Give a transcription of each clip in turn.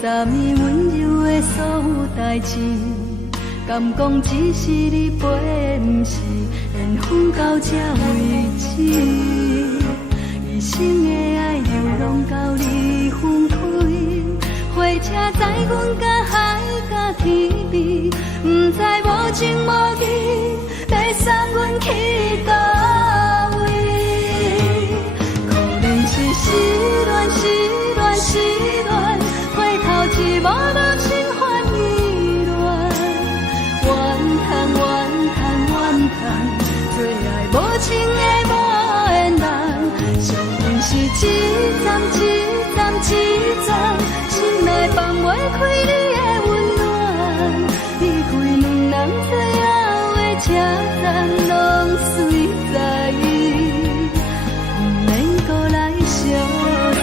昨暝温柔的所有代志，敢讲只是你陪，不是缘分到这为止。一生的爱又拢到你分开，火车载阮甲海甲天边，不知无情无义，要送阮去倒位？可能是失恋，失恋，失恋，回头一幕幕心烦意乱，怨叹，怨叹，怨叹，最爱无情的无缘人，上恨是一站一站一站，心内放袂开你的温暖，离开两人最后的车站，拢随在意，不免搁来相送。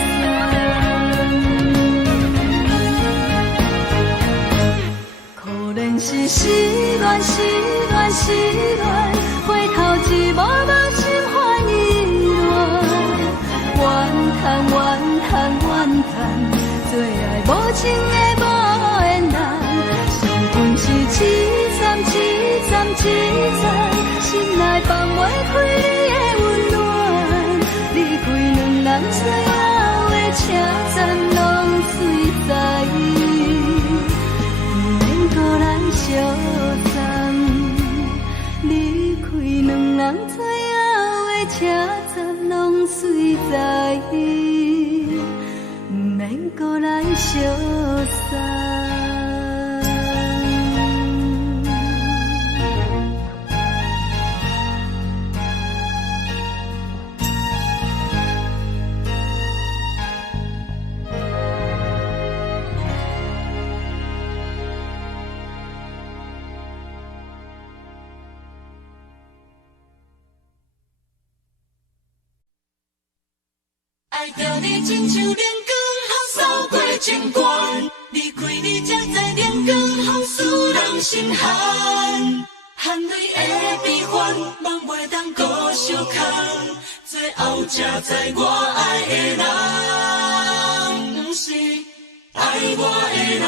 可能是失恋，失恋，失恋，回头一幕幕心烦意乱，怨叹，怨叹，怨叹，最爱无情的无缘人，上恨是一站一站一站，心内放袂开你的温暖，离开两人最后的车站，拢随在意，不免搁来相送。离开两人最后的车站，拢随在意，不免搁来相送。爱着你亲像连光风扫过情关，离开你才知连光风使人心寒。含泪的悲欢，望袂当搁相牵，最后才知我爱的人，不是爱我的人。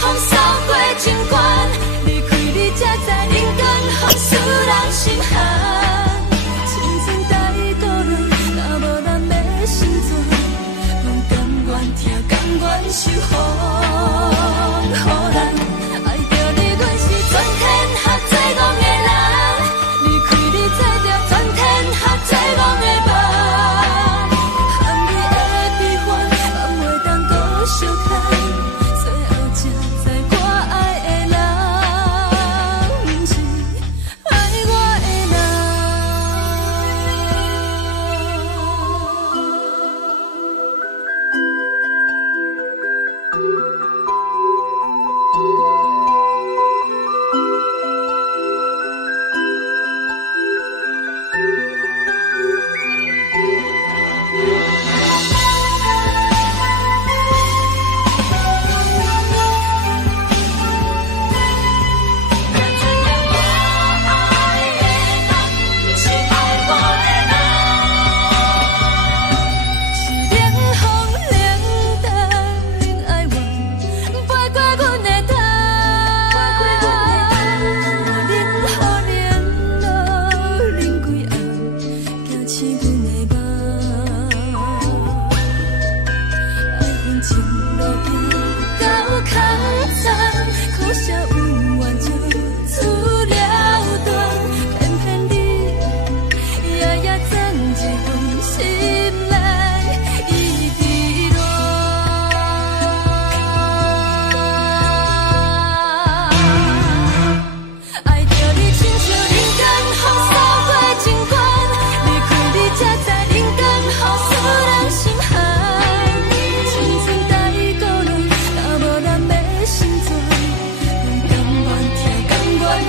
风扫过情关，离开你才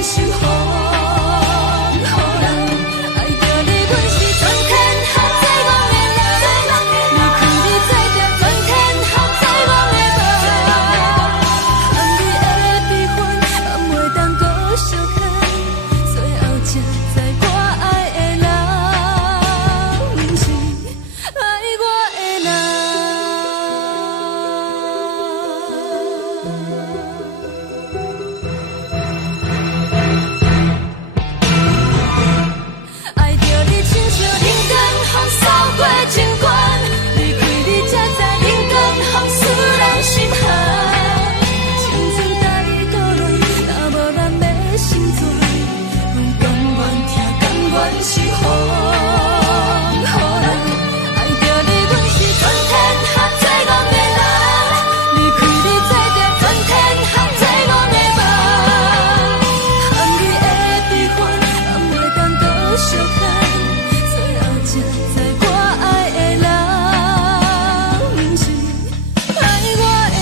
守护。予爱着你，阮是全天下最戆的人。离开你做着全天下最戆的梦。含你的悲欢，也袂当搁相牵。最后才知我爱的人，不是爱我的人。爱着你，亲像人间风扫过情关，离开你才知人间风使人心寒。青春带倒落，若无咱要成全，阮甘愿听，甘愿守护。爱着你，阮是全天下最戆的人。离开你做着全天下最戆的梦。含你的悲欢，也袂当搁相牵。最后才知我爱的人，不是爱我的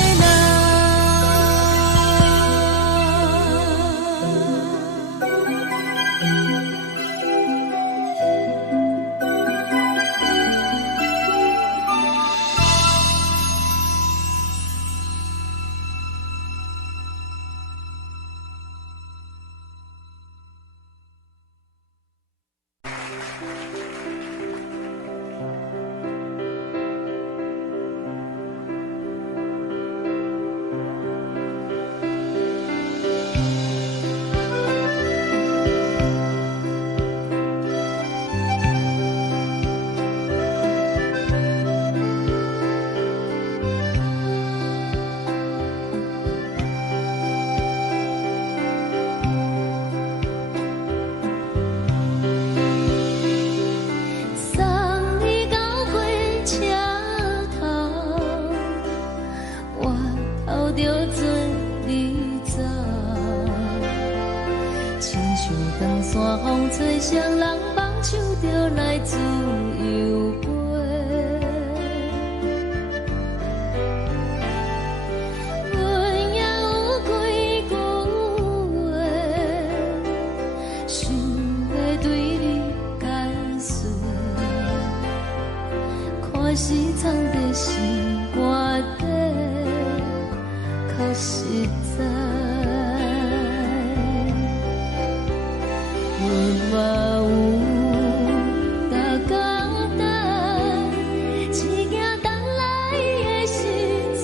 送你到火车头，我头着做你走，亲像长山风吹双人放手着来自由飞。阮也有几句话，想要对你解释。看是藏在心肝底，较实在。阮嘛有大简单，一件等来的心怎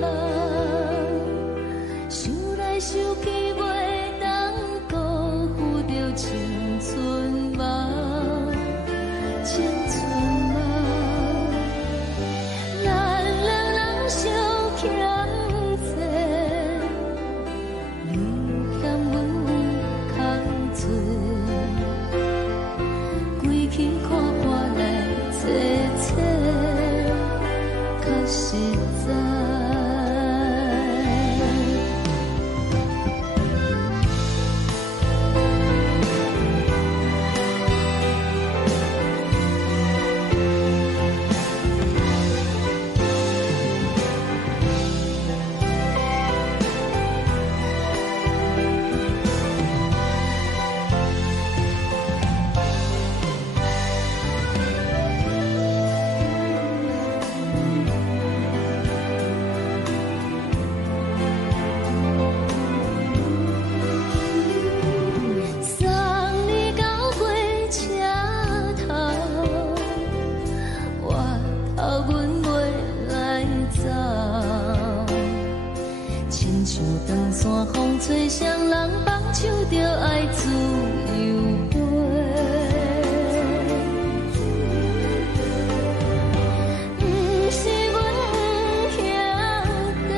梦？想来想去，袂当辜负着青春梦，青春梦。咱两人相欠债，你欠阮空做，归去看破来切切，较实在。送你到火车头，我头阮袂来走，亲像长山风吹双人放手着爱自由飞。不是阮不晓得，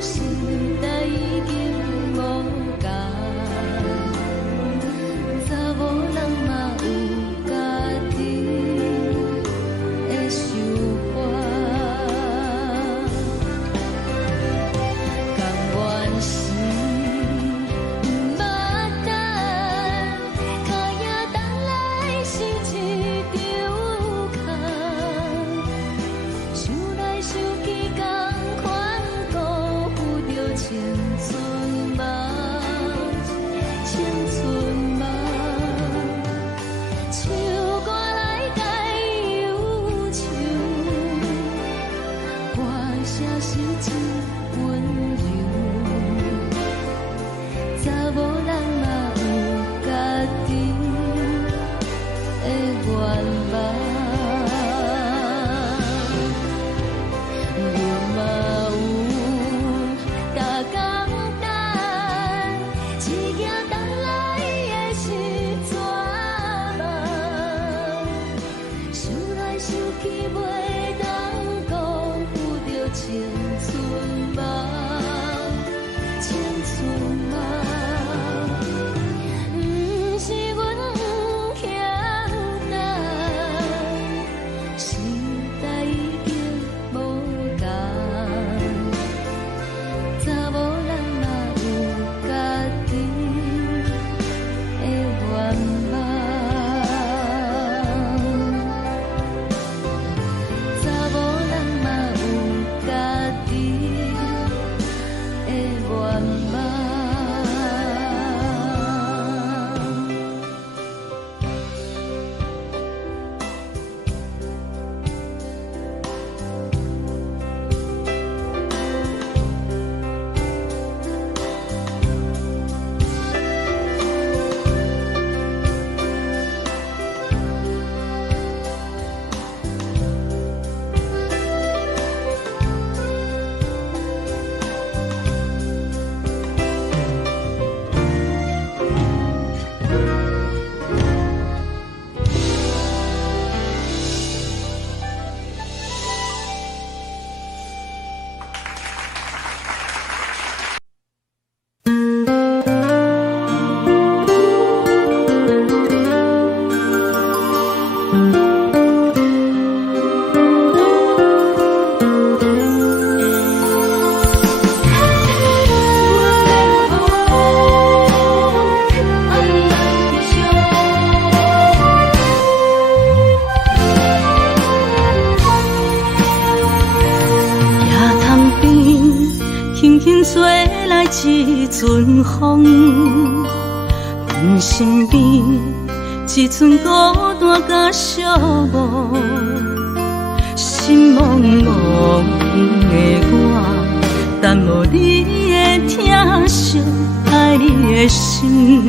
时代已经无共，查某人嘛有家己的想法。甘愿是阵风，阮身边一阵孤单甲寂寞，心茫茫的我，等无你的疼惜，爱你的心，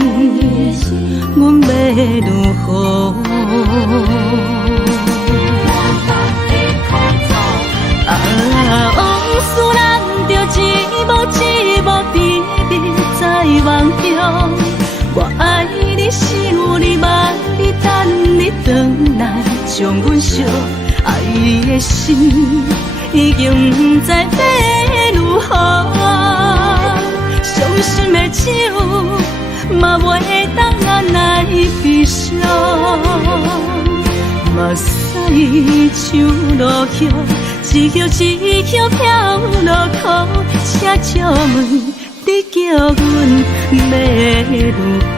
阮要如何？往事咱着一幕一幕甜蜜在梦中。我爱你是有你望你等你回来，将阮惜爱你的心已经不知要如何。伤心的手嘛袂当按来悲伤，目屎像落雨。一叶一叶飘落雨，请借问你叫阮要如何？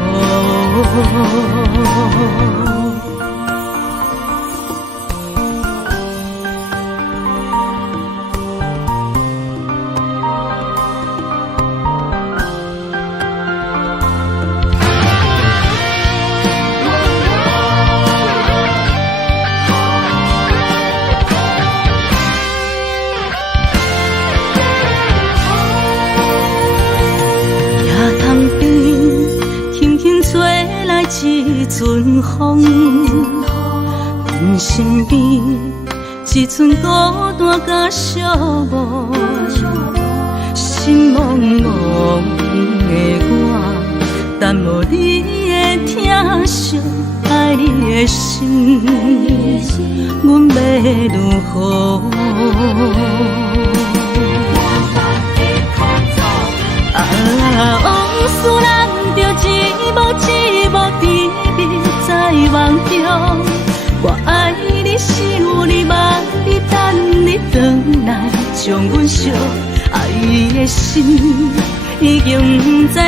一阵风，阮身边一阵孤单甲寂寞，心茫茫的我，等无你的疼惜，爱你的心，阮要如何？往事咱着一幕一幕甜蜜在梦中。我爱你是有你望你等你回来，将阮惜爱你的心已经不知要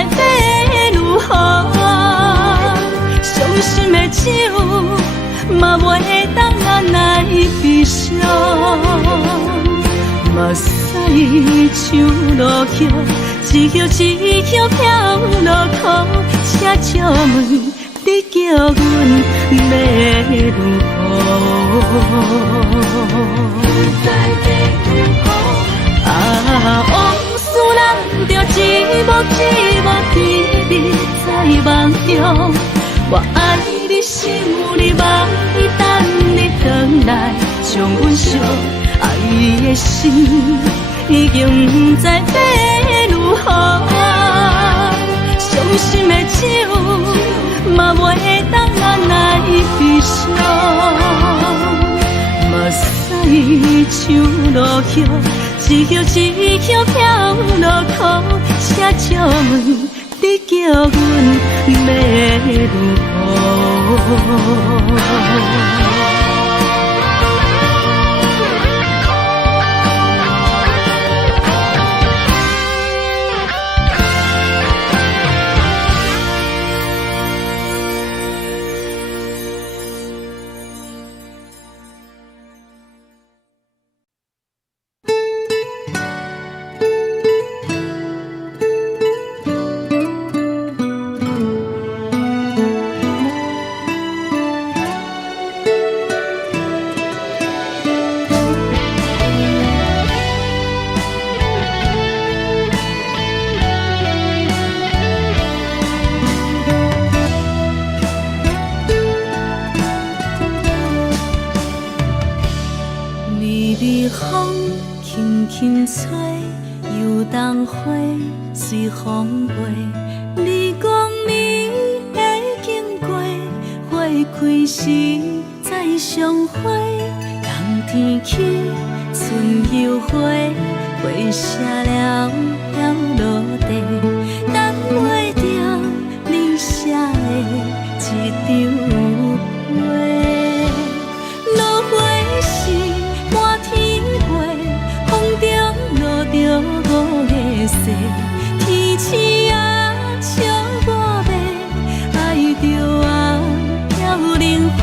如何。伤心的手嘛袂当按来悲伤，目屎像落雨。一叶一叶飘落雨，请借问你叫阮要如何？往事咱着一幕一幕甜蜜在梦中。我爱你是有你望你等你回来，将阮惜爱你的心已经不知要如何。伤心的手嘛袂当按来悲伤，目屎像落雨，一叶一叶飘落雨，请借问你叫阮要如何？随风飞，你讲你会经过，花开时再相会。冬天起，春又花，花谢了要落地，等袂着你写的一张画。落花时满天飞，风中落着五个色。天星啊，笑我迷，爱着啊，飘零花。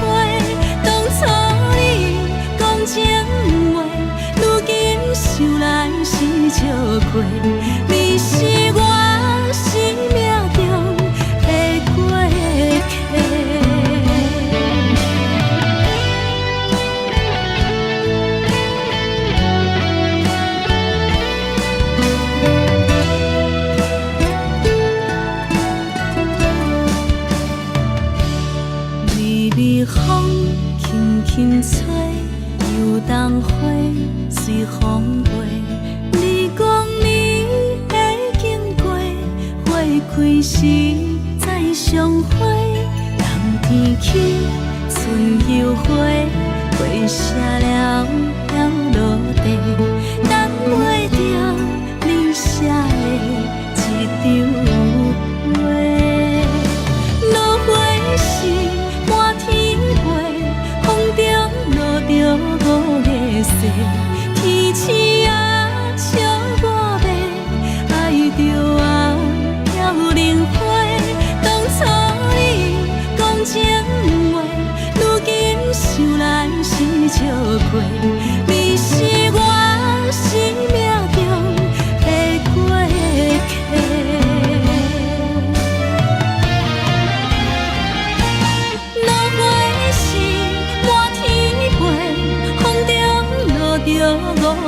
当初你讲情话，如今想来是笑亏。你是我心几时再相会？人天起，春又花，花谢了了落地，等袂着你写的一张话。落花是满天飞，风中落着五个色，天星啊笑我迷，爱着啊飘零花。当初你讲情话，如今想来是笑过，你是我生命中的过客。落花是满天飞，风中落着五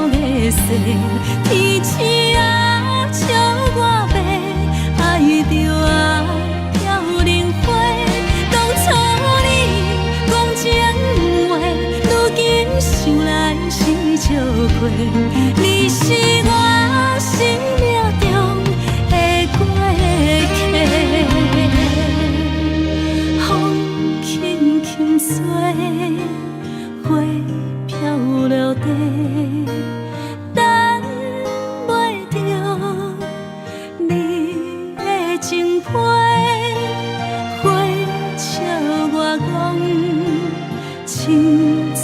个色，天星啊笑我迷，爱着啊飘零花。当初你讲情话，如今想来是笑过，你是我生命中的过客。风轻轻吹，花飘落地，等袂着你的情批。花笑我讲青春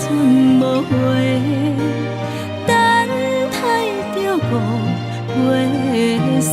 无悔，等待着五月雪。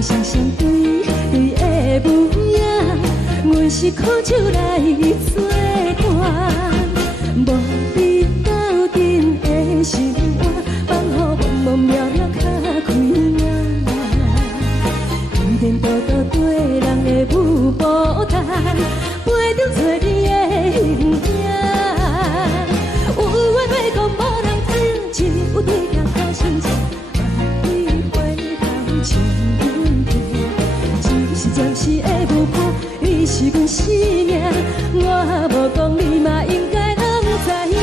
人双双对对的模样，阮是苦酒来作伴。无你斗阵的心肝，放予茫茫渺渺较开眼。颠颠倒倒对人的舞步弹，陪着做你的形影。有话要讲无人知，只有对镜头相镜，万里回头将阮听。只是暂时的舞伴，你是阮生命，我无讲你嘛应该拢知影。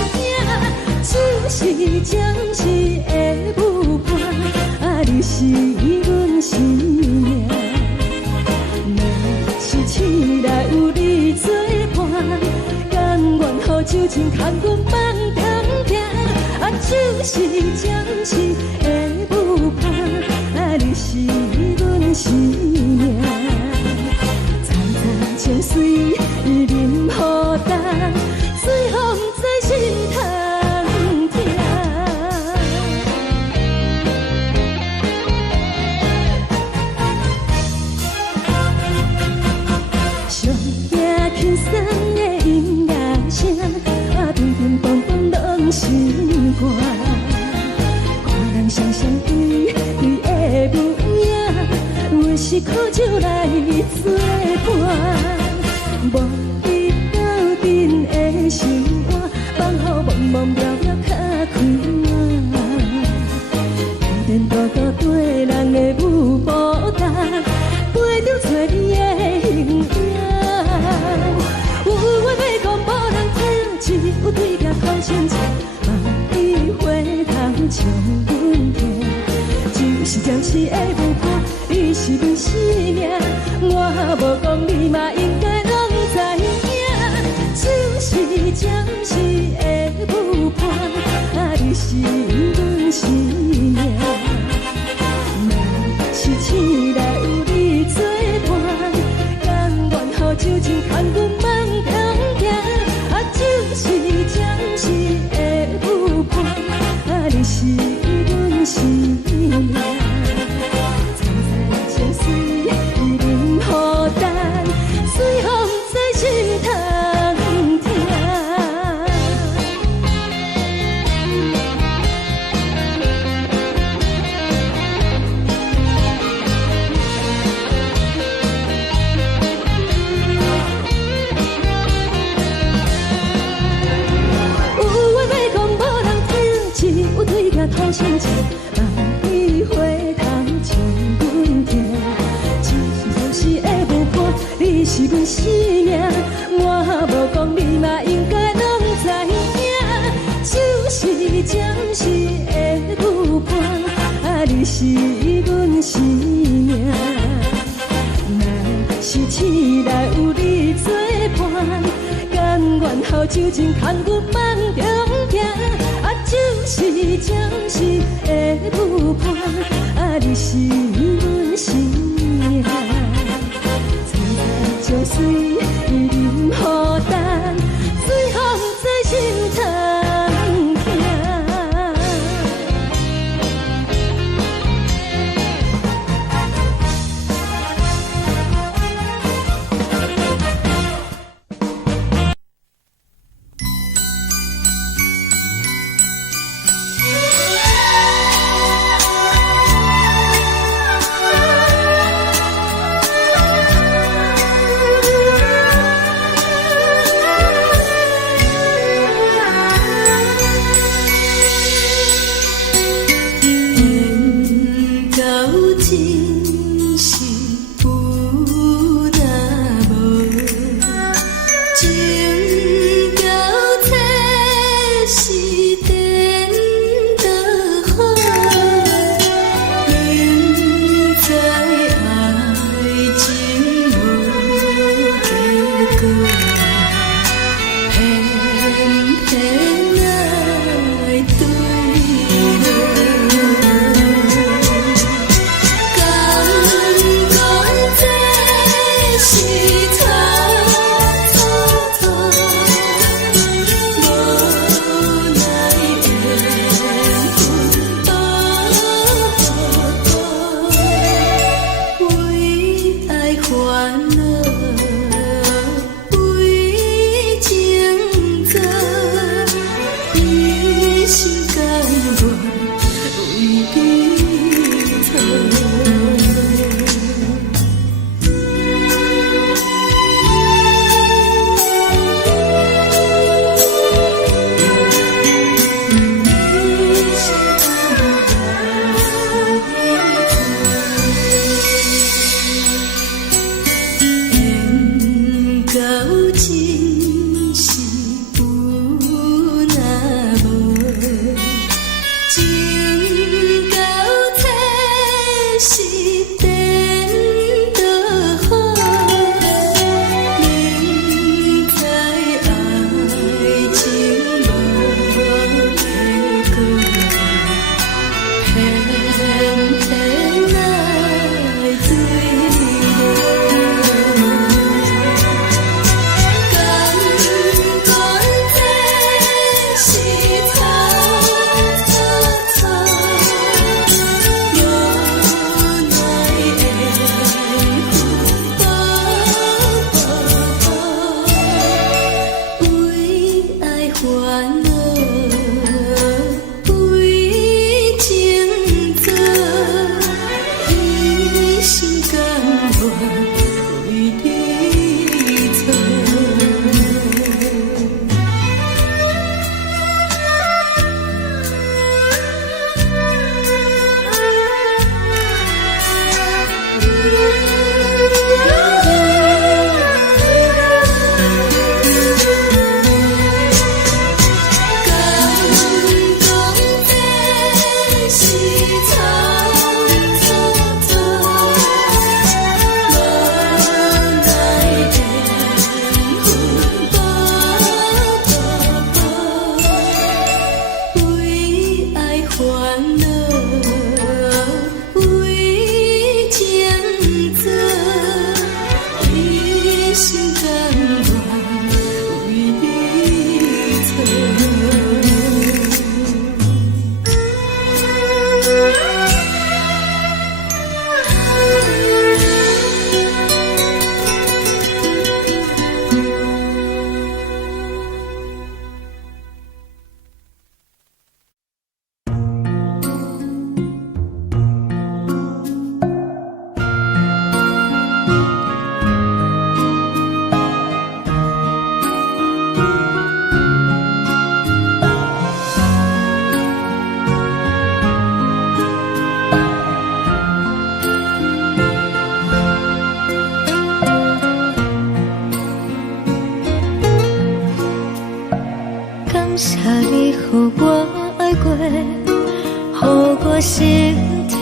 只是暂时的舞伴，啊，你是阮生命。若是醒来有你作伴，甘愿予酒精牵阮放通行。啊，就是暂时的舞伴，啊，你是阮生命。层层情水任何担，随风在心通听。上惊轻松的音乐声，啊，乒乒乓乓拢心肝。看人双双对对的模样，阮是苦酒来作伴。无你斗阵的心肝，放予茫茫渺渺较开眼。颠颠倒倒对人的舞步弹，陪着做你的形影。有话要讲无人听，只有对镜头相镜，万里回头将阮听。就是暂时的舞伴，你是阮生命，我无讲你嘛应该拢知影。就是暂时的舞伴，啊，你是阮生命。若是醒来有你作伴，甘愿予酒精牵阮放通行。啊，就是暂时的舞伴，啊，你是阮生命。层层情水任何担，随风在心通听。有话要讲无人听，只有对镜头相镜，万里回头将阮听。只是暂时的舞伴，你是阮生命，我无讲你嘛应该拢知影。就是暂时的舞伴，啊，你是阮生命。若是醒来有你作伴，甘愿予酒精牵阮放中行。啊，就是暂时的舞伴，啊，你是阮生命。层层情水任何担，随风在心通听。心痛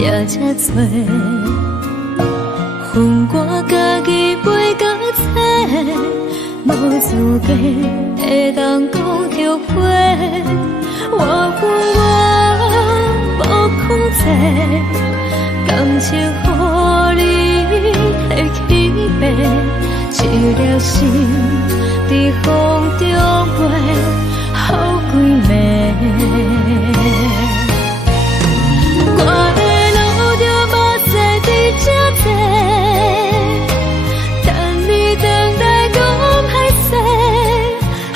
也这多，恨我家己袂到切，无资格会当讲后悔。我恨我无控制，感情予你会起飞，一粒心在风中飞，好几暝。我的路就无再伫这多，等你等待讲歹势，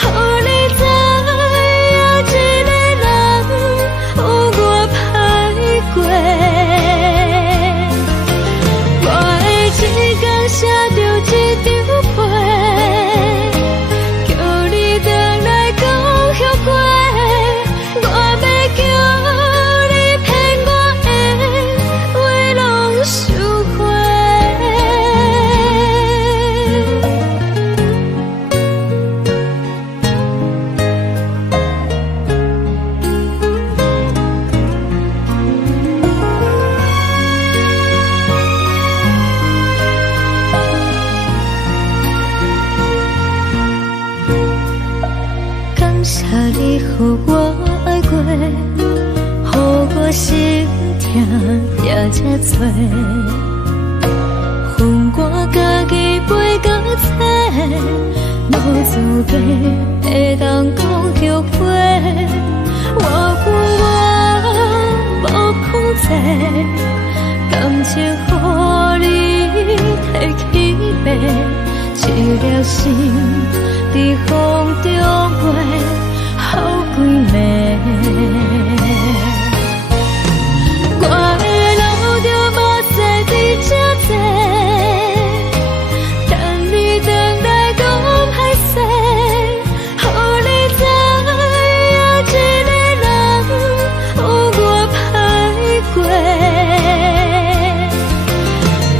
予你知影一个人有我歹过。我的一天写着一张被，叫你等来讲后悔。我要叫你骗我的话拢收回。感谢你予我爱过，予我心痛也这多，恨我家己袂到切，无资格会当讲后悔。我恨我无控制，感情予你摕起飞，一粒心在风中飞，好几暝。我的路就无再伫这多，等你等待讲歹势，予你知影一个人有我歹过。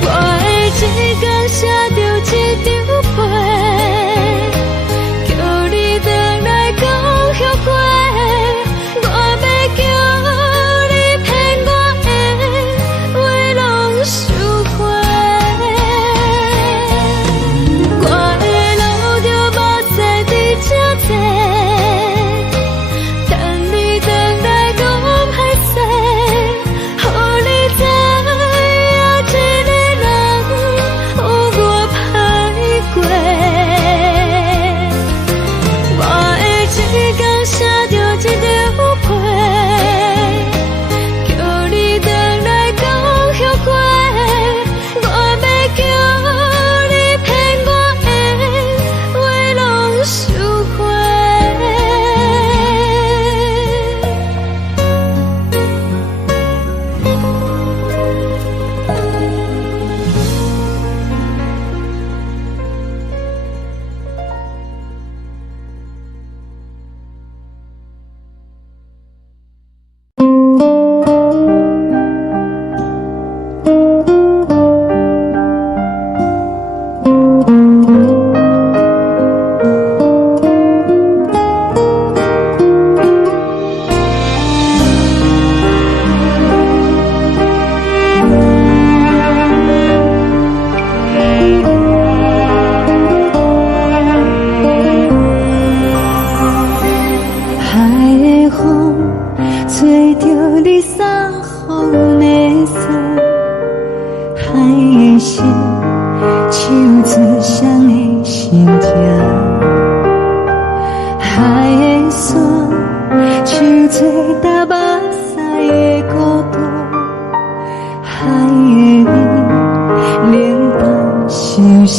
我的一天写着一张被，叫你等来讲后悔。我要叫你骗我的话拢收回。我的路就无再伫这多，等你等来讲歹势，予你知影一个人有我歹过。我的一天写着一张被，叫你等来讲后悔。我要叫你骗我的话拢收回。海的风吹着你送风的伞，海的心手指双的心痛，海的山手吹打目屎的孤独，海的你冷淡伤心。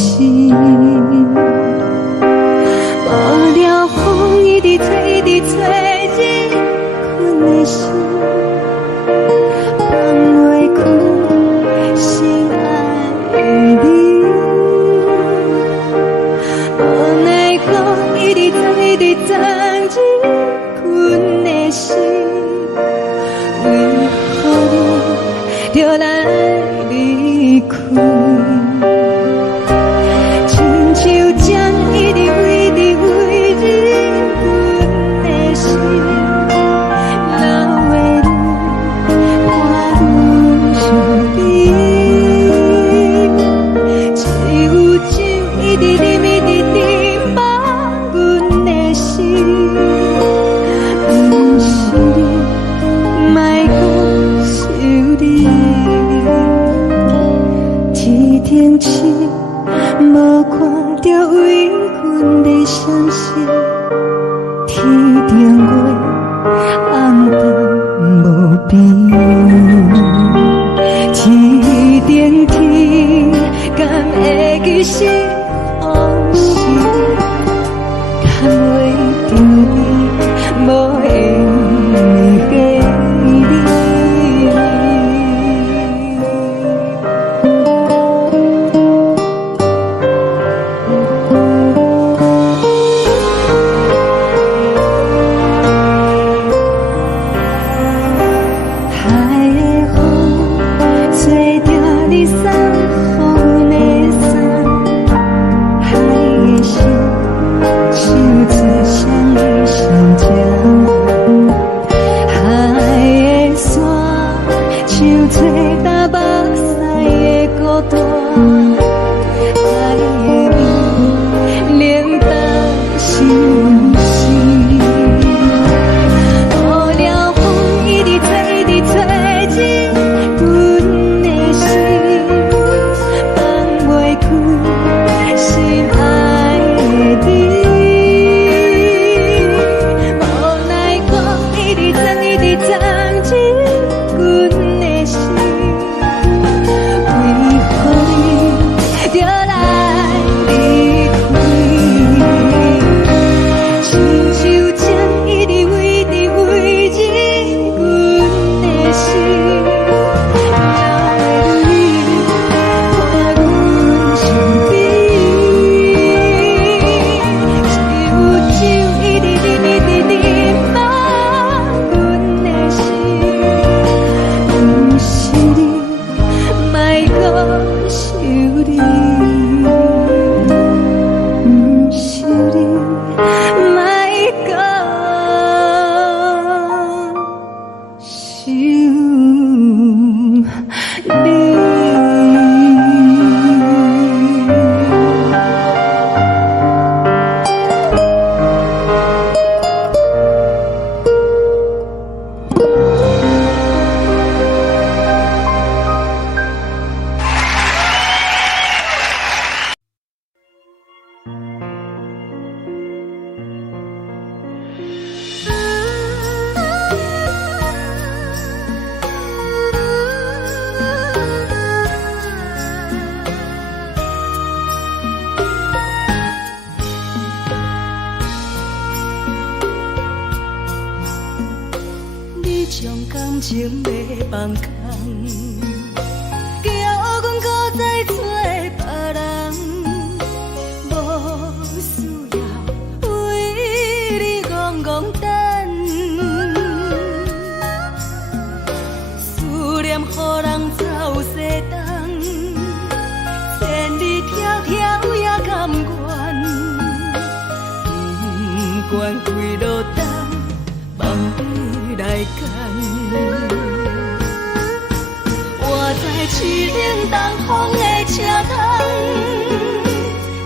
无聊风一直吹，一直吹，日困的心放袂开，心爱的你。无奈风一直吹，一直吹，日困的心，为何你就来离开？亲像将一直为你为日困的心，流的泪停止，无看到为阮的相思，天顶月暗淡无边，天顶天敢会记是往事，敢会着你无缘给你。情要放空，叫阮搁再找别人，无需要为你戆戆等。思念予人走西东，千里迢迢也甘愿，不管开路灯，梦你来牵。我在市顶东风的车窗，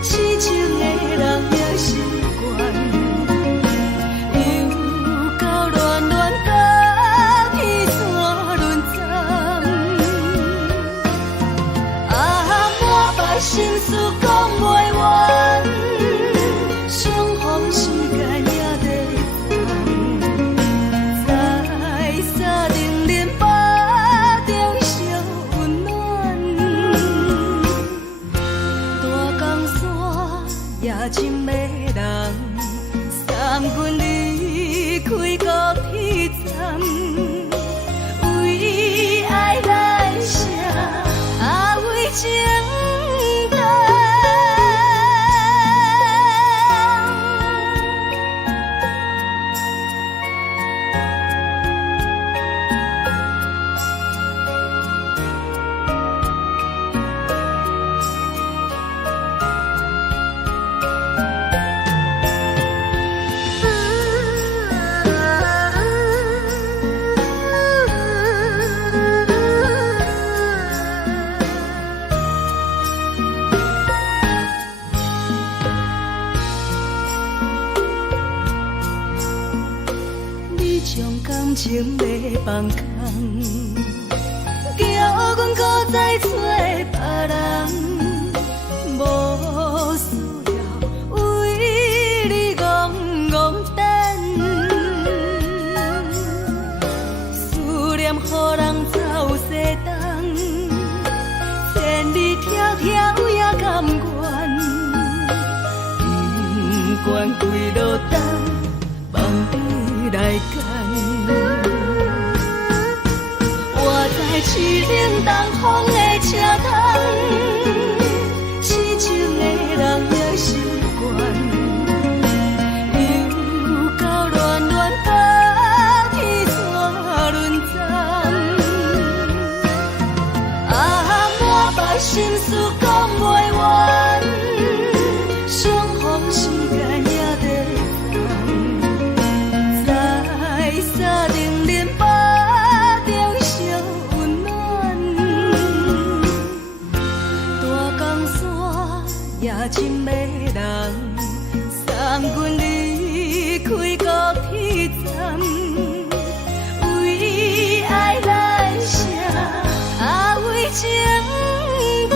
痴情的人也习惯，又到乱乱甲彼山论战。啊，满腹心事讲袂完，相逢时间也在等，在沙定林巴中相温暖。大江山也深的人，三军离开高铁站，为爱来写为情。将感情要放空，叫阮搁再找别人。惯开路灯，梦伊来牵。我在市冷东风的车窗，痴情的人也心倦，又到乱乱北去怎论站？啊，满腹心事讲袂完，双方时间也在等，在沙定连巴中相温暖，大江山也深的人，送阮离开高铁站，为爱来写，为情等。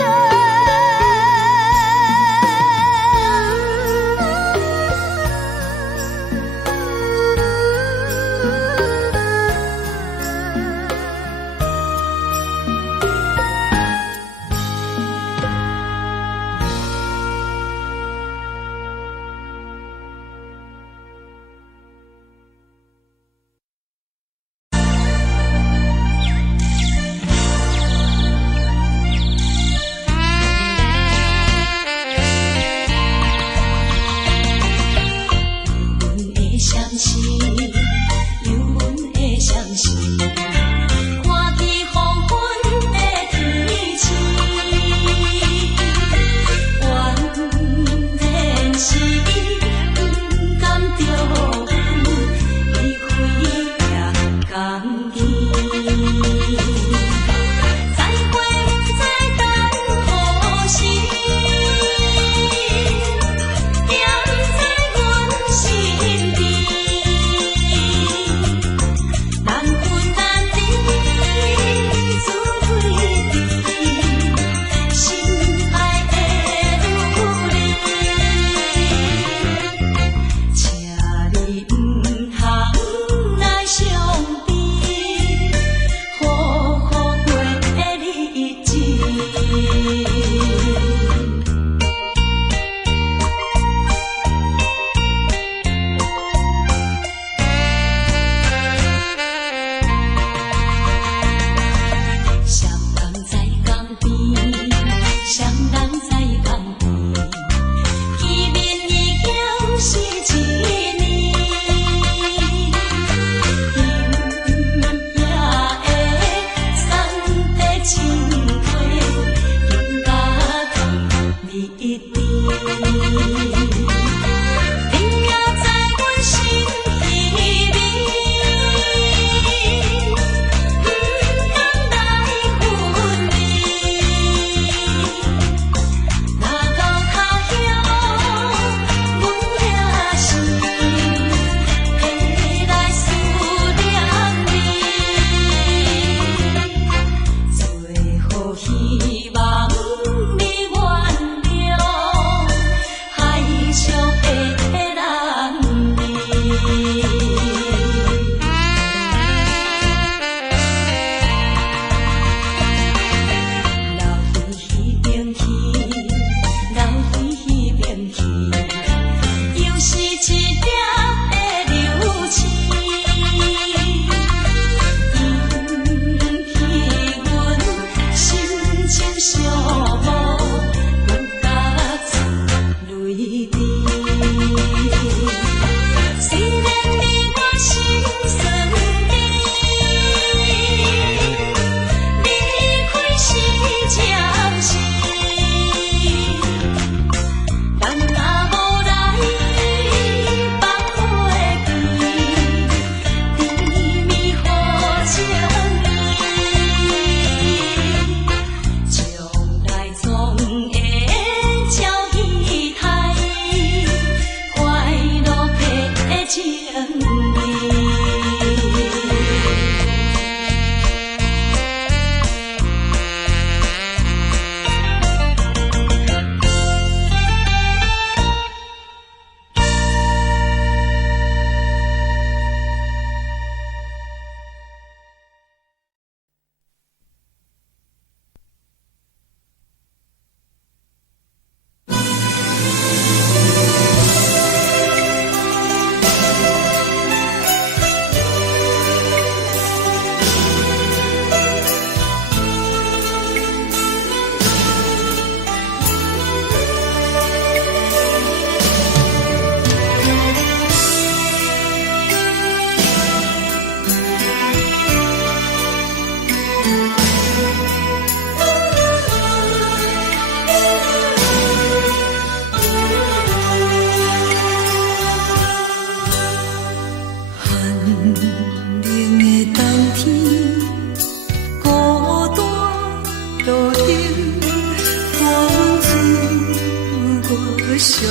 寂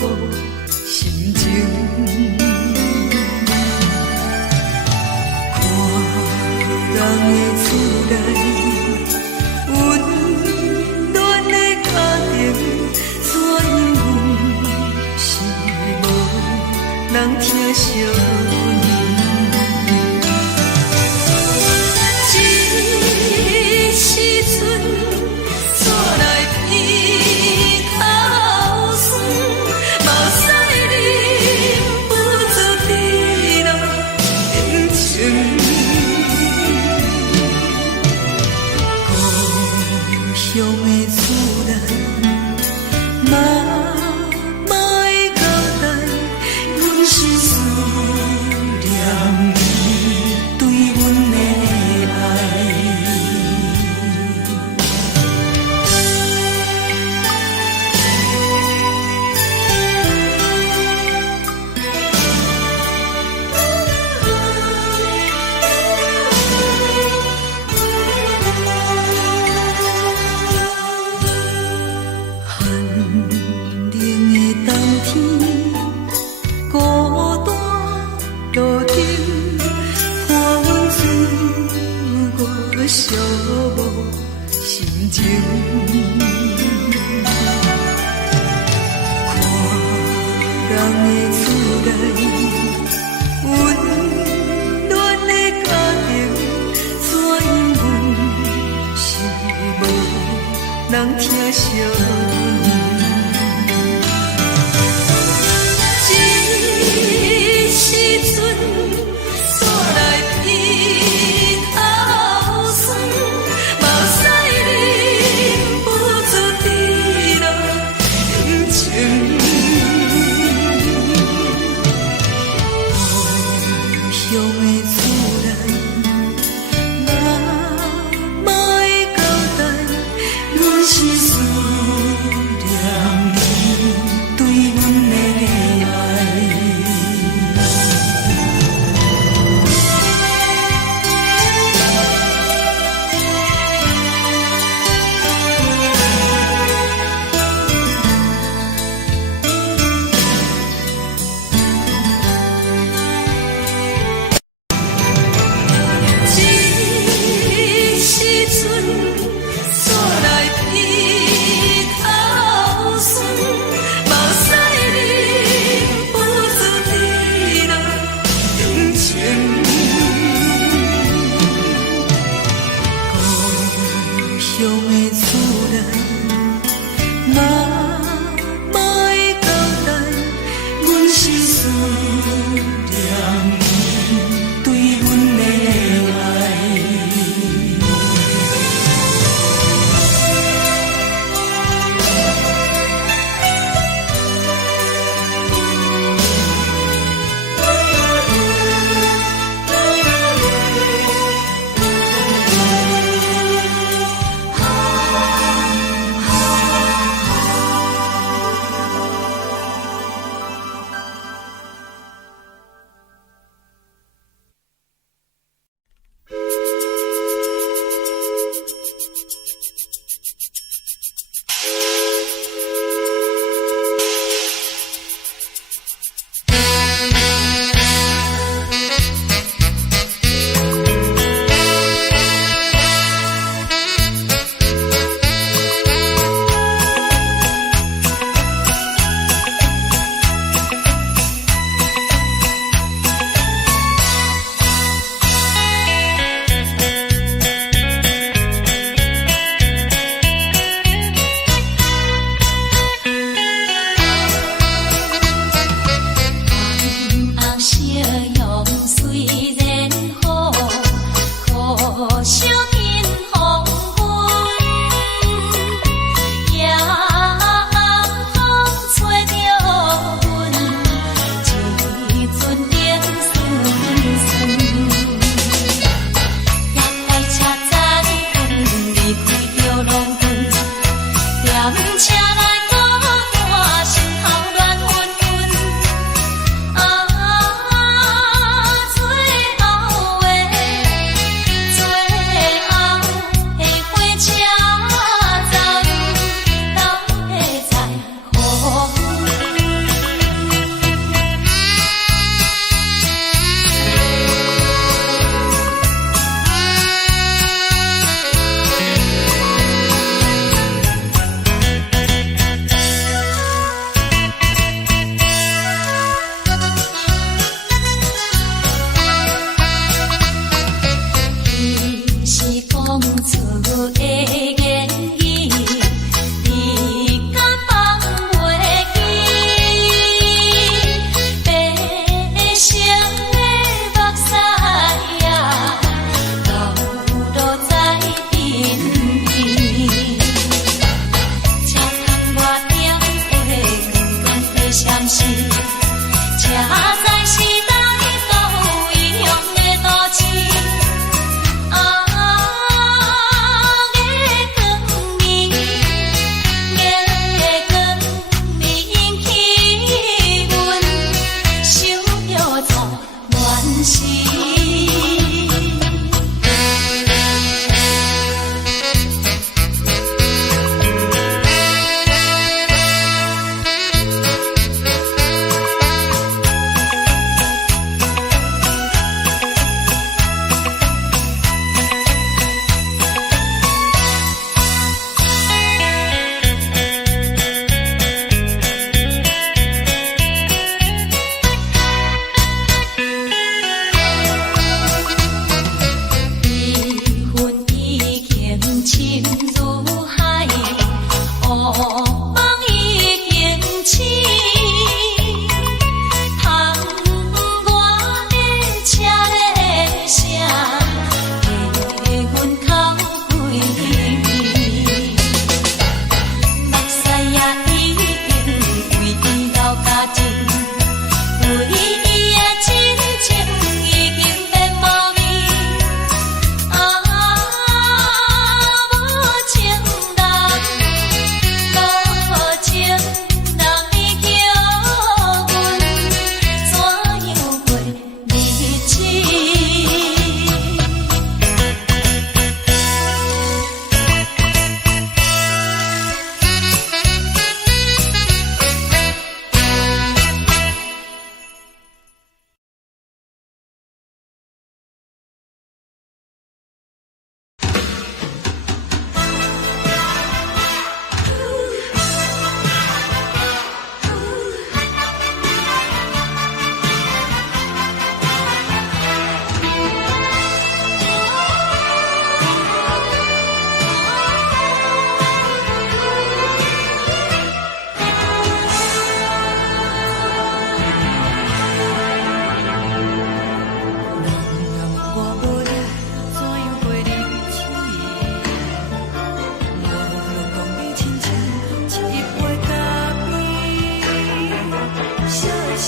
寞心情。看人的厝内温暖的家庭，怎样是无人疼惜。寂寞心情，看人的厝内温暖的家庭，怎样是无人疼惜。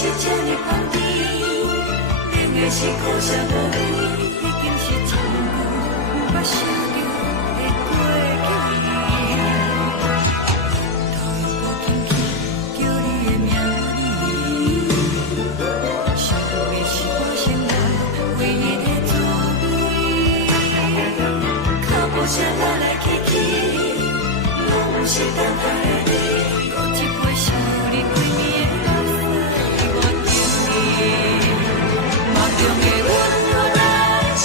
是这呢放甜，冷的是苦涩无味，已经是一句我想着的过去。头又无紧去叫你的名字，想的是我生活唯一的滋味。脚步声来来去去，拢是等待的你，搁一杯想你几年的目屎我敬你。梦中的阮予咱醒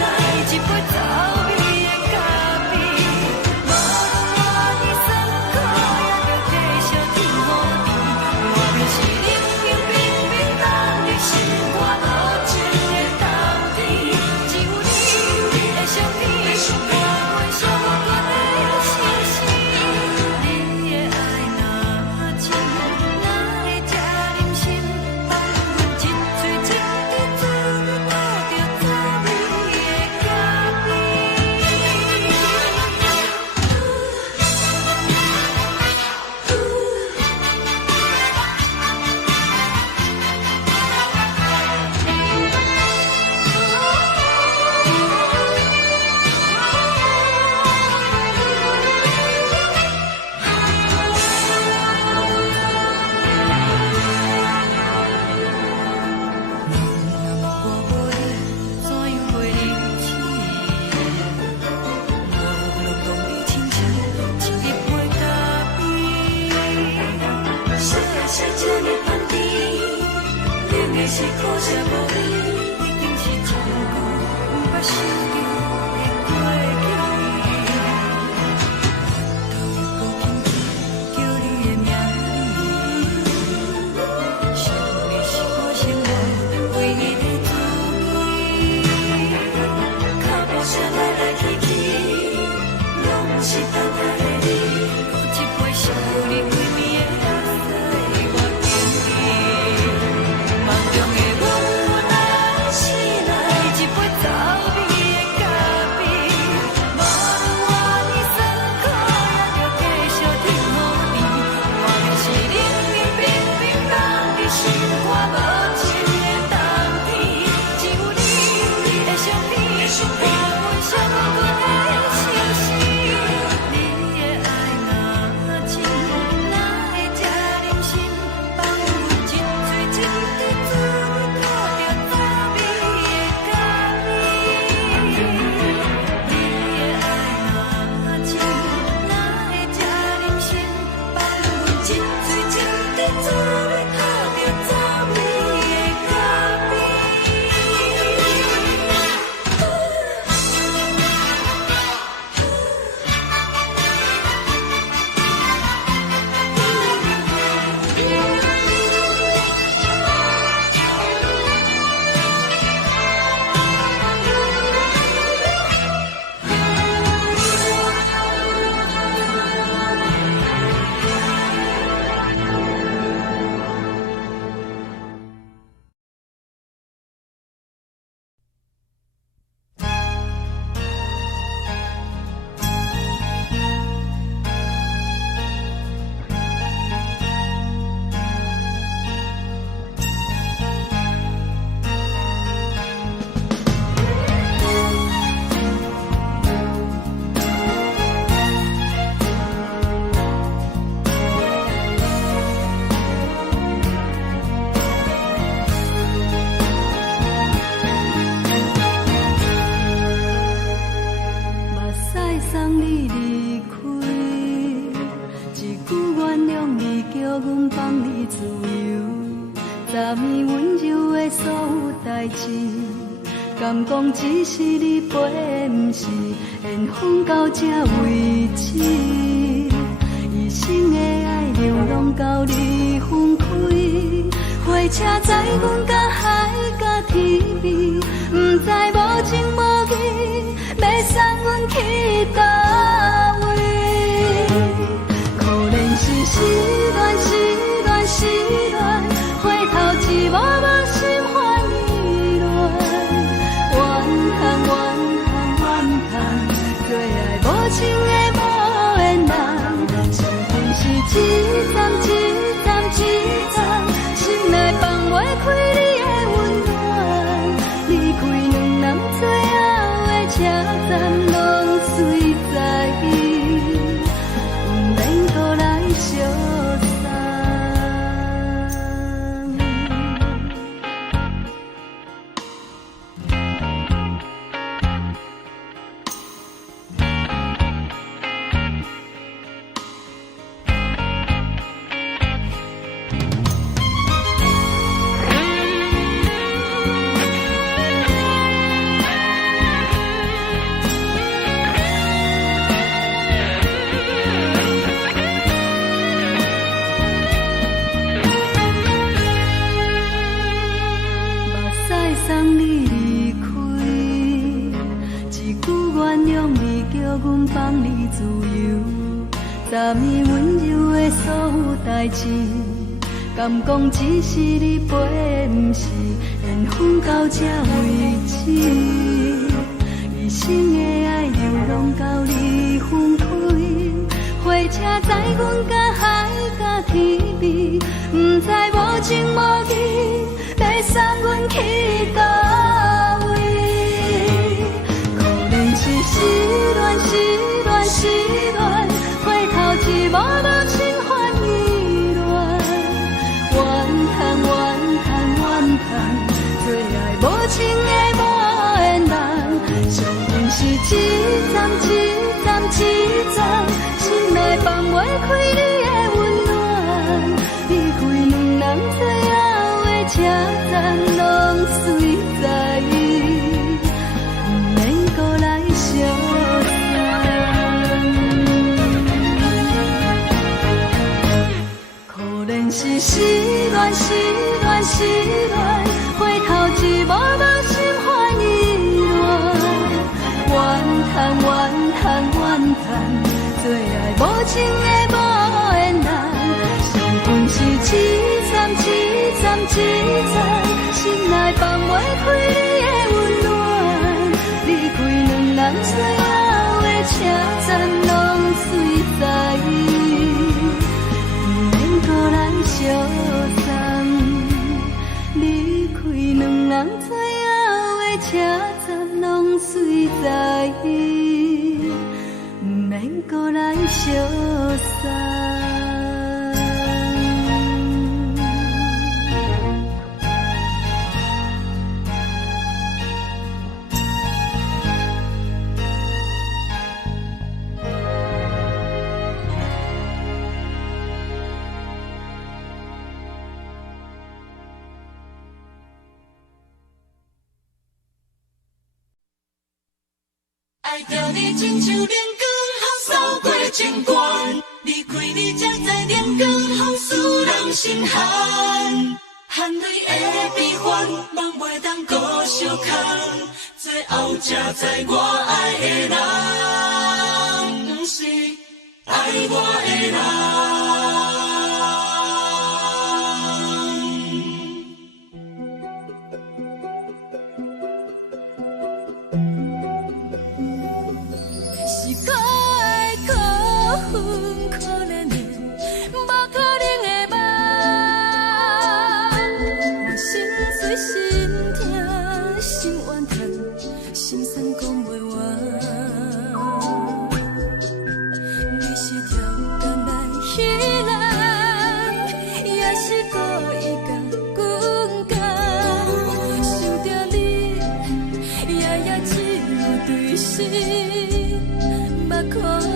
来一杯走味的咖啡，无论我的酸苦也着继续甜予你。外面是冷冰冰冰冻的心肝无情的冬天，只有你的相片，我阮寂寞过的心事。你的爱若真，哪会这忍心放阮一嘴一滴滋味倒着走味的咖是苦涩无味，已经是一句我想着的过去。头又无紧去叫你的名字，想的是我生活唯一的滋味。脚步声来来去去，拢是等待的你，搁一杯想你几暝的目屎我敬你。梦中的阮予咱醒来一杯走味的咖啡，无论我的酸苦也着继续甜予你。外面是冷冰冰冰冻的心肝无情的冬天，只有你的相片，我阮寂寞过的心事。你的爱若真，哪会这忍心放阮一嘴一滴滋味倒着走味的咖啡？你的爱若真，哪会这忍心放阮一嘴一滴滋味倒着走味的咖啡？目屎送你离开，一句原谅你，叫阮放你自由。昨暝温柔的所有代志，敢讲只是你陪，不是缘分到这为止。一生的爱流浪到你分开，火车载阮甲海甲天边，不知无情无义，要送阮去倒位？可怜是失恋，失恋，失恋，回头一幕幕心烦意乱，怨叹，怨叹，怨叹，最爱无情的无缘人，情份是一站一站一站，心内放。昨暝温柔的所有代志，敢讲只是你陪，不是缘分到这为止。一生的爱又拢到你分开，火车载阮甲海甲天边，不知无情无义，要送阮去倒位？可能是失恋，失恋，失恋，回头一幕幕心烦意乱，怨叹，怨叹，怨叹，最爱无情的无缘人，上恨是一站一站一站，心内放袂开你的温暖，离开两人最后的车站，拢随在意，不免搁来相送。可能是失恋，失恋，失恋，回头一幕幕心烦意乱，怨叹，怨叹，怨叹，最爱无情的无缘人，上恨是一站一站一站，心内放袂开你的温暖，离开两人最后的车站，拢随在意，不免搁来相送。离开两人最后的车站，拢随在意，不免搁来相送。爱着你亲像阳光扫过情关，离开你才知阳光风使人心寒。含泪的悲欢，望袂当搁相牵，最后才知我爱的人，不是爱我的人。可怜的，无可能的梦，我心碎心痛心怨叹，心酸讲袂完。你是条甘来彼人，也是故意甲阮讲，想着你，夜夜只有对视，目眶红。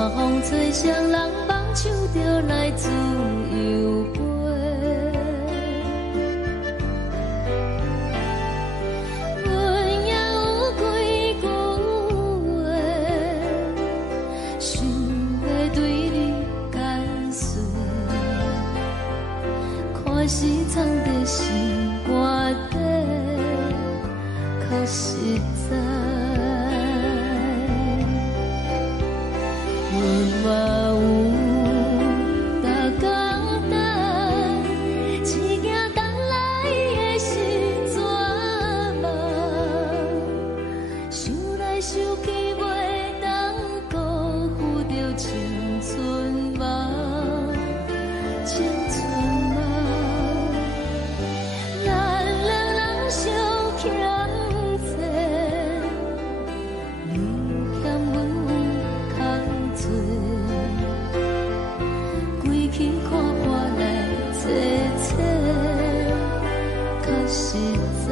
山风吹双人放手就来自由飞。阮也有几句话，想要对你解释，可是藏在心肝底，较实在。阮嘛有逐工等，只惊等来的是绝望，想来想去袂当辜负着青春梦，青春梦。咱两人相欠债，你欠阮空多，归去看看来坐坐，较实在。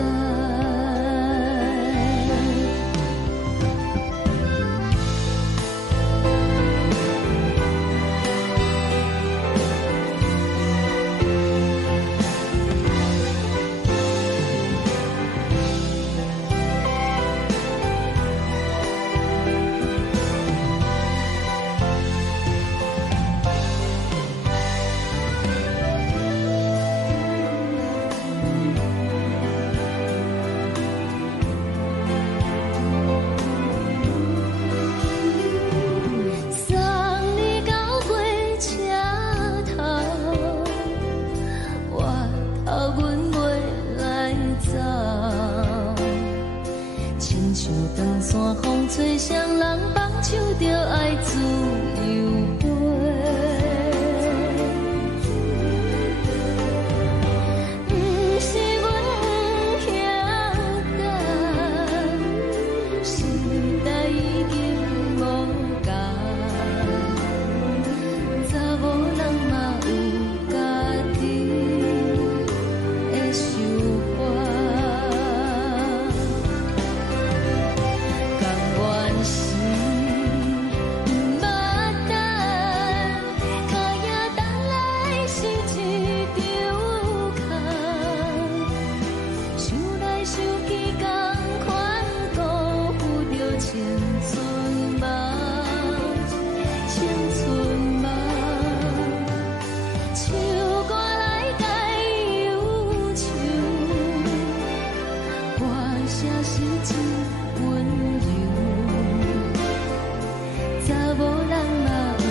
送你到火车头，我头阮袂来走，亲像长山风吹双人放手就爱自由飞。不是阮不晓等，时代已经无共，查某人嘛有家己的想法，甘愿是毋捌等，脚也等来是一场空，想来想去同款辜负着青春梦，青春梦。唱歌来解忧愁，歌声是真温柔，查某人嘛有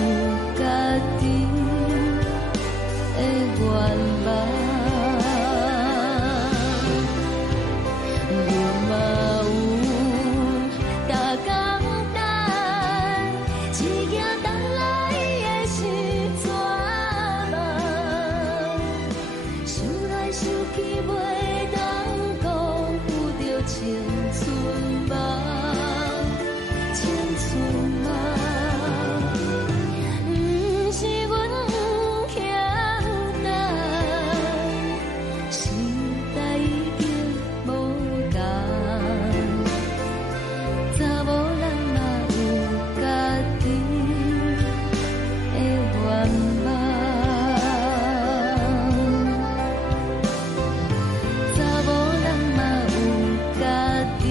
家己的愿望。阮嘛有逐工等，只惊等来的是绝望，想来想去袂当辜负着青春梦，青春梦。不是阮不晓等，时代已经无共，查某人嘛有家己的愿望，查某人嘛有家己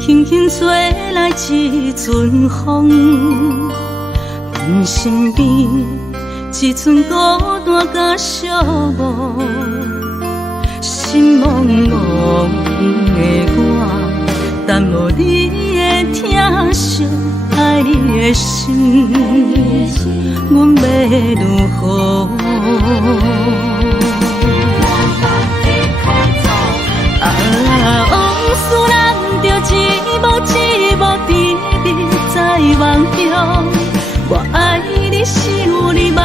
轻轻吹来一阵风，阮身边一阵孤单甲寂寞，心茫茫的我，等无你的疼惜，爱你的心，阮要如何？往事人着一幕一幕甜蜜在梦中，我爱你想你望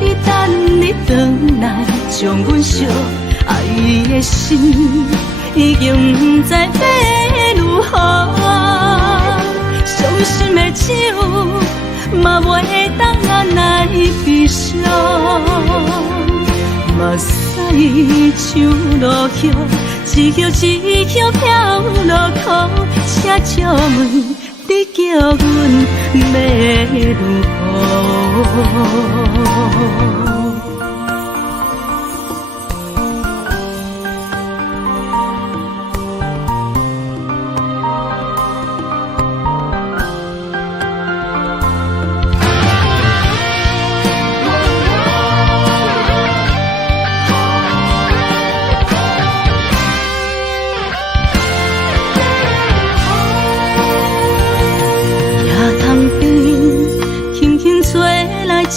你等你回来，将阮惜爱的心已经不知要如何，伤心的手嘛袂当按来悲伤。目屎像落叶，一叶一叶飘落雨，车照问你叫阮要如何？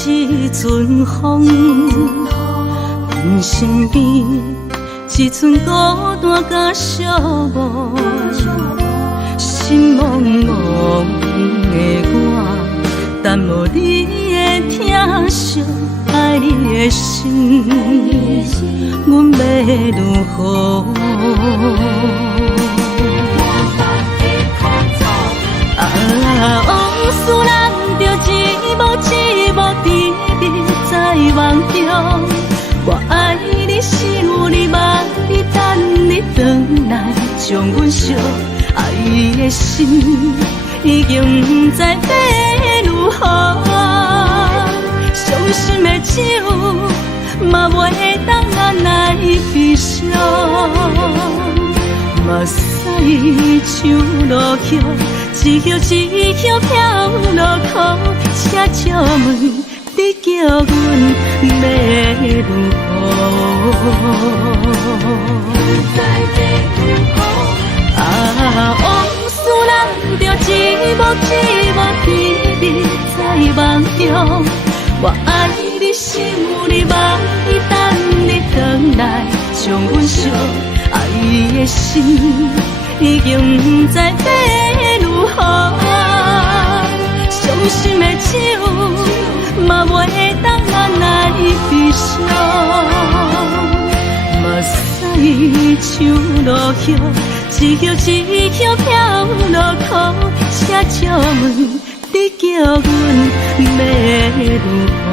一阵风，阮身边一阵孤单甲寂寞，心茫茫的我，等无你的疼惜，爱你的心，阮要如何？往事人着一幕一幕甜蜜在梦中，我爱你想你望你等你回来，将阮惜爱的心已经不知要如何，伤心的手嘛袂当按来悲伤。目屎像落叶，一叶一叶飘落雨，车照问你叫阮要如何？往事人着一幕一幕甜蜜在梦中，我爱你想你望你等你回来，将阮惜爱的心已经不知要如何，伤心的手嘛袂当按来悲伤。目屎像落叶，一叶一叶飘落雨，车照问你叫阮要如何？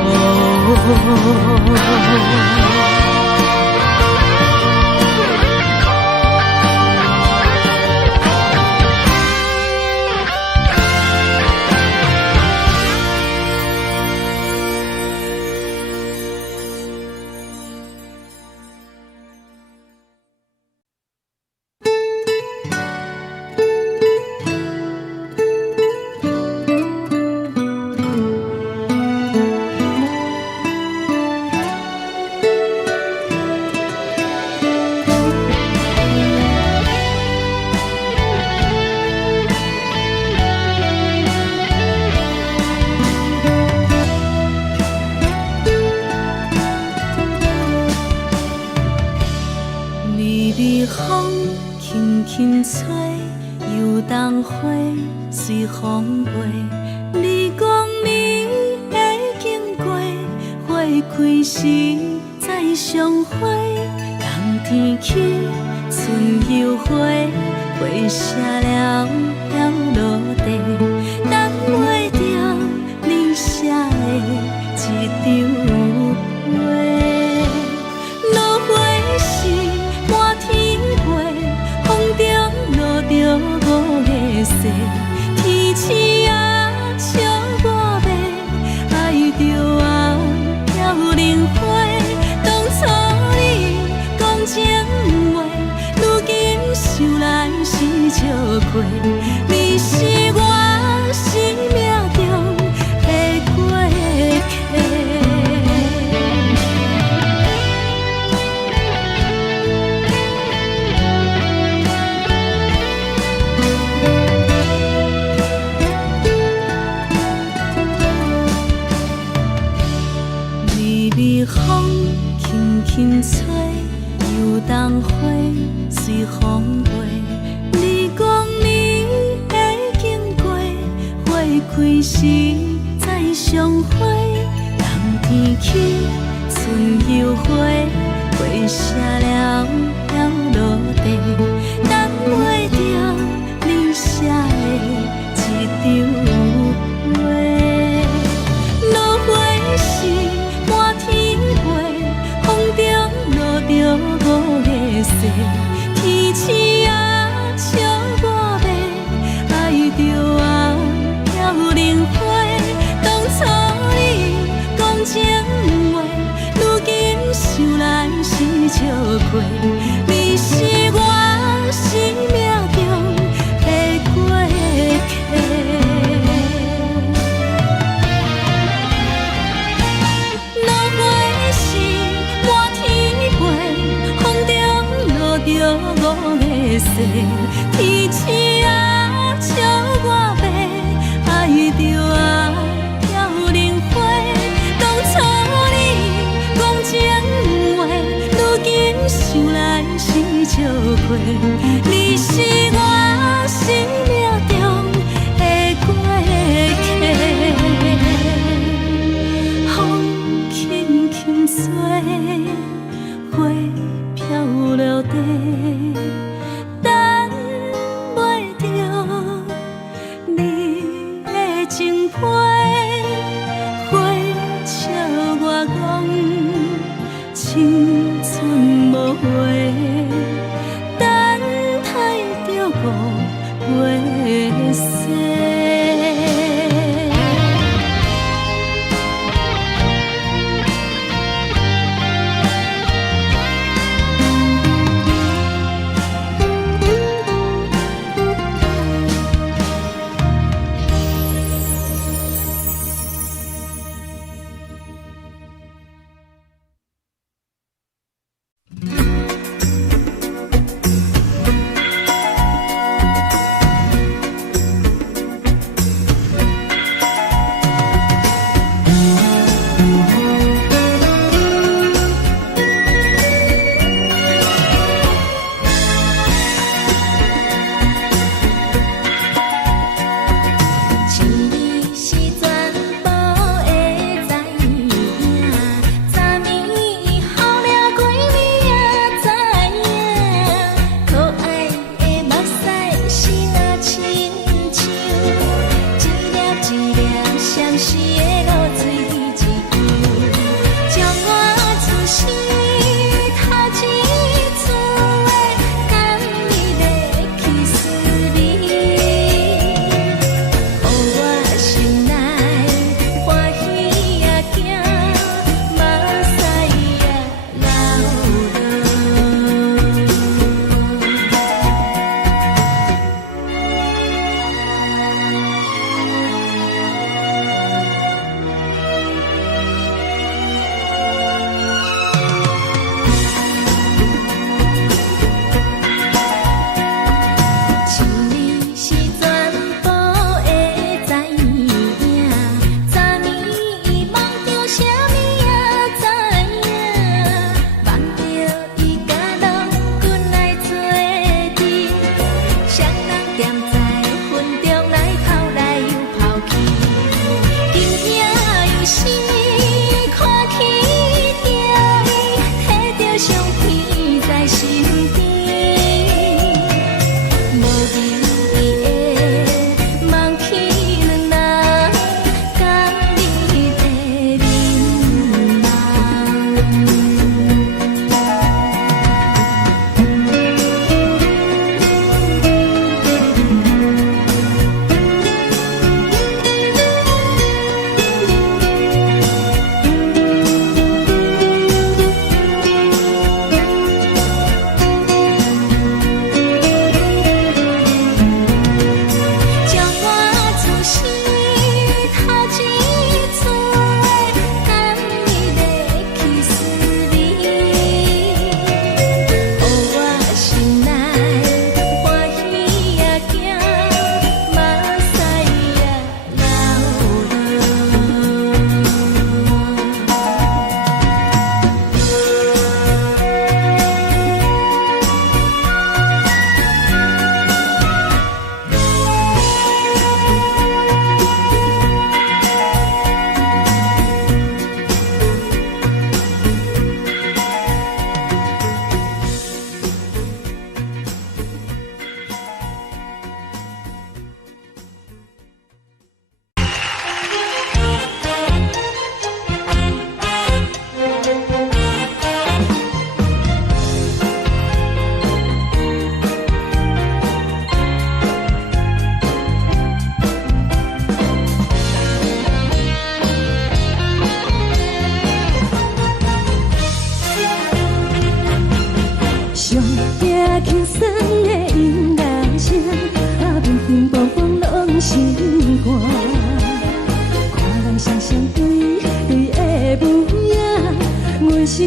随风飞，你讲你会经过，花开时再相会。冬天起，春又花，花谢了落地，等袂着你写的一张画。落花时满天飞，风中落着五个色。天星啊，笑我白，爱着啊飘零花。当初你讲情话，如今想来是笑亏。你是我生命中的过客。微微风轻轻吹，游动花随风飞。你讲你会经过，花开时再相会。冬天起，春又回，花谢了要落地，等袂着你写的一张话。落花时满天飞，风中落着五个色，天星啊笑我迷，爱着我飘零花。当初你讲情话，如今想来是笑过。你是我生命中的过客。落花时满天飞，风中落着五个色，天星啊笑我迷，爱着我飘零花。当初你讲情话，如今想来是笑过。你是我生命中的过客。风轻轻吹，花飘落地，等袂着你的情批。花笑我讲青春无悔，等待着五月雪。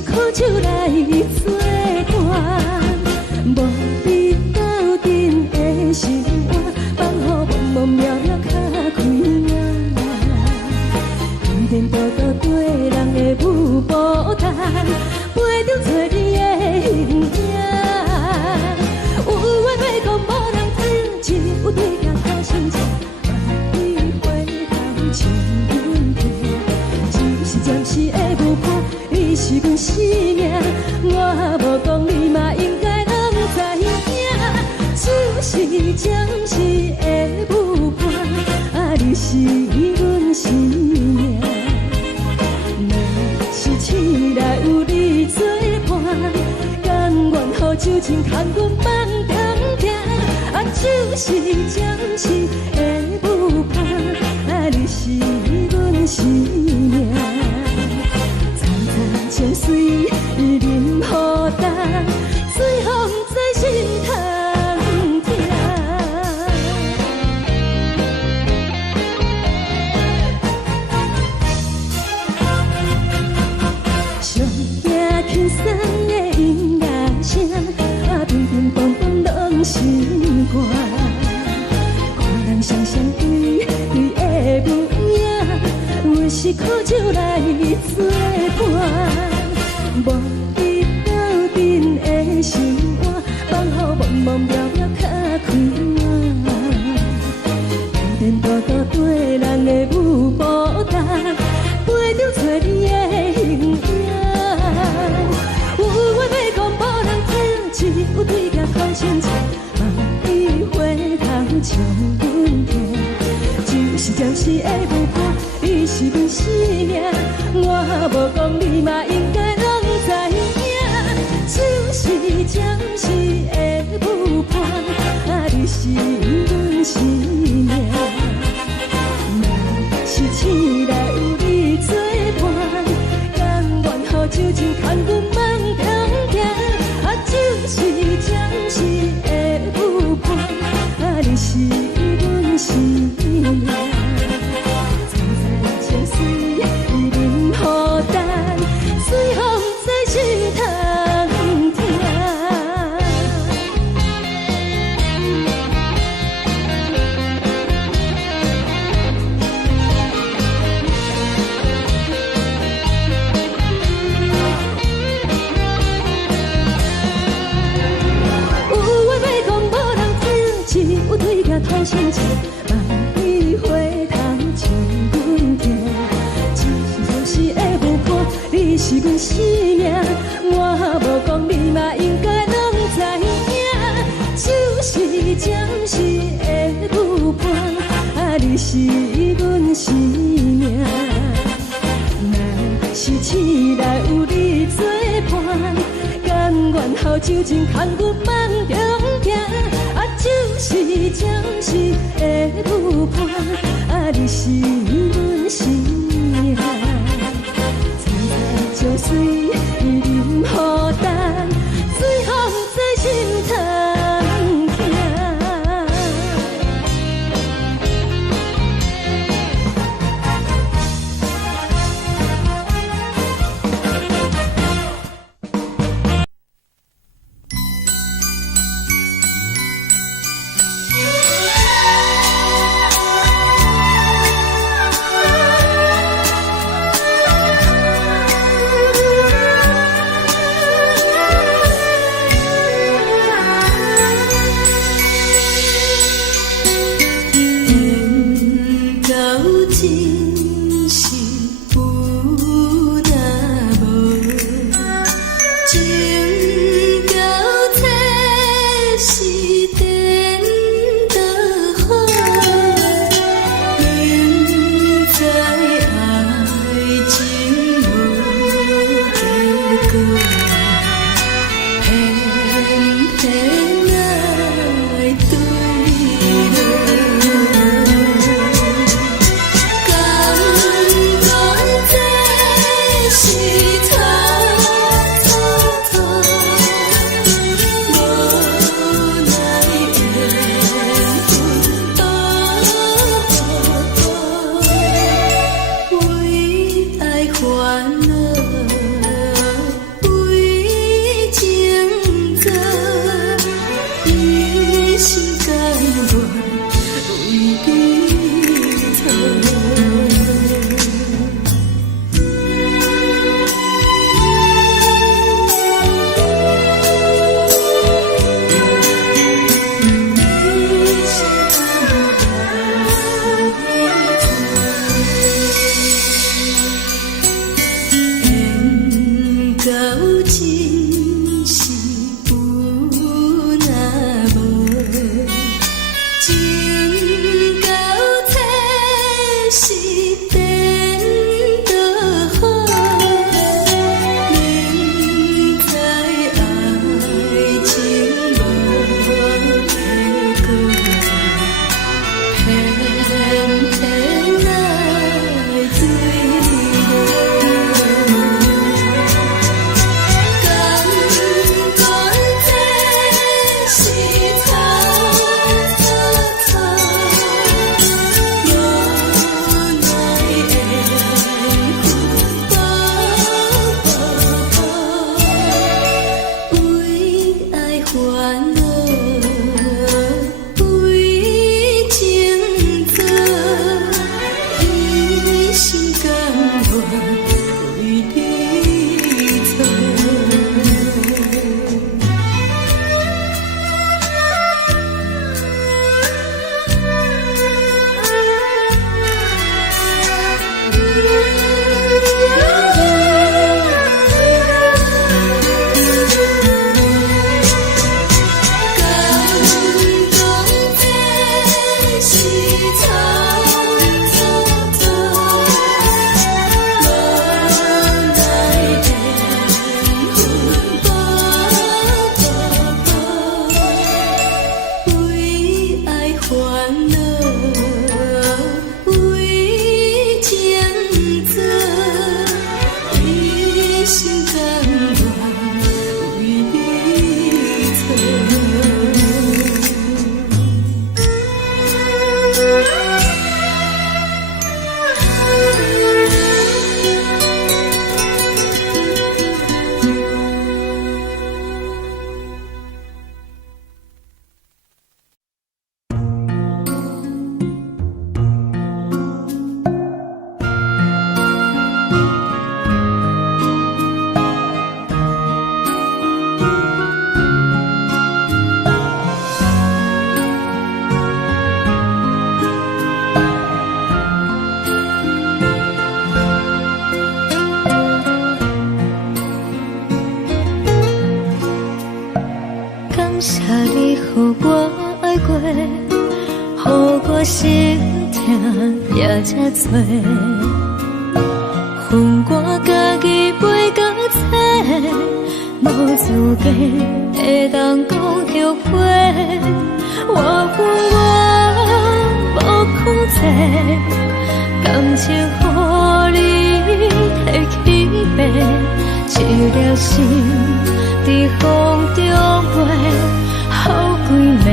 苦酒来作伴，无你斗阵的心肝，放予茫茫渺渺较开眼。颠颠倒倒对人的舞步弹，陪着找你的形影。有话要讲无人知，只有对镜头先知。万里回头将阮提，只是暂时的舞伴，你是阮生命。我无讲你嘛应该拢知影，就是暂时的舞伴，啊你是阮生命。若是醒来有你作伴，甘愿予酒精牵阮放通行，啊就是暂时的舞伴，啊你是阮生命。层层情水任孤单，水风在心通听。上惊轻松的音乐声，啊乒乒乓乓拢心肝。看人双双对对的模样，阮是苦酒来作伴。无你斗阵的心肝，放予茫茫渺渺较开眼。颠颠倒倒对人的舞步弹，陪着找你的形影。有话要讲无人知，只有对镜头先知。万里回头将阮提，就是暂时的舞伴，你是阮生命。我无讲你嘛应该拢知影，就是暂时的舞伴，啊你是阮生命。若是醒来有你作伴，甘愿予酒精牵阮放通行，啊就是暂时的舞伴，啊你是阮生命。层层情水任孤单，水风在心通听。有话要讲无人知，只有对镜头先知。万里回头将阮提，只是暂时的舞伴，你是阮生命。我无讲你嘛应该拢知影，就是暂时的舞伴，啊你是阮生命。若是醒来有你作伴，甘愿予酒精牵阮放中行，啊就是暂时的舞伴，啊你是阮生命。层层情水任孤单，水风在心通听。谢你，予我爱过，予我心痛也这多。恨我家己袂到切，无资格会当讲后悔。我恨我无控制，感情予你摕去卖，一粒心在风中飞。好几暝，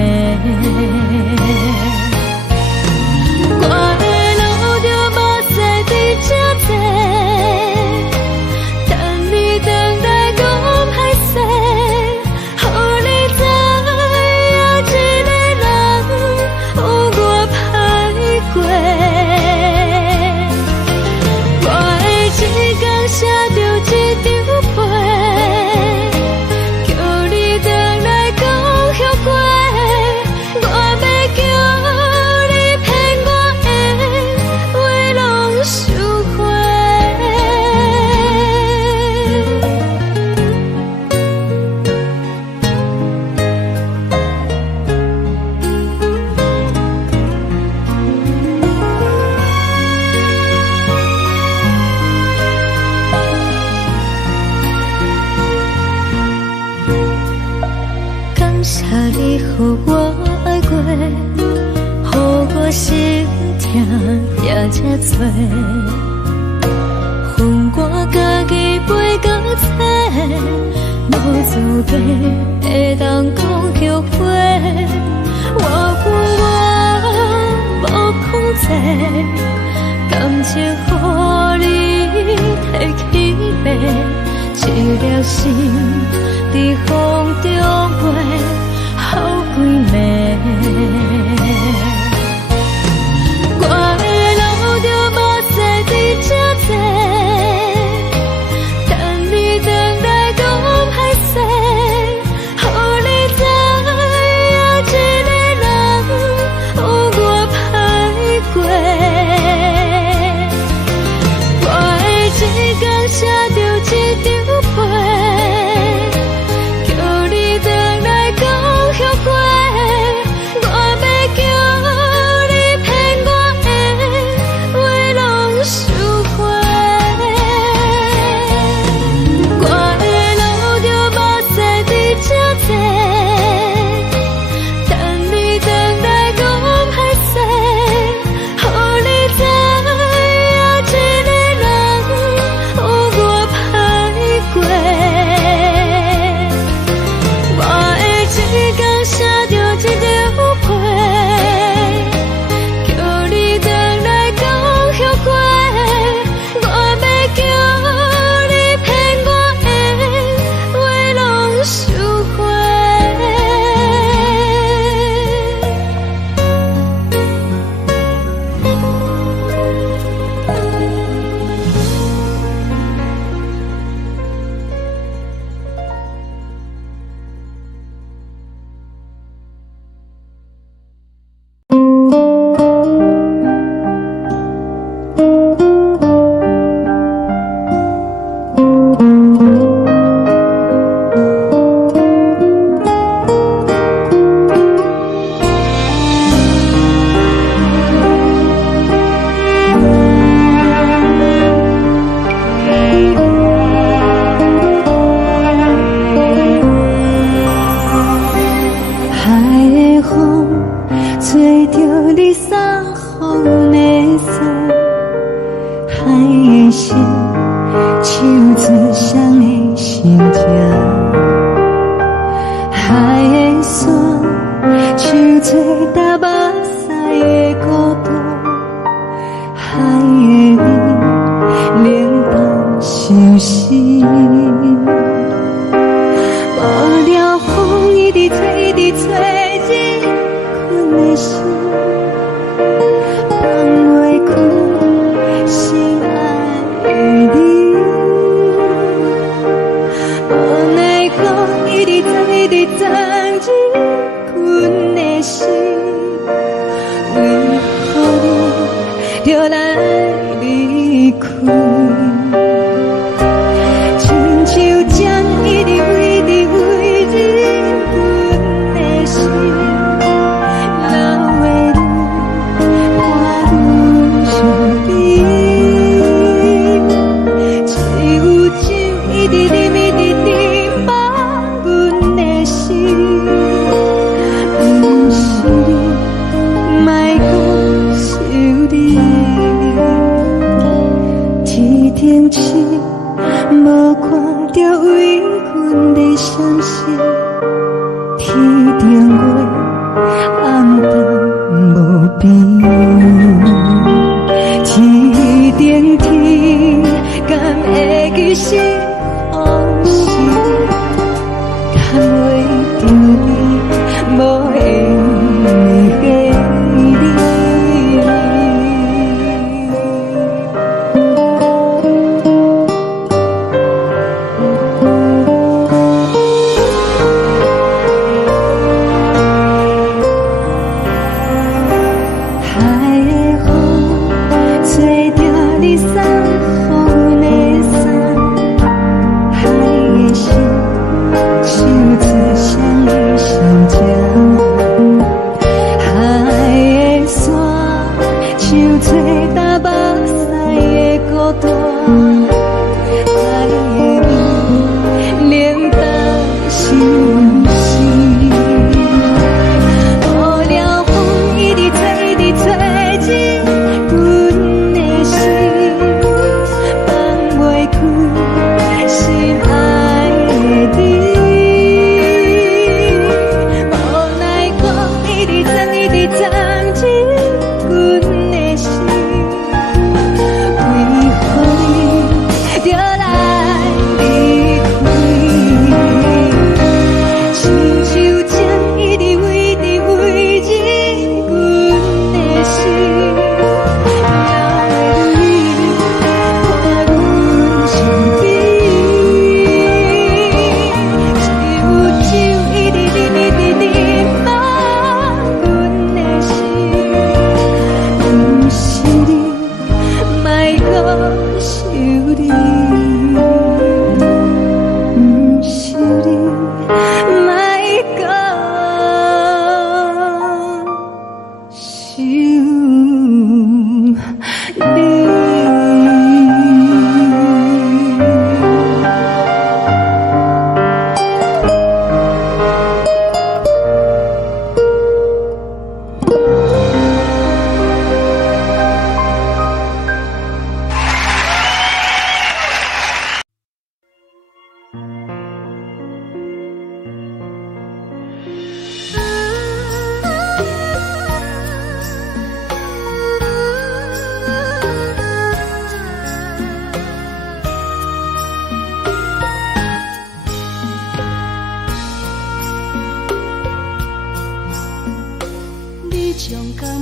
我的路就无再伫这多，等你等待讲歹势，予你知影一个人有我歹过，我的一天写着一张被，叫你等来讲。我要叫你骗我的话拢收回。感谢你，予我爱过，予我心痛也这多。恨我家己袂到切，无资格会当讲后悔。我恨我无控制，感情予你摕去卖，一粒心在风中飞。好几暝，我的路就无再伫这多，等你等待讲歹势，予你知影一个人有我歹过，我的一天写着一张被，叫你等来讲。后悔，我要叫你骗我的话拢收回。我的路就无再伫这多，等你等待讲歹势，予你知影一个人有我歹过。我的一天写着一张被，叫你等来讲后悔。我要叫你骗我的话拢收回。海的山，像做搭目屎的歌。就来离开。亲像将一直为你为你阮的心，流的泪伴阮伤悲，只有酒一直啉一直啉饱阮的心，不是你，莫讲想你。天顶星无看到为阮的伤心，天顶月暗淡无边，天顶天敢会记是往事，叹袂着你，无缘给你。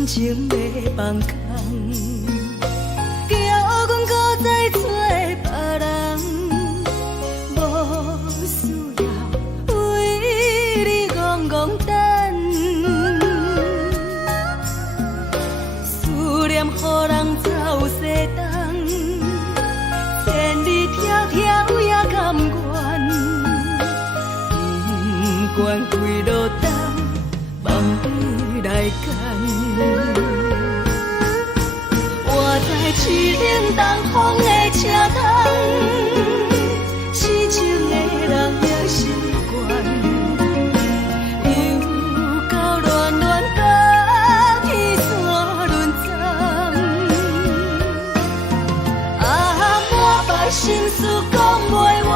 情袂放空，叫阮搁再找别人，无需要为你戆戆等。思念予人走西东，千里迢迢也甘愿，不管开路灯，梦伊来干。我在市顶东风的车窗，痴情的人也习惯，又到乱乱甲天山轮转。啊，满腹心事讲袂完，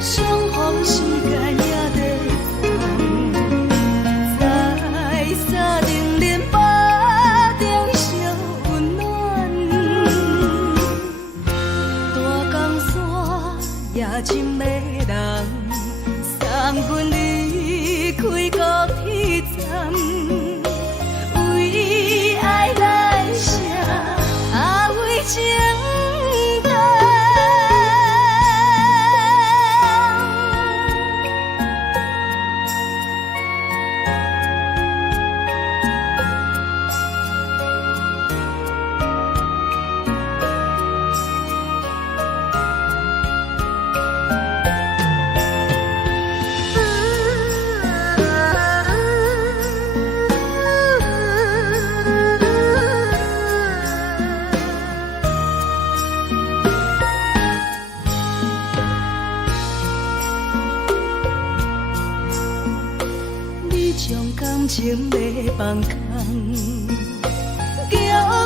相逢时间也在等，在山顶林巴中烧温暖。放空，叫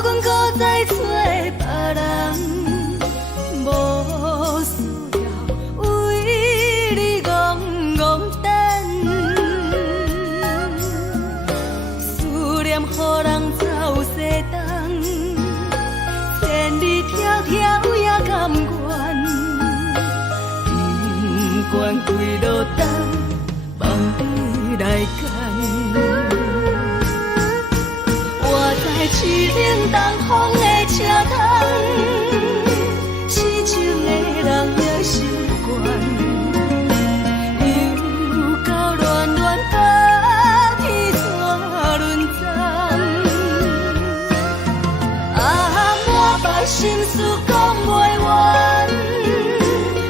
阮搁再找别人，无需要为你戆戆等，思念予人走西东，千里迢迢也甘愿，不管几路灯，放你来干。我在市顶东风的车窗，痴情的人也习惯，又到乱乱把天怎轮转？啊，满腹心事讲袂完，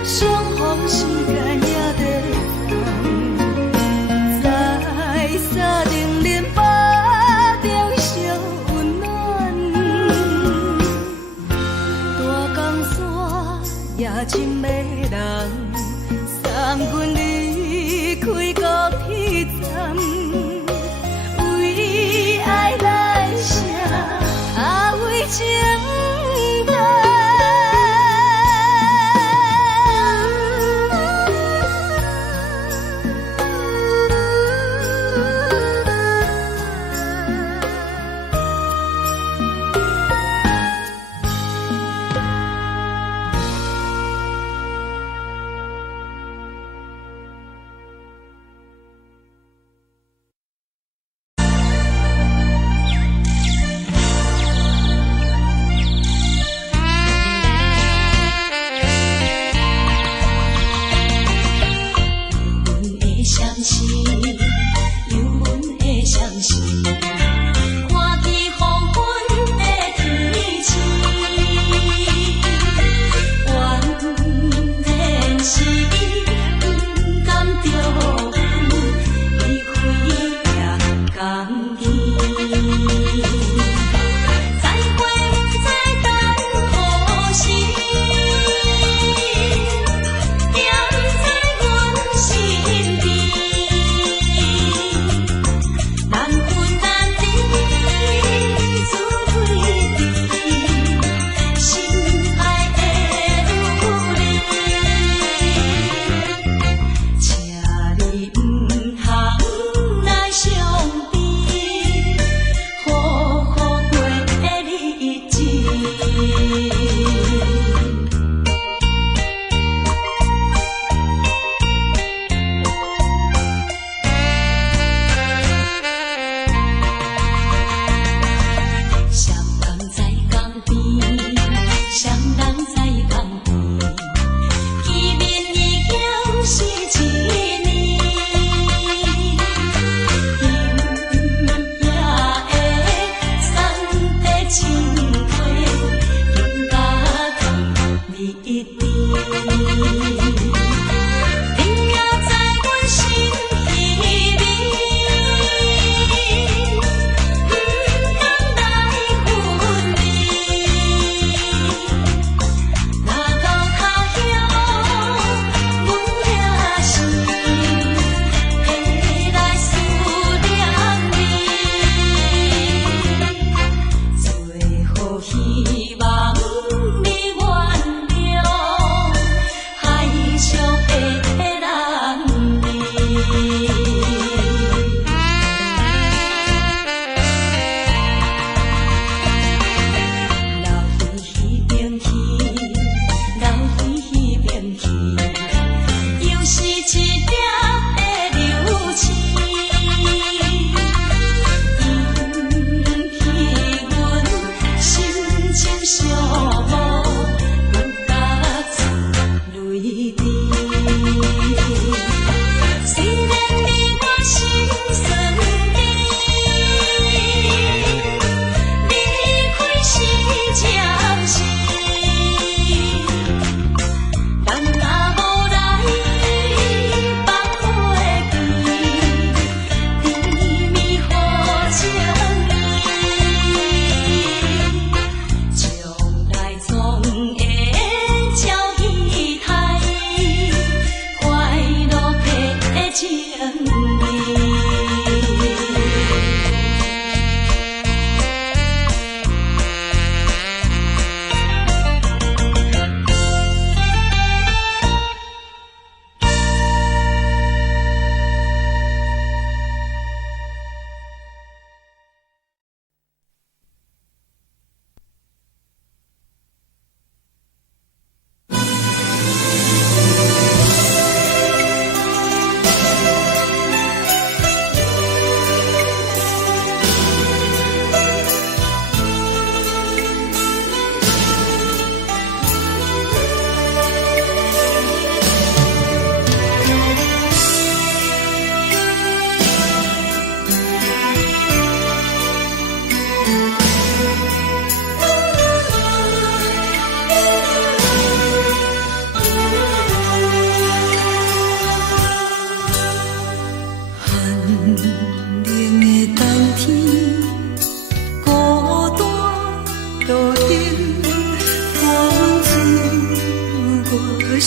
相逢时间也在等，在沙定林巴中相温暖，大江山也真迷人，送阮离开高铁站，为爱来生，啊为情。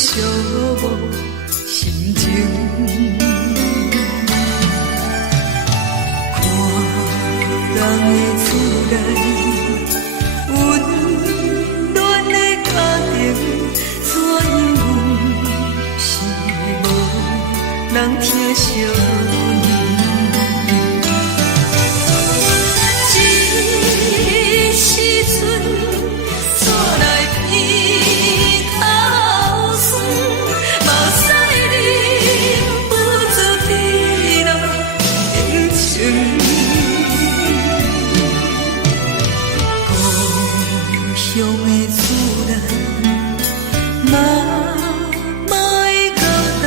寂寞心情。看人的厝内温暖的家庭，怎样是无人疼惜你？这时阵怎来鼻口酸，目屎忍不住滴落眼睛。故乡的厝内，妈妈的交代，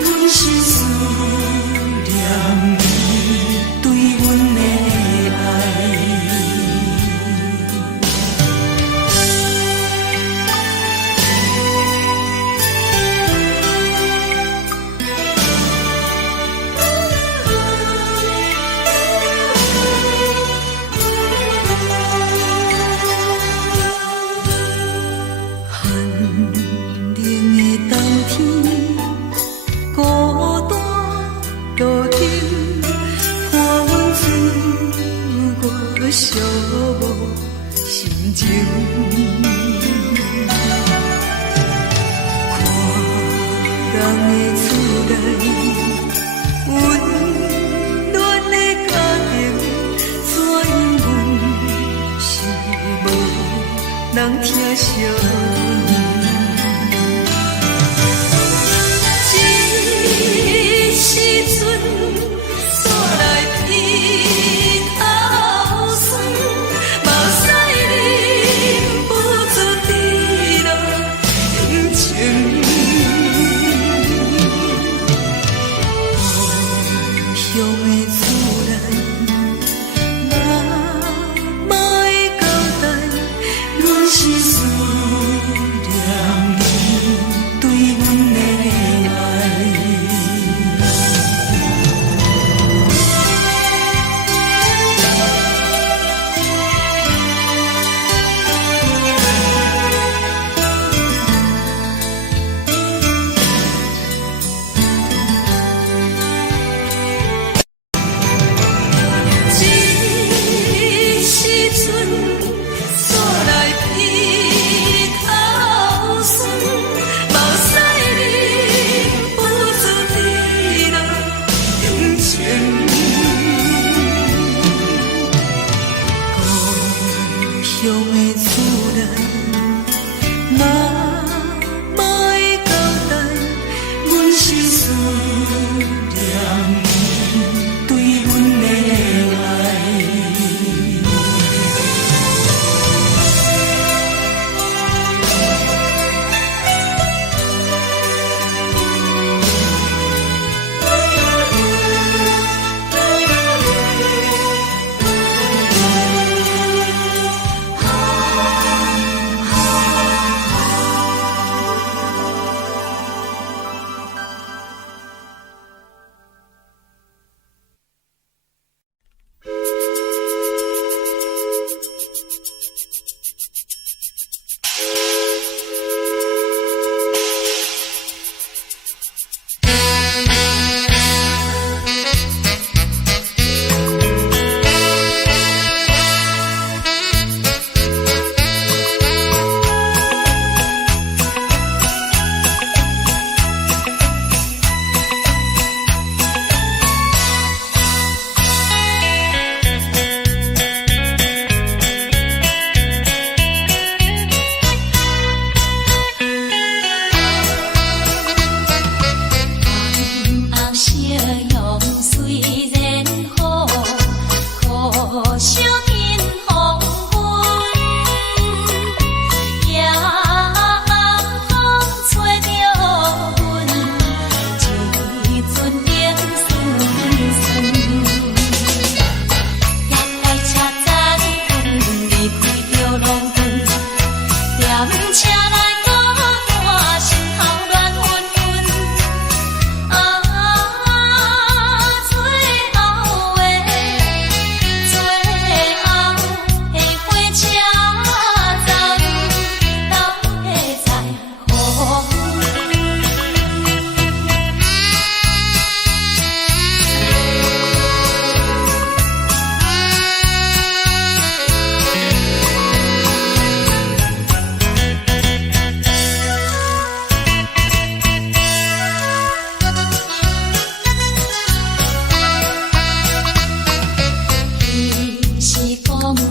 阮是思念你对阮的爱。寒冷的冬天，孤单路顶，看阮自我寂寞心情。看人的厝内温暖的家庭，怎样是无人疼惜你？这时阵怎来鼻口酸，目屎忍不住滴落眼睛。故乡的厝内，妈妈的交代，阮是思念你对阮的爱。这时阵怎来鼻口酸，目屎忍不住滴落眼睛。故乡的厝内，妈妈的交代，阮是思念你对阮的爱。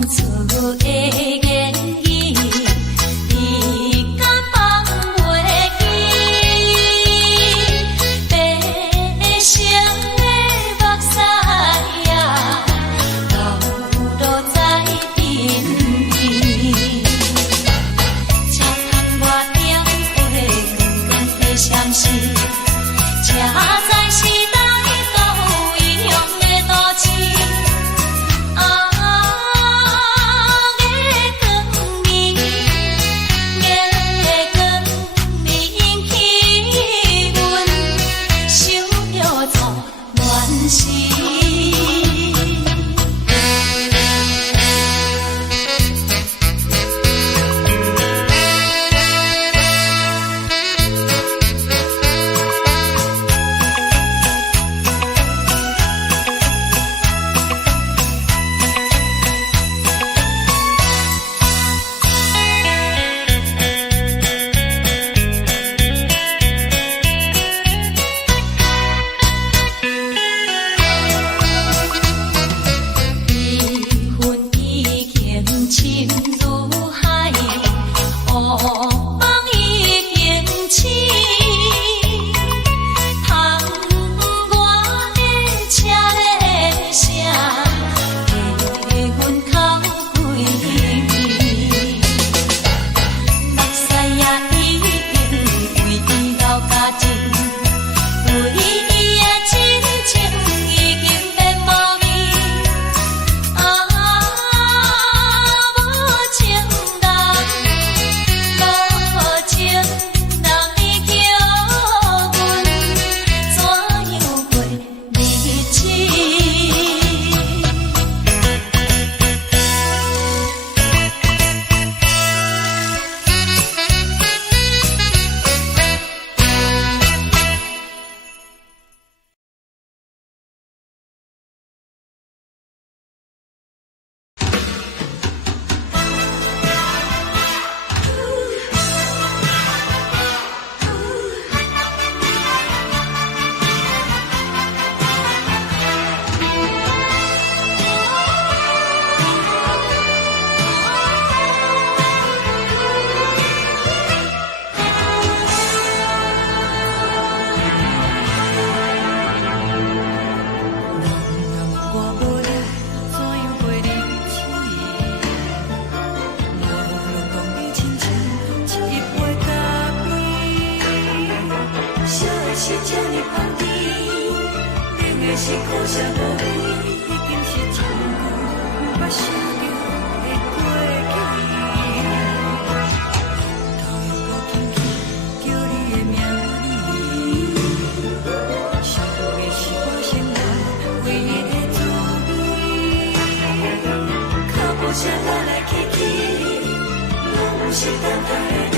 厝的言语，你敢放袂记？白成的目屎呀，流落在边边。车窗外点火，光光的闪烁，车载时代都异乡的都市。是苦涩无味，已经是一句不捌想着的过去。头又搁轻轻叫你的名字，想的是我生活唯一的滋味。脚步声来来去去，拢不是等待的你，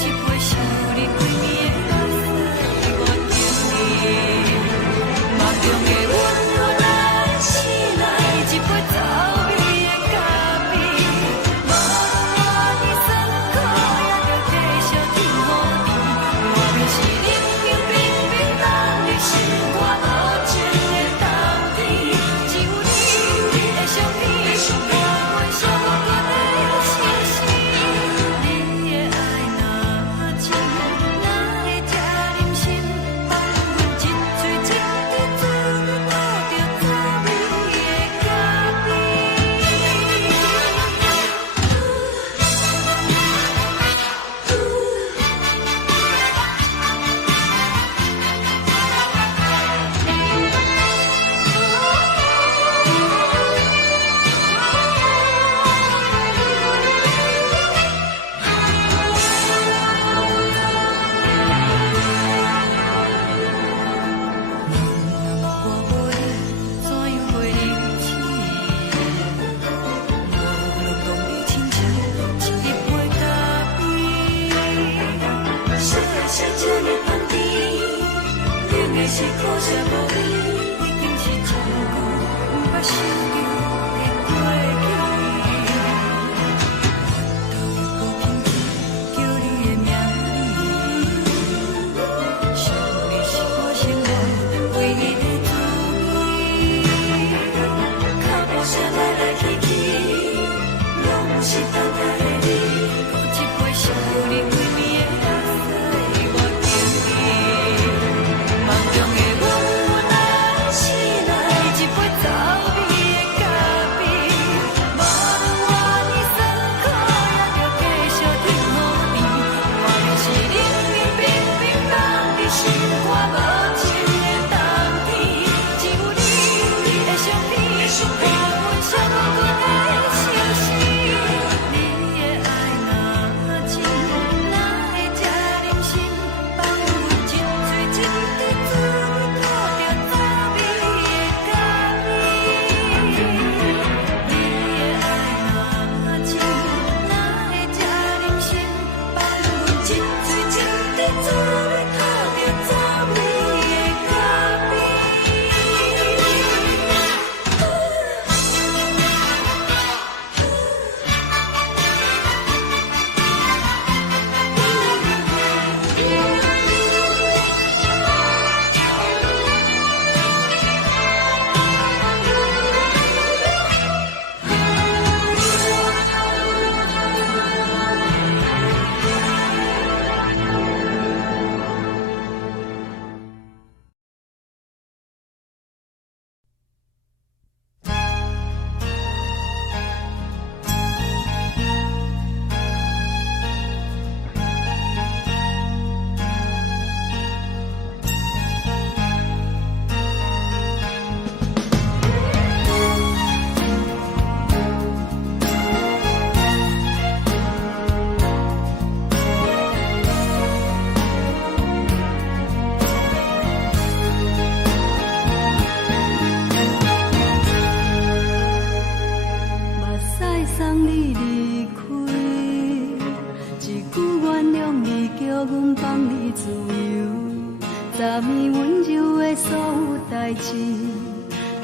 一杯想你几年的目屎，我等你。梦中的阮落来醒来，一杯草味的咖啡，无论你酸苦，也着继续甜予你。我便是冷冷冰冰等你心肝无情的冬天，只有你的相片，我阮相隔的心事。你的爱若真，哪会这忍心放阮一嘴一滴水？是苦涩无味，已经是一句不捌想着的过去。头又搁轻轻叫你的名字，想你是我生活唯一的滋味。脚步声来来去去。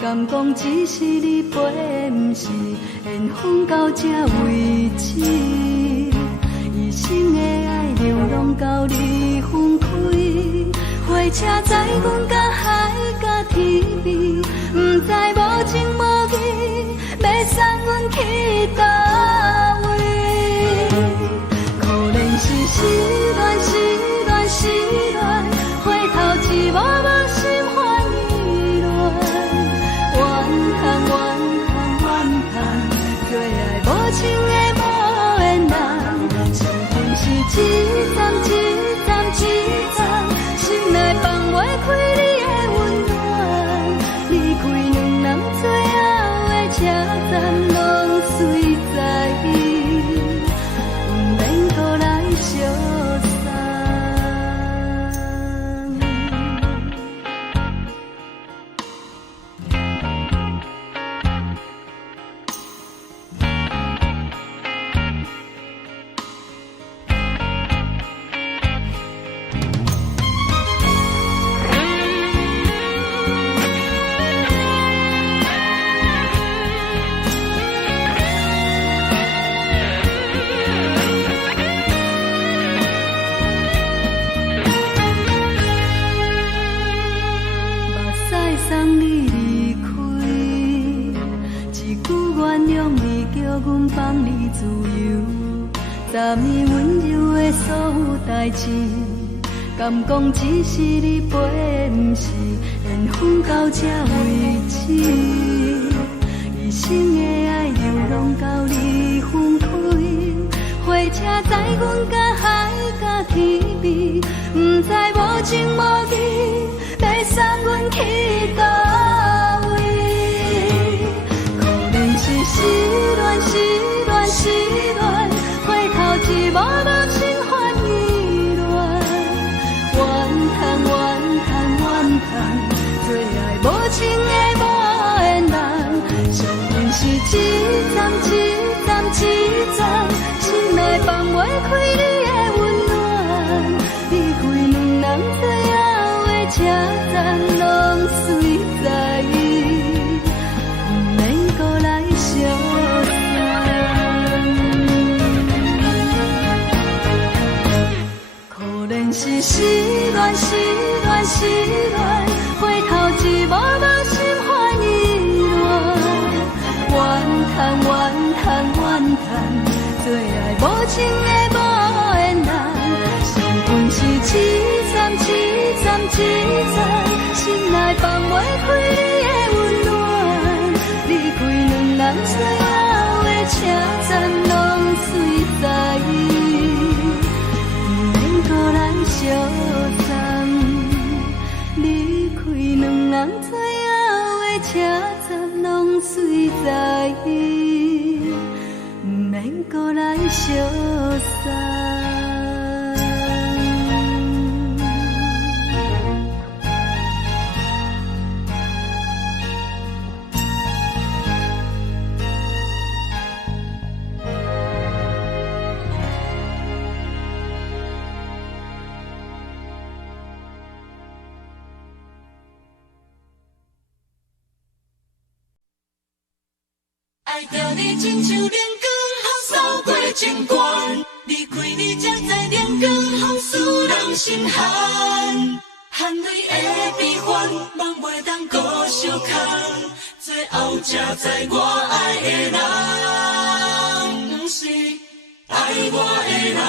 敢讲只是你陪，不是缘分到这为止。一生的爱流浪到你分开，火车载阮到海甲天边，不知无情无义，要送阮去倒位？可能是失恋，失恋，失恋，回头一幕幕心烦意乱。最爱无情的无缘人，情份是一站一站一站，心内放袂开你的温暖。离开两人最后的车站，拢随在意，不免搁来相送。送你离开，一句原谅你，叫阮放你自由。昨暝温柔的所有代志，敢讲只是你陪，不是缘分到这为止。一生的爱流浪到你分开，火车载阮到海甲天边，不知无情无义，要送阮去倒位？可能是失恋，失恋，失恋，回头一幕幕心烦意乱。怨叹，怨叹，怨叹，最爱无情的无缘人，相份是一站一站一站，心内放袂开你的温暖。离开两人最后的车站，拢随在意，不免搁来相送。可能是失恋，失恋，失恋，回头一幕幕心烦意乱。怨叹，怨叹，怨叹，做爱无情的无缘人，上恨是凄惨凄惨凄惨，心内放袂开你的温暖，离开两人最后的车站拢随在，不免搁来相送，离开两人最后的车站拢随在，不免搁来相送。爱着你亲像阳光扫过情关，离开你才知阳光风使人心寒，含泪的悲欢，望袂当搁相牵，最后才知我爱的人，不是爱我的人。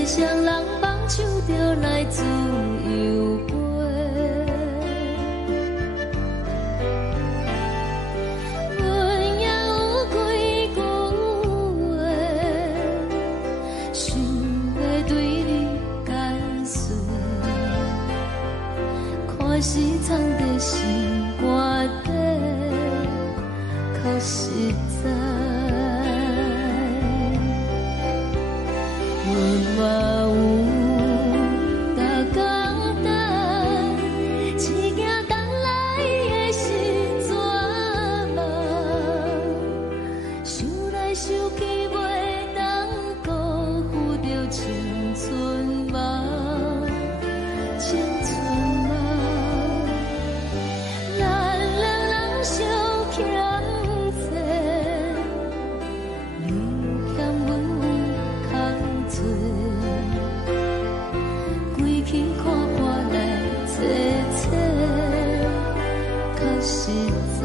世上人放手就来自由飞。阮也有几句话，想要对你解释，看是藏在心肝底，较实在。阮嘛有逐工等，一件等来的是怎梦？想来想去袂当辜负着青春梦，青春梦。咱两人相欠债，你欠阮空做，归去看看来坐坐，较实在。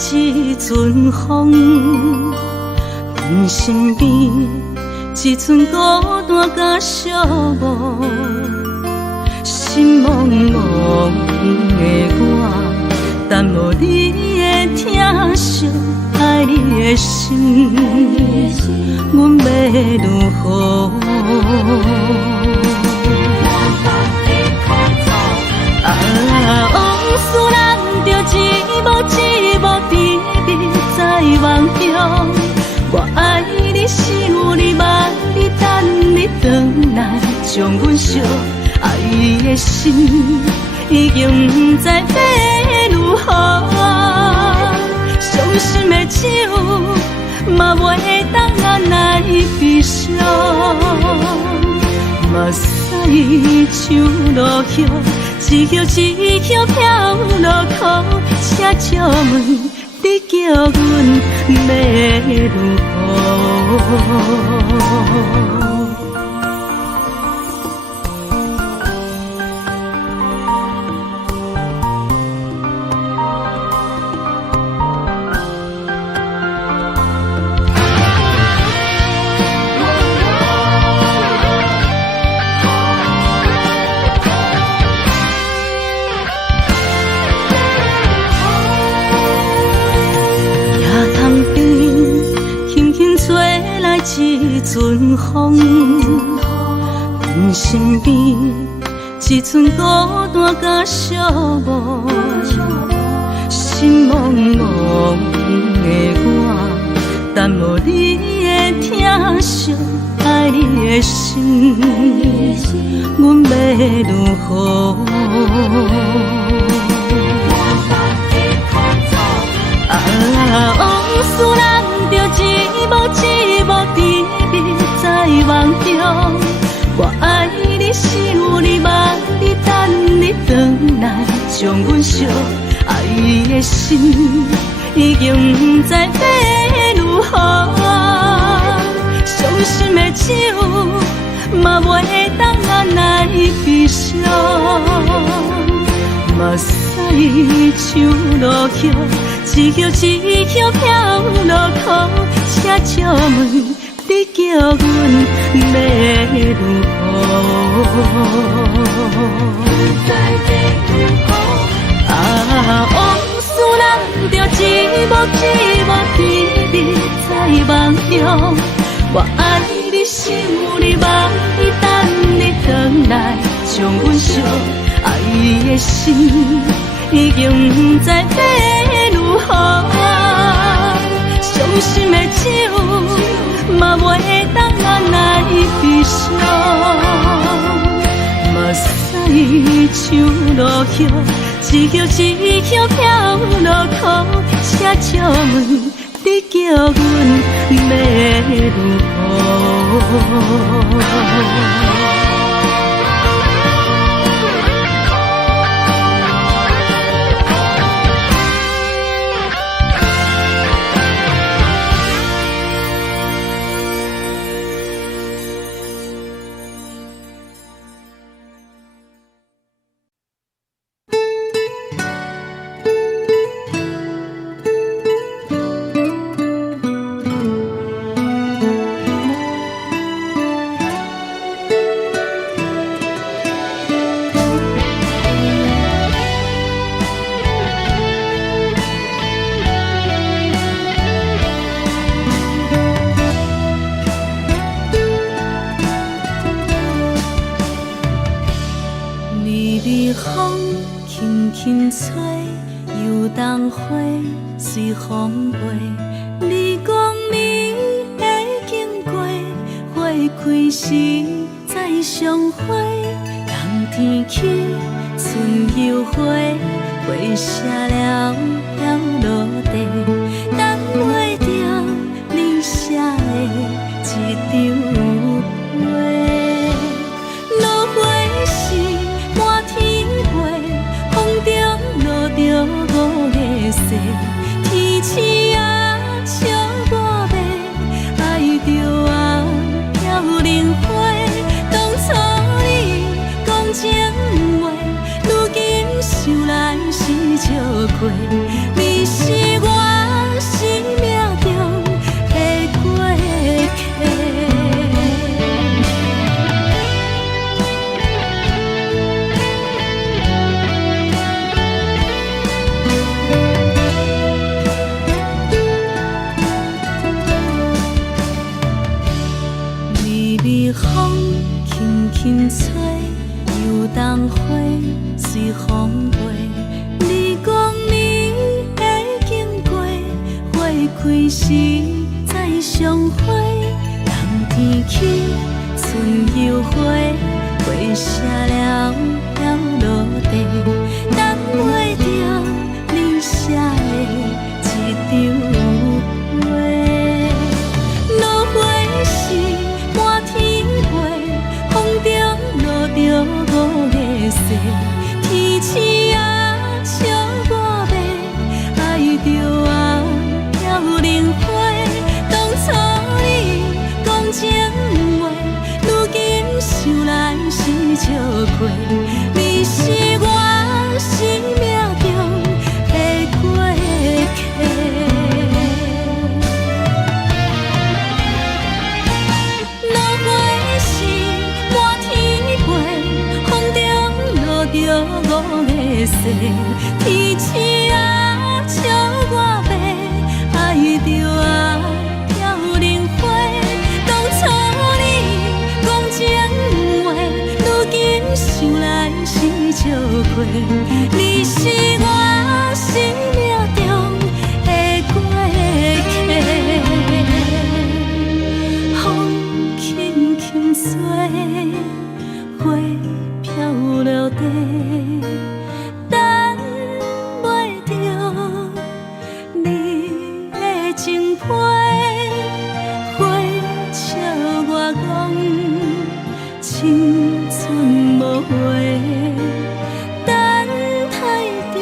一阵风，阮身边一阵孤单甲寂寞，心茫茫的我，等无你的疼惜，爱你的心，阮要如何？往事人着一幕一幕甜蜜在梦中，我爱你是有你望你等你回来，将阮惜爱的心已经不知要如何，伤心的手嘛袂当按来悲伤，目屎像落雨。一叶一叶飘落雨，请借问你叫阮要如何？一阵风，阮身边一阵孤单甲寂寞，心茫茫的我，等无你的疼惜，爱你的心，阮要如何？往事人着一幕一幕甜蜜在梦中，我爱你是有你望你等你回来，将阮惜爱的心已经不知要如何，伤心的手嘛袂当按来悲伤，目屎像落雨。一叶一叶飘落雨，请借问你叫阮要如何？往事人着一幕一幕甜蜜在梦中，我爱你是有你望你等你回来，将阮惜爱的心已经不知要如何，伤心的手嘛袂当按来悲伤，目屎像落雨，一叶一叶飘落雨，请借问你叫阮要如何？随风飞，你讲你会经过，花开时再相会。冬天起，春又花，花谢了要落地，等袂着你写的一张画。落花时满天飞，风中落着五个色。天星啊，笑我白，爱着啊，飘零花。当初你讲情话，如今想来是笑亏。你是我。风过。你讲你会经过，花开时再相会。人天起，春又花，花谢了了落地，等袂着你写的一张画。落花时满天飞，风中落着五个色，天星啊笑我迷，爱着啊飘零花。当初你讲情话，如今想来是笑过。你是我生命中的过客。落花时满天飞，风中落着五个色，天星啊笑我迷，爱着啊飘零花。当初你讲情话，如今想来是笑过。你是我生命中的过客。风轻轻吹，花飘落地，等袂着你的情批。花笑我讲青春无话，等待着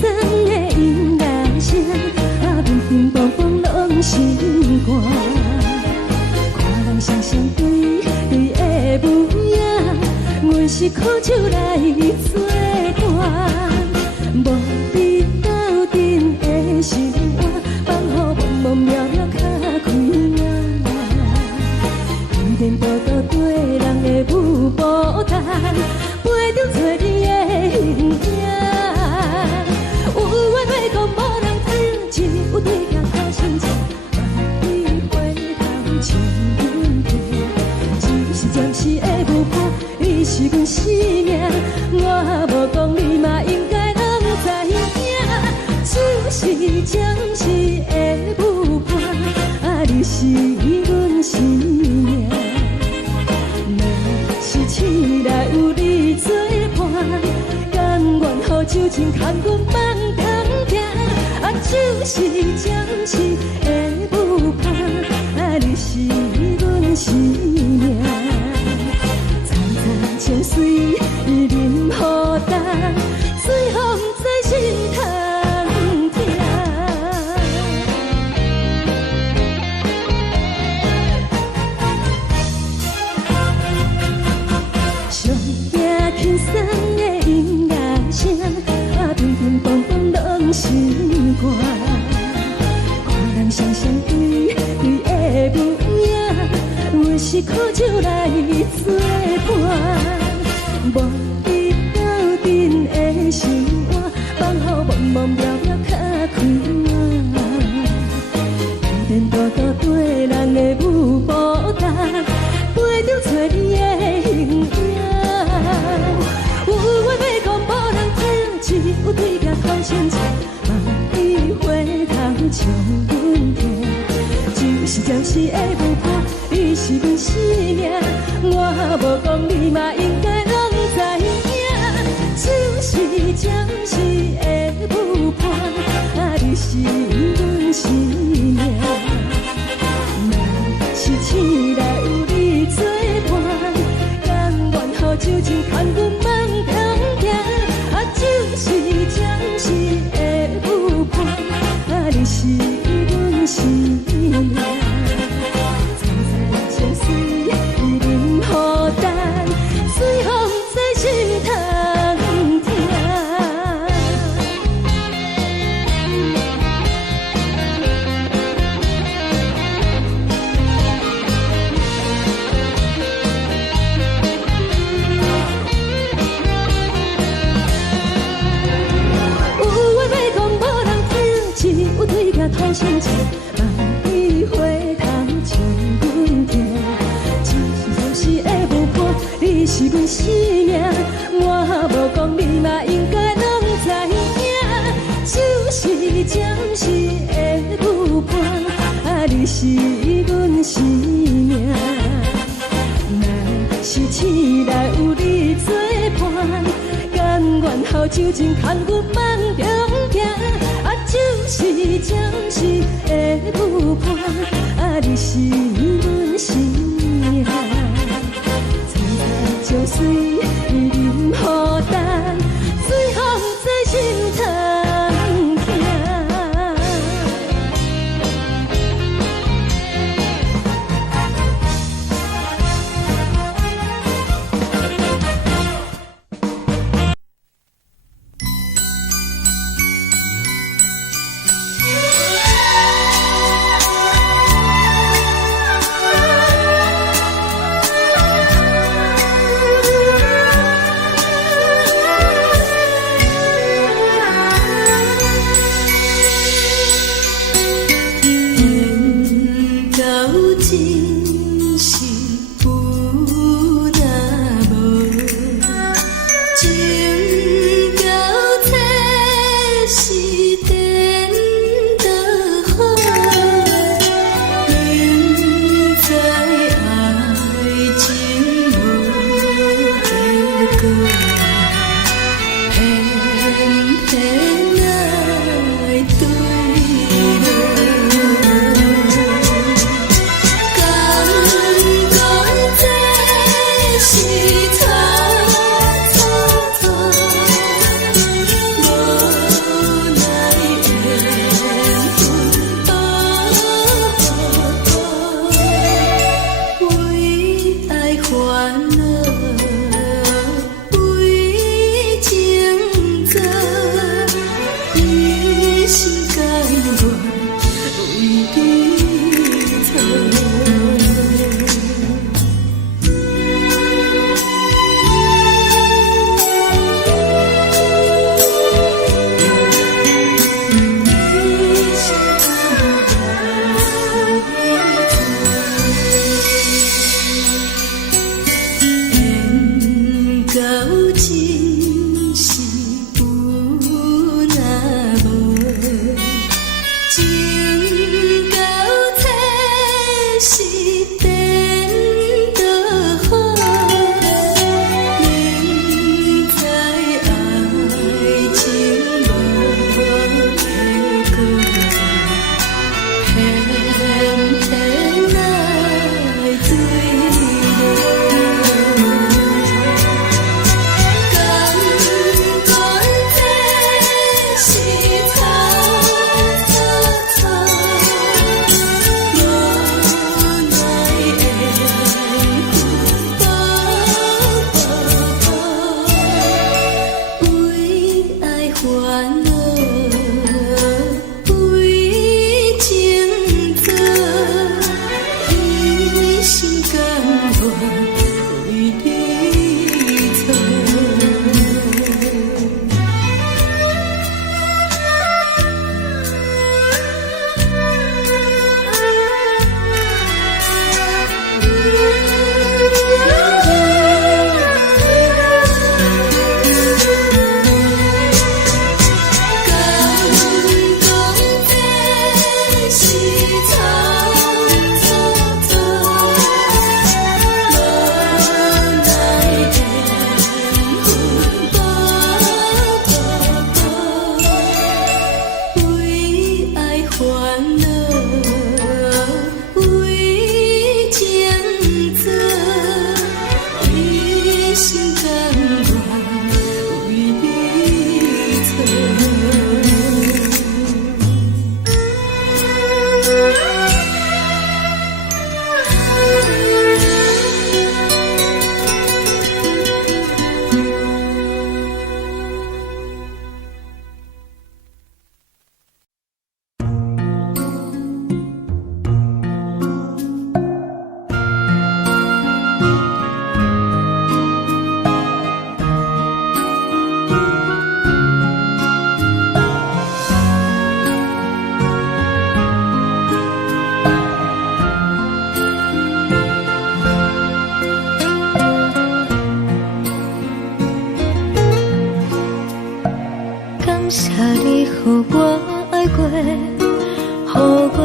送的音乐声，平平淡淡拢心肝。看人双双对对的模样，阮是苦酒来作伴。无你斗阵的心肝，放予茫茫渺渺较开朗。颠颠倒倒对人的舞步弹，陪着做你的形影。有话要讲无人听，只有对镜头先知，万里回头像阮听。只是暂时的舞伴，你是阮生命，我无讲你嘛应该拢知影。只是暂时的舞伴，你是阮生命。若是醒来有你作伴，甘愿予酒精牵阮放通行。就是暂时的舞伴，你是阮生命。层层情水任何担，水风在心通听。上惊轻松的音乐声，平平淡淡拢心肝。看人双双对对的模样，阮是苦酒来作伴。无你斗阵的心肝，放予茫茫渺渺较开朗。颠颠倒倒对人的舞步弹，陪着做你的形影。有话要讲无人听，只有对镜头先知，万里回头像阮听。就是暂时的舞伴，你是阮生命，我无讲你嘛应该拢知影。就是暂时的舞伴，你是阮生命。若是醒来有你作伴，甘愿予酒精牵阮放通行。就是暂时的舞伴，你是阮生命。层层情水任何担，随风在心通听。头先知，万里回头像阮听。只是暂时的舞伴，你是阮生命，我无讲你嘛应该拢知影。就是暂时的舞伴，你是阮生命。若是醒来有你作伴，甘愿予酒精牵阮放中行。就是暂时的舞伴，你是阮生命。层层情水任何担，随风在心通听。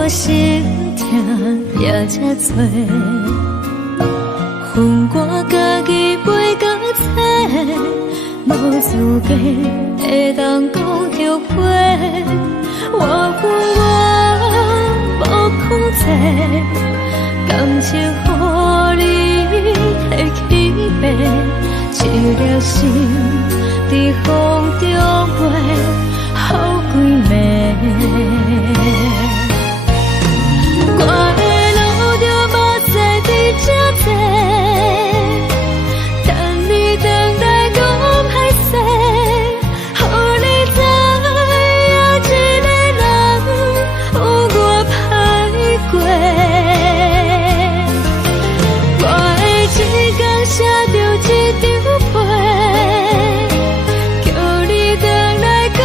心痛也这多，恨我家己袂到切，无资格会当讲后悔。我无控制，感情予你提起白，一粒心在风中飞，好几暝。我的路就无再伫这多，等你等待讲歹势，予你知影一个人有我歹过。我会一天写着一张被，叫你回来讲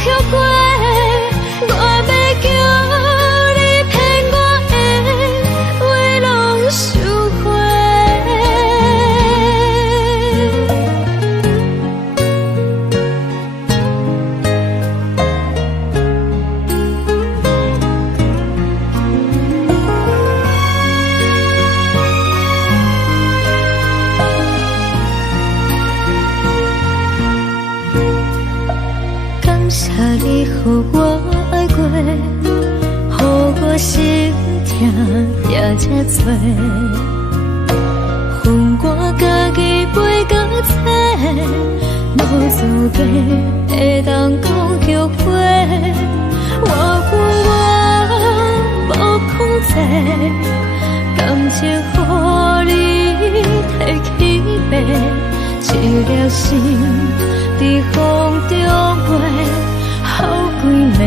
后悔。我要叫你予我爱过，予我心痛也这多，恨我家己袂到切，无资格会当讲后悔。我无控制，感情予你提起白，一粒心在风中飞。好几暝，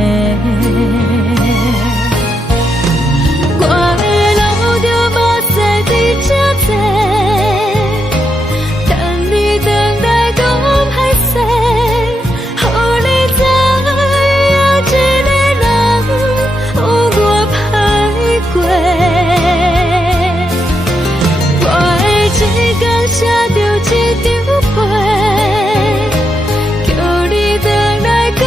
我的路就无再伫这多，等你等待讲歹势，予你知影一个人有我歹过。我会一天写着一张被，叫你回来讲。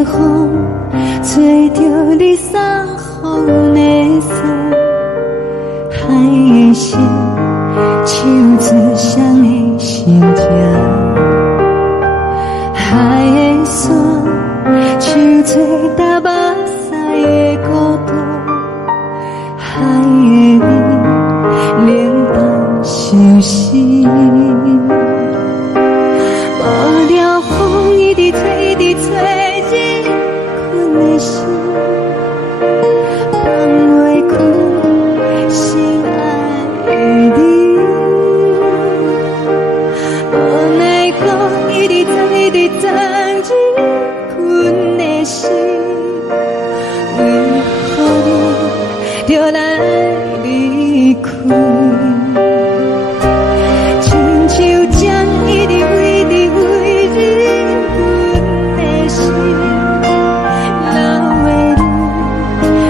的风吹着你送予的伞，海的心手指双的心情，海的山手做搭目屎的孤单，海的你冷淡伤心。无聊风一直吹，一直吹，日困的心放袂开，心爱的你。无奈风一直吹，一直吹，日困的心，为何你就来离开？亲像江一直为你为日阮的心，流的泪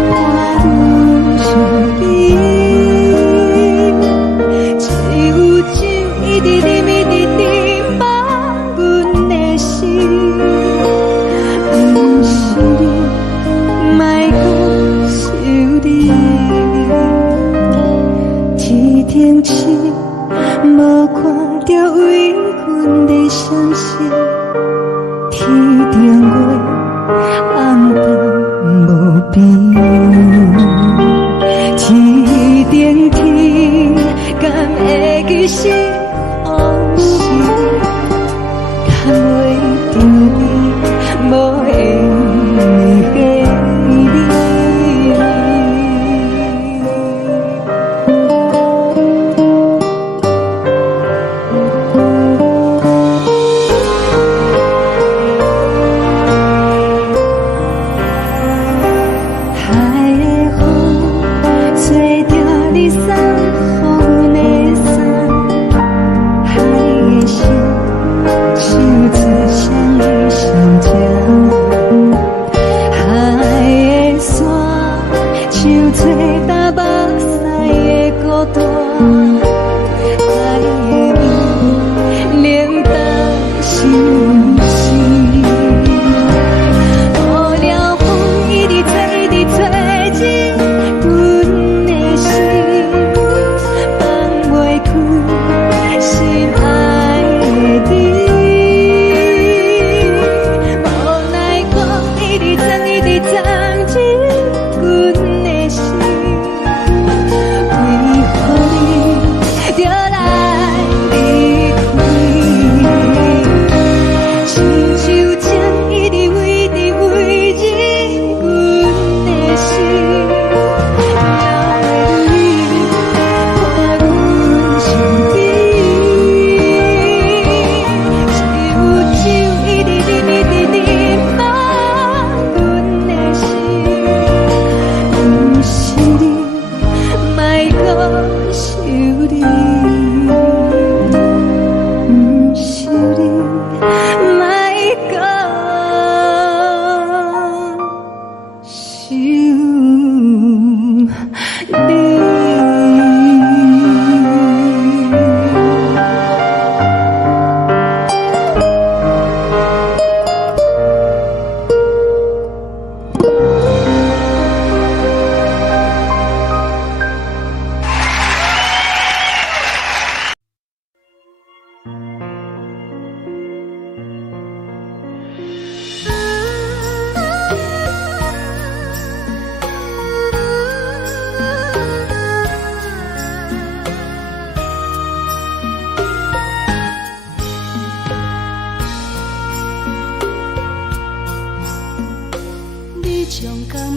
伴阮伤悲，只有酒一直啉一直啉饱阮的心，不是你，莫讲想你。天顶星无看到为阮的伤心，天顶月暗淡无边，天顶天敢会记是往事，敢袂着你无缘的你。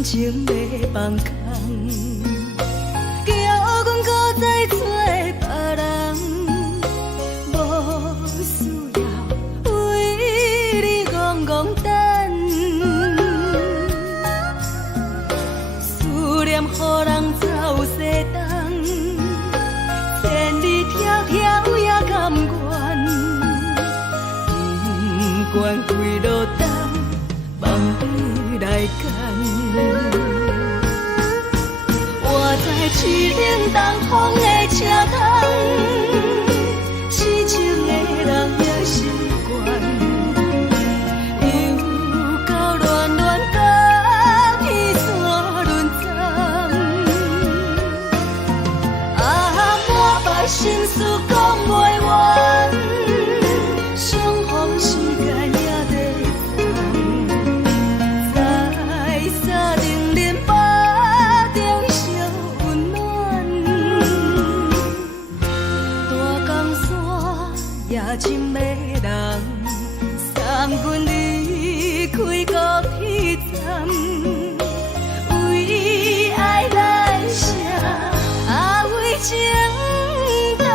情袂放空，叫阮搁再找别人，无需要为你戆戆等，思念予人走西东，千里迢迢也甘愿，不管开路灯，梦里来干。我在痴冷东风的车窗，痴情的人也习惯，又到恋你孤铁站，为爱来舍，为情重。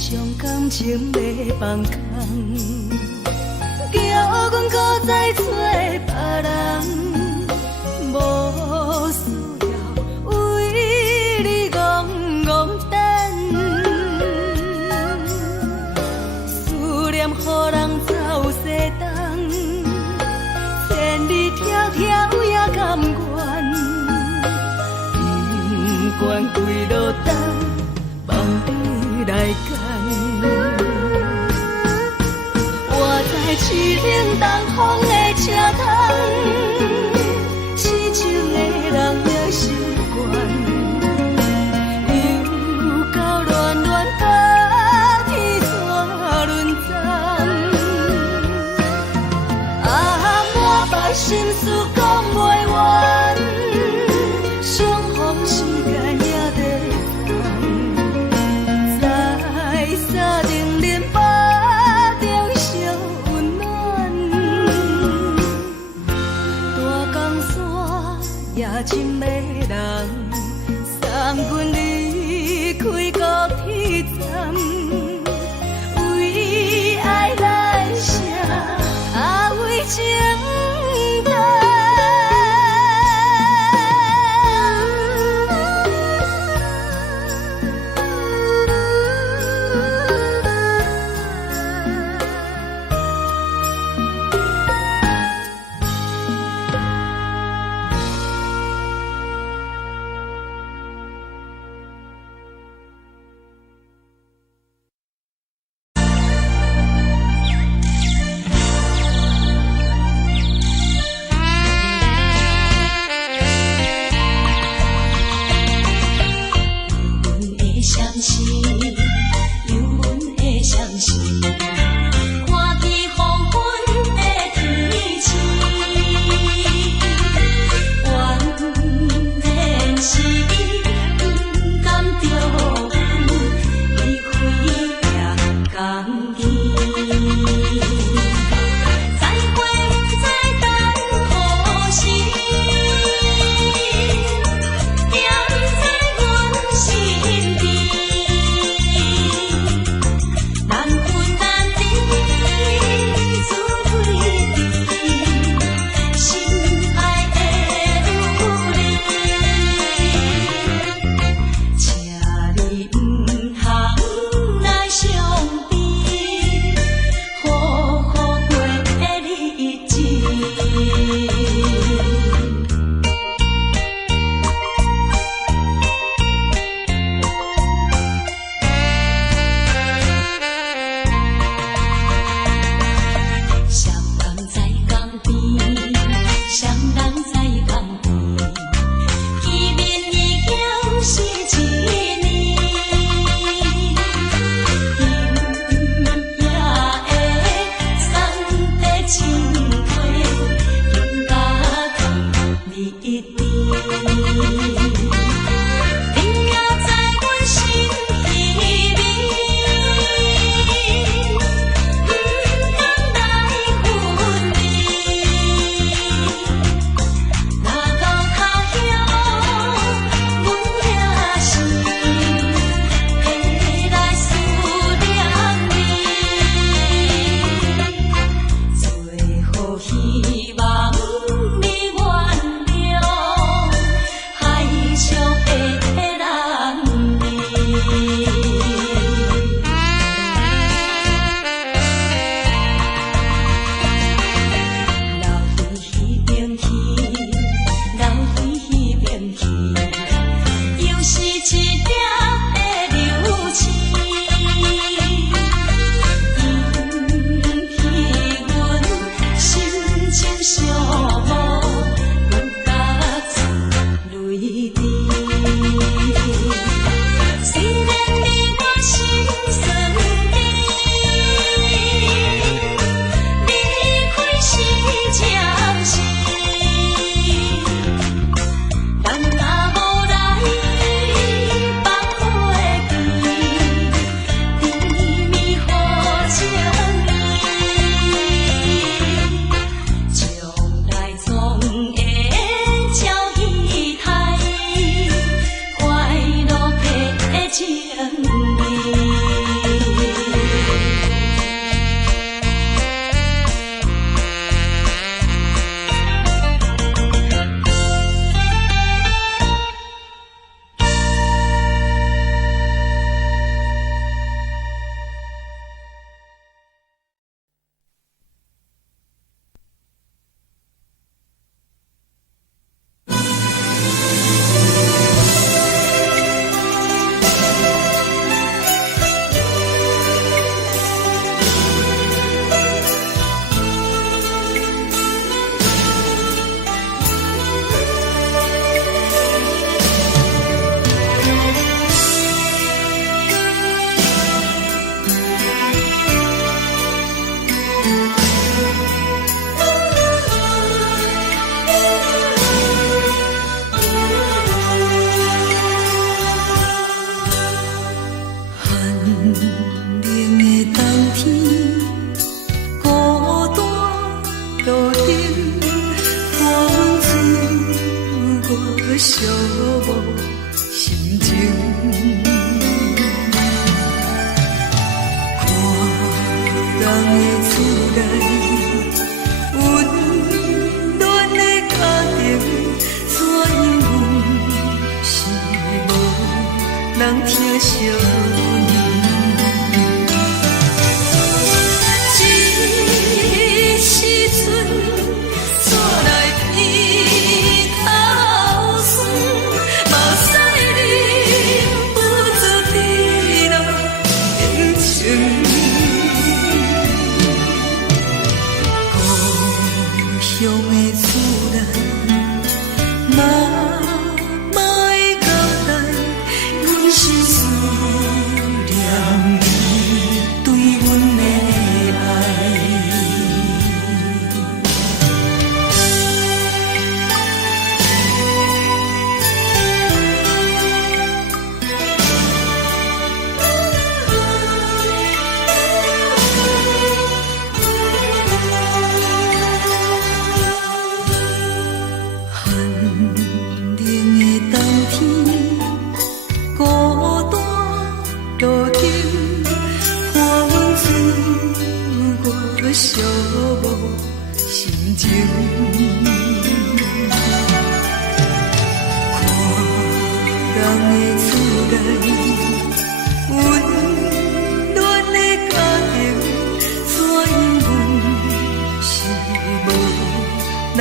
将感情卖放空，叫阮搁再找别人，无需要为你戆戆等，思念予人走西东，千里迢迢也甘愿，不管几路灯，放你来干。我在市顶东风的车窗，四周的人了习惯，又到乱乱甲天带轮转。满腹心事讲袂完，相逢时间也在等。沙定连巴中烧温暖，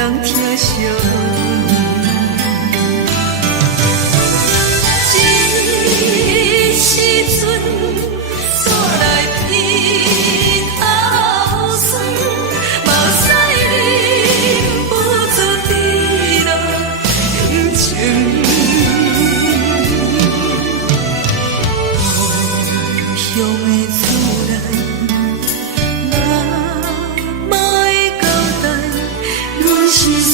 人疼惜这时阵煞来鼻头酸，目屎忍不住滴落眼前。故乡的厝内，妈妈的交代，阮是输。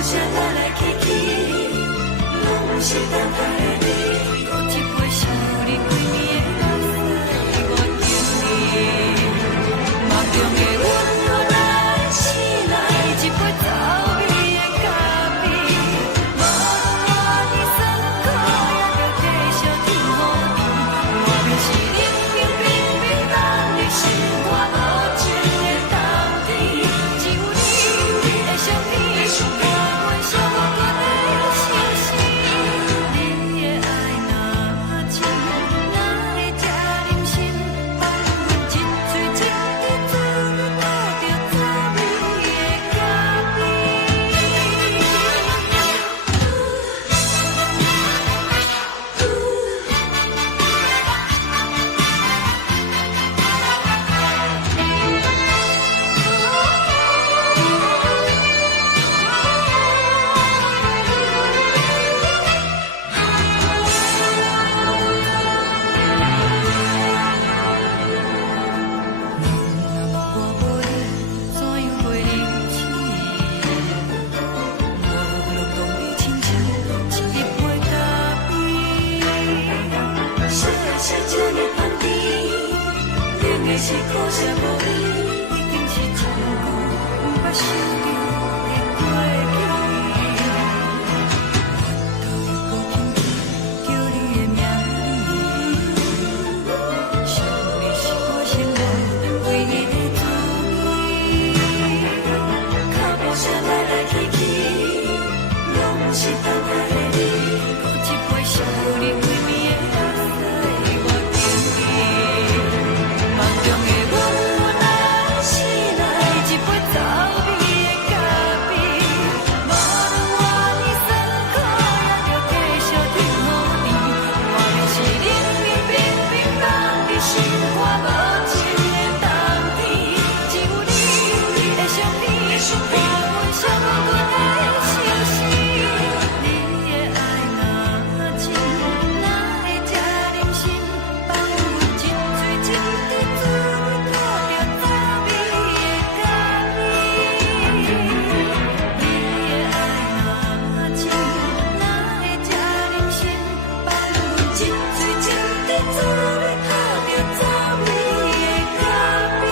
步车来来去去，拢是等待的你。喝一杯想你几年的目屎，我敬你。梦中的阮我来醒来，一杯走味的咖啡，无论我的酸苦，也着继续甜予你。我便是冷冷冰冰冷的心，我无情的冬天，只有你的相片，我阮寂寞过的相思。你的爱若真，哪会这忍心？放阮一嘴一滴珠，倒着走味的咖啡。是苦涩无味，已经是真久不捌想着的过去。我头又高兴起，叫你的名字，想你是我生活唯一的滋味。脚步车来来去去，拢是等待的你。喝一杯想你几暝的目屎，我敬你。梦中的阮我来醒来，一杯走味的咖啡，无论我的酸苦，也着继续甜予你。我便是冷冷冰冰冷的心，我无情的冬天，只有你的相片，我阮寂寞过的相思。你的爱若真，哪会这忍心？放阮一嘴一滴珠，倒着走味的咖啡。你的爱若真，哪会这忍心？放阮一嘴一滴珠，倒着走味的咖啡。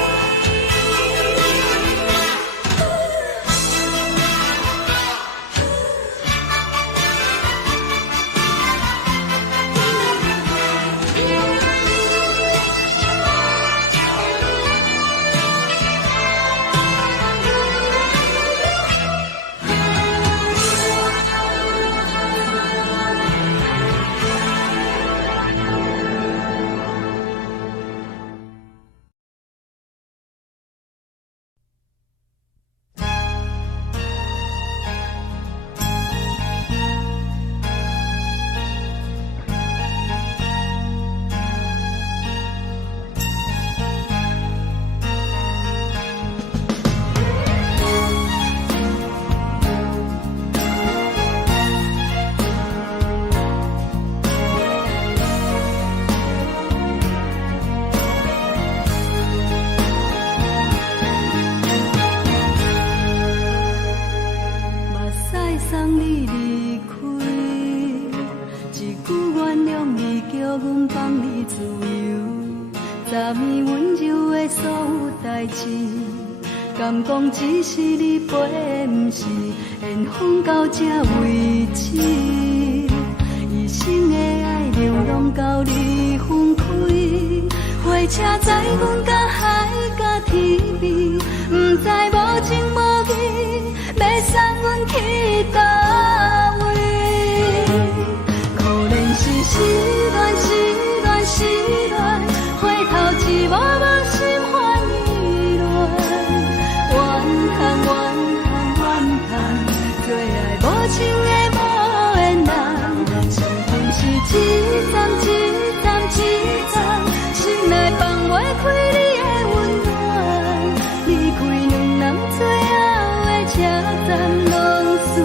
目屎送你离开，一句原谅你，叫阮放你自由。昨暝温柔的所有代志，敢讲只是你陪，不是缘分到这为止。一生的爱流浪到你分开，火车载阮到海角天边，不知无情无义，要送阮去倒位？可怜是失恋，失恋，失恋，回头一幕幕心烦意乱，怨叹，怨叹，怨叹，最爱无情的无缘人，情份是一站一站一站，心内放袂开你的温暖，离开两人最后的车站，拢随。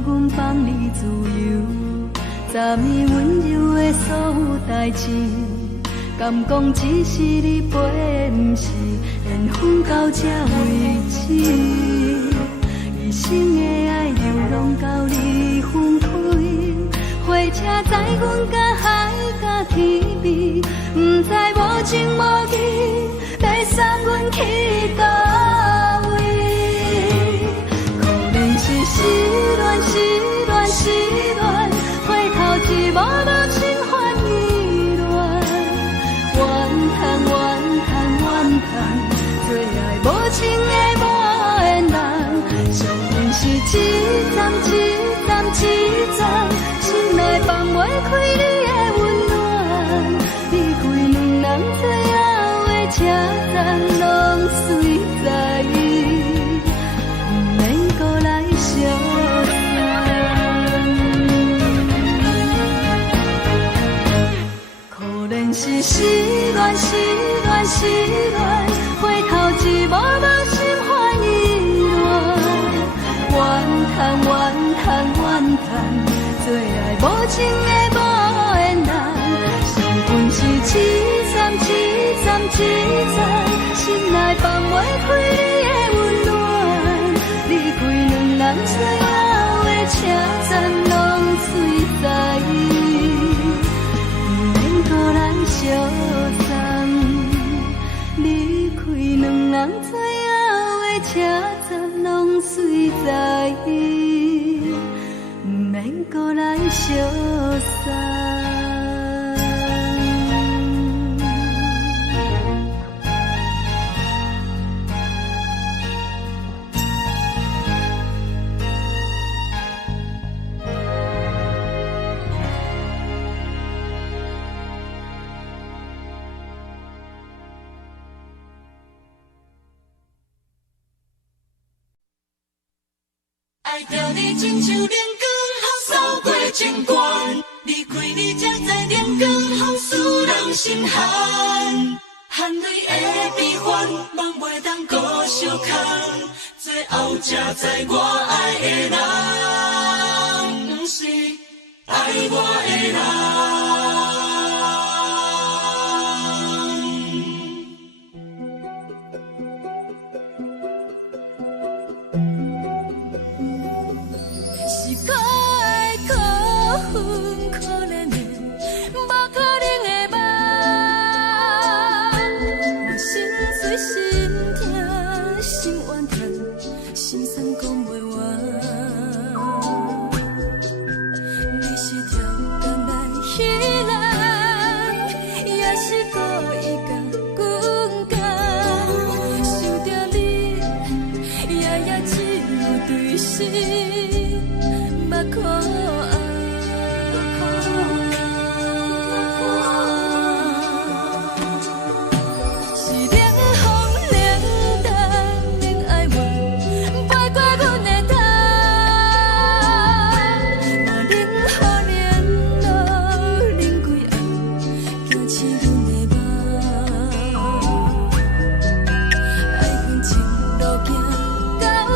阮放你自由，昨暝温柔的所有代志，敢讲只是你陪，不是缘分到这为止。一生的爱流浪到你分开，火车载阮甲海甲天边，不知无情无义，要送阮去倒位？可能是失恋，失恋，失恋，回头一幕幕心烦意乱，怨叹，怨叹，怨叹，最爱无情的无缘人，上阮是一站一站一站，心内放袂开你的温暖，离开两人最后的车站，拢随在伊，不免搁来相送。可能是失恋，失恋，失恋，回头一幕幕心烦意乱，怨叹，怨叹，怨叹，最爱无情的无缘人，上阮是一站一站一站，心内放袂开你的温暖，离开两人最后的车站，拢随在伊，不免搁来相送。离开两人最后的车站，拢随在伊，不免搁来相送。爱着你亲像阳光扫过情关，离开你才知阳光风使人心寒，含泪的悲欢，望袂当搁相牵，最后才知我爱的人，不是爱我的人。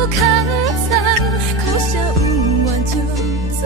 空残，苦涩温婉就自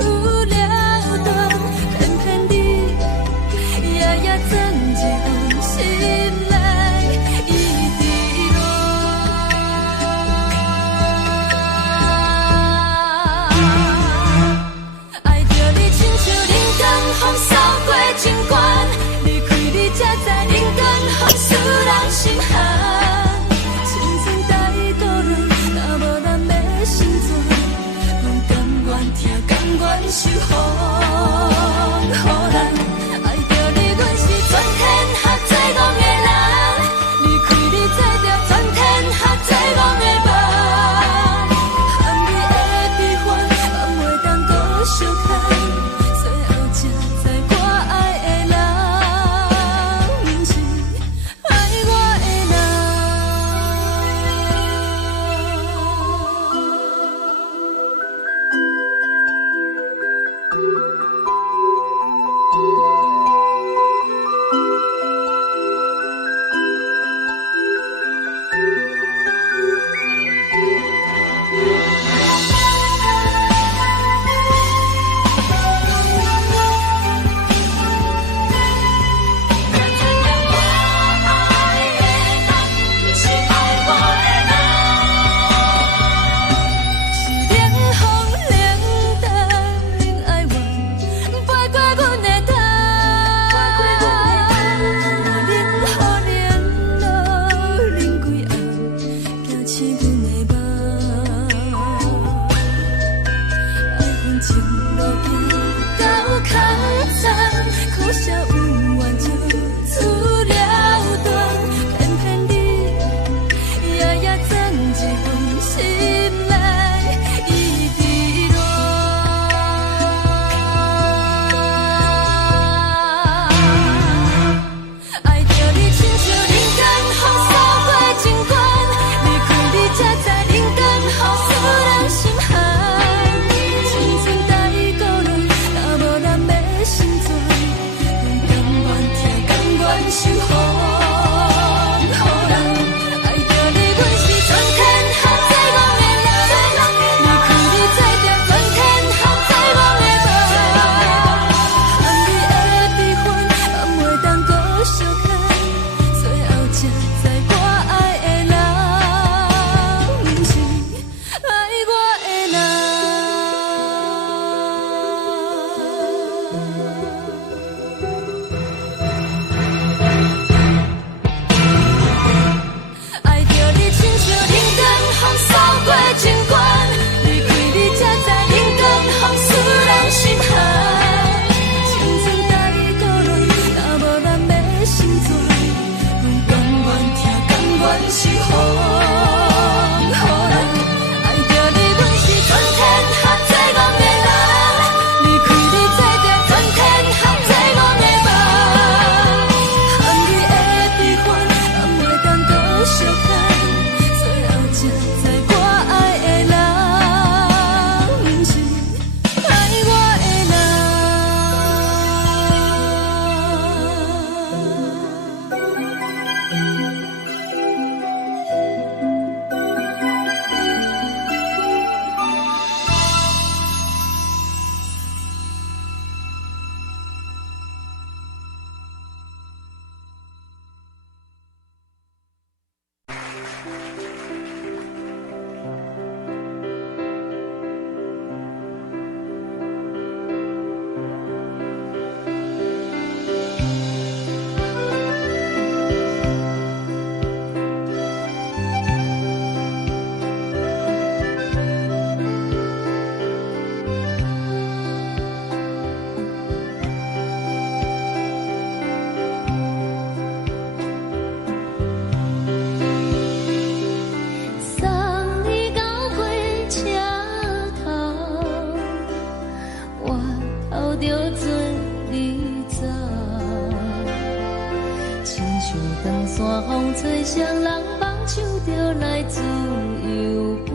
双人放手就来自由飞。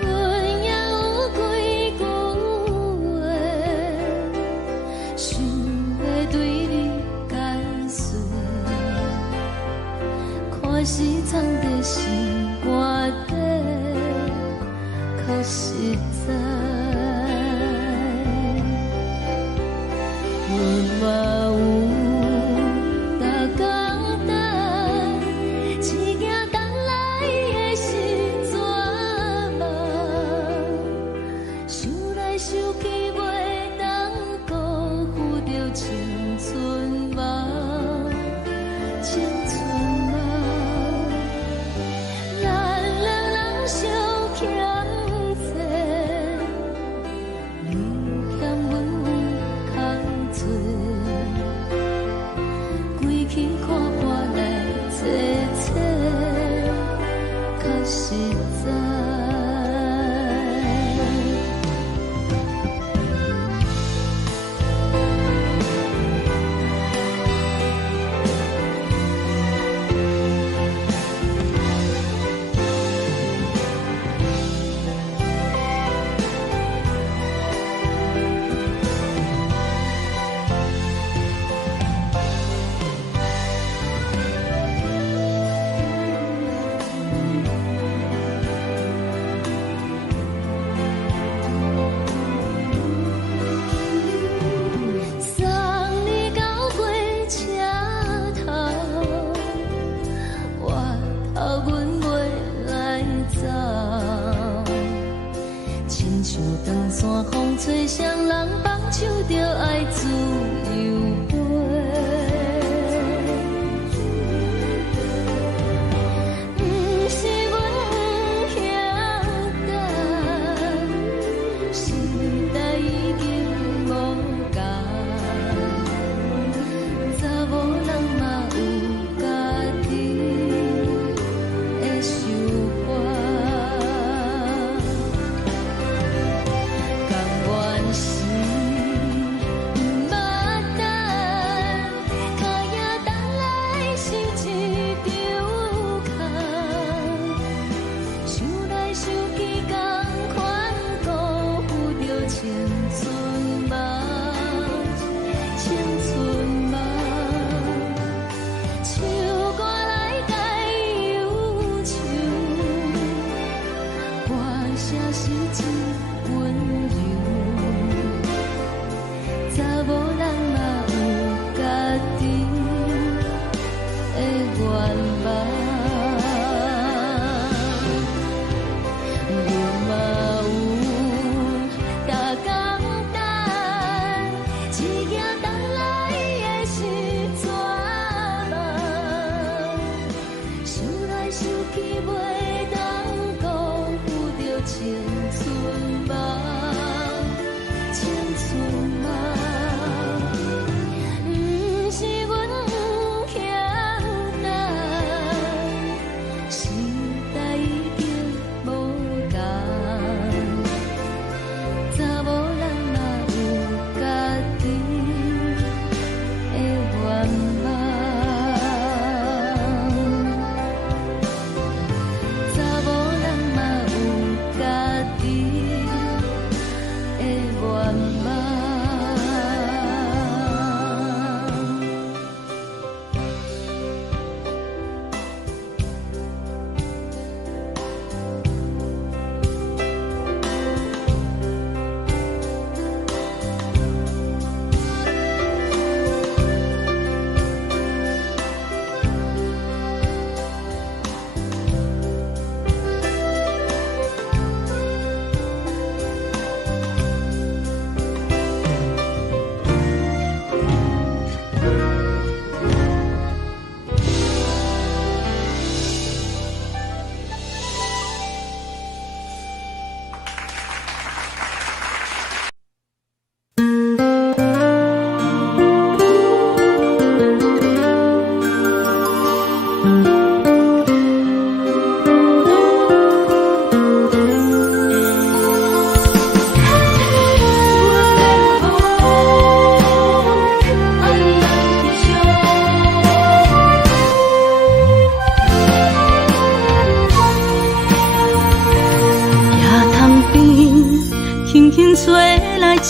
阮也有几句话，想要对你解释，可是藏在心肝底，较实在。阮嘛有逐工等，只惊等来的是绝望，想来想去袂当辜负着青春梦，青春梦。咱两人相欠债，你欠阮空做，归去看看来坐坐，较实在。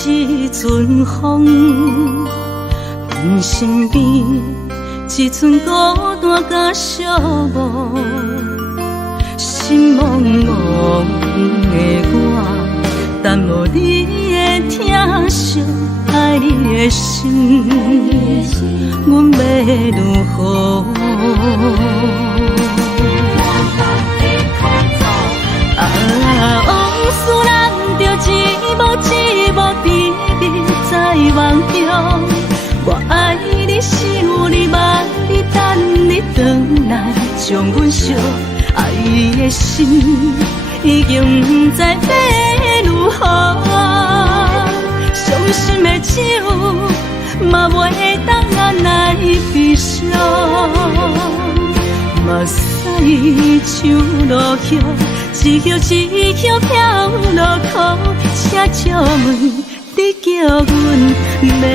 一阵风，阮身边一阵孤单甲寂寞，心茫茫的我，等无你的疼惜，爱你的心，阮要如何？往事咱着一幕一幕甜蜜在梦中。我爱你，想你，望你，等你回来，将阮惜爱的心已经不知要如何。伤心的手嘛袂当按来悲伤，目屎像落叶。一叶一叶飘落雨，车照问你叫阮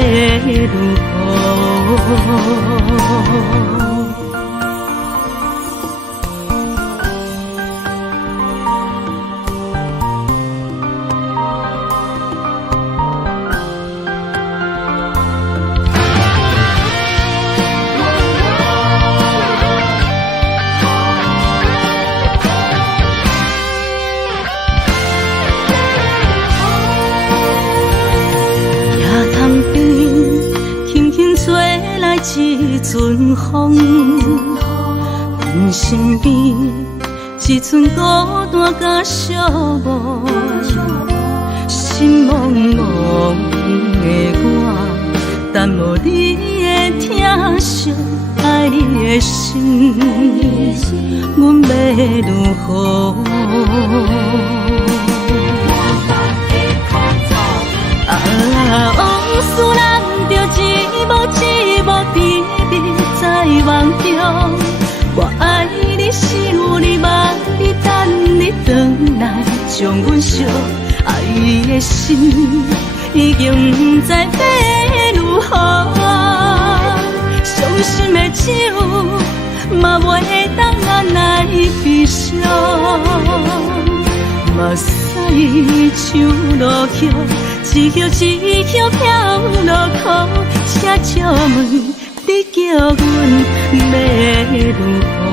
要如何？一阵风，阮身边一阵孤单甲寂寞，心茫茫的我，等无你的疼惜，爱你的心，阮要如何？往事咱着一幕一幕甜蜜在梦中。我爱你，想你，望你，等你回来，将阮惜爱的心已经不知要如何。伤心的手嘛袂当按来悲伤，目屎像落叶。一叶一叶飘落雨，车照问你叫阮要如何？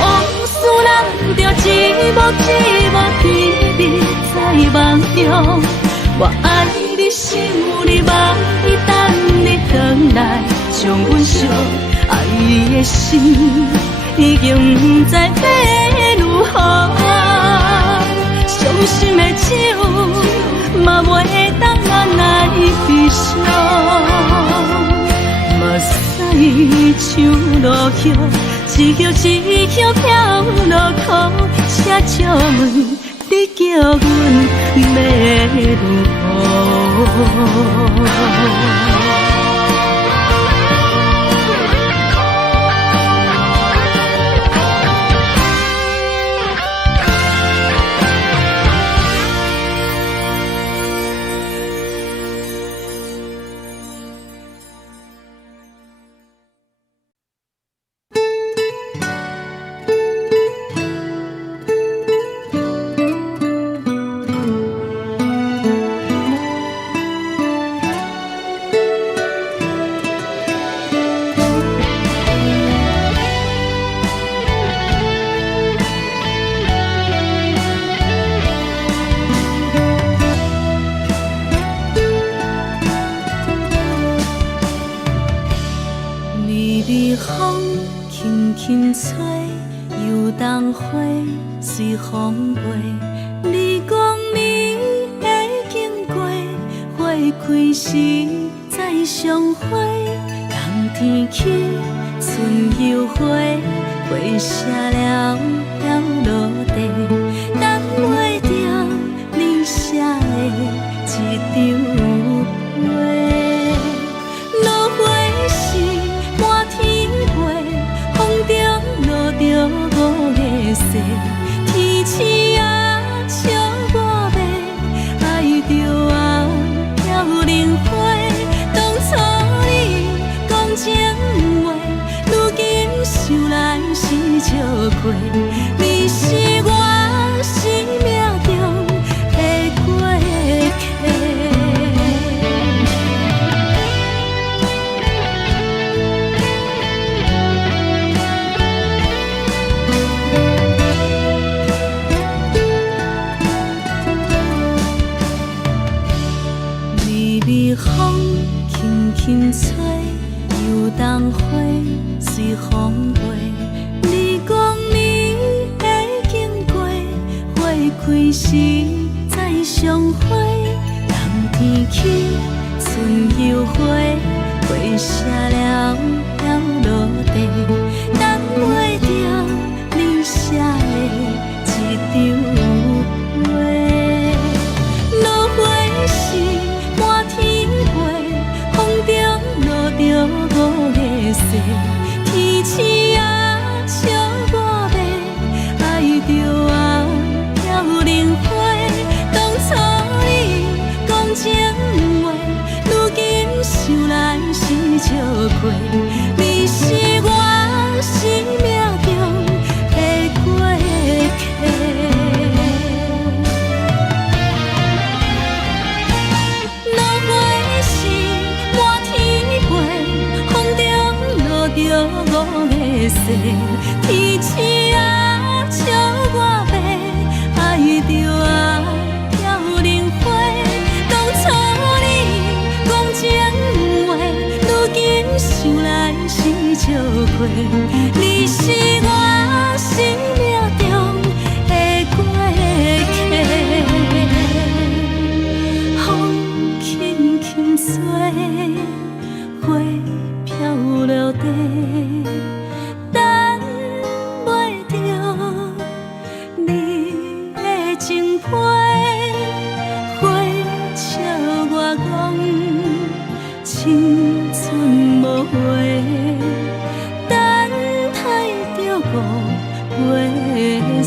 往事咱着一幕一幕甜蜜在梦中。我爱你，想你，望你，等你回来，将阮惜爱的心已经不知要如何。伤心的手嘛袂当按来悲伤，目屎像落叶，一叶一叶飘落雨，车照问你叫阮要如何？随风飞，你讲你会经过，花开时再相会。冬天起，春又回，花谢了落地，等袂着你写的一张画。落花时满天飞，风中落着五个色。天星啊，笑我迷，爱着啊飘零花。当初你讲情话，如今想来是笑亏。你是我。轻吹，游东花随风飞。你讲你会经过，花开时再相会。冬天起，春又花，花谢了飘落地，等袂着你写的一张画。落花时满天飞，风中落着五个色，天星啊笑我迷，爱着啊飘零花。当初你讲情话，如今想来是笑过，你是我生命中的过客。落花时满天飞，风中落着五个色，天星啊笑我迷，爱着啊飘零花。当初你讲情话，如今想来是笑过，你是我生命中的过客。风轻轻吹，花飘落地，等袂着你的情批。花笑我讲青春无悔，等待着五月雪。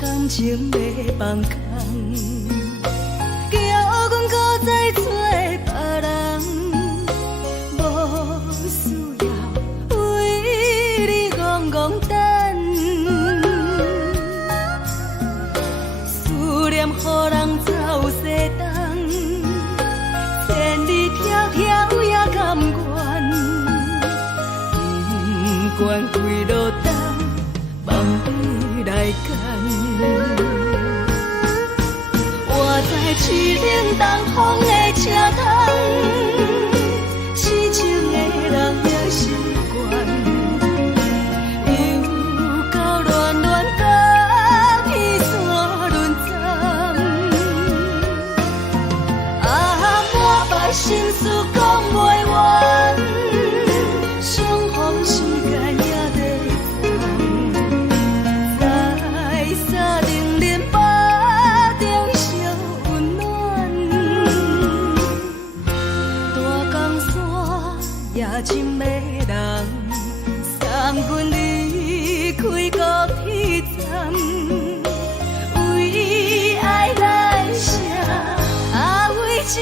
感情要放空，叫阮搁再找别人，无需要为你戆戆等。思念予人走西东，千里迢迢也甘愿，不管几路灯，梦伊来干。我在去冷东风的车窗，痴情的人也习惯，又到乱乱甲彼山论战。啊，满腹心事讲袂完，相逢时间也在长，在山顶连巴中烧温暖，大江山夜深的人，送阮离开高铁站，为爱来写，啊为情。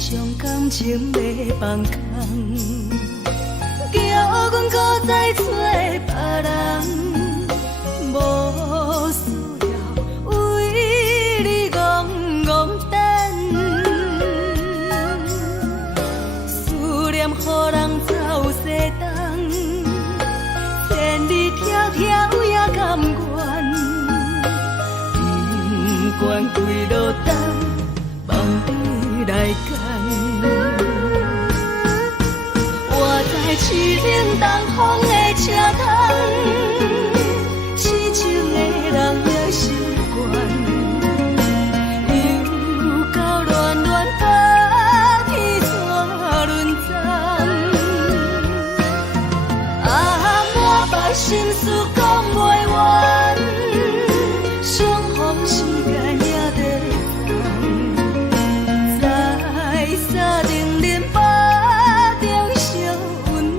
将感情要放空，叫阮搁再找别人，无需要为你戆戆等，思念予人走西东，千里迢迢也甘愿，不管几路灯，望你来干。我在痴冷东风的车窗，痴情的人也习惯，又到乱乱把天带轮转。啊，满腹心事讲袂完，相逢时间也在等，在沙定林巴中烧温暖。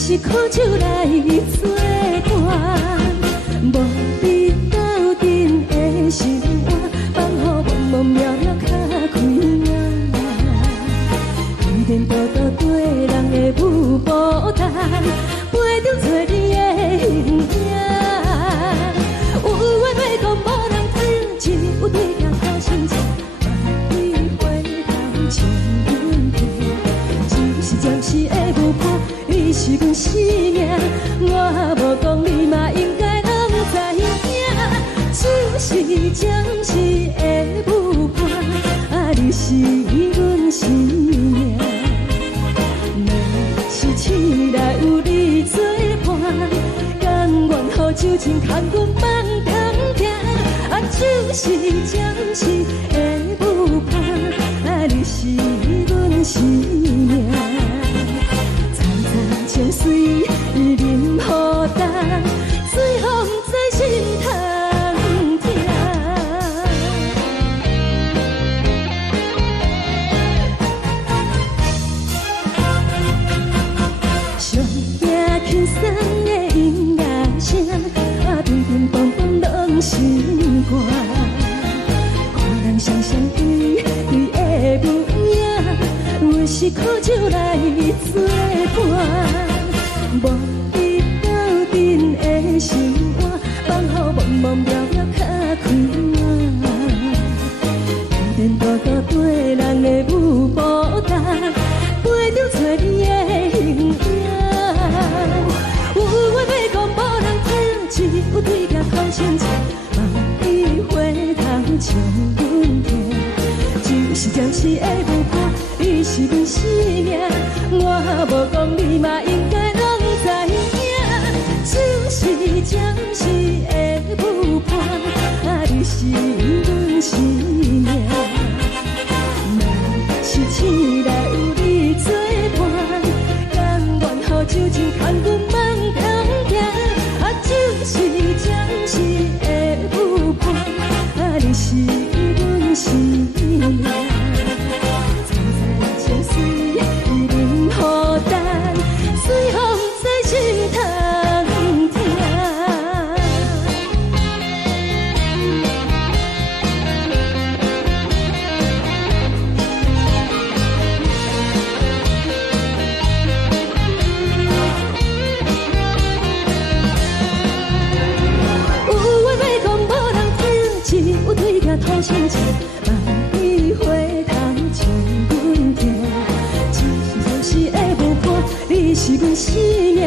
是苦酒来作伴，无你斗阵的心肝，放乎茫茫渺渺较开眼。一点多多对人的舞步弹，陪着做你的形影。有话要讲无人知，只有对镜头心情，万里回头像阮家，只是暂时的舞伴。 你是阮生命，我无讲你嘛应该拢知影。就是暂时的舞伴，啊，你是阮生命。若是醒来有你作伴，甘愿予酒精牵阮放通行。啊，就是暂时的舞伴，啊，你是阮生命。 泉水伊啉好淡，水风在心通听。上听轻松的音乐声，啊，乒乒乓乓拢心肝。看人双双对对的模样，阮是苦酒来作伴。 无你斗阵的心肝，放乎茫茫渺渺较开眼。一点多多对人的舞步弹，陪着做你的形影。有话要讲无人知，只有对镜头心情，万里回头像阮家。就是暂时的舞伴，你是是阮生命，我无讲你嘛应该拢知影，就是暂时的舞伴，你是阮生命。若是醒来有你作伴，甘愿予酒精牵阮梦中行，就是暂时的舞伴，你是阮生命。情水已淋雨淡，随风在心通听。有话要讲无人听，只有对镜土生情，万里花香像阮听。你是阮生命，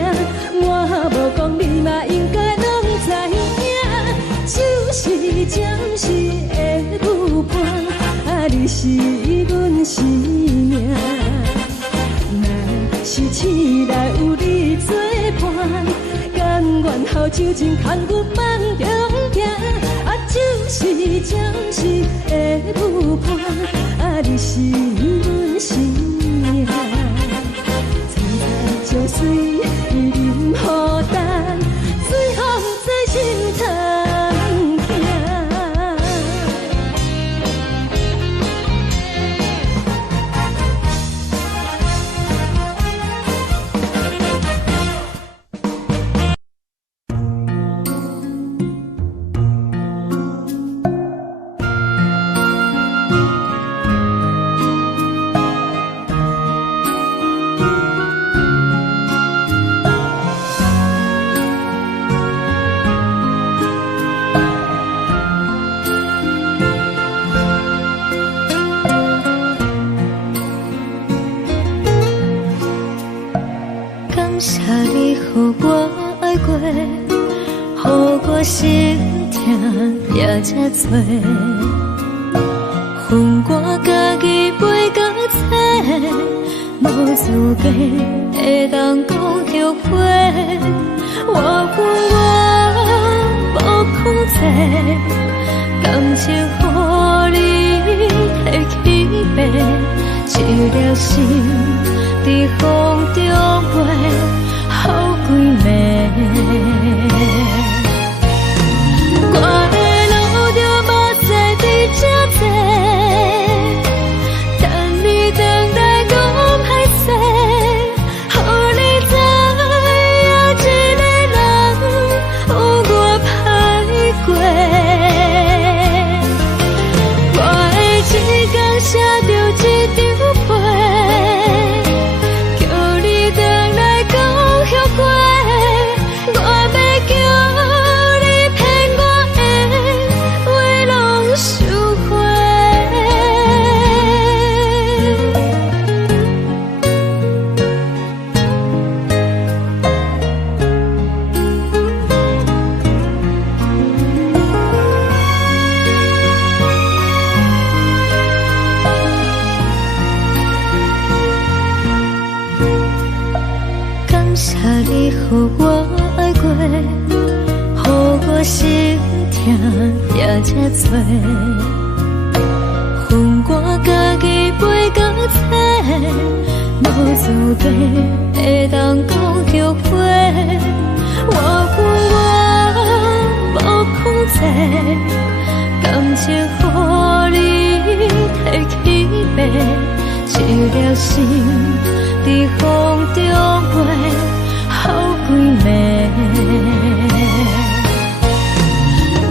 我无讲你嘛应该拢知影，就是暂时的舞伴，你是阮生命。若是醒来有你作伴，甘愿予酒精牵阮梦中行，就是暂时的舞伴，你是阮生命。情水已淋雨淡，随风在心通听。谢你，予我爱过，予我心痛也这多，恨我家己飞到这，无资格会当讲后悔。我恨我无控制，感情予你提起白，一粒心在风中飞。好几暝，我的路就无再伫这坐，等你回来讲歹势，予你知影一个人有我歹过。我的一天写着一张被，叫你回来讲。我要叫你骗我的话拢收回。感谢你，予我爱过，予我心痛也这多，恨我家己飞到这，无资格会当讲后悔。我恨我无控制，感情予你提起白，一粒心在风中飞。好几暝，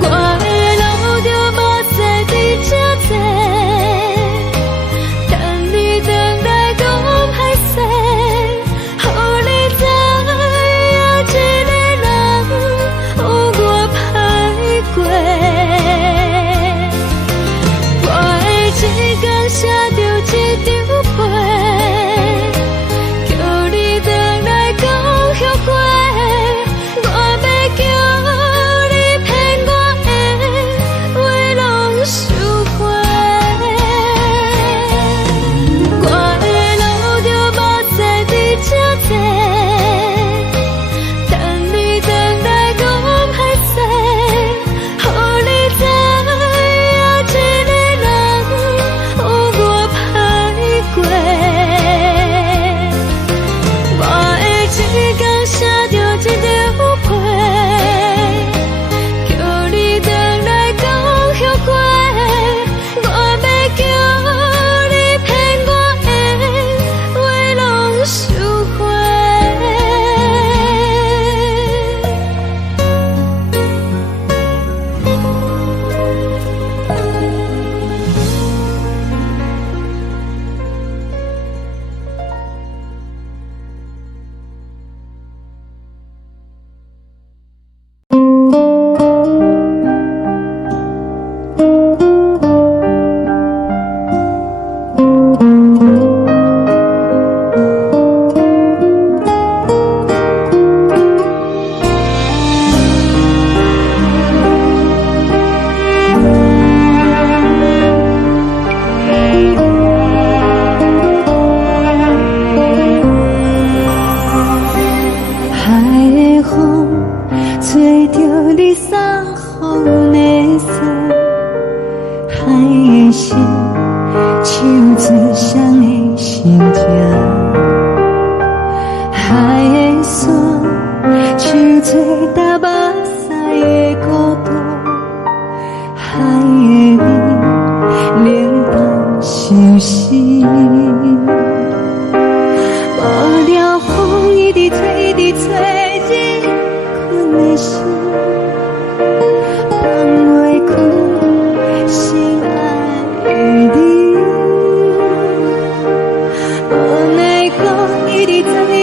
我的路就无再伫这坐，等你回来讲歹势，予你知影一个人有我歹过。我的一天写着一张被。后悔，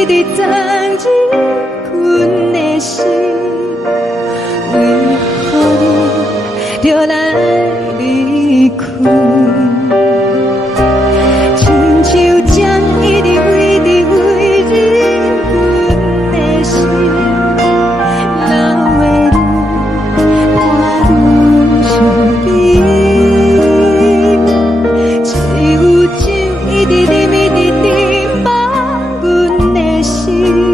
直昨日阮的心，为何你就来离开？亲像将一直为你为你阮的心，流的泪我愈想你，只有酒一直饮一直饮，把阮的心。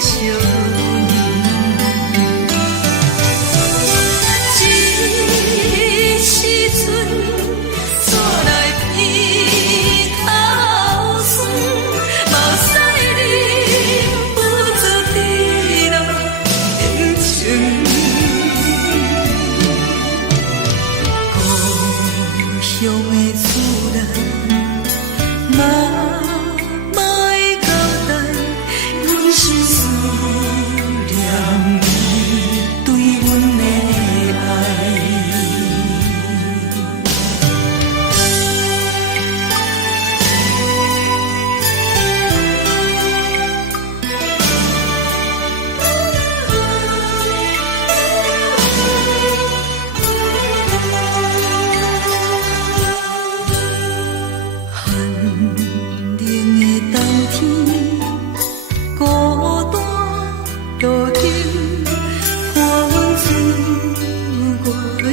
相念。这时阵煞来鼻口酸，嘛使忍不住滴落眼睛。故乡的厝内，妈妈的交代，阮是思念你对阮的爱。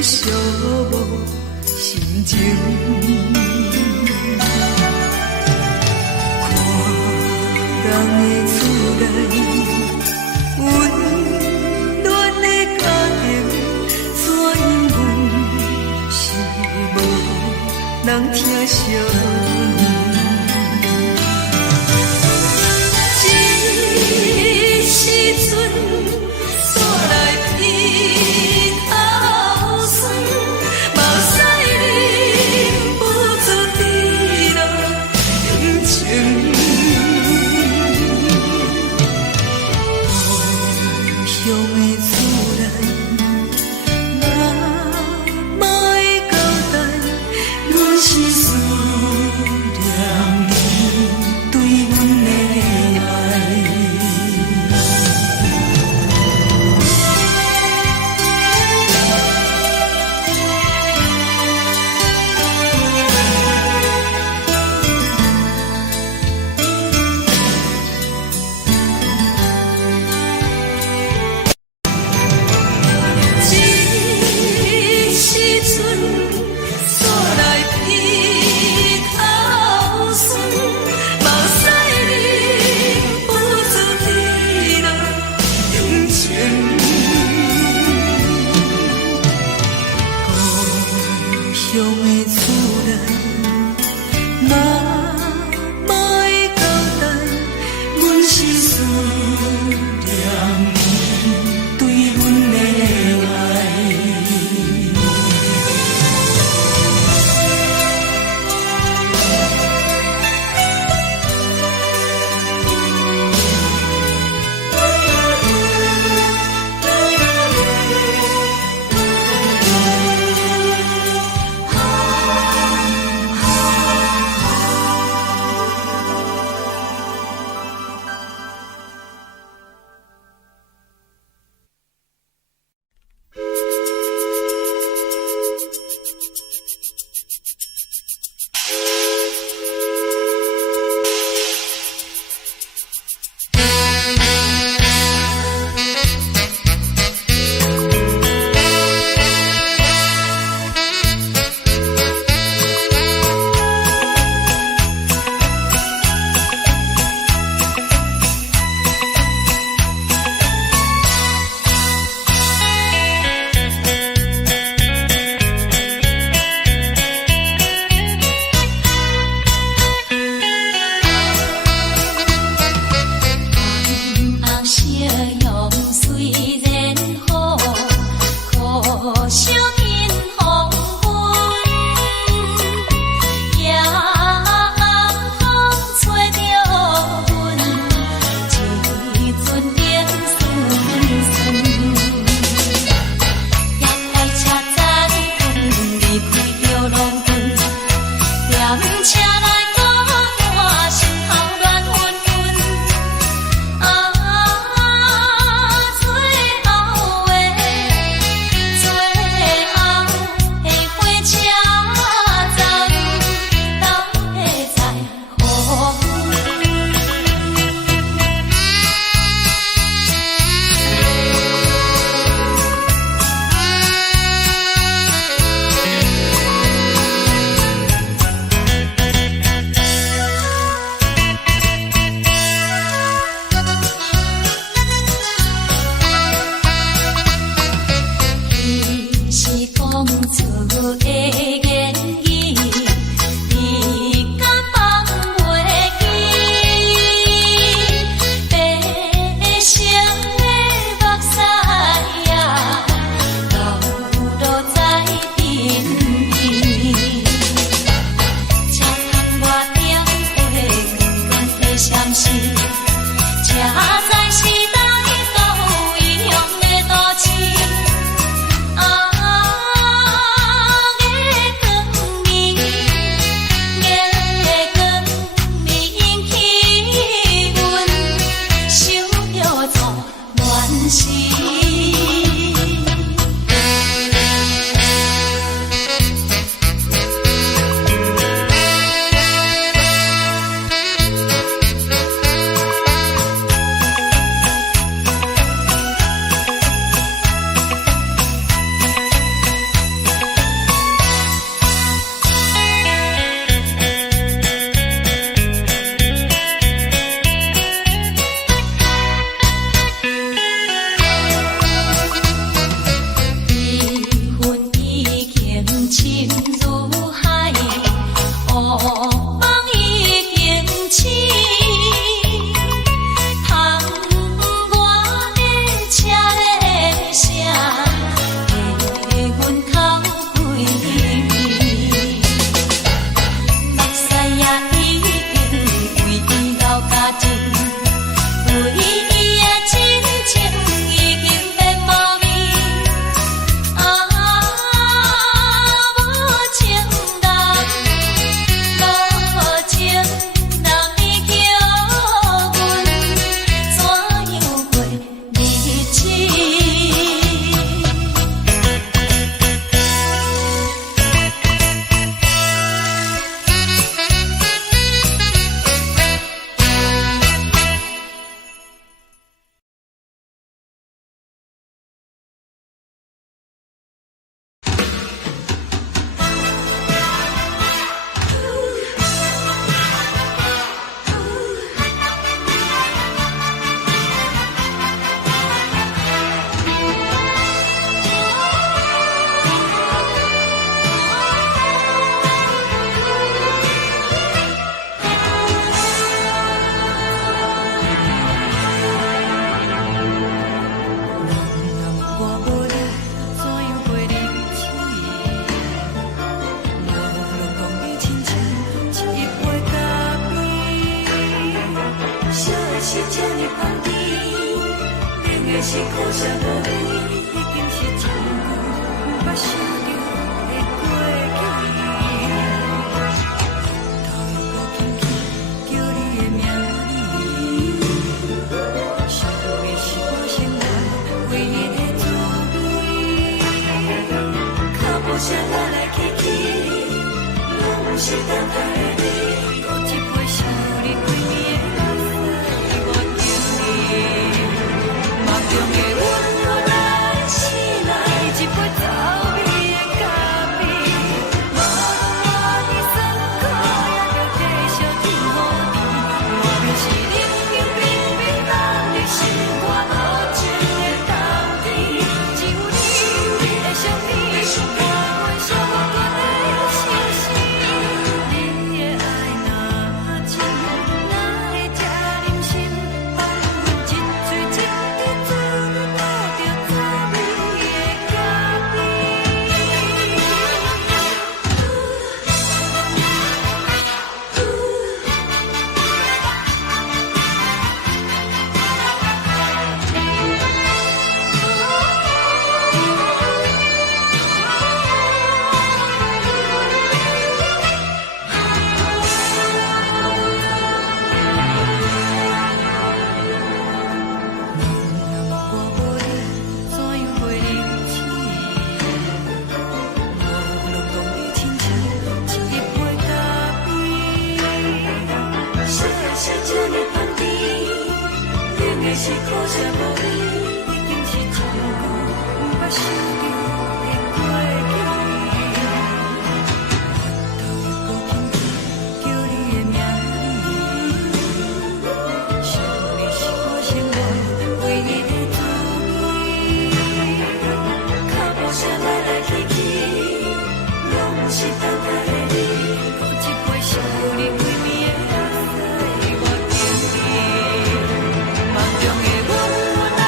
寂寞心情，看人的厝内温暖的家庭，怎因阮是无人听相念？这时阵煞来鼻口酸，嘛使忍不住滴落眼睛。故乡的厝内，妈妈的交代，阮是思念你对阮的爱。无是等待的你，搁一杯烧你归暝的水，我敬你。梦中的阮来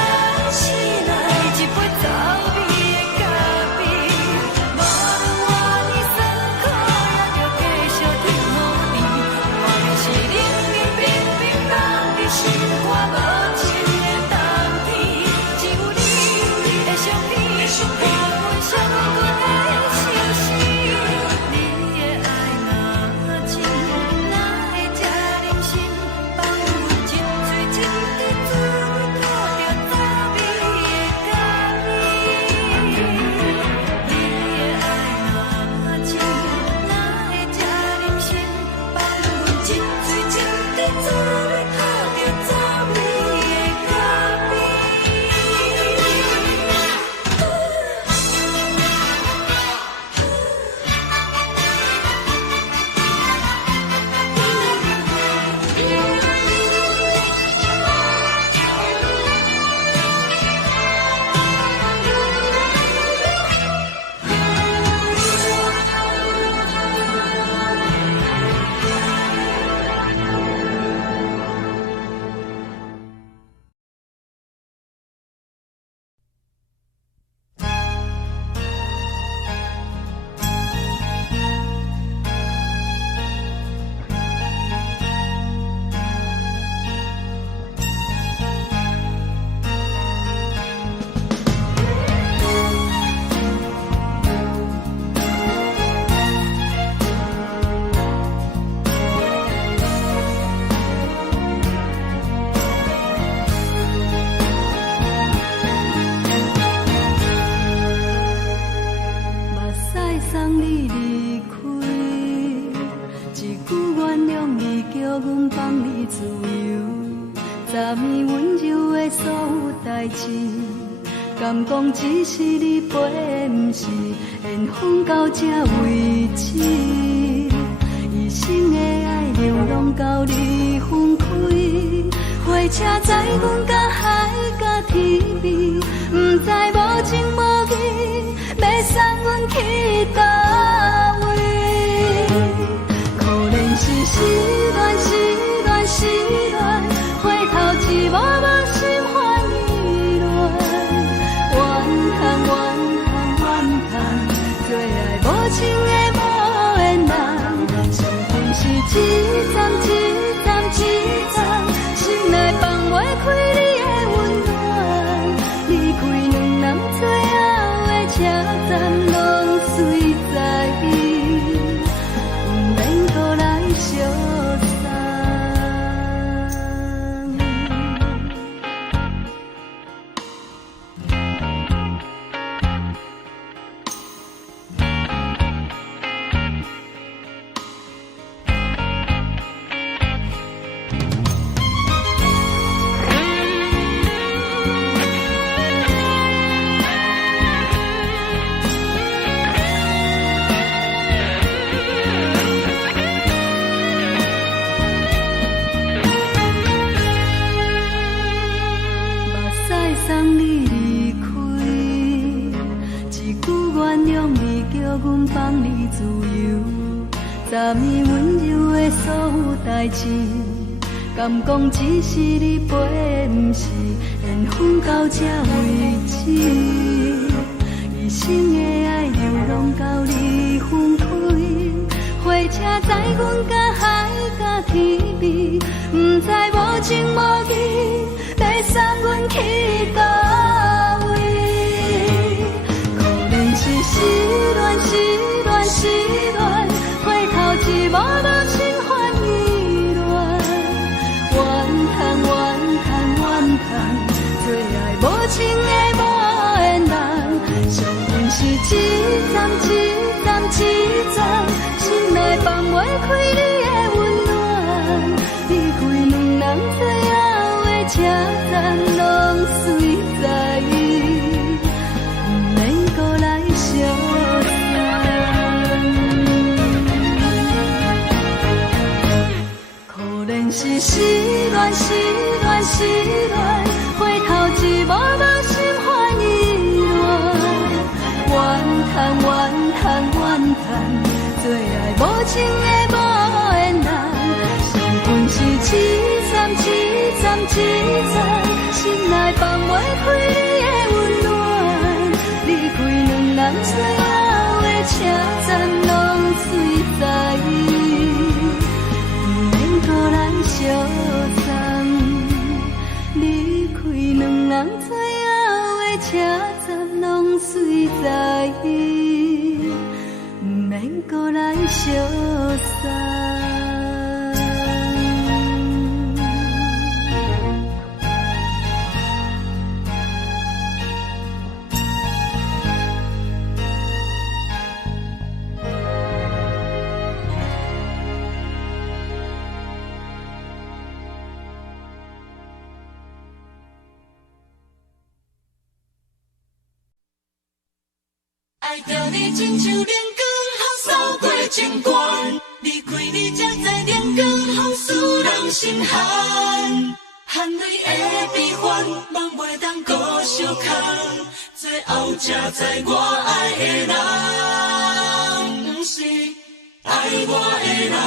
是来一杯走味的咖啡，无论我呢酸苦，也着继续甜乎甜。我就是冷冷冰冰放伫心肝无情的冬天，只有你的相片，陪阮相共的相思。你的爱若真，哪会这忍心放阮一嘴一滴滋味，吐着走味的咖啡？你的爱若真，哪会这忍心放阮一嘴一滴滋味，吐着走味的咖啡？目屎送你离开，一句原谅你，叫阮放你自由。昨暝温柔的所有代志，敢讲只是你陪，不是缘分到这为止。一生的爱流浪到你分开，火车载阮甲海甲天边，不知无情无义，要送阮去倒位？可怜是失恋，失恋，失恋，回头一幕幕心烦意乱，怨叹，怨叹，怨叹，最爱无情的无缘人，生命是一站一站一站，心内放袂开你的温暖，离开两人最后的车站，拢随在意，不免搁来相送。目屎送你离开，一句原谅你，叫阮放你自由。昨暝温柔的所有代志，敢讲只是你陪，不是缘分到这为止。一生的爱流浪到你分开，火车载阮甲海甲天边，不知无情无义，要送阮去倒位？可怜是失恋，失恋，失恋，回头一幕幕心烦意乱，怨叹，怨叹，怨叹，最爱无情的无缘人，生命是一站一站一站，心内放袂开你的温暖，离开两人最后的车站，拢随在意，不免搁来相送。可怜是失恋，失恋，失恋，回头一幕幕心烦意乱，怨叹，怨叹，怨叹。无情的无缘人，心本是凄惨凄惨凄惨，心内放袂开你的温暖，离开两人最后的车站拢碎在，不免搁来相送。离开两人最后的车站拢碎在，不免搁来相送。爱着你亲像阳光风扫过情关，离开你才知阳光风使人心寒。含泪的悲欢，望袂当搁相牵，最后才知我爱的人，不是爱我的人。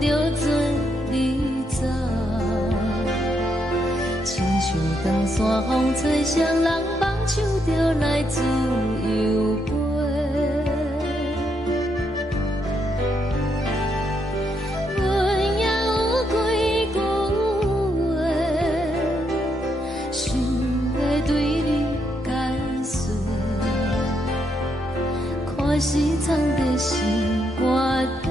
着做你走，亲像长山风吹双人放手就来自由飞。阮也有几句话，想要对你解释，看是藏在心肝底，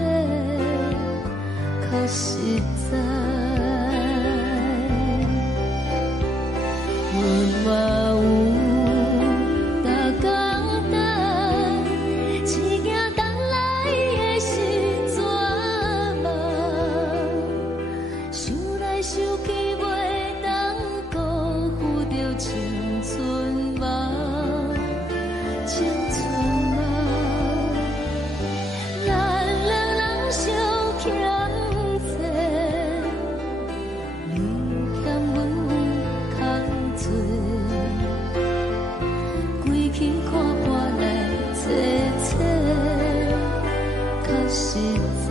较实在。阮嘛有逐工等，只惊等来的是绝望，想来想去袂当辜负着青春梦，青春梦。咱两人相欠债，你欠阮空做，归去看看来坐坐，较实在。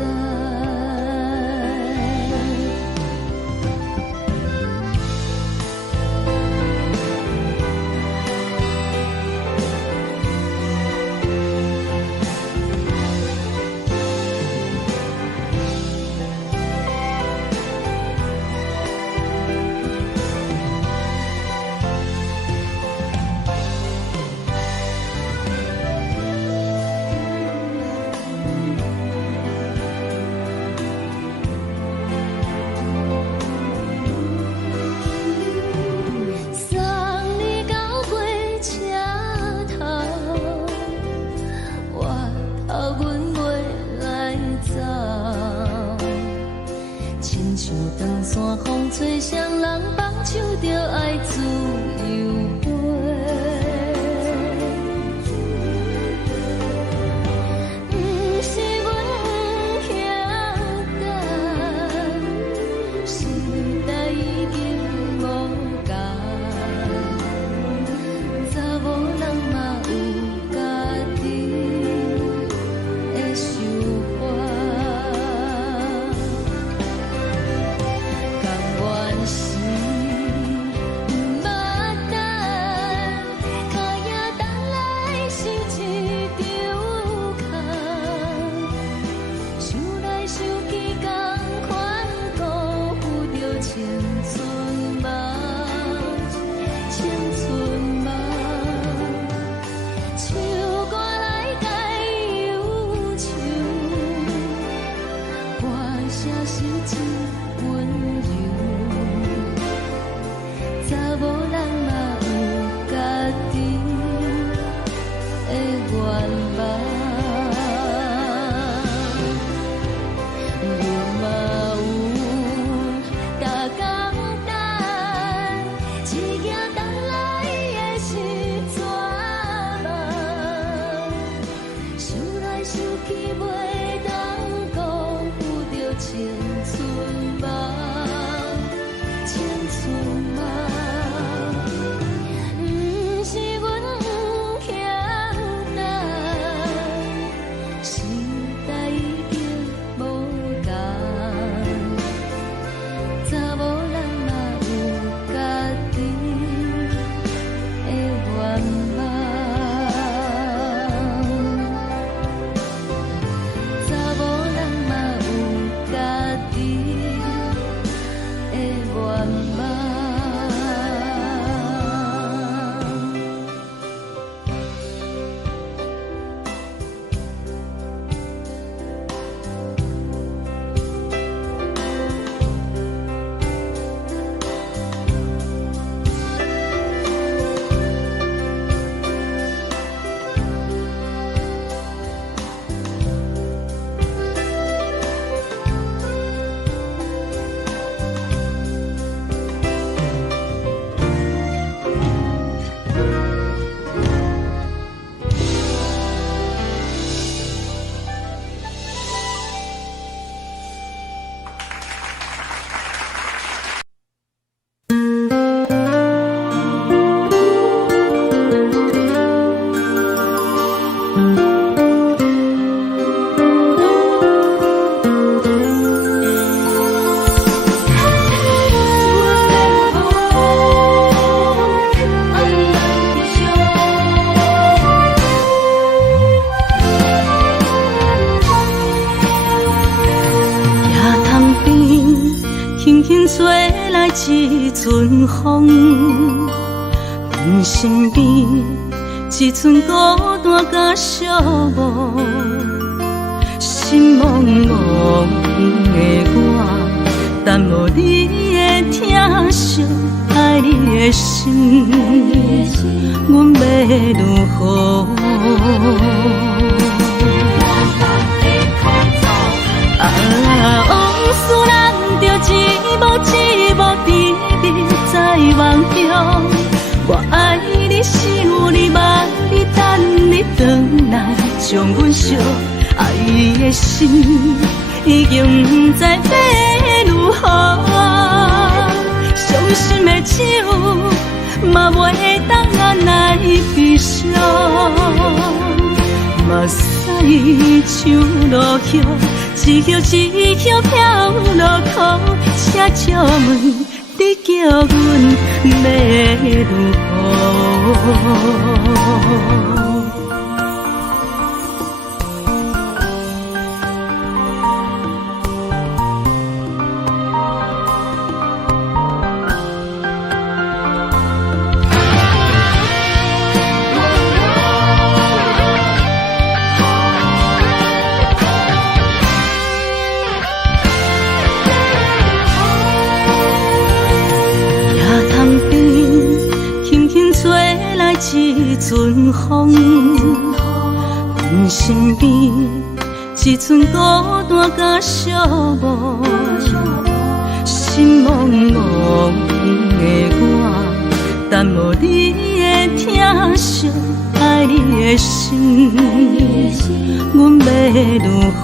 送你到火车头，我头阮袂来走，亲像长山风吹双人放手就爱自由飞。不是阮不晓等，时代已经无共，查某人嘛有家己的想法，甘愿是毋捌等，脚也等来是一场空，想来想去同款辜负着青春梦，青春梦。唱歌来解忧愁，歌声是真温柔，查某人嘛有家己的愿望。阮嘛有逐工等，只惊等来的是绝望，想来想去袂当辜负着青春梦，轻轻吹来一阵风，阮身边一寸孤单甲寂寞，心茫茫的我，等无你的疼惜，爱你的心，阮要如何？往事人着一幕一幕甜蜜在梦中，我爱你想你望你等你回来，将阮惜爱的心已经不知要如何，伤心的手嘛袂当按来悲伤，目屎像落叶。一叶一叶飘落雨，车照问你叫阮要如何？一阵风，阮身边一寸孤单甲寂寞，心茫茫的我，等无你的疼惜，爱你的心，阮要如何？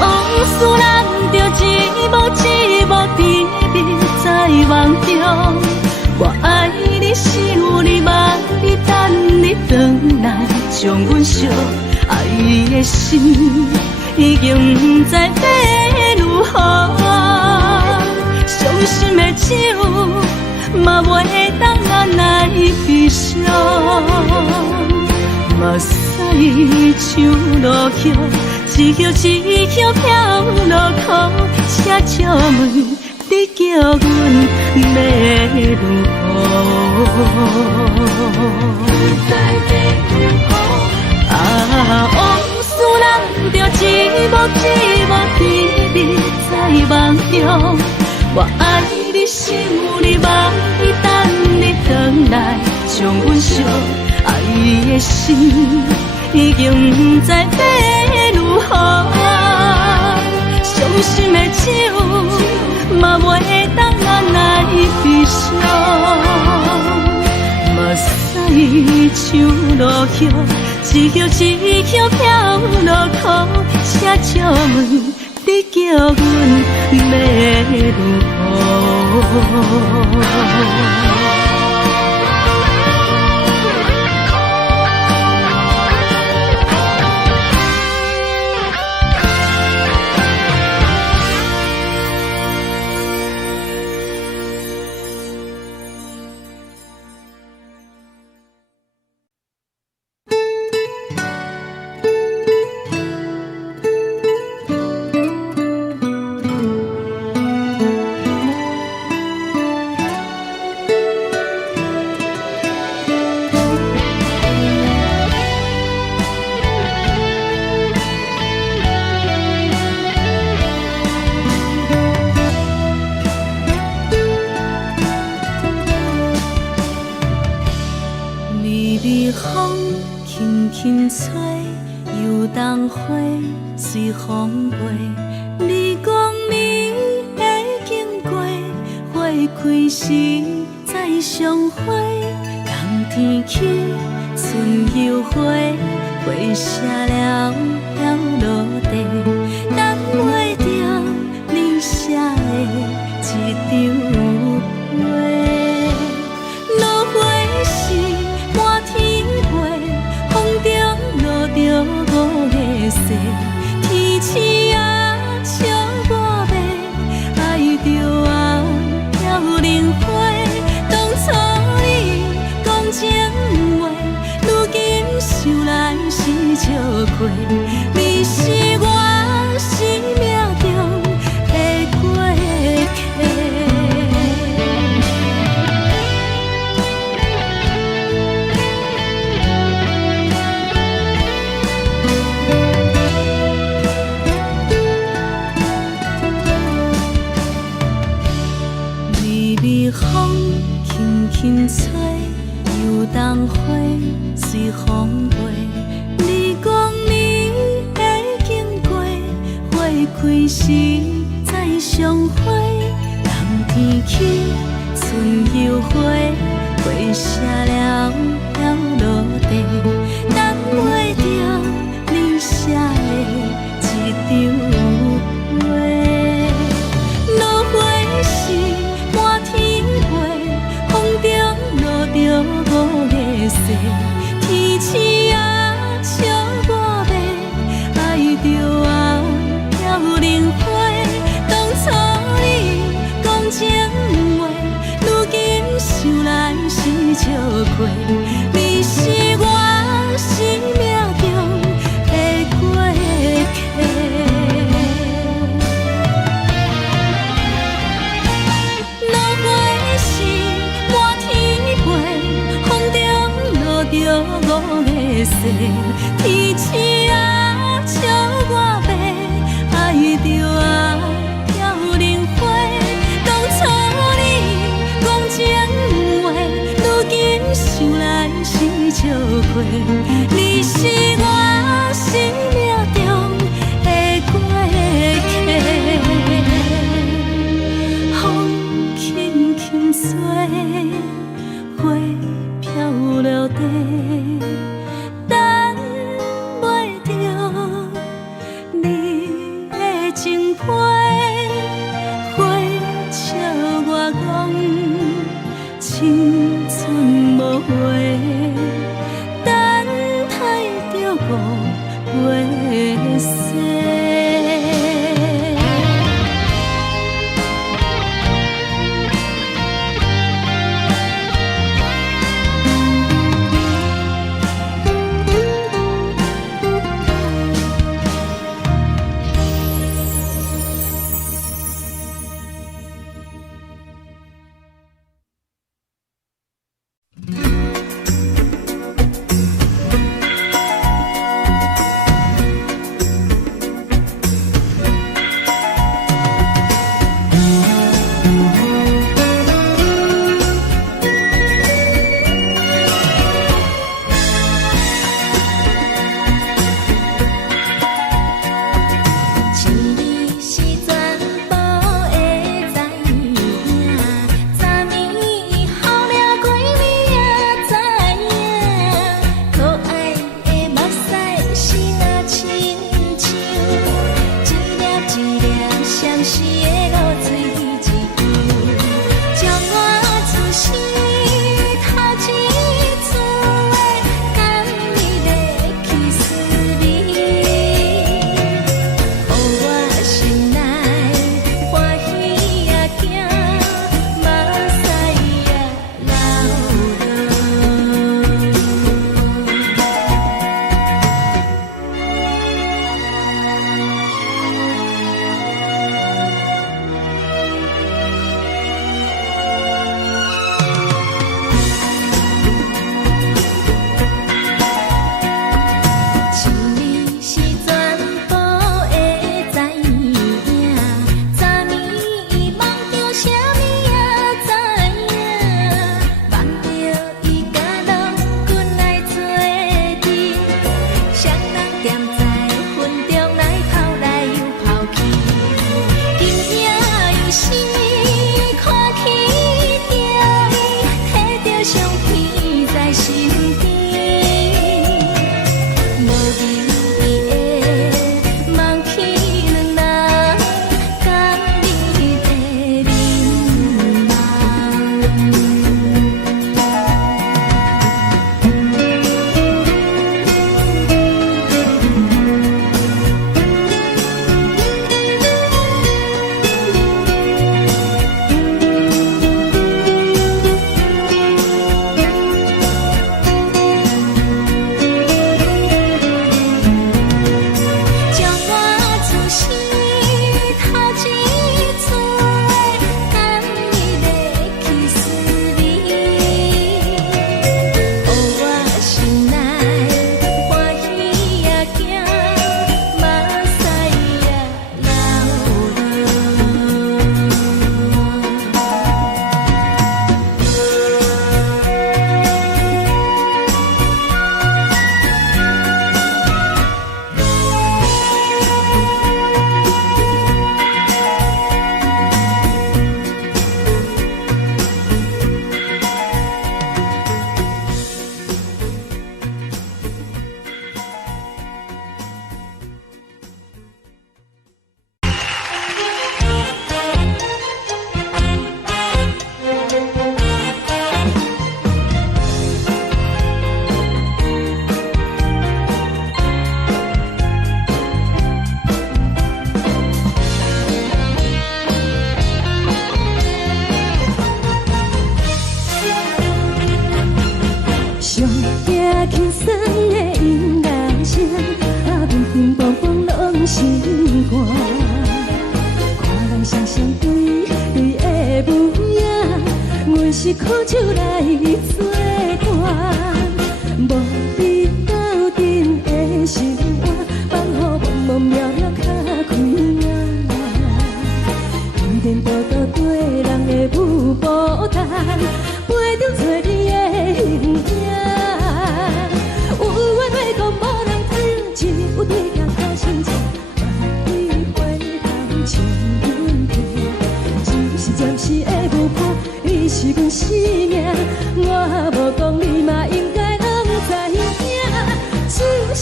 往事人着一幕一幕甜蜜在梦中，我爱你想你望你等你回来，将阮惜爱的心已经不知要如何，伤心的手嘛袂当按来悲伤，目屎像落叶。一叶一叶飘落雨，车照问你叫阮要如何？往事人着一幕一幕甜蜜在梦中，我爱你想你望你等你回来，将阮惜爱的心已经不知要如何，伤心的手嘛袂当按来悲伤，目屎像落叶，一叶一叶飘落雨，车照问你叫阮要如何？随风飞，你讲你会经过，花开时再相会。冬天起，春又花，花谢了落地，等袂着你写的一张画。落花时满天飞，风中落着五个色。天星啊，笑我迷，爱着啊飘零花。当初你讲情话，如今想来是笑过，你是我生命中的过客。微微风轻轻吹，游动花随风飞。你讲你会经过，花开时再相会。冬天起，春又回，花谢了要落地，等袂着你写的一张话。落花时满天飞，风中落着五月雪。天星啊，笑我迷，爱着我飘零花。当初你讲情话，如今想来是笑过。你是我生命中的过客。落花时满天飞，风中落着五月雪。天星啊，笑我迷，爱着我飘零花。当初你讲情话，如今想来是笑过。你是我生命中的过客。风轻轻吹，花飘落地，等袂着你的情批。花笑我讲青春无悔，等待着五月雪。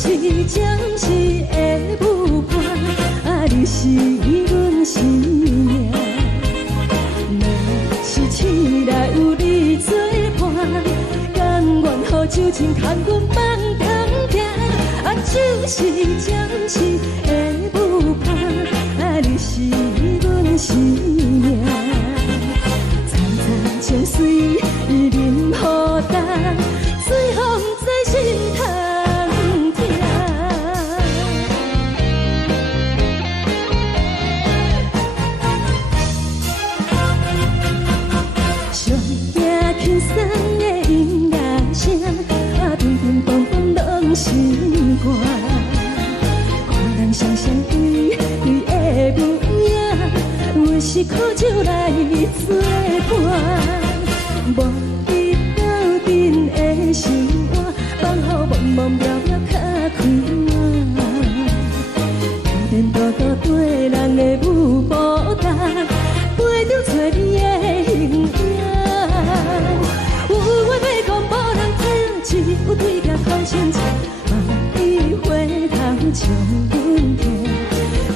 就是暂时的舞伴，啊，你是阮生命。若是醒来有你作伴，甘愿予酒精牵阮放通行，啊，就是暂时的舞伴，啊，你是阮生命。层层情水已淋雨淡，水风在心头。轻松的音乐声，啊，乒乒乓乓拢心肝。看人双双对对的模样，阮是苦酒来作伴。无你斗阵的生活，放乎茫茫渺渺较快活。连孤孤对人的舞步单，陪着找你的形影。有话要讲，无人听，只有对镜头前笑，梦里回头将阮听。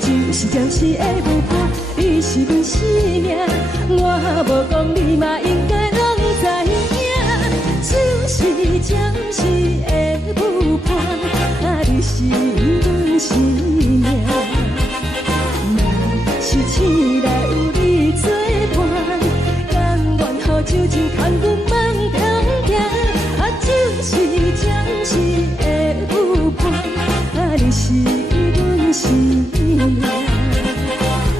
就是暂时的舞伴，你是阮生命，我无讲你嘛应该拢知影。就是暂时的舞伴，啊，你是阮生命。若是醒来有你作伴，甘愿予酒精牵阮放通行，啊，就是暂时的舞伴，啊，你是阮生命。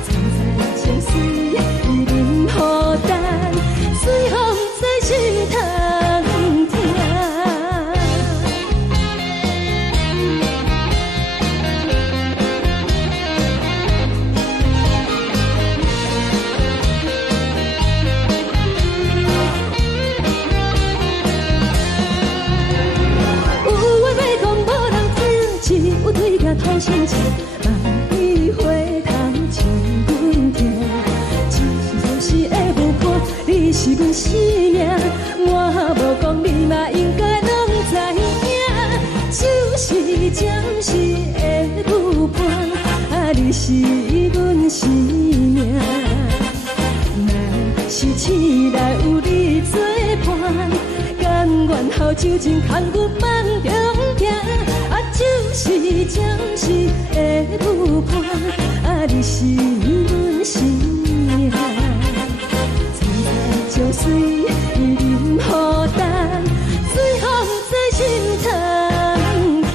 层层情水已淋雨淡，水风在心头听。头前笑，梦里回头将阮听。就是暂时的舞伴，你是阮生命，我无讲你嘛应该拢知影。就是暂时的舞伴，啊，你是阮生命。若是醒来有你作伴，甘愿予酒精牵阮放中行。啊，就是暂时的舞伴，啊，你是阮生命。层层情水已淋雨淡，水风在心头听。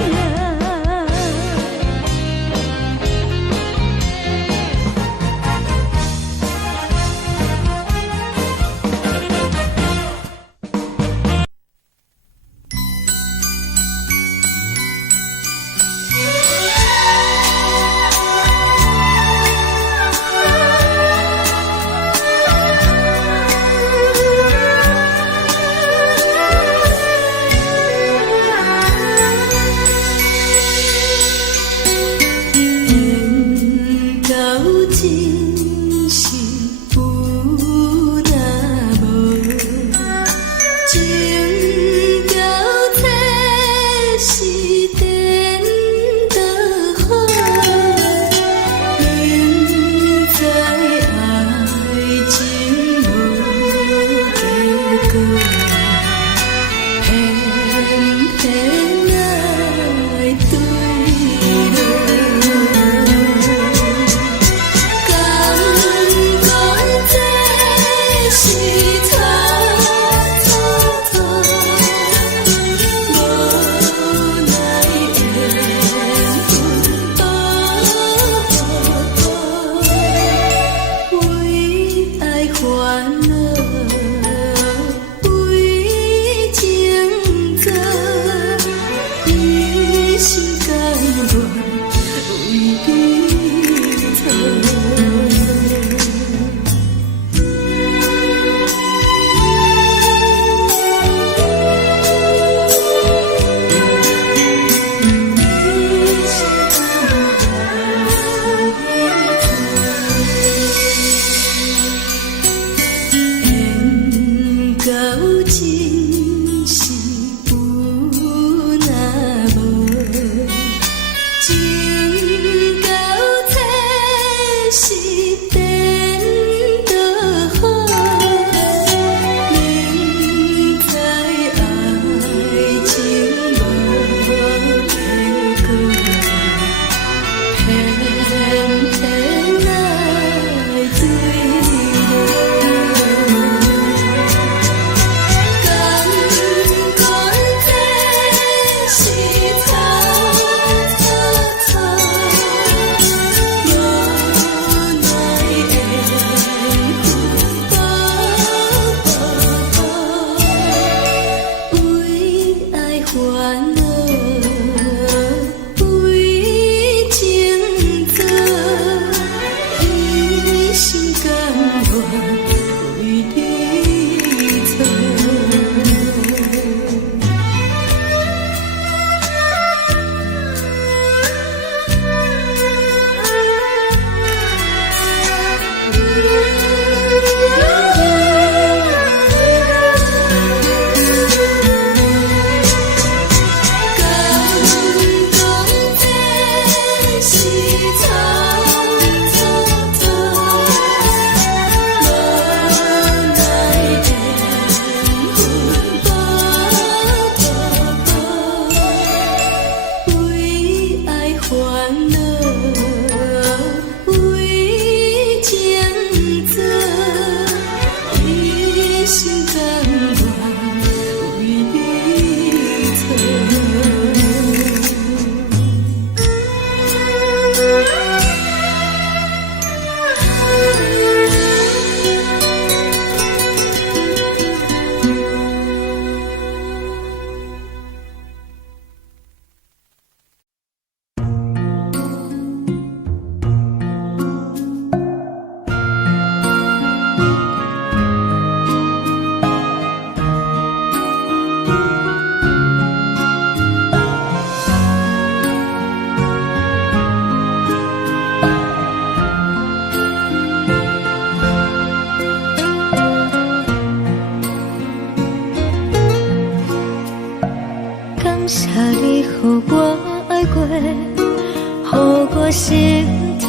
爱过，予我心痛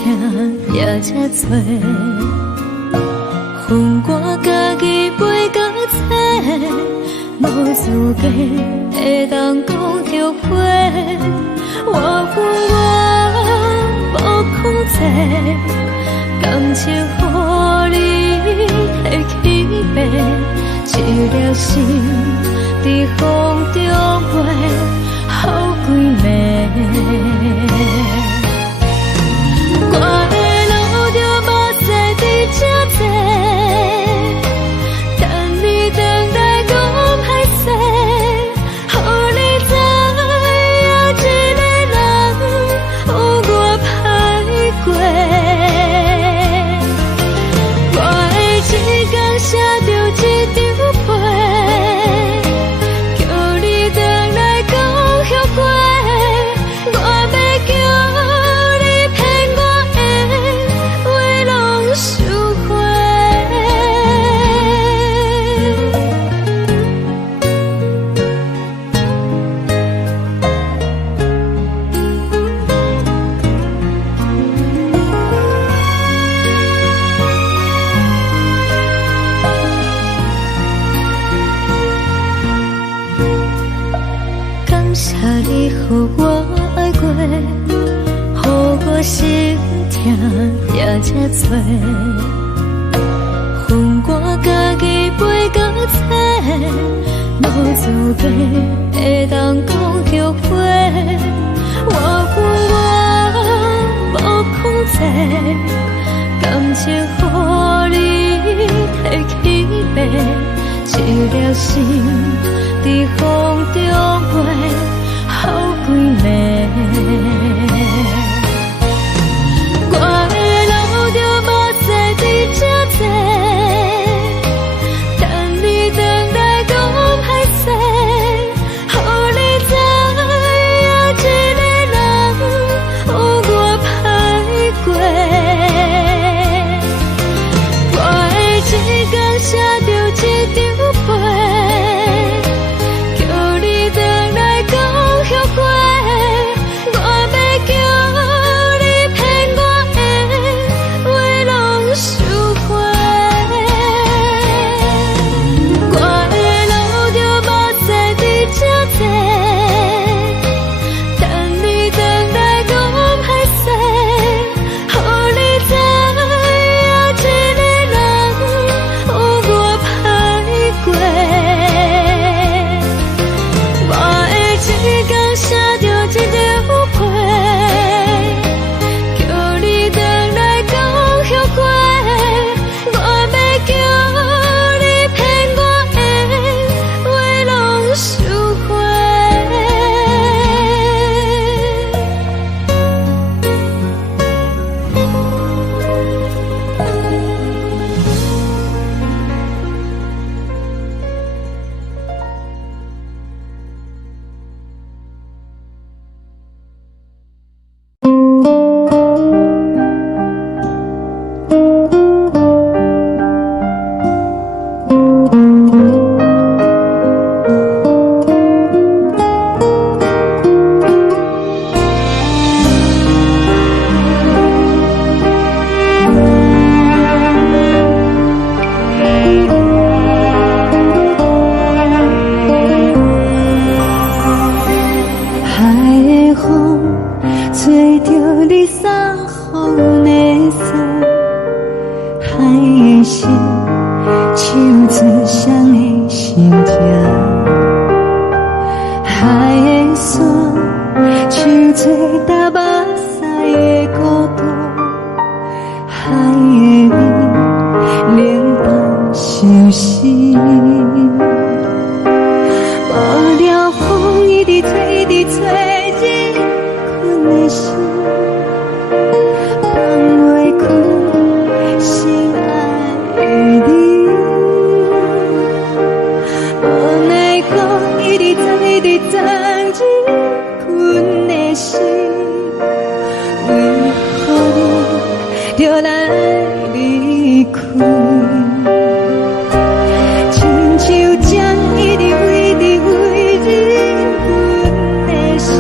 也这多。恨我家己袂到切，无资格会当讲着花。我恨我无控制，感情予你提起白，一粒心伫风中飞，好几暝。我的路就无西伫这多，等你等待讲歹势，予你知影一个人有我歹过。我的一天写着一张被，叫你回来讲后悔。我要叫你骗我的话拢收回。感谢你予我爱过，予我心痛也这多。恨我家己袂到切，无资格会当讲着花。我恨我无控制，感情予你提起白，一粒心伫风中飞，好几暝。我的路就无西伫这多，等你等待讲歹势，予你知影一个人有我歹过。我的一天写着一张被，叫你回来讲后悔。我要叫你骗我的话拢收回。我的路就无西伫这多，等你等待讲歹势，予你知影一个人有我歹过。我的一天写着一张被，叫你回来讲后悔。我要叫你骗我的话拢收回。海的风吹着你送风的伞，海的心唱出双的心情，海的山唱出搭目屎的孤独，海的美冷淡伤心。无聊风一直吹，一直吹，日困的心放袂开，心爱你。无奈何一直走，一直走，日困的心，为何你就来离开？亲像将一直为日困的心。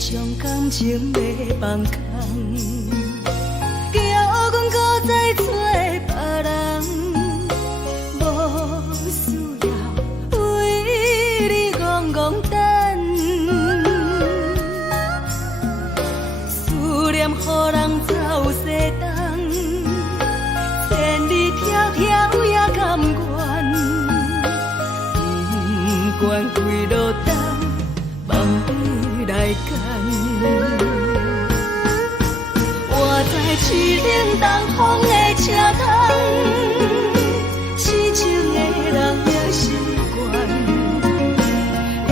将感情要放空，叫阮搁再找别人，无需要为你戆戆等，思念予人走西东，千里迢迢也甘愿，不管几路灯。来干，我在市顶东风的车窗，痴情的人也习惯，又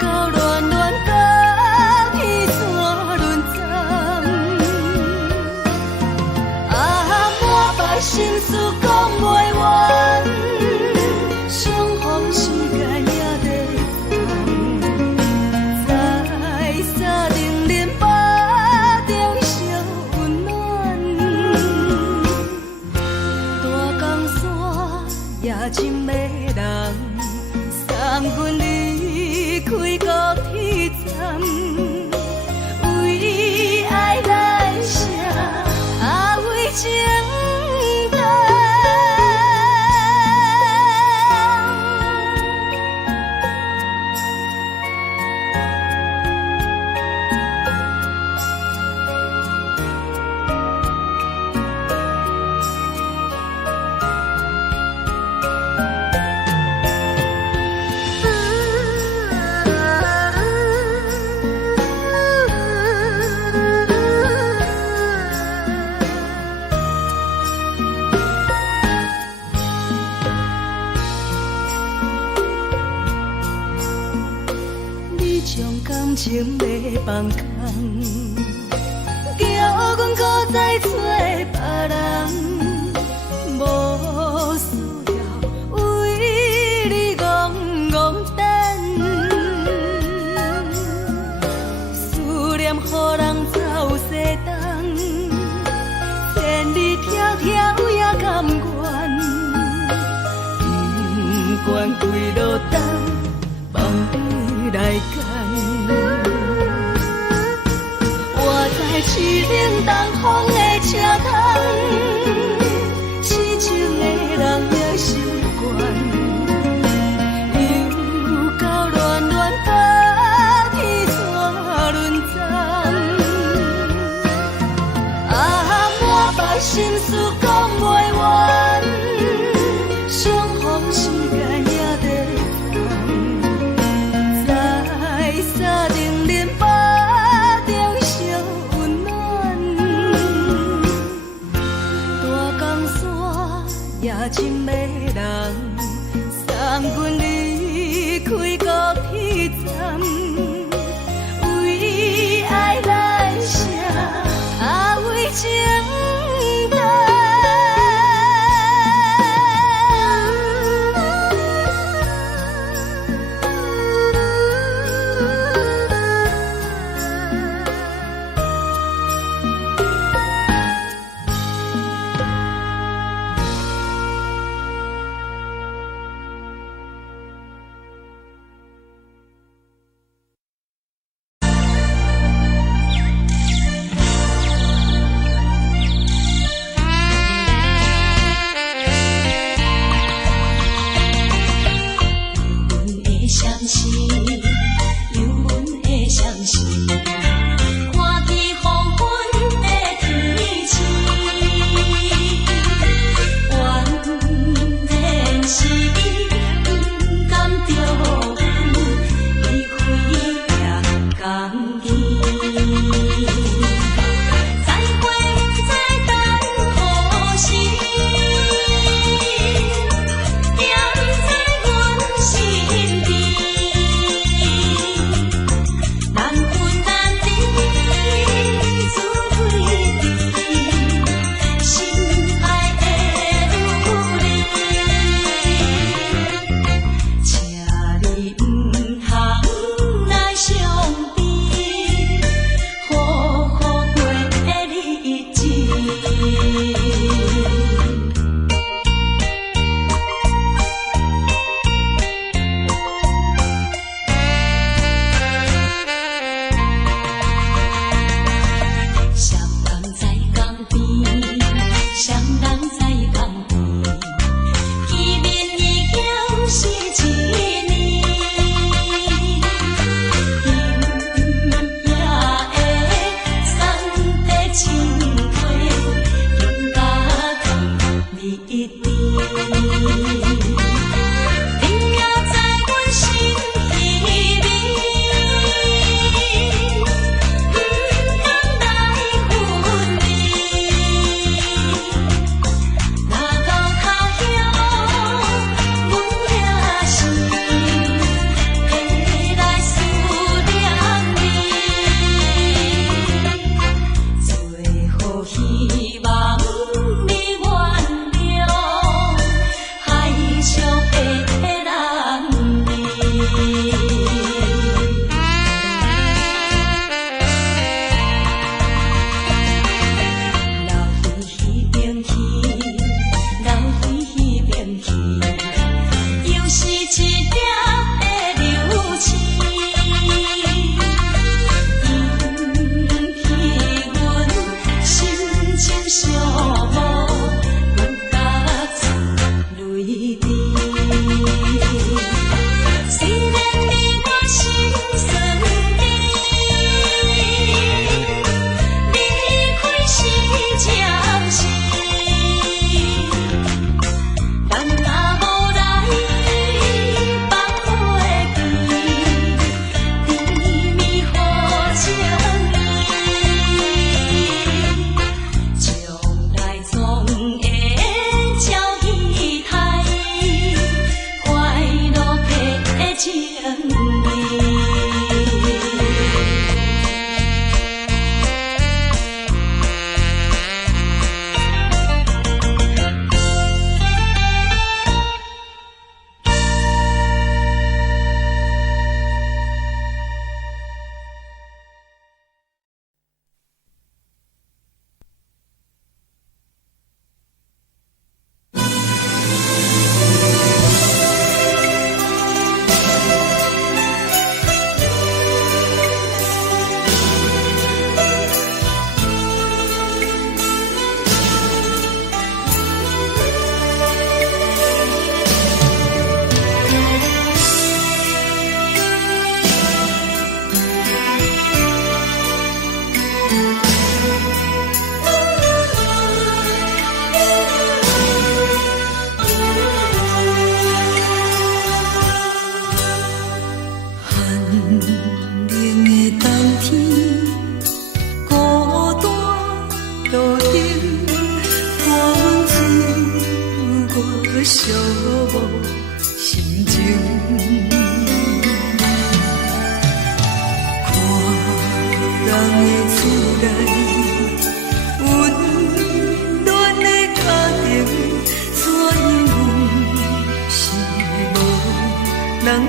到乱乱甲彼山论战，满腹心事讲袂完，相逢时间也在。真的人送阮离开高铁站，为爱来写为情长。情要放空，叫阮搁再找别人，无需要为你戆戆等，思念予人走西东，千里迢迢也甘愿，不管几路灯，放你来干。在市顶东风的车窗，痴情的人也习惯，又到乱乱甲彼山论战，满腹心事讲袂完，相逢时间也在放，在山顶连巴。也真的人送阮离开高铁站，为爱来写为情长。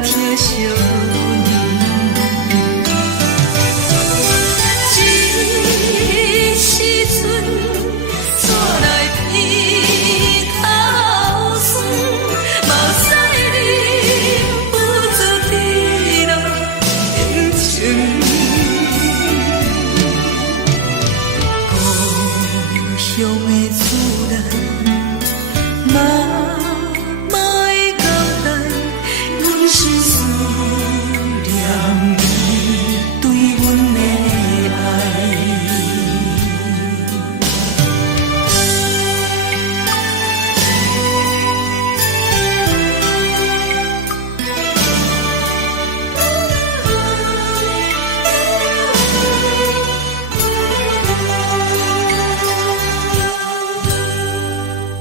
疼惜你。这时阵怎来鼻头酸，嘛有使你不住滴落眼睛。故乡的自然，嘛会交代，阮是思念你对阮的爱。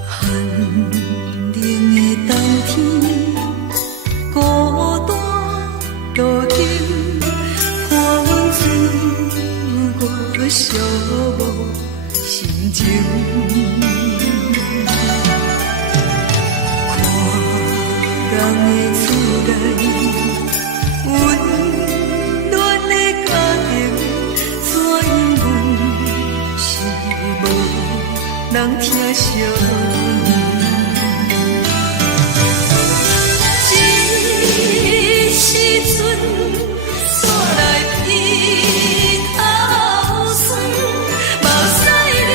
寒冷的冬天，孤单路顶，看阮自我寂寞心情。看人的厝内，温暖的家庭，怎因阮是无人疼惜你？这时阵怎来鼻头酸，嘛有使你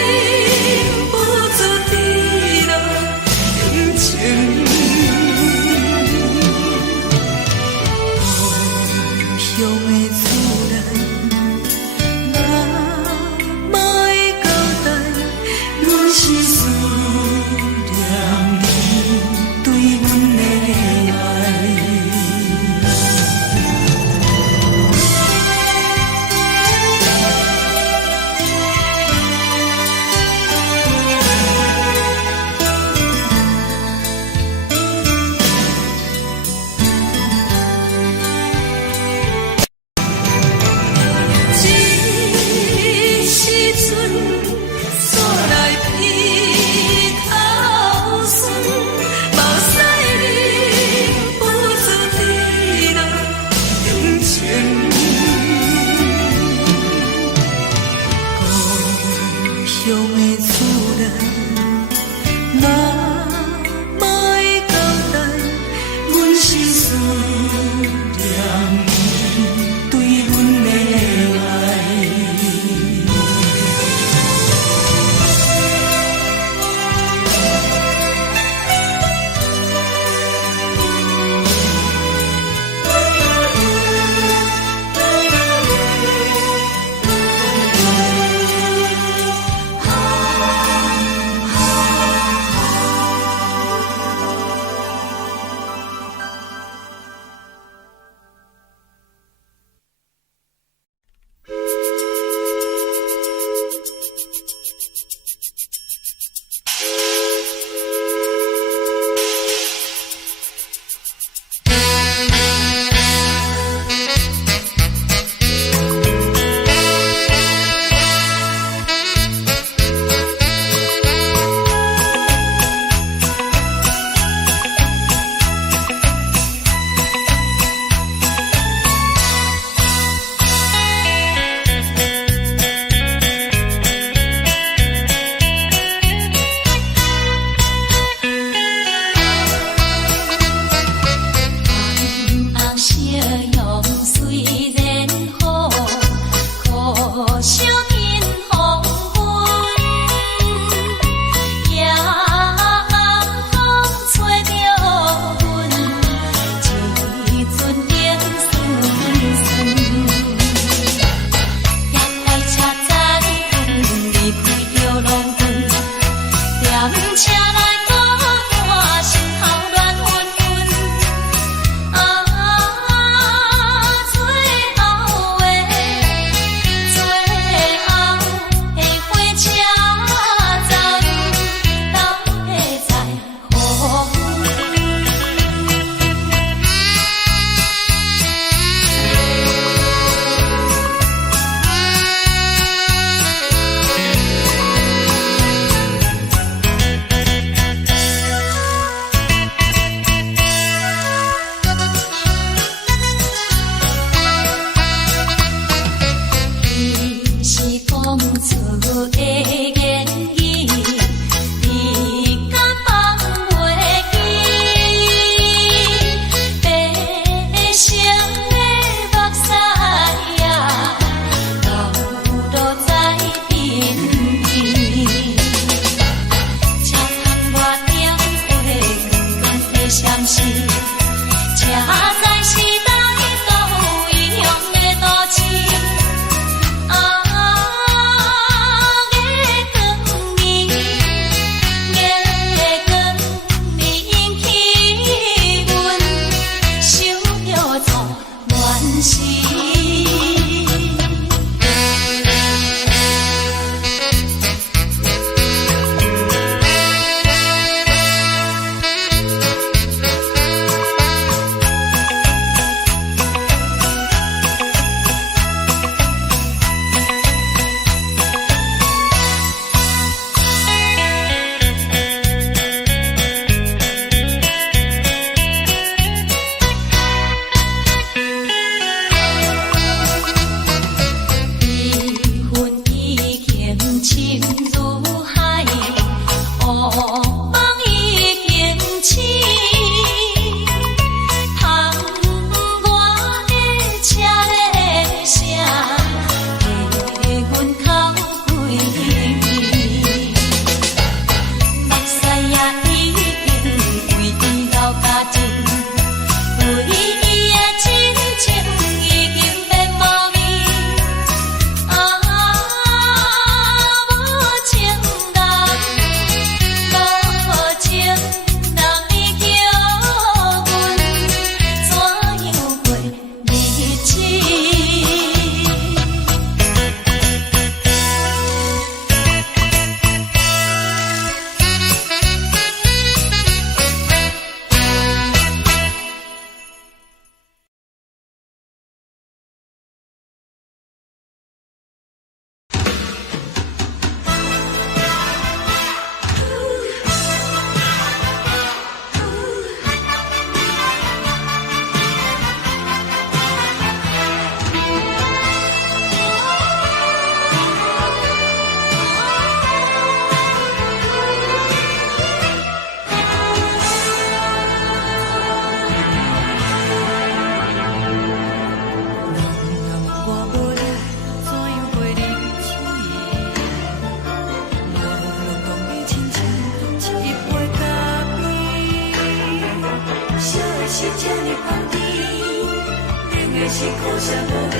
啥无你，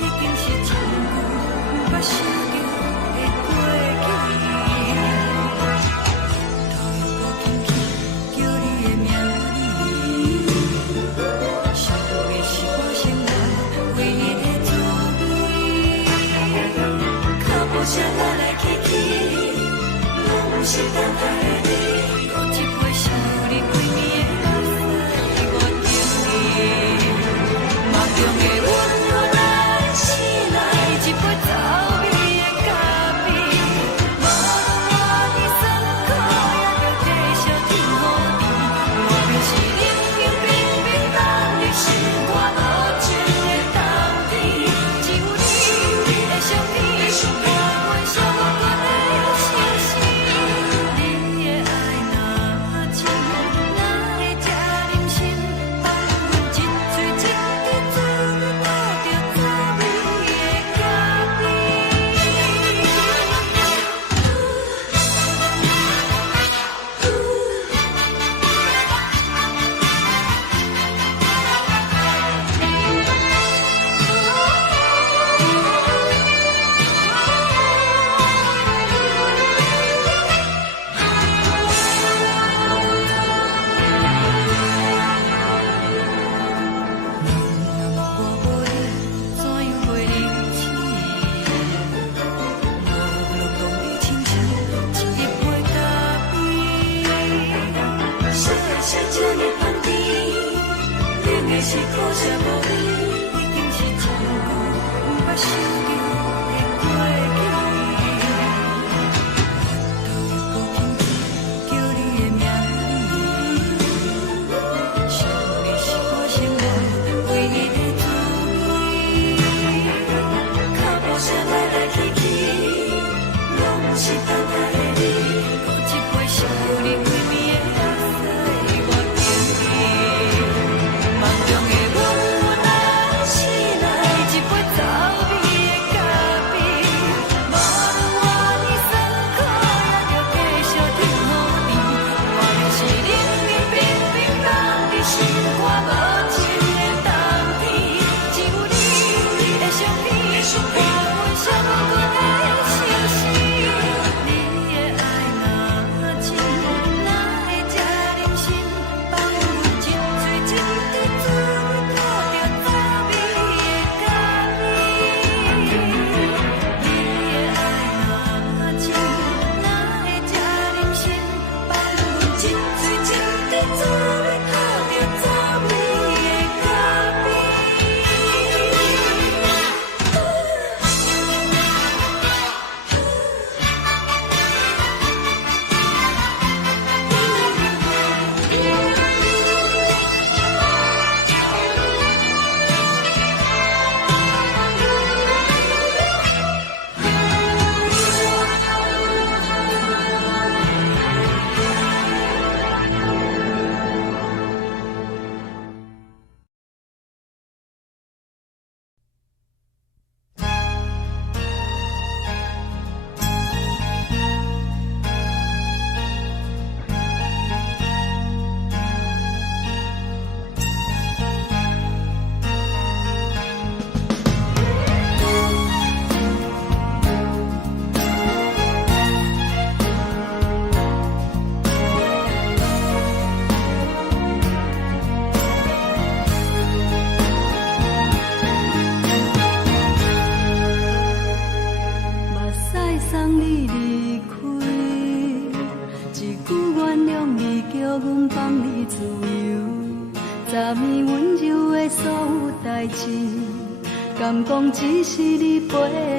已经是一句无法想着的过去。头又无紧去叫你的名字，想的是我生活唯一的滋味。脚步声来来去去，拢是等待的你。喝一杯想你几年的目屎，我敬你。梦中的阮我来醒来，一杯走味的咖啡。无论我的酸苦，也着继续甜予你。我就是冷冷冰冰等你心肝无情的冬天，只有你的相片，我阮寂寞过的心事。你的爱若真，哪会这忍心放阮一嘴一滴滋味，倒着滋味的咖啡。我无你，怎样袂忍心？无路讲你亲像一杯咖啡。世界是这呢香甜，冷的是苦涩无味，已经是一句无法想着的过去。头又无紧去叫你的名字，想你是我生活唯一的滋味。脚步声来来去去，拢是等待的你。喝一杯想你几年的目屎，我敬你。梦中的阮来醒来，一杯走味的咖啡。无论我的酸苦，也着继续甜予你。我就是冷冷冰冰放伫心肝无情的冬天，只有你的相片，我阮寂寞过的心事。你的爱若真，哪会这忍心放阮一嘴一滴滋味，倒着滋味的咖啡。你的爱若真，哪会这忍心放阮一嘴一滴滋味，倒着滋味的咖啡。目屎送你离开，一句原谅你，叫阮放你自由。昨暝温柔的所有代志，敢讲只是你陪，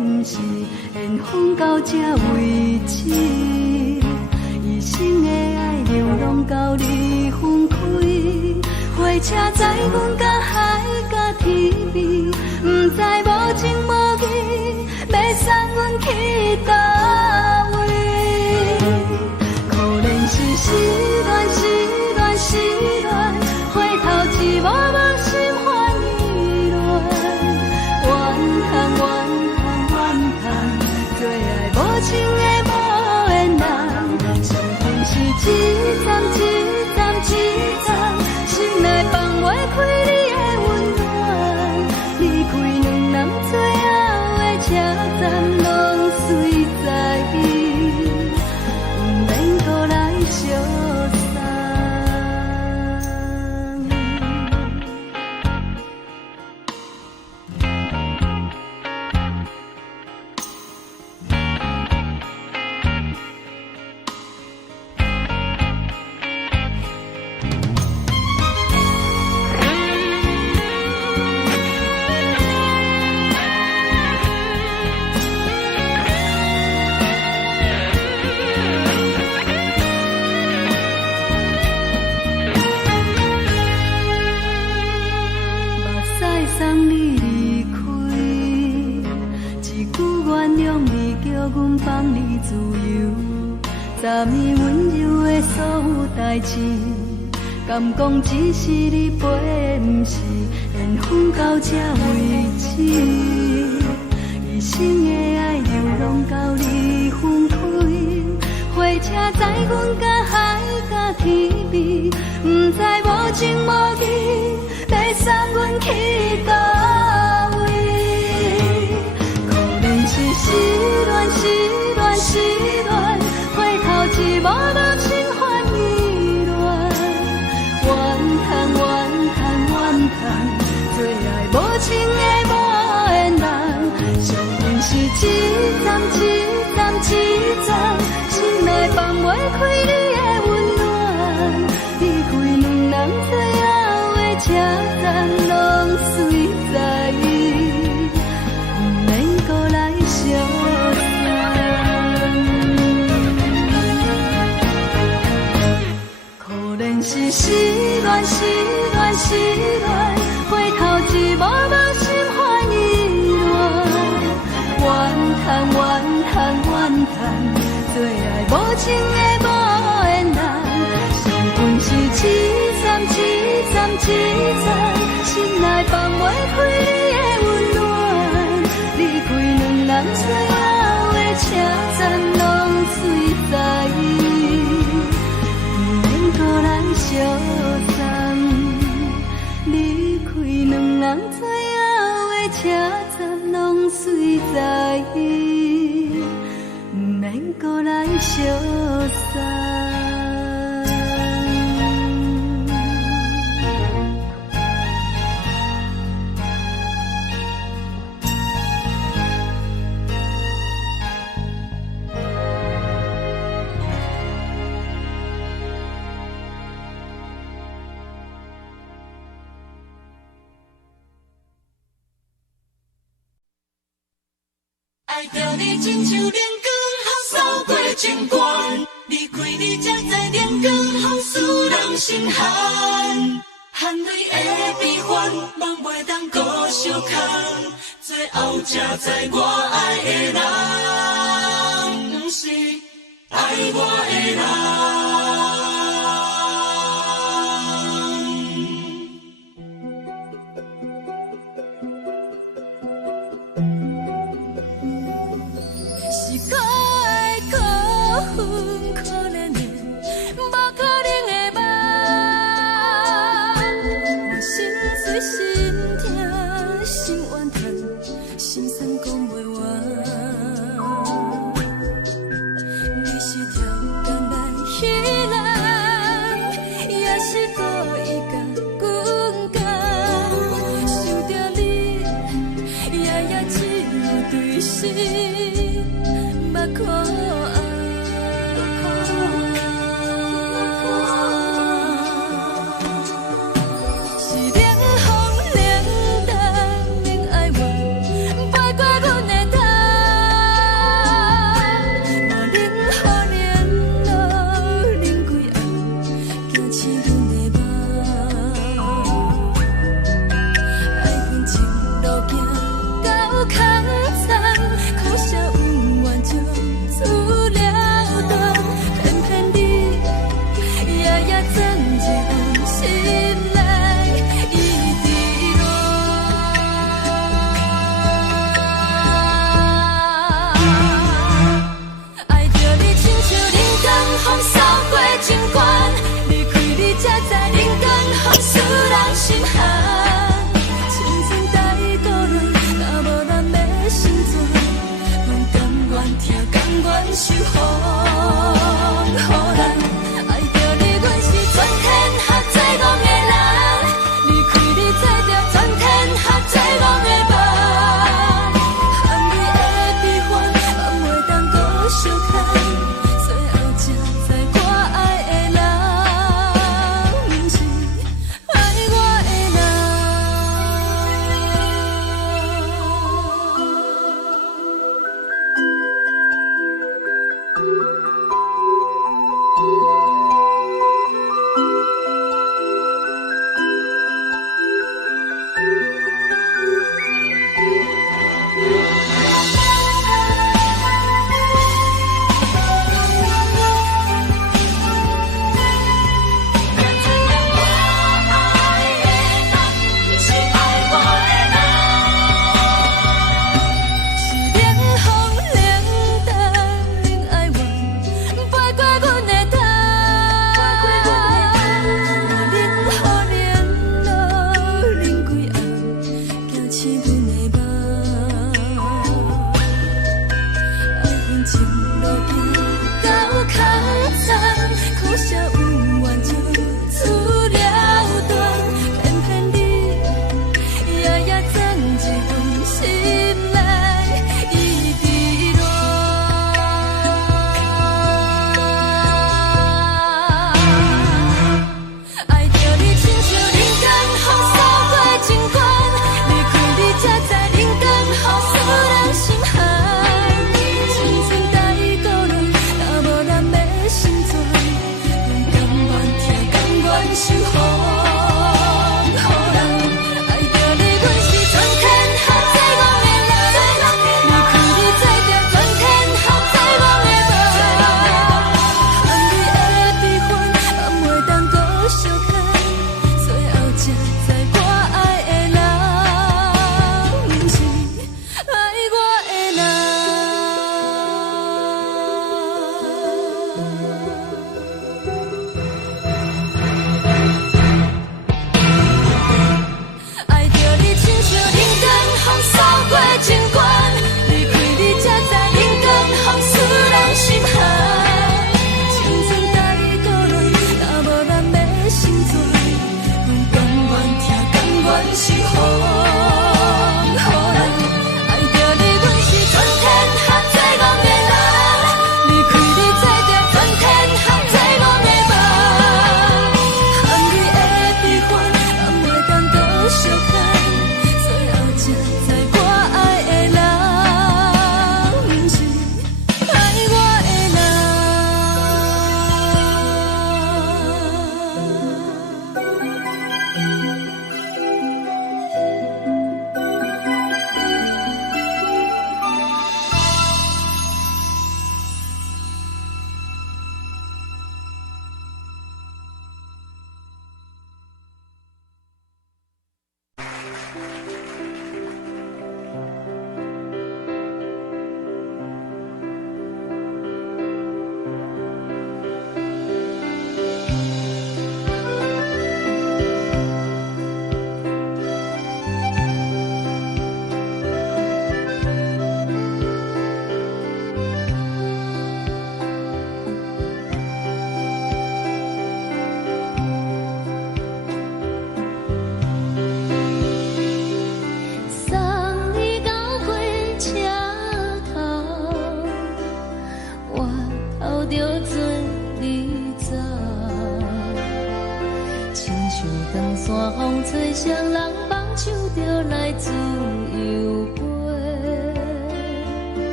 不是缘分到这为止。一生的爱流浪到你分开，火车载阮甲海甲天边，不知无情无义，要送阮去倒位？可能是失恋，失恋，失恋，回头一幕幕心烦意乱，怨叹，怨叹，怨叹，最爱无情的无缘人，上天是一站一站一站，心内放袂开你的温暖，离放你自由，昨暝温柔的所有代志，敢讲只是你陪，不是缘分到这为止。一生的爱流浪到你分开，火车载阮甲海甲天边，不知无情无义，要送阮去倒位？可能是失恋，失恋，失恋，回头一幕幕心烦意乱，怨叹，怨叹，怨叹，最爱无情的无缘人，伤痕是一站一站一站，心内放袂开你的温暖，离开两人最后的车站，拢随在，不免搁来相送。可能是失恋，失恋，失恋，回头一幕幕心烦意乱，怨叹，怨叹，怨叹，最爱无情的无缘人，伤痕是一站一站一站，心内放袂开你的温暖，离开两人最后的车站，拢随在，不免搁来相送。离开两人最后的车站，拢随在，不免搁来相送。爱着你亲像阳光扫过情关，离开你才知阳光风使人心寒。含泪的悲欢，望袂当搁相牵，最后才知我爱的人，不是爱我的人。是可爱可恨可怜的，无可能的梦。我心碎心痛心怨叹，心酸讲袂完。你是挑工来彼人，也是故意甲阮讲，想着你夜夜只有对视。目看爱，是冷风冷淡免爱我，飞过阮的头，我忍好忍落，忍几暗，惊醒阮的梦。爱恨情路行到空残，苦涩。就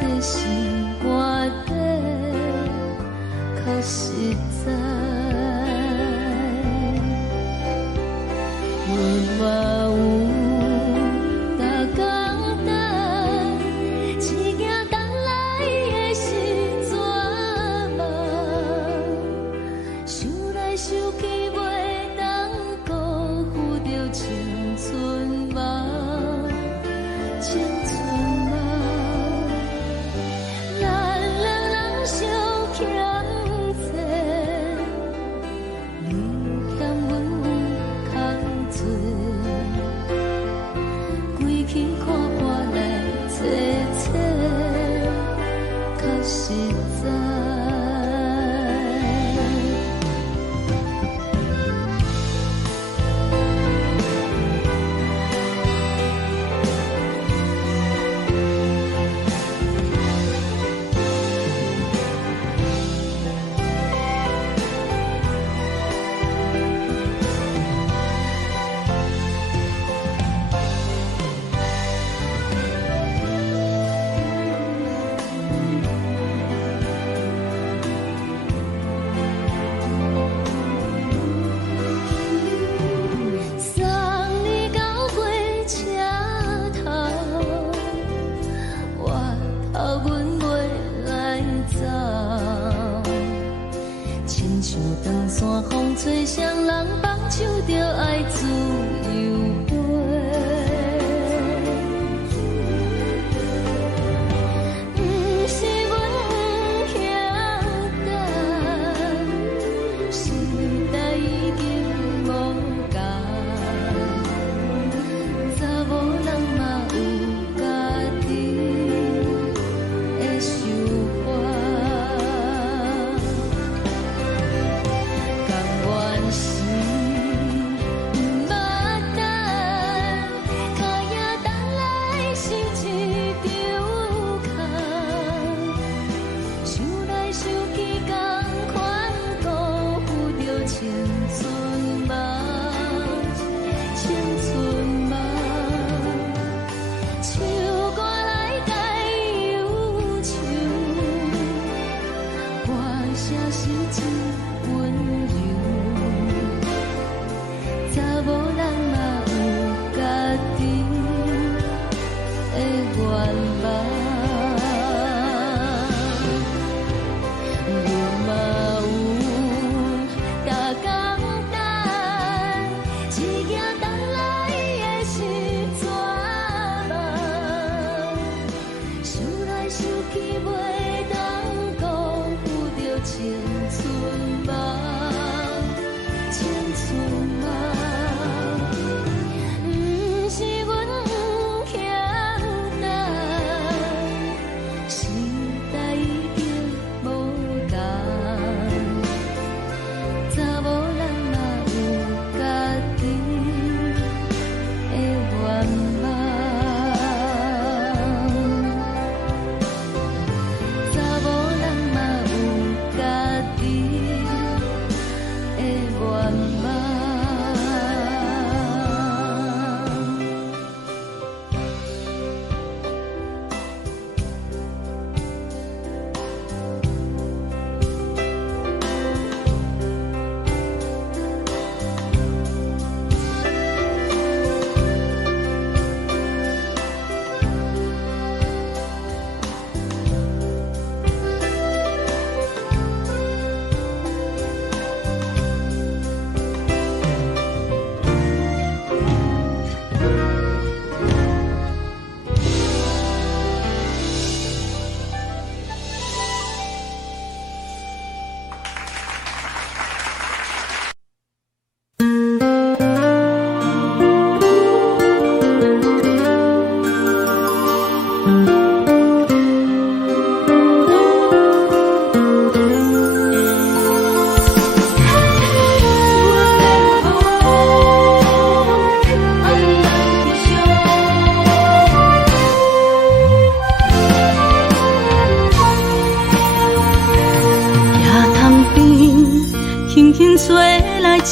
在心肝底，较实在。阮嘛有逐工等，只惊等来的是绝望，想来想去袂当辜负着青春梦，青春梦。咱两人相欠债，你欠阮空罪，归去看破来切切，较实在。山风吹双人放手着爱自由飞，不是阮不晓等，时代已经无共，查某人嘛有家己的想法。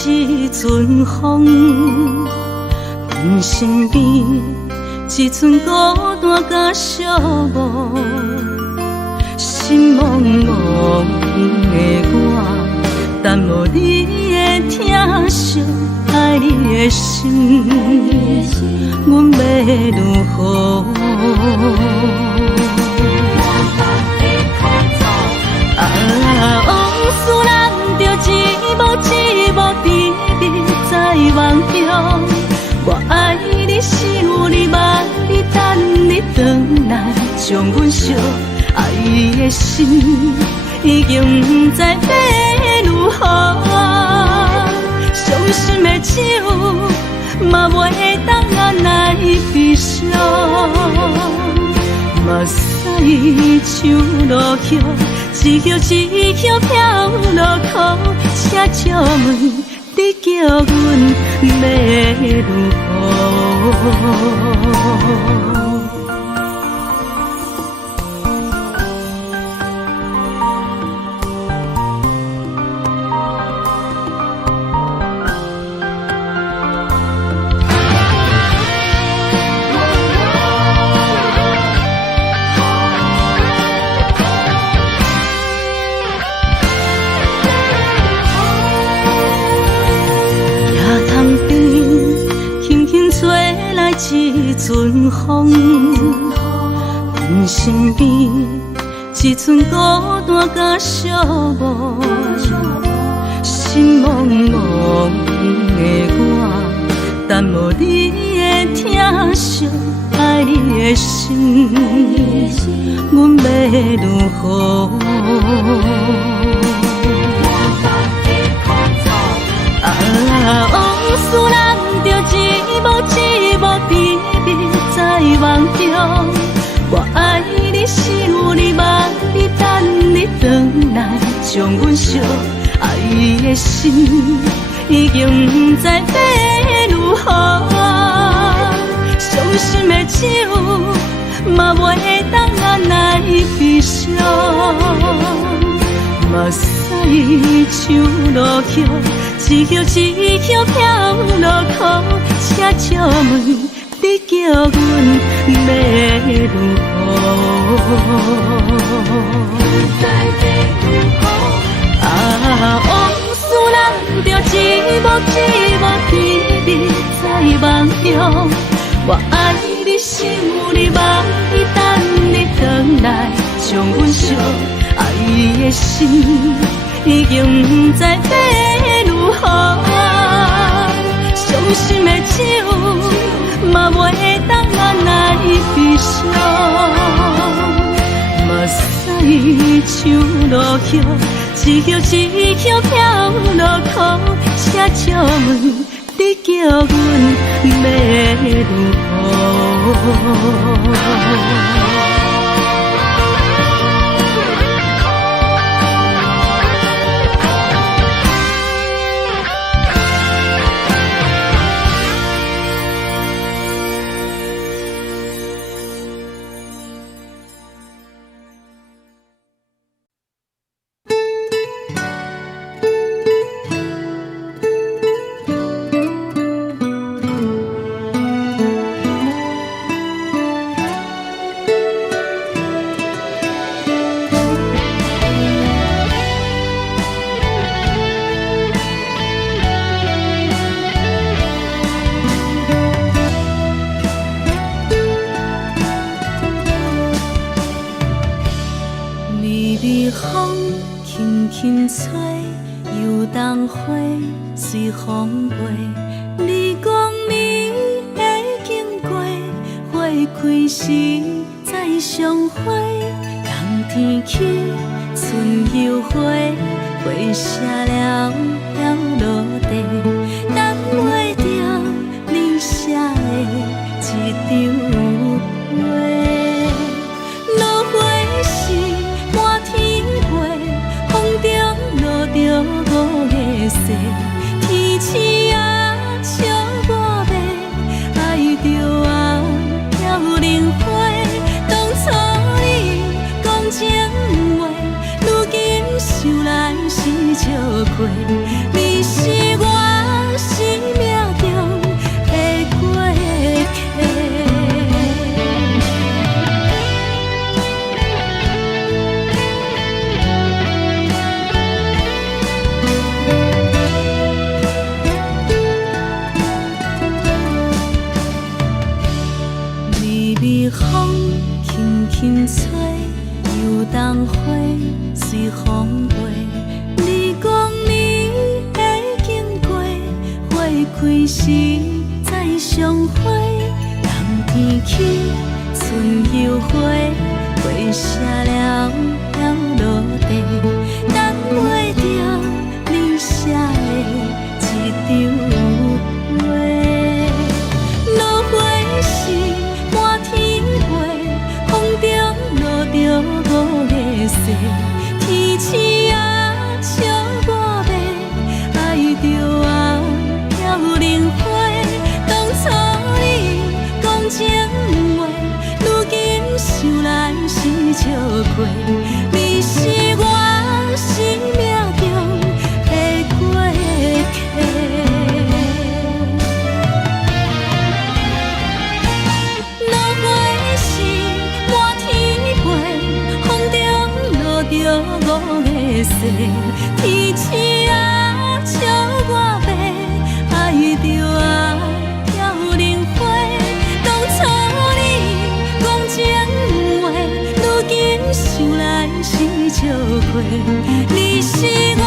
一阵风，阮身边一寸孤单甲寂寞，心茫茫的我，等无你的疼惜，爱你的心，阮要如何？往事人着一幕一幕甜蜜在梦中。我爱你是有你望你等你回来，将阮惜爱的心已经不知要如何。伤心的手嘛袂当按来悲伤，目屎像落叶。一叶一叶飘落雨，请借问你叫阮要如何？一阵风，阮身边一寸孤单甲寂寞，心茫茫的我，等无你的疼惜，爱你的心，阮要如何？往事人着一幕一幕甜蜜在梦中。我爱你是有你望你等你回来，将阮惜爱的心已经不知要如何。伤心的手嘛袂当按来悲伤，目屎像落叶。一叶一叶飘落雨，请借问你叫阮要如何？往事人着一幕一幕甜蜜在梦中。我爱你是有你望你等你回来，将阮惜爱的心已经不知要如何。伤心的手嘛袂当按来悲伤，目屎像落叶，一叶一叶飘落雨，请借问你叫阮要如何？随风飞，你讲你会经过，花开时再相会。冬天起，春又花，花谢了飘落地，等袂着你写的一张画。落花是满天花，风中落着五个色。天星啊，笑我迷，爱着啊，飘零花。当初你讲情话，如今想来是笑过。你是我生命中的过客。冬花随风飞。你讲你会经过，花开时再相会。人天起，春又花，花谢了飘落地，等袂着你写的一张话。落花时满天飞，风中落着五个色，天星啊笑我迷，爱着啊飘零花。当初你讲情话，如今想来是笑过。你是我生命中的过客。落花时满天飞，风中落着五个色，天星啊笑我迷，爱着啊飘零花。当初你讲情话，如今想来是笑过。你是我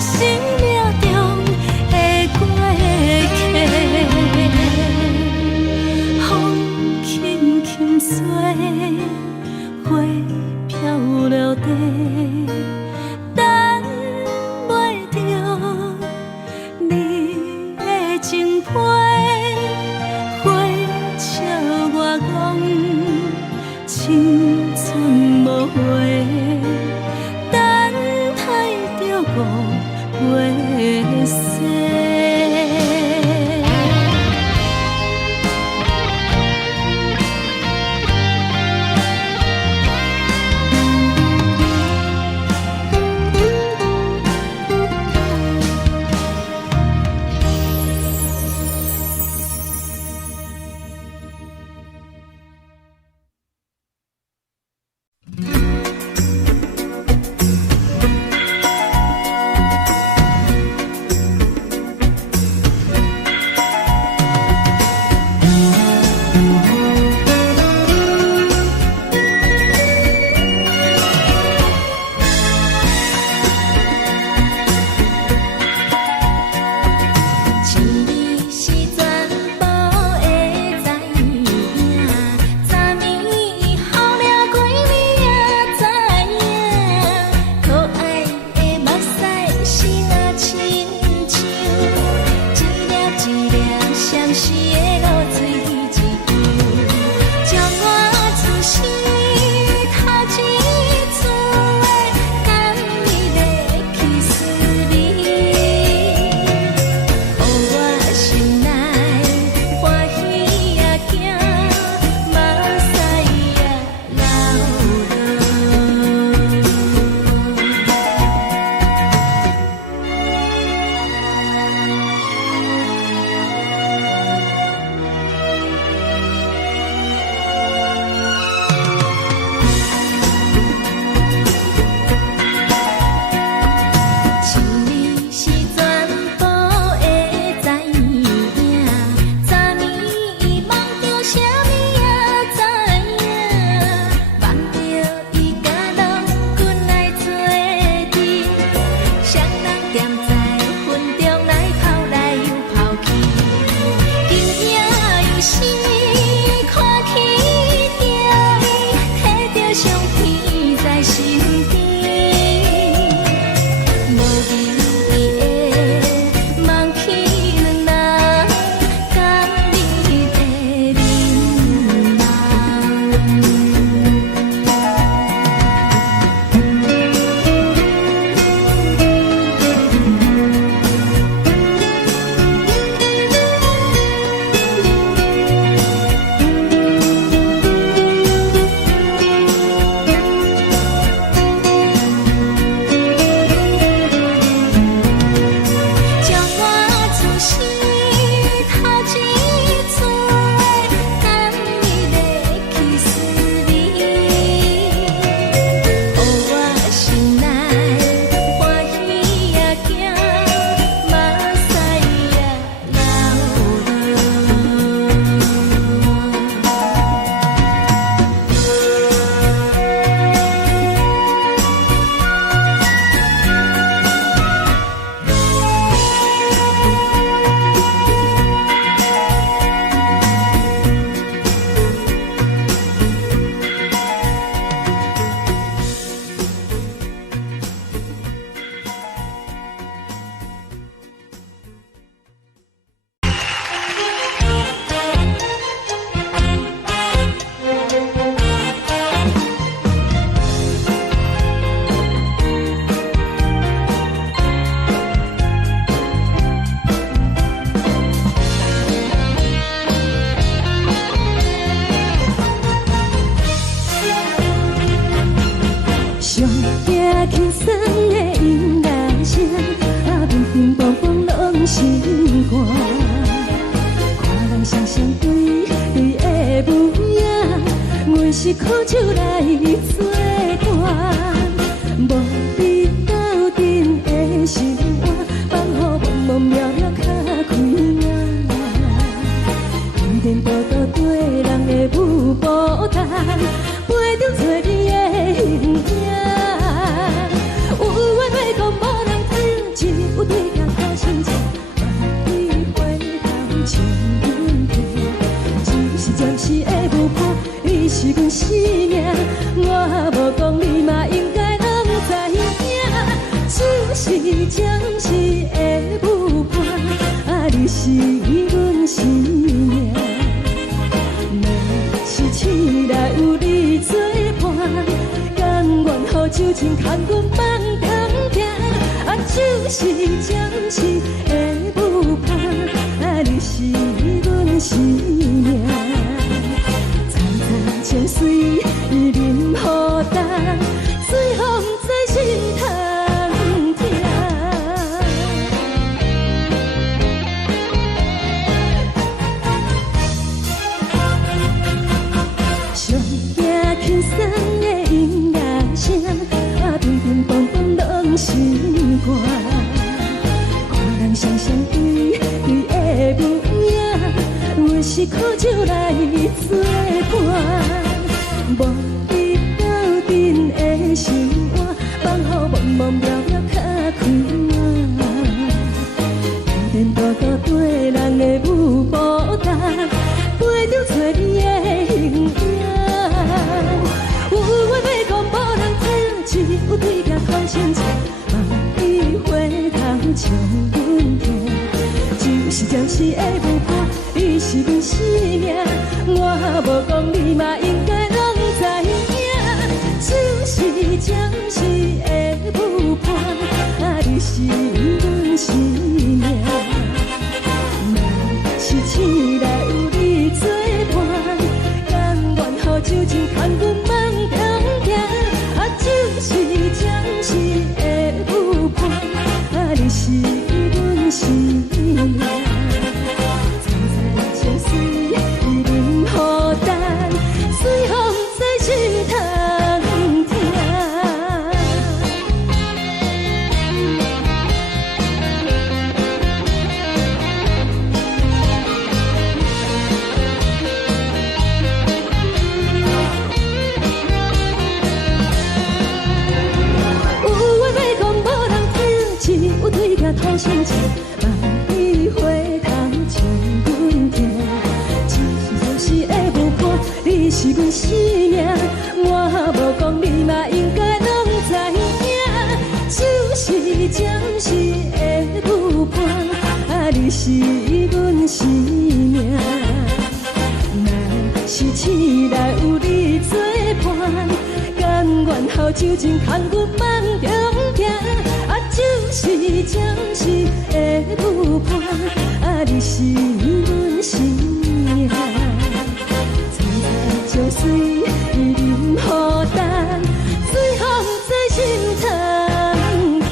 生命中的过客。风轻轻吹，花飘落地，等袂着你的情批。花笑我讲青春无悔，等待着五月雪。上惊轻松的音乐声，乒乒乓乓拢心肝。看人双双对对的舞影，阮是苦酒来作伴。无你斗阵的心肝，放予茫茫渺渺较开眼。颠颠倒倒对人的舞步弹，陪着做你的形影。有话要讲无人听，只有对镜头心情，万里回头唱阮听。就是暂时的舞伴，你是阮生命，我无讲你嘛应该拢知影。就是暂时的舞伴，你是阮生命。是醒来有你作伴，甘愿予酒精牵阮放通行。就是暂时的舞伴，你是阮生命。层层泉水伊啉予干，水风在心头听。上惊轻松的音乐声，乒乒乓乓拢心肝。看人双双对对的舞影，阮是苦酒来作伴。无你斗阵的心肝，放予茫茫渺渺较开眼。颠颠倒倒对人的舞步弹，陪着做你的形影。有话要讲无人听，只有对镜头心情，万里回头唱阮听。就是暂时的舞伴，你是阮生命，我无讲你嘛应该拢知影。就是暂时的舞伴，你是阮生命。若是醒来有你作伴，甘愿予酒精牵阮放通行。就是暂时的舞伴，你是阮生命。层层泉水伊啉予干，水风在心头听。有对镜头心情，万里回头唱阮听。就是暂时的舞伴，你是阮生命，我无讲你嘛应该拢知影。就是暂时的舞伴，你是阮生命。若是醒来有你作伴，甘愿予酒精牵阮放中行。就是暂时的舞伴，你是阮生命。层层泉水伊啉予干，水风在心头听。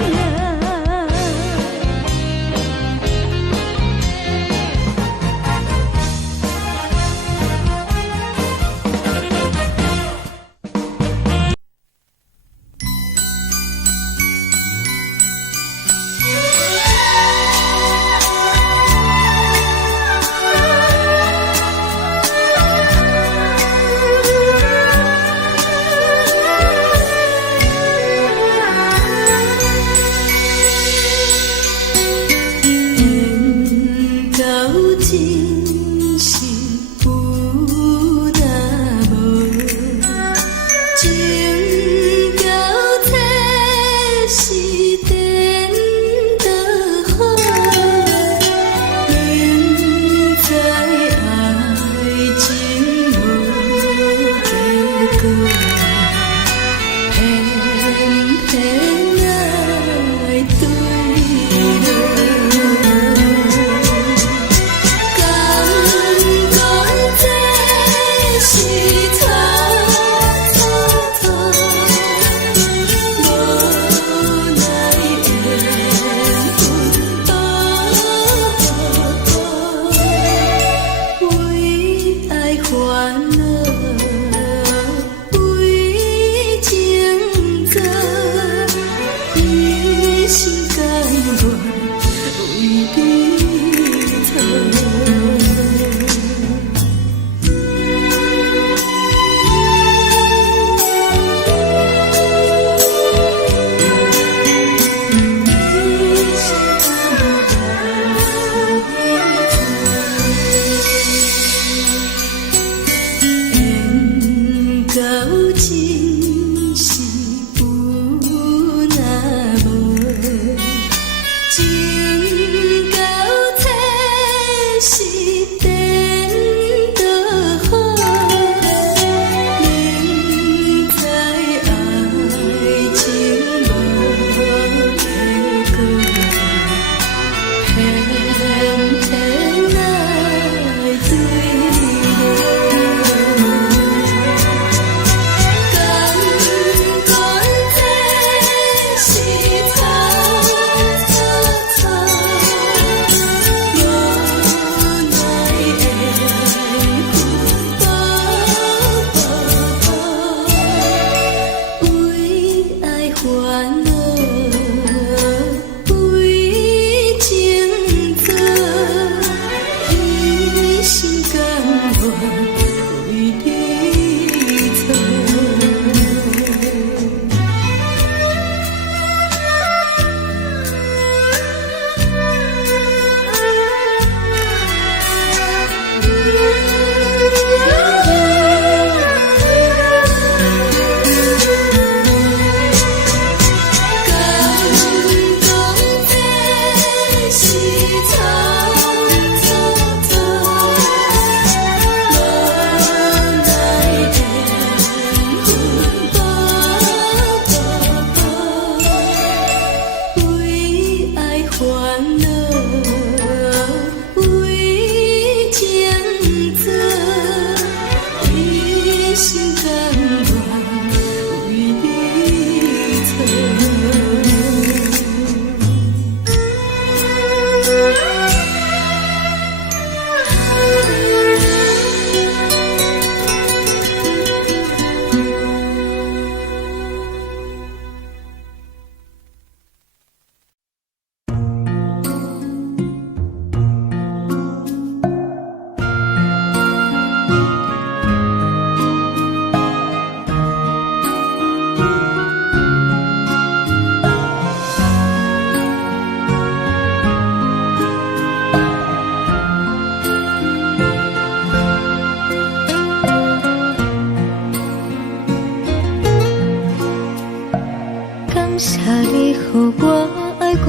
谢你，予我爱过，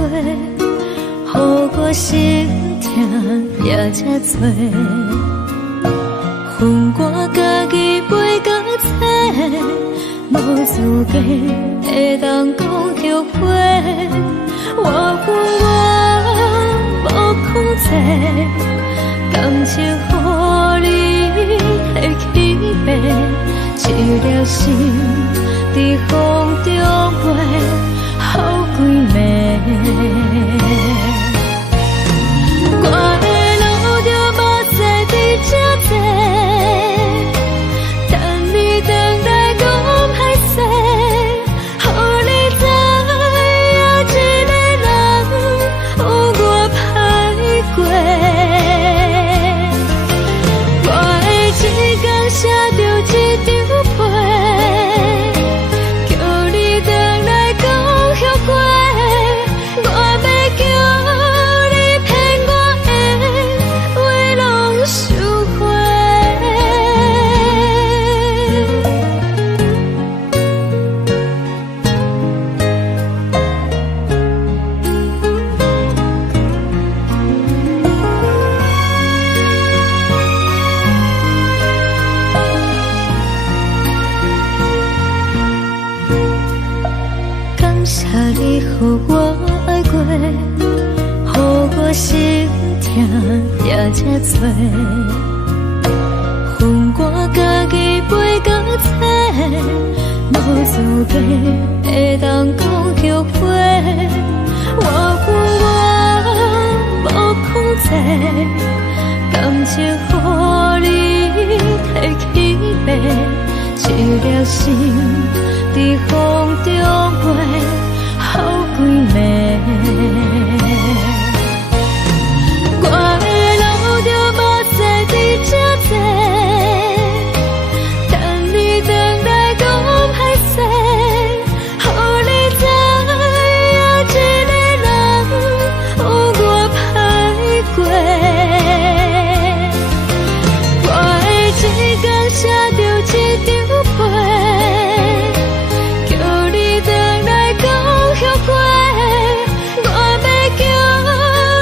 予我心痛也这多。恨我家己袂到切，无资格会当讲后悔。我恨我无控制，感情予你会起飞，一粒心在风中飞，好几暝。我的路就无再伫这多，等你等待讲歹势，予你知影一个人有我歹过。我的一天写着一张被，叫你回来讲后悔。我要叫你骗我的话拢收回。感谢你，予我爱过，予我心痛也这多。恨我家己袂到切，无资格会当讲后悔。我恨我无控制，感情予你摕起飞，一粒心在风中飞，好几暝。我的路就无再伫这多，等你等待讲歹势，予你知影一个人有我歹过。我的一天写着一张被，叫你回来讲后悔。我要叫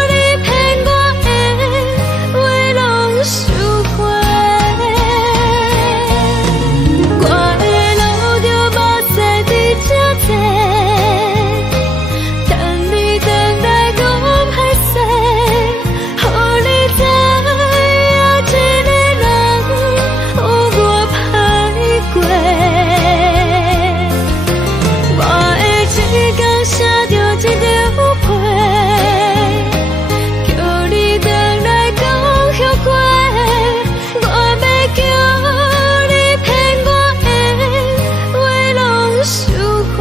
你骗我的话拢收回。我的路就无再伫这多，等你等待讲歹势，予你知影一个人有我歹过。我的一天写着一张被，叫你回来讲后悔。我要叫你骗我的话拢收回。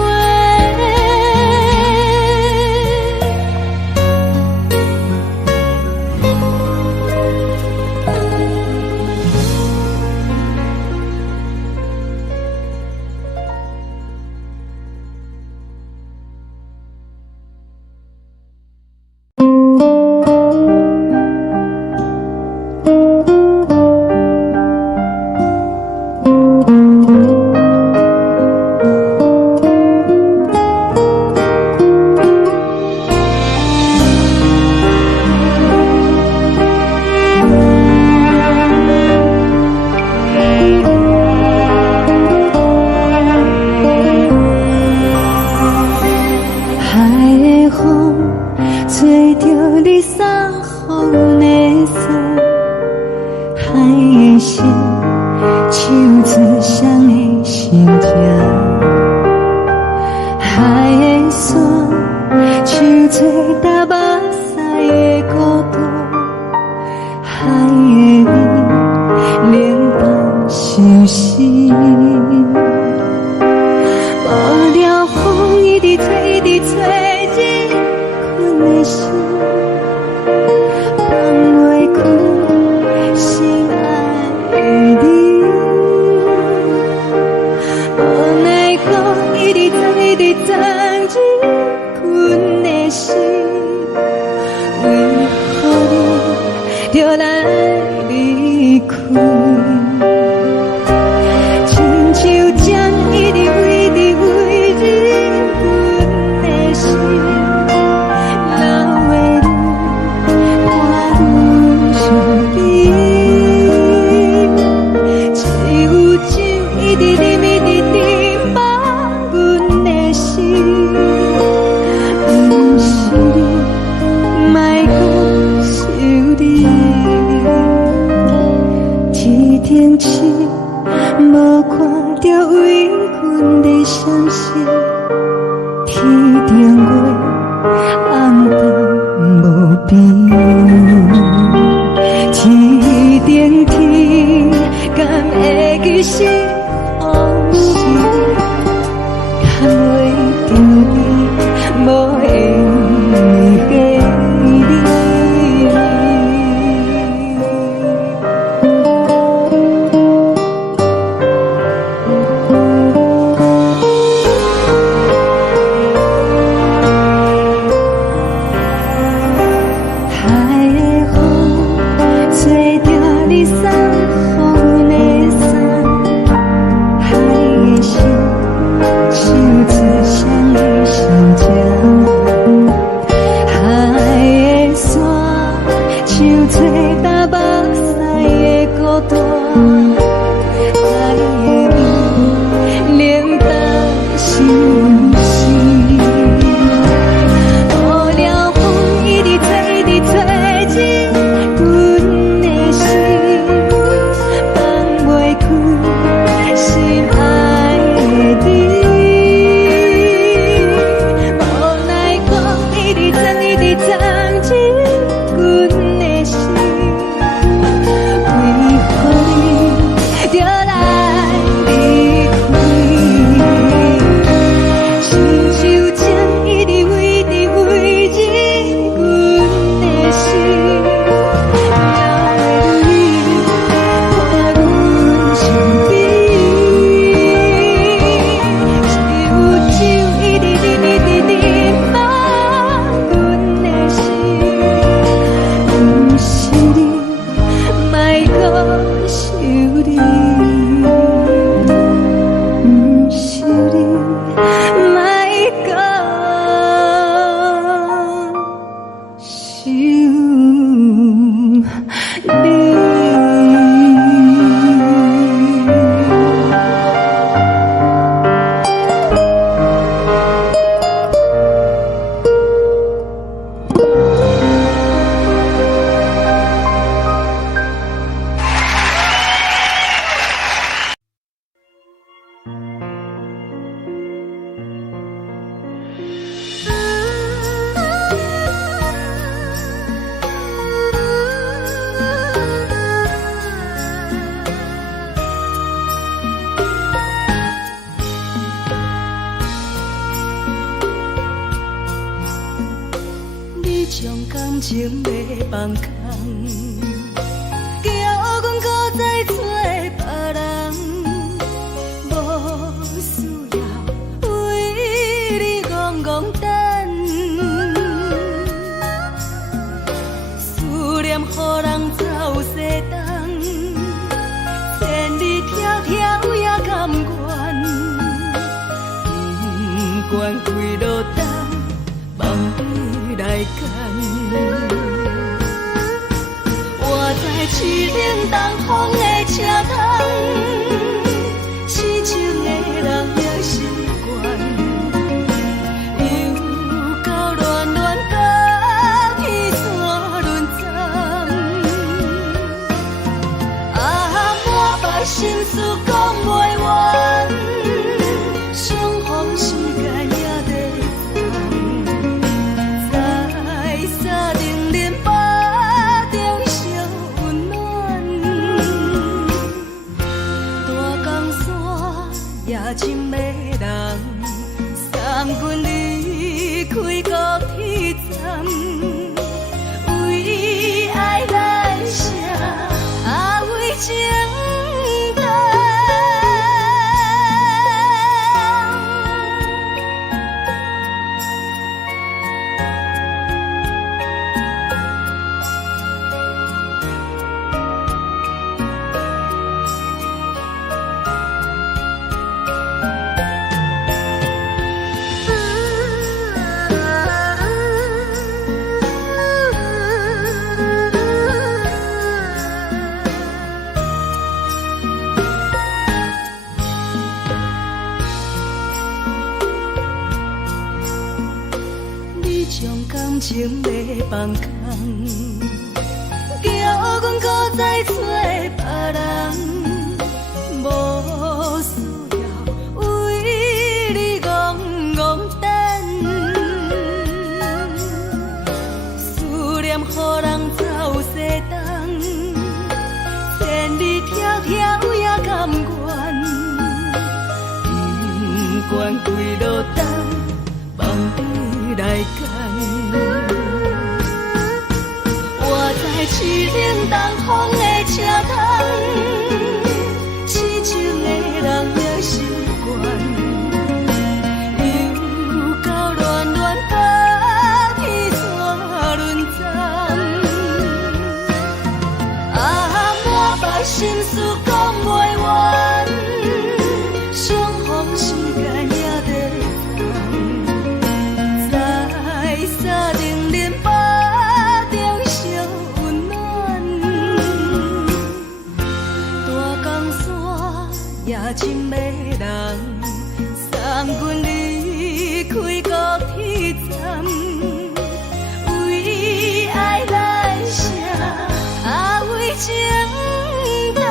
海的风吹着你送风的伞，海的心手指双的心痛，海的山手吹打目屎的孤独，海的你冷淡伤心。无聊风一直吹，一直吹，日困的心放袂开，心爱的你。无奈何一直藏，一直藏，日困的心，为何你就来离开？亲像针一直为日困。天顶月暗淡无边，天顶天敢会记是往事，牵袂着你，无缘给你。情要放空，叫阮搁再找别人，无需要为你戆戆等。思念予人走西东，千里迢迢也甘愿，不管开路灯，梦里来干。我在市顶东风的车窗，痴情的人也习惯，又到乱乱甲天山轮站。满腹心事讲袂完，相逢时间也在等，在沙定林巴中烧温暖。大江山夜深的人，三军离开高铁站，为爱来写为情。感情要放空，叫阮搁再找别人，无需要为你戆戆等，放你来干。我在市冷东风的车头，痴情的人也习惯，又到乱乱把天怎轮站？啊，满腹心事讲袂完，相逢时间也在等，在沙定林巴中相温暖。大江山也真迷人，送阮离开高铁站，为爱来写，为情等。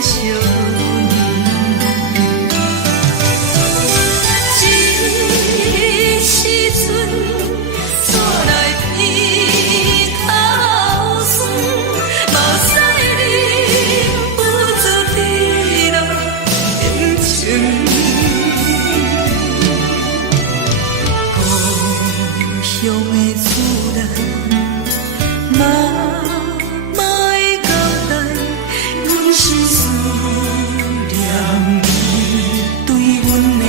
相念。这时阵煞来鼻口酸，嘛有使你不住滴落恩情。故乡的厝内，莫会交代，阮是思念你对阮的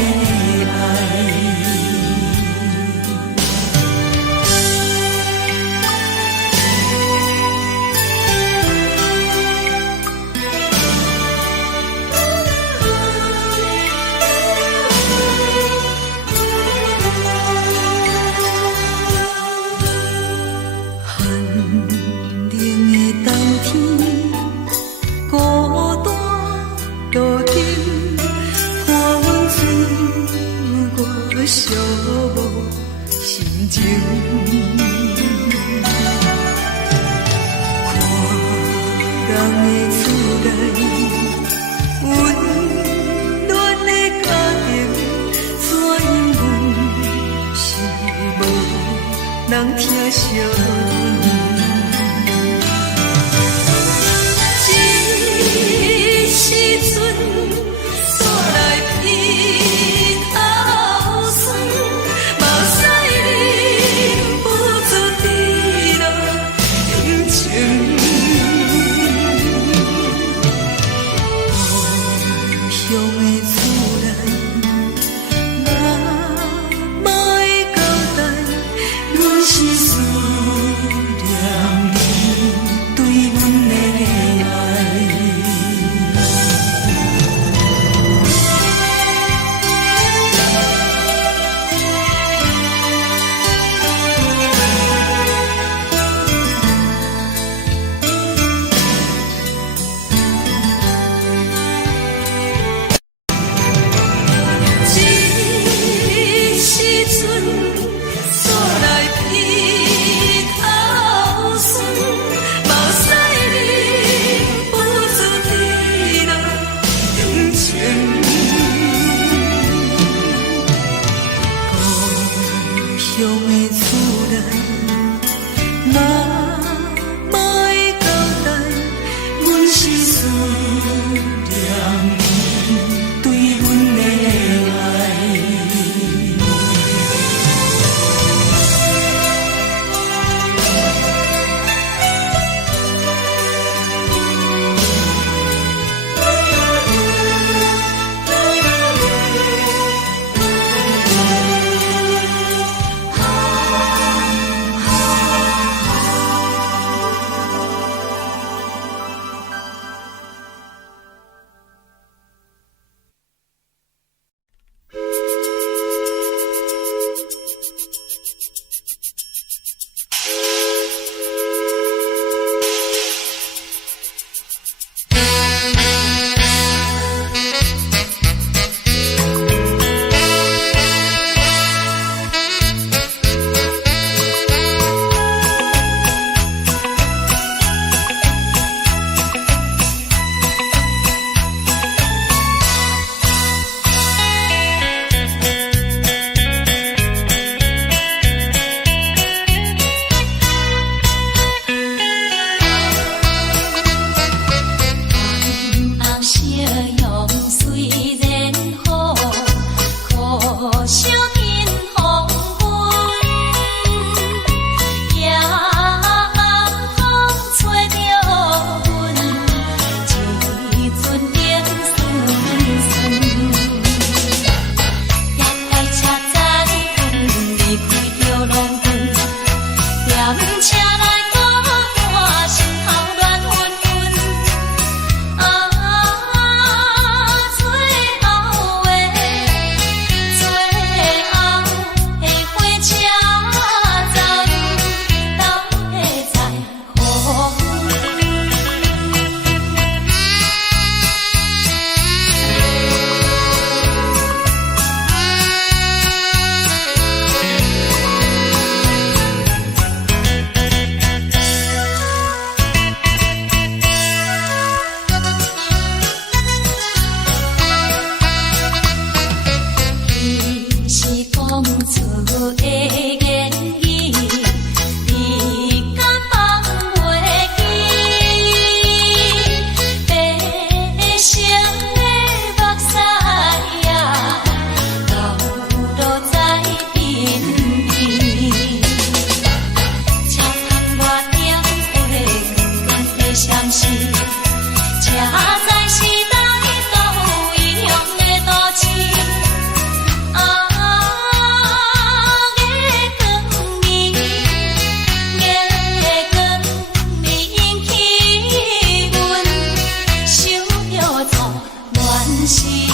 爱。寒冷的冬天，孤单路灯，看阮水我寂寞心情。看人的厝内，温暖的家庭，怎因阮是无人听相念？这时阵煞来鼻口酸，嘛有使你不住滴落恩情。故乡的厝内，莫会交代，阮是思念你对阮的爱。这时阵煞来鼻口酸，嘛有使你不住滴落恩情。故乡的厝内，莫会交代，阮是思念你对阮的爱。时。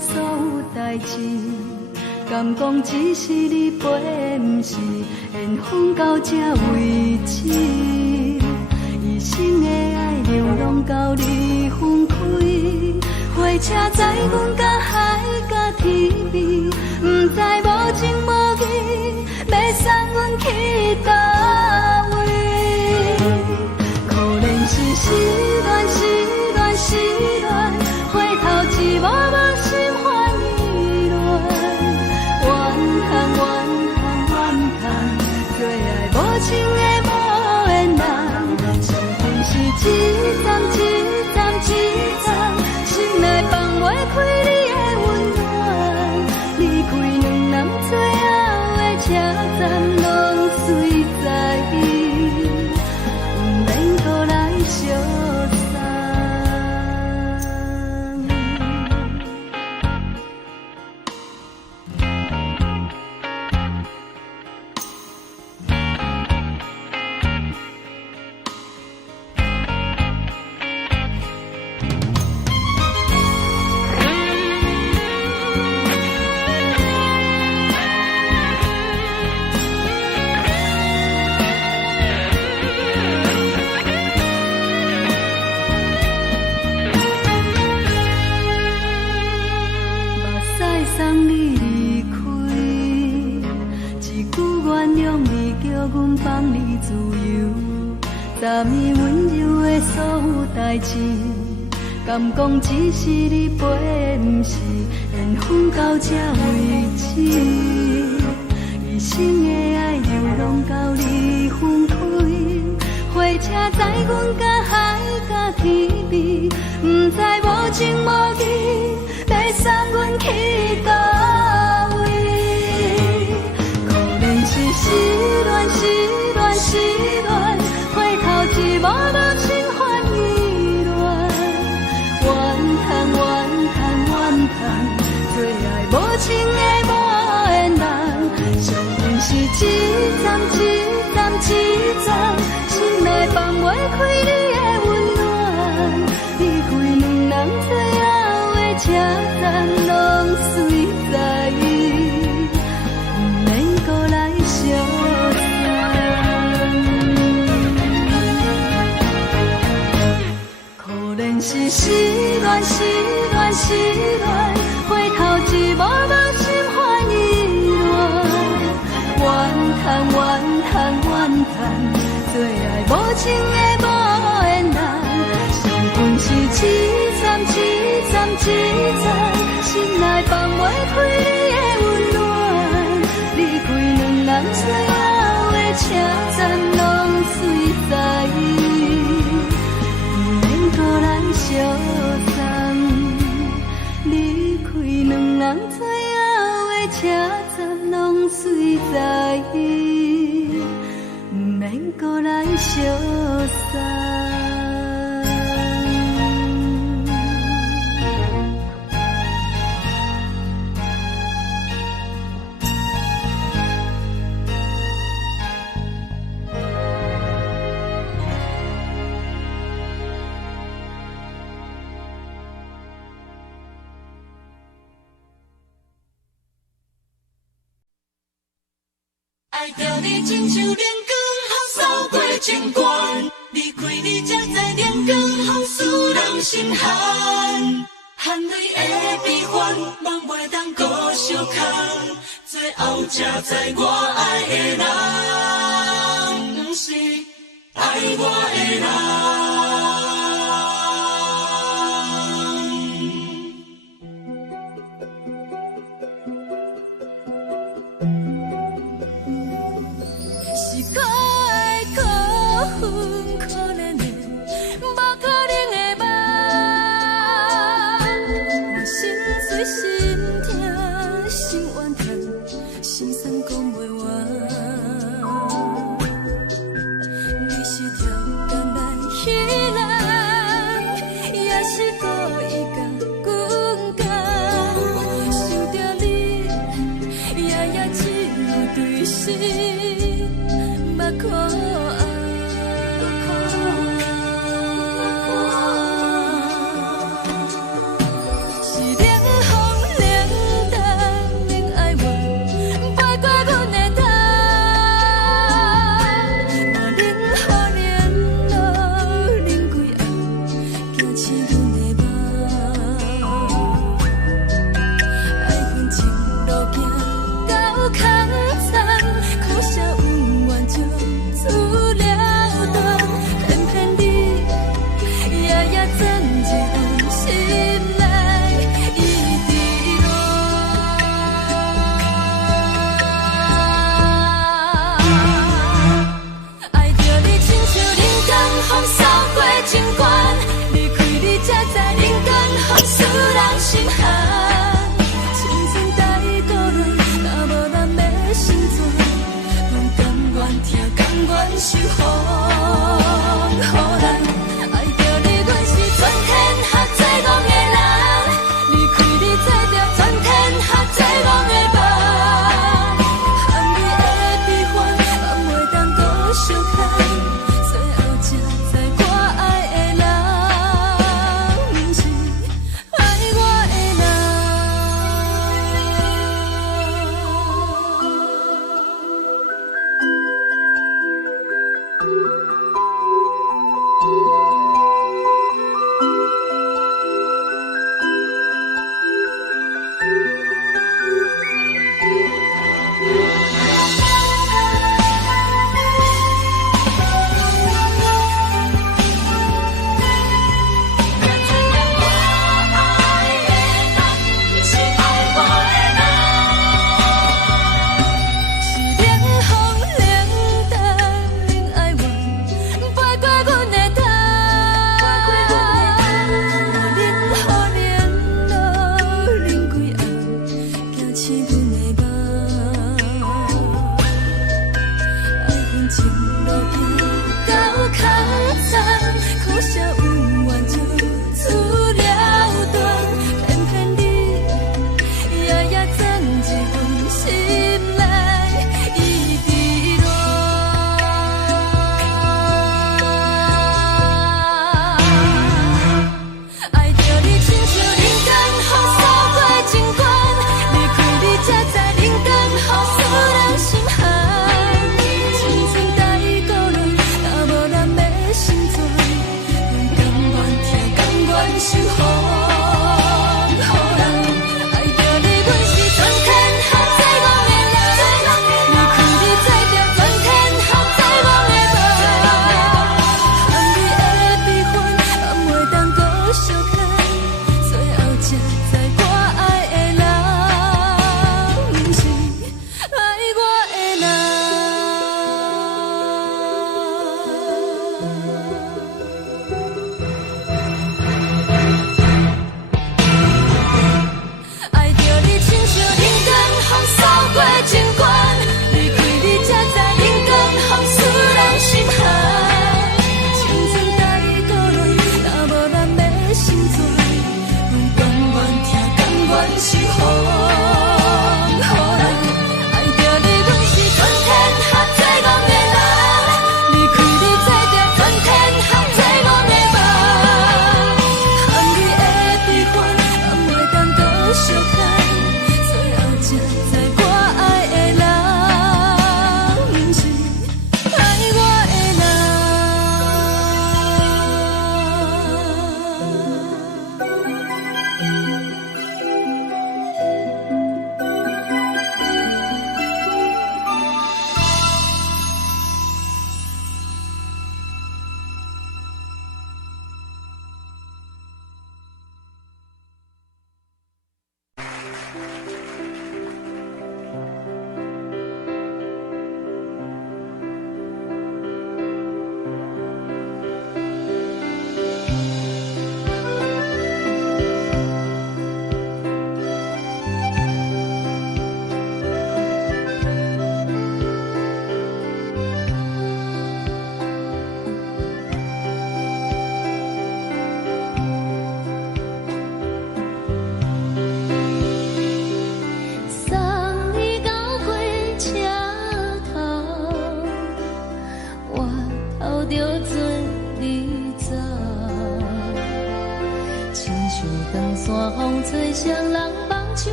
所有代志，敢讲只是你陪，不是缘分到这为止。一生的爱流浪到你分开，火车载阮甲海甲天边，不知无情无义，要送阮去倒位？可能是失恋，失恋，失恋，回头一幕幕心烦意乱，怨叹，怨叹，怨叹，最爱无情的无缘人，情份是一站一站一站，心内放袂开你的温暖，离开两人最后的车站，拢随在意，不免搁来相送。送你离开，一句原谅你，叫阮放你自由。昨暝温柔的所有代志，敢讲只是你陪，不是缘分到这为止。一生的爱流浪到你分开，火车载阮甲海甲天边，不知无情无义，要送阮去倒位？可能是失恋，失恋，失恋，回头一幕幕心烦意乱，怨叹，怨叹，怨叹，最爱无情的无缘人，相份是一站一站一站，心内放袂开你的温暖，离开两人最后的车站，拢随在意，不免搁来相送。可能是失恋，失恋，失恋，回头一幕幕心烦意乱，怨叹，怨叹，怨叹，最爱无情的无缘人，相份是一站一站一站，心内放袂开你的温暖，离开两人最后的车站，拢随在意，不免搁来相送。离开两人最后的车站，拢随在意，不免搁来相送。爱着你亲像阳光扫过情关，离开你才知阳光风使人心寒，含泪的悲欢，望袂当搁相牵，最后才知我爱的人，不是爱我的人。你是条干来彼人。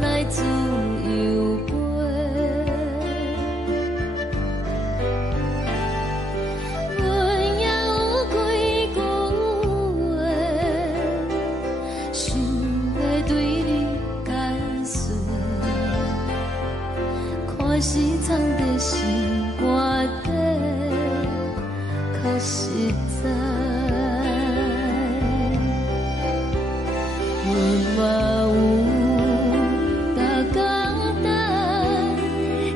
来自由飞。阮也有几句话，想要对你解释，可是藏在心肝底，较实在。阮嘛有逐工等，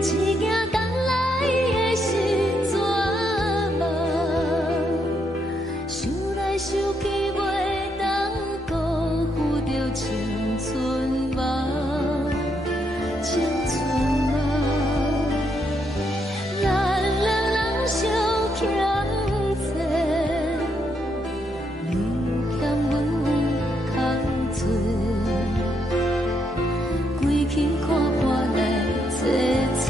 只惊等来的是绝望，想来想去袂当辜负着青春梦，青春梦。咱两人相欠债，你欠阮空做，归去看破来坐坐，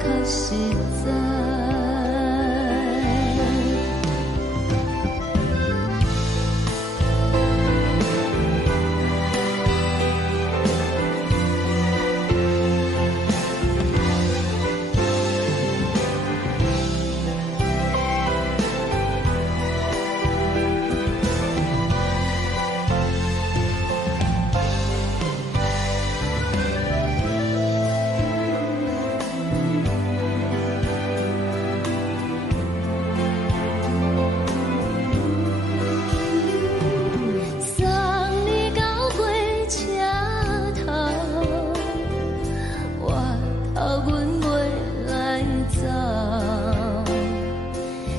较实在。送你到火车头，我头阮袂来走，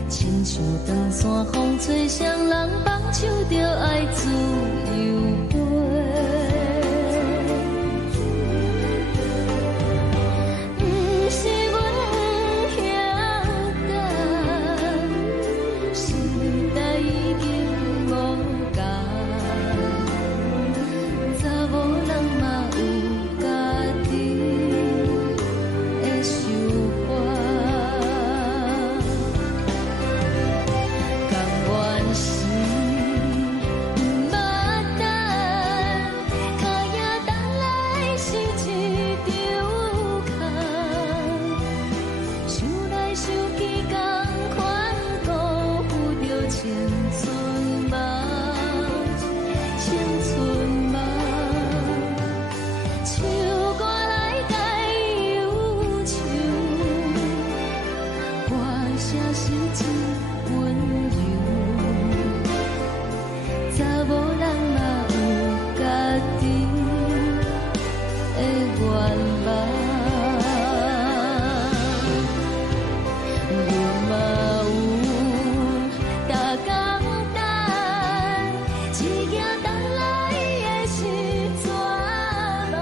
亲像长线风吹双人放手着爱自由飞。不是阮不晓等，时代已经无共，查某人嘛有家己的想法，甘愿是毋捌等，脚也等来是一场空，想来想去同款辜负着青春梦，青春梦。唱歌来解忧愁，歌声是真温柔，查某人嘛有家己的愿望。阮嘛有逐工等，只惊等来的是绝望，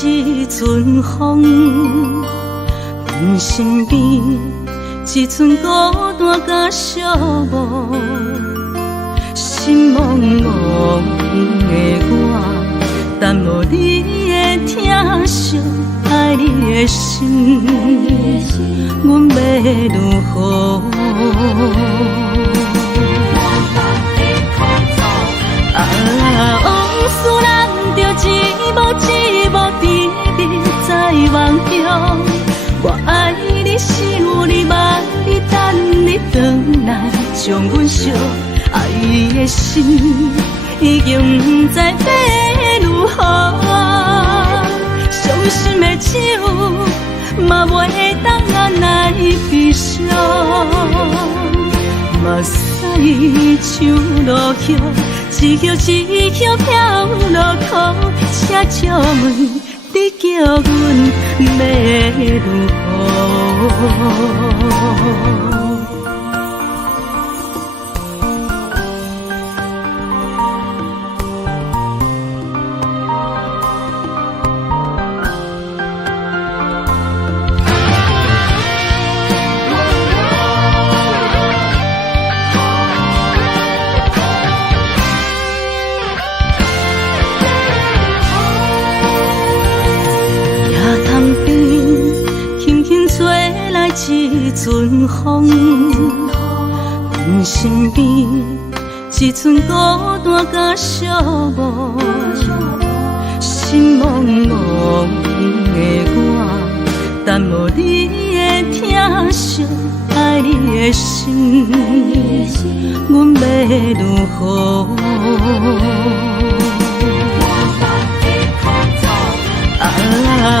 一阵风，阮身边一寸孤单甲寂寞，心茫茫的我，等无你的疼惜，爱你的心，阮要如何？往事人着一幕一幕甜蜜在梦中。我爱你是有你望你等你回来，将阮惜爱的心已经不知要如何。伤心的手嘛袂当按来悲伤，目屎像落叶。一叶一叶飘落土，车借问你叫阮要如何？一阵风，阮身边一寸孤单甲寂寞，心茫茫的我，等无你的疼惜，爱你的心，阮要如何？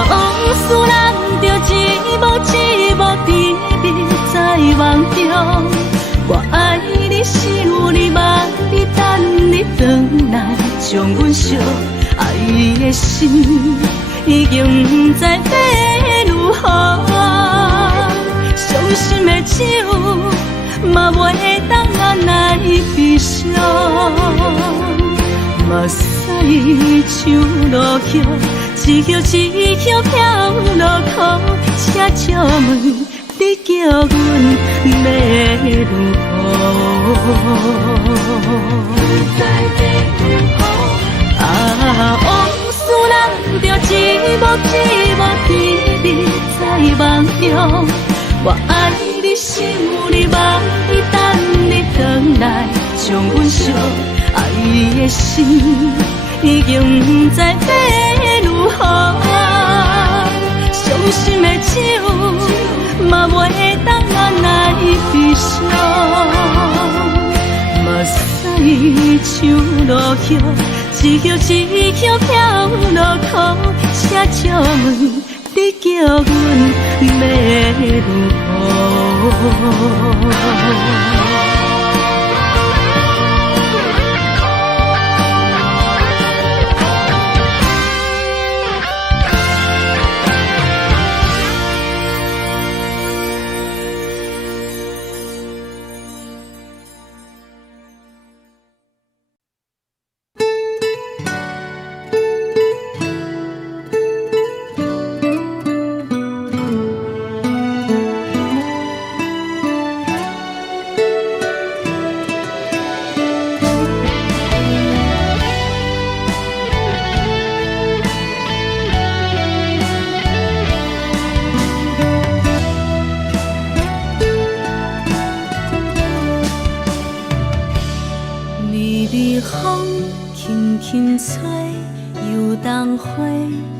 往事人着一幕一幕甜蜜在梦中。我爱你是有你望你等你回来，将阮惜爱的心已经不知要如何。伤心的手嘛袂当按来悲伤，目屎像落叶。一叶一叶飘落土，车借问你叫阮要如何？往事人着一幕一幕甜蜜在梦中。我爱你是有你望你等你回来，将阮惜爱的心已经不知要如何。伤心的手嘛袂当按来悲伤，目屎像落叶，一叶一叶飘落土，车借问你叫阮要如何？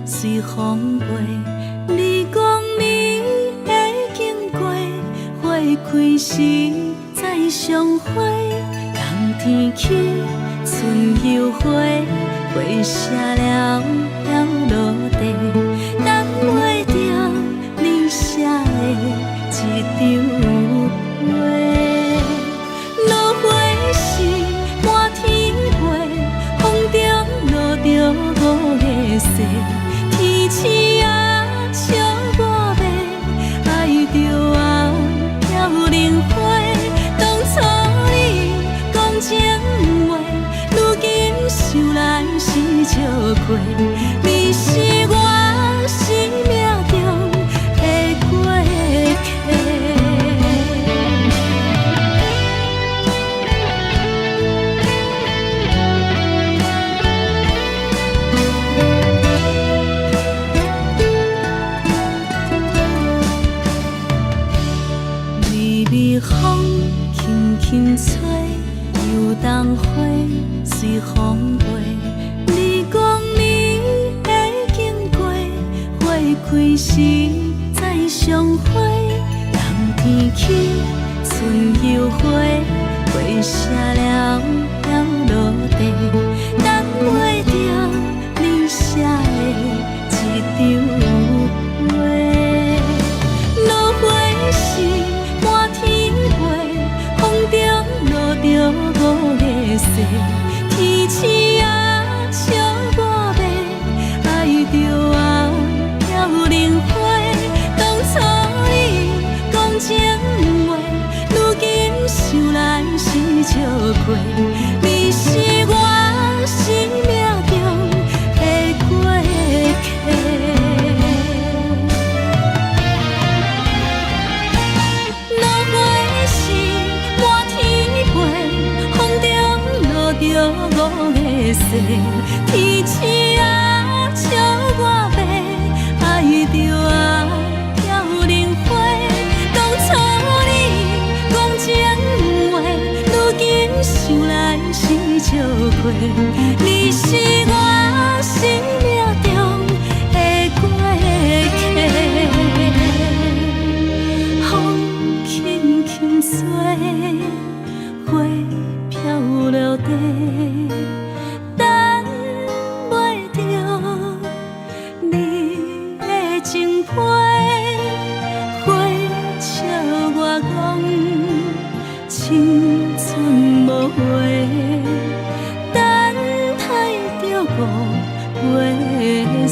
随风飞，你讲你会经过，花开时再相会。冬天起，春又回，花谢了落地，等袂着你写的一张画。落花时满天飞，风中落着五个色。天星啊，笑我迷，爱着啊，飘零花。当初你讲情话，如今想来是笑亏。你是我。微微风轻轻吹，游动花随风飞。你讲你会经过，花开时再相会。人天起，春又花，花谢了要落地，等袂着你写的一张话。落花时满天飞，风中落着五个色，天星啊笑我迷，爱着啊飘零花。当初你讲情话，如今想来是笑过，你是我生命中的过客。落花时满天飞，风中落着五个色，天星啊笑我迷，爱着啊飘零花。当初你讲情话，如今想来是笑过，你是我生命中的过客。风轻轻吹，花飘落地，等袂着你的情批。花笑我讲青春无悔，等待着五月雪。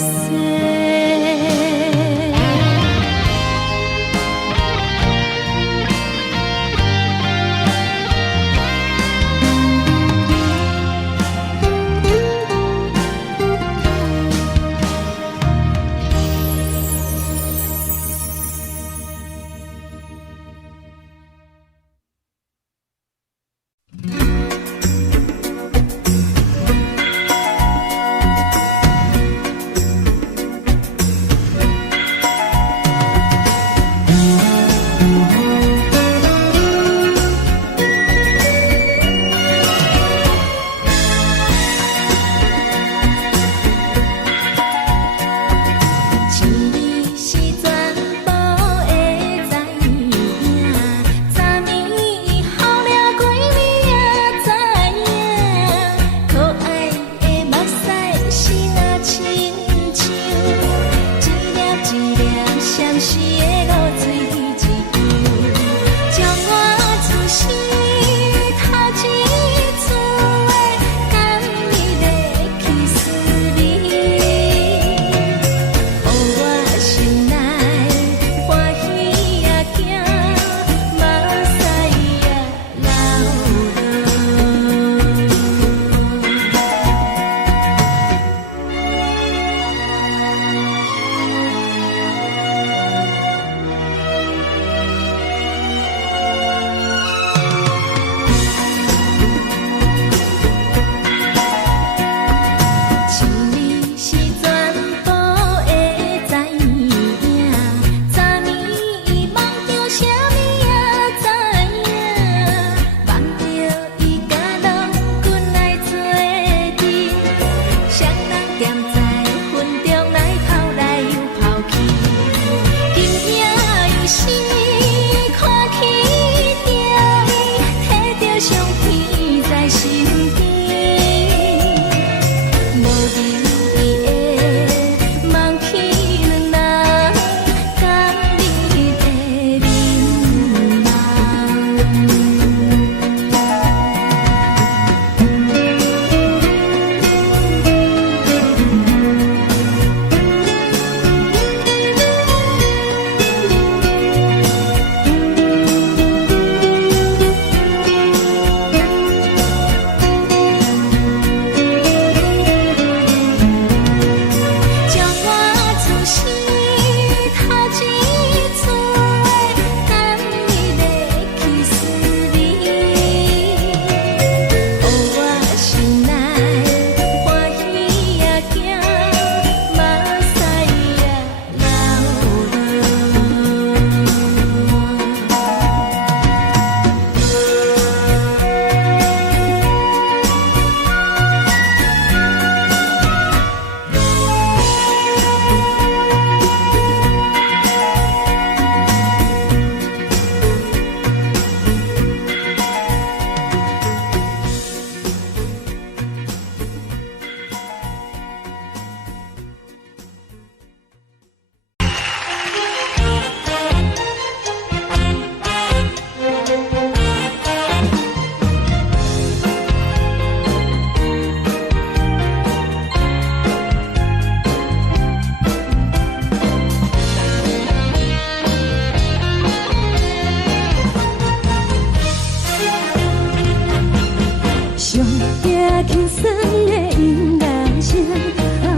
送的音乐声，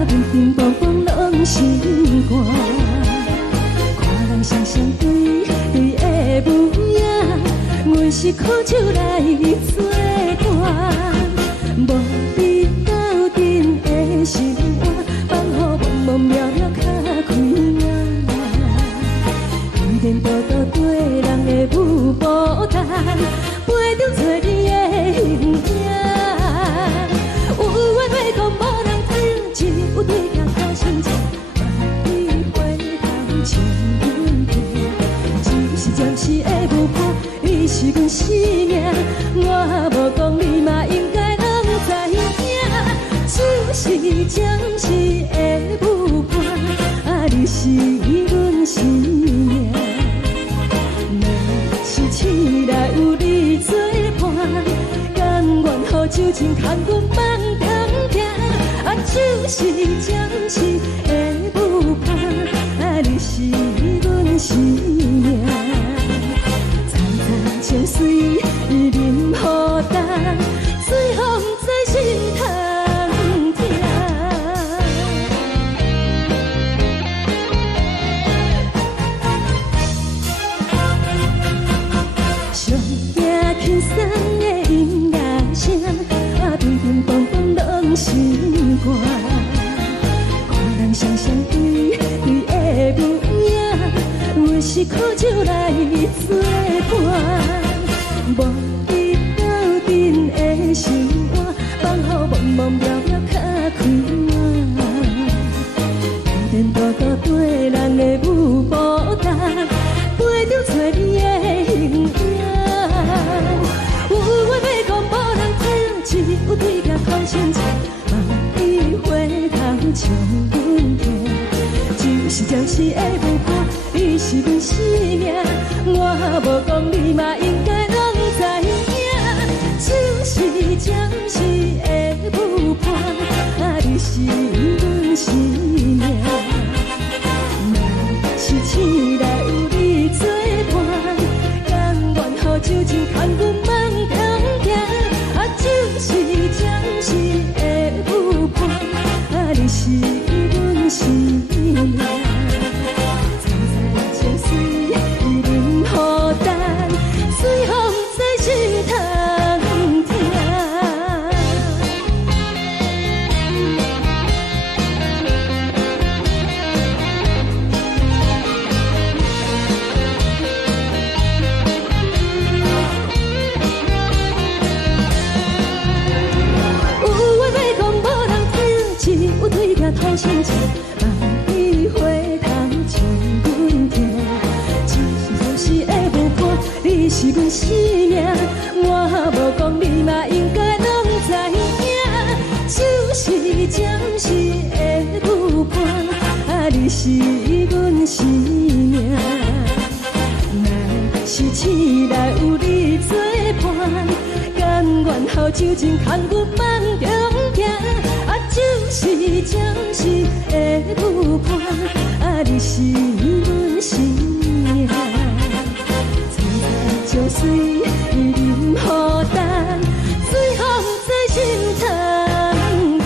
平平淡淡拢心肝。看人双双对对的模样，阮是苦酒来作伴。无伫斗阵的心肝，放予茫茫渺渺较开眼。颠颠倒倒对人的舞步弹，陪着找你的形影。有缘要讲无人听，只有对镜头先前，万里回头像阮家。就是暂时的舞伴，你是阮生命，我无讲你嘛应该拢知影。就是暂时的舞伴，你是阮生命。若是醒来有你作伴，甘愿予酒精牵阮放通行。就是暂时的舞伴，你是阮生命。层层情水任予担，水风在心通听。上惊轻松的音乐声，平平淡淡拢心肝。看人双双对对的模样，阮是苦酒来作伴。无伫斗阵的心肝，放予茫茫渺渺较开眼。颠颠倒倒对人的舞步弹，陪着找你的形影。有缘要讲无人听，只有对镜头先前，万里回头像阮家。就是暂时的舞伴，你是阮生命，我无讲你嘛应该拢知影。就是暂时的舞伴，你是阮生命。若是醒来有你作伴，甘愿予酒精牵阮放通行。就是暂时的舞伴，你是阮生命。层层情水任予担，水风在心通听。头先前，万里回头像阮家。就是暂时的舞伴，你是阮生命，我无讲你嘛应该拢知影。就是暂时的舞伴，你是阮生命。若是醒来有你作伴，甘愿予酒精牵阮放中行。就是暂时的舞伴，你是阮生命。层层情水任予担，水风在心通听。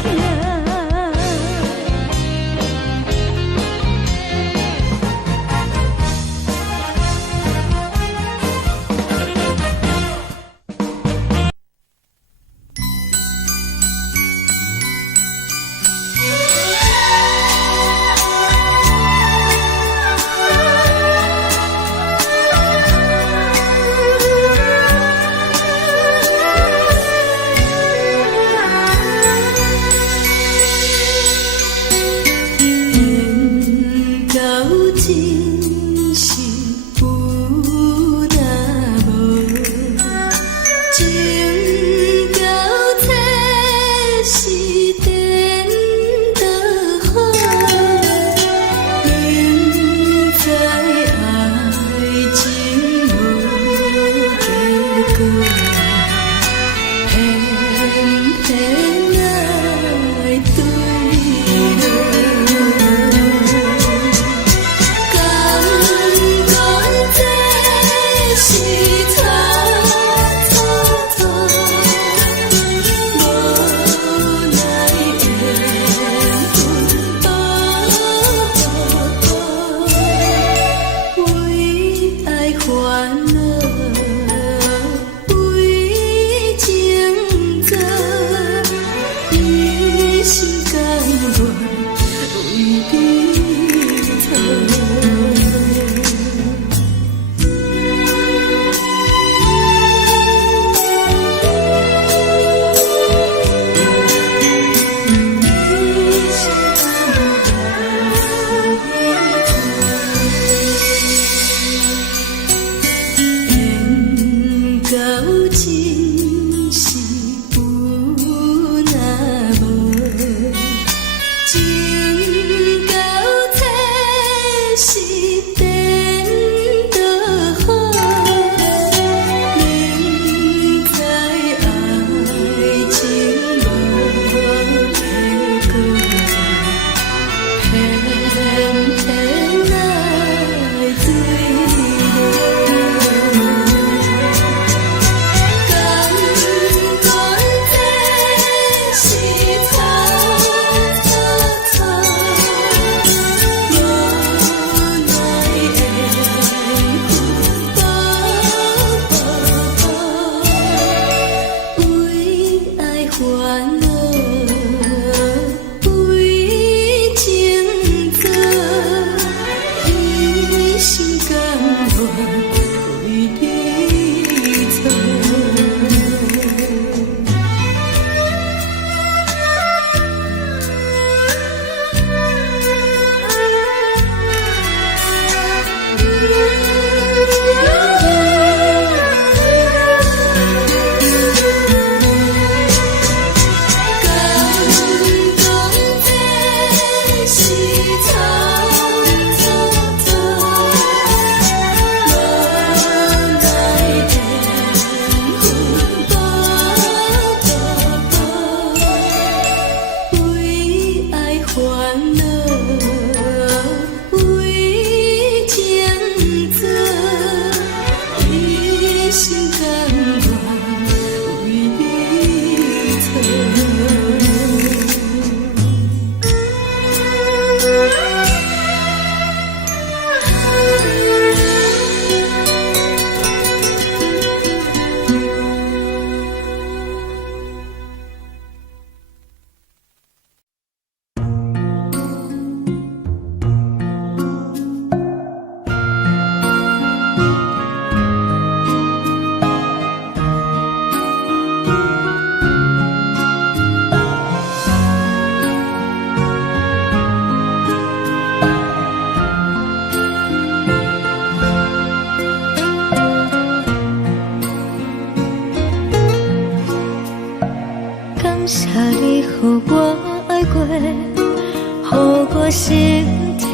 心痛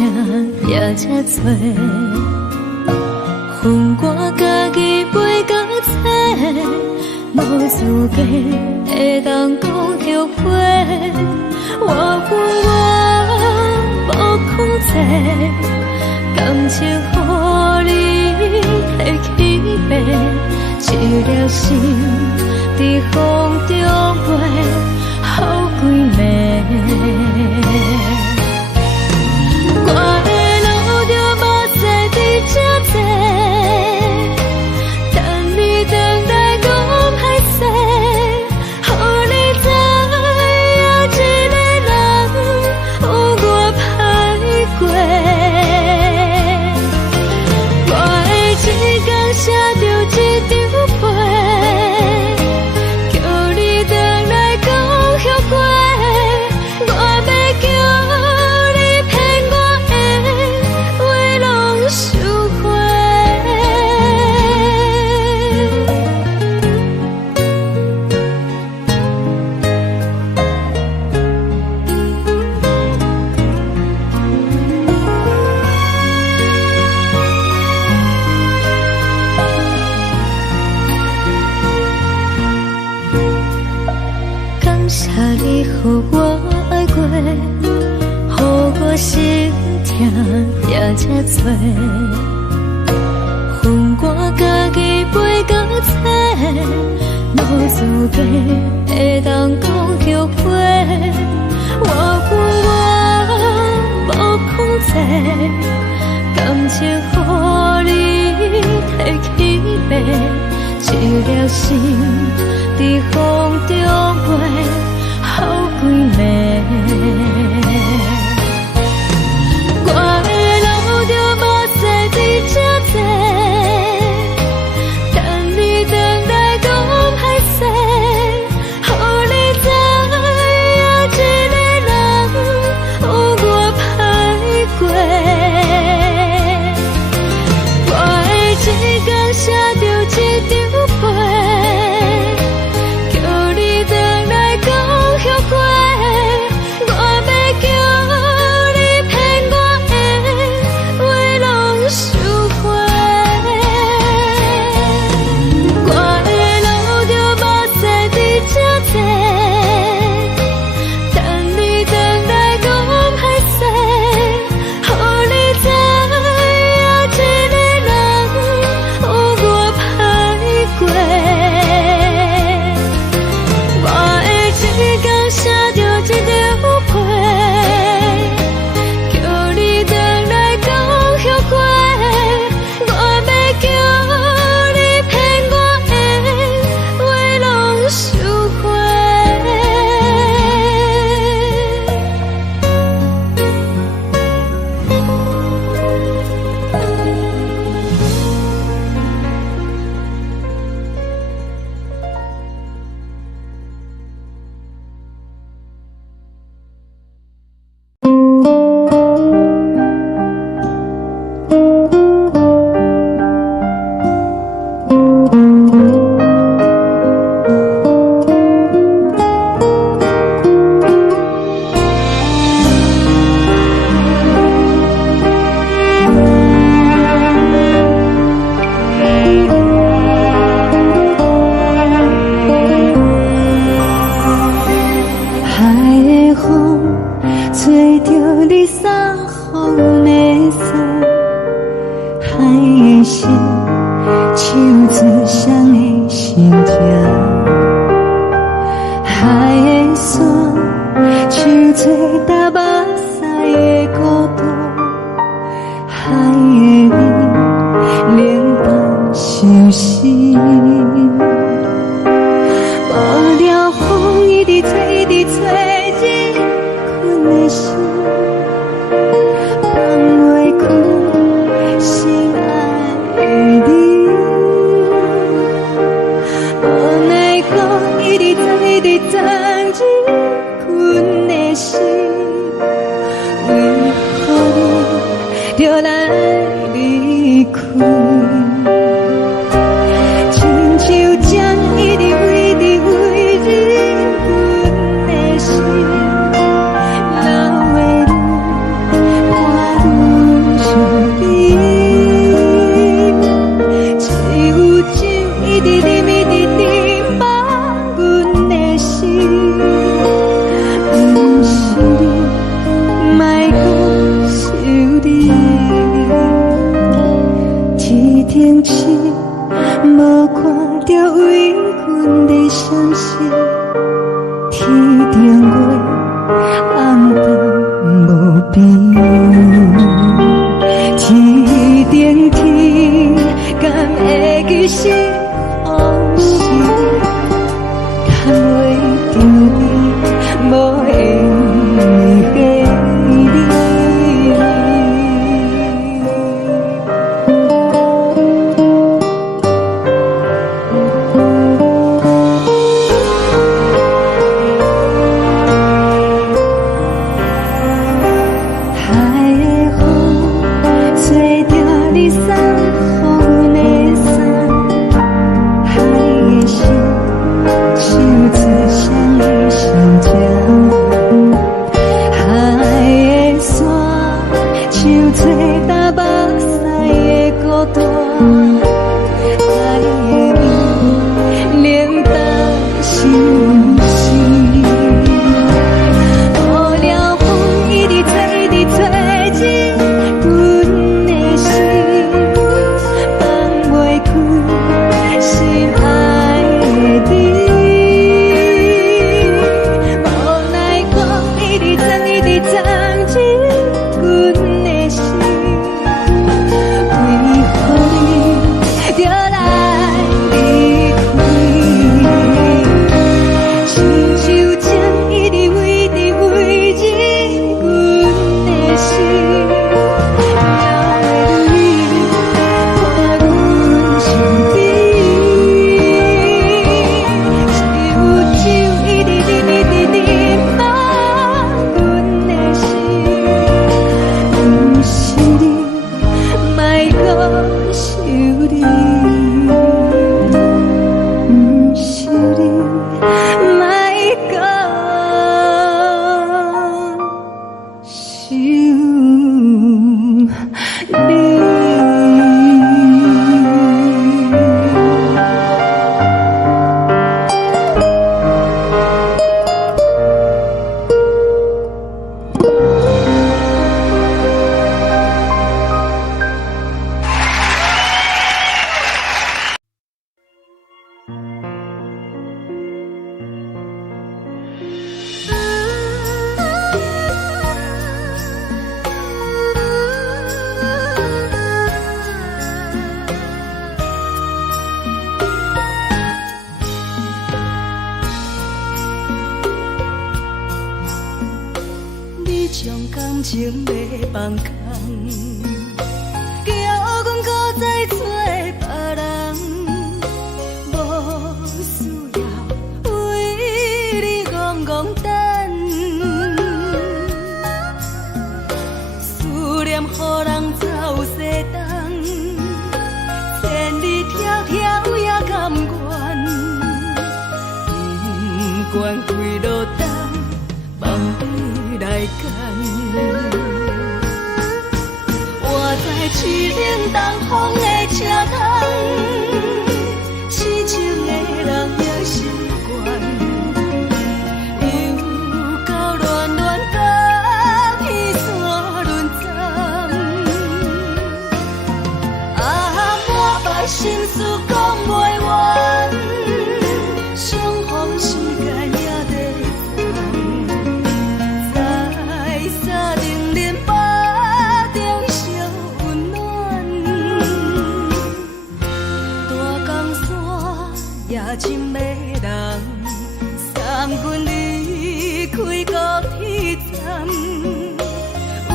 也这多，恨我家己袂到切，无资格会当讲后悔。我恨我无控制，感情予你摕去卖，一粒心在风中飞，好几暝。我的路就无再伫这多，等你等待讲歹势，予你知影一个人有我歹过。我的一天写着一张被，叫你回来讲后悔。我要叫你骗我的话拢收回。感谢你，予我爱过，予我心痛也这多，恨我家己袂到切，无资格会当讲后悔。我恨我无控制，感情予你摕去卖，一粒心在风中飞，好几暝。我的路就无再伫这多，等你等待讲歹势，予你知影一个人有我歹过。我的一天写着一张被，叫你回来讲后悔。我要叫你骗我的话拢收回。我的路就无再伫这多，等你等待讲歹势，予你知影一个人有我歹过。我的一天写着一张被，叫你回来讲后悔。我要叫你骗我的话拢收回。海的风吹着你撒风的伞，海的心手指双的心痛，海的山手吹打目屎的孤独，海的你冷淡伤心。无聊风一直吹，一直吹，日困的心，放袂开心爱的你。无奈讲一直等，一直等，日困的心，为何你就来离开？亲像甜蜜甜甜放阮的心，不是你，莫搁想你。天顶星，无看到为阮的闪烁，天顶月，暗淡无边。天顶天，敢会记是往事？牵袂着你，无缘给你。情要放空，叫阮搁再找别人，无需要为你戆戆等。思念予人走西东，千里迢迢也甘愿，不管开路灯，梦里来干。活在凄冷东风的车窗，痴情的人也习惯，又到乱乱甲彼山论斩。满腹心事讲袂完，相逢时间也在长，在沙定连巴中烧温暖。大江山夜深的人，三军离开高铁站，为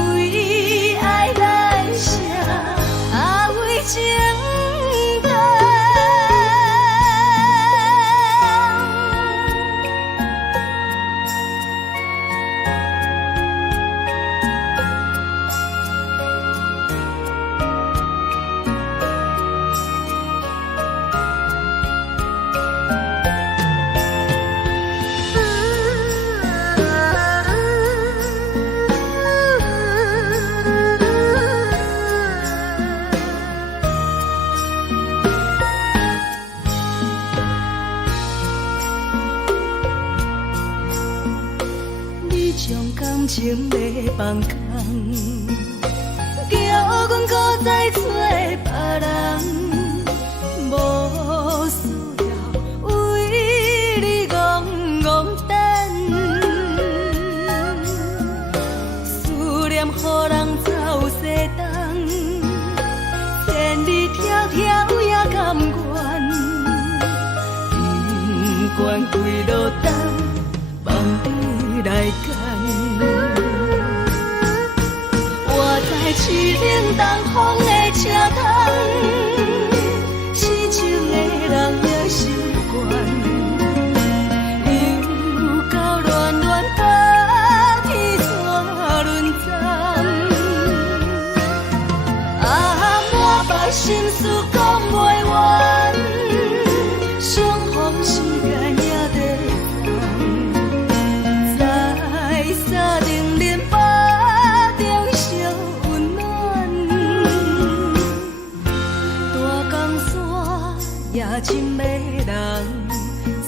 爱来写为情。将感情要放空，叫阮搁再找别人，无需要为你戆戆等，思念予人走西东，千里迢迢也甘愿，不管几路灯，望你来干。我在市顶东风的车窗，痴情的人也习惯，又到乱乱把天带轮转。啊，满腹心事讲袂完，相逢时间也在等，在沙定连巴中烧温暖，大江山也真迷人，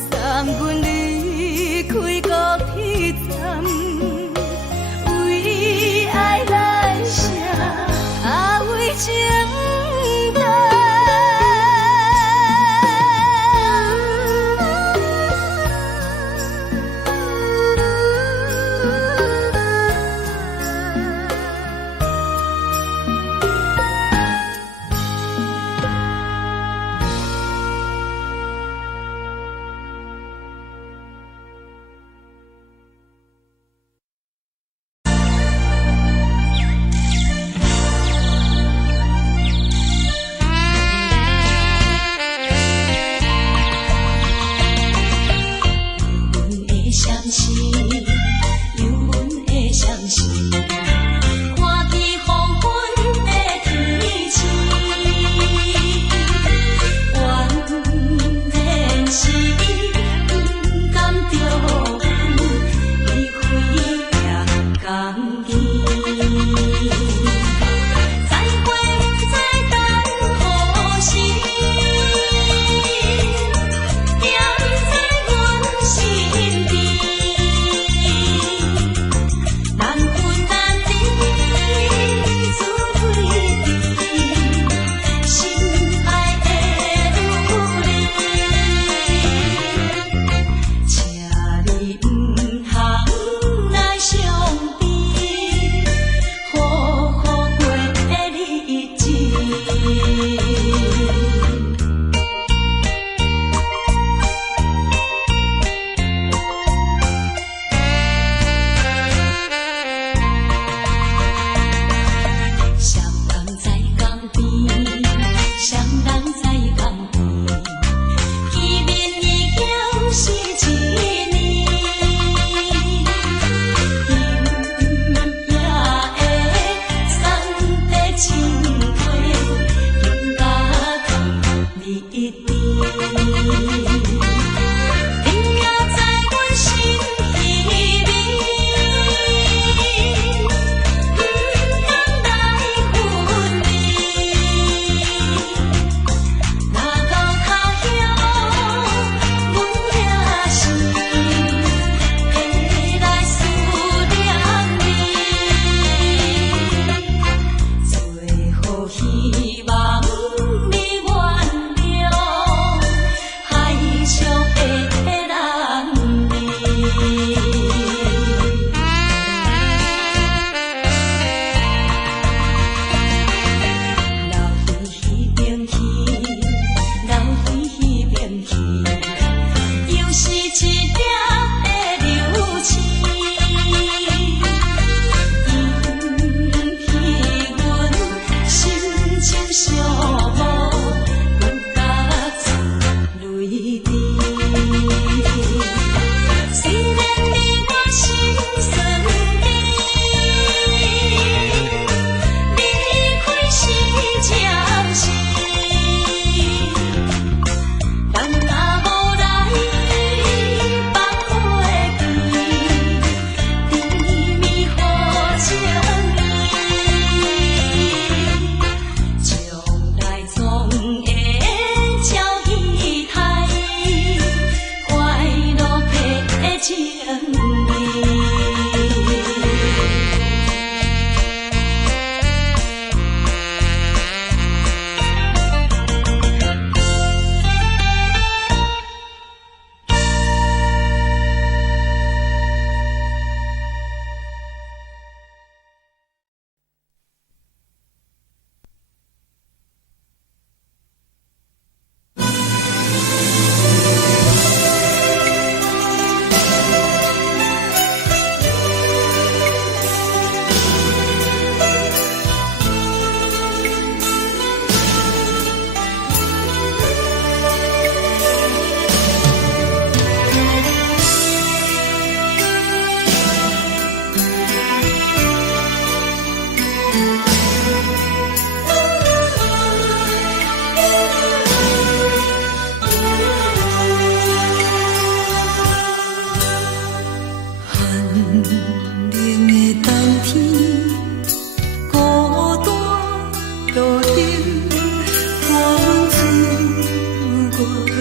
送阮离开高铁站，为爱来写，为情等。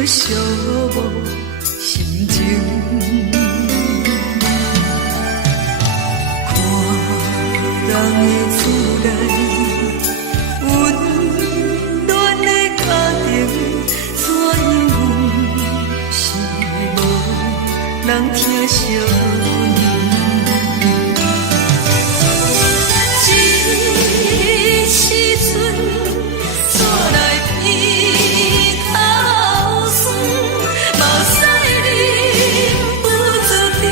寂无心情。看人的厝内温暖的家庭，怎样是无人疼惜你？这时阵怎来鼻口酸？目屎忍不住滴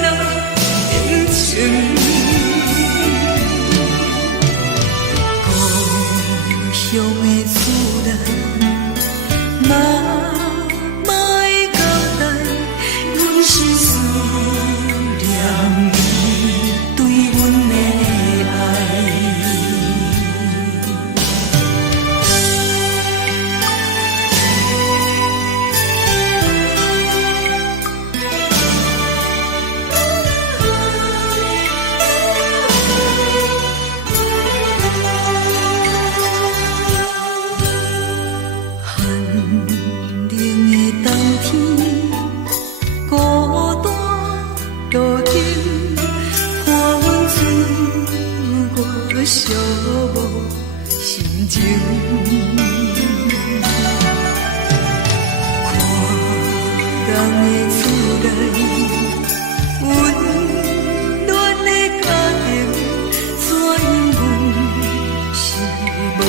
落眼睛。故乡的厝内，妈妈的交代，阮是思念你对阮的爱。寒冷的冬天，孤单路程，看阮自我寂无心情。看人的厝内温暖的家庭，怎样是无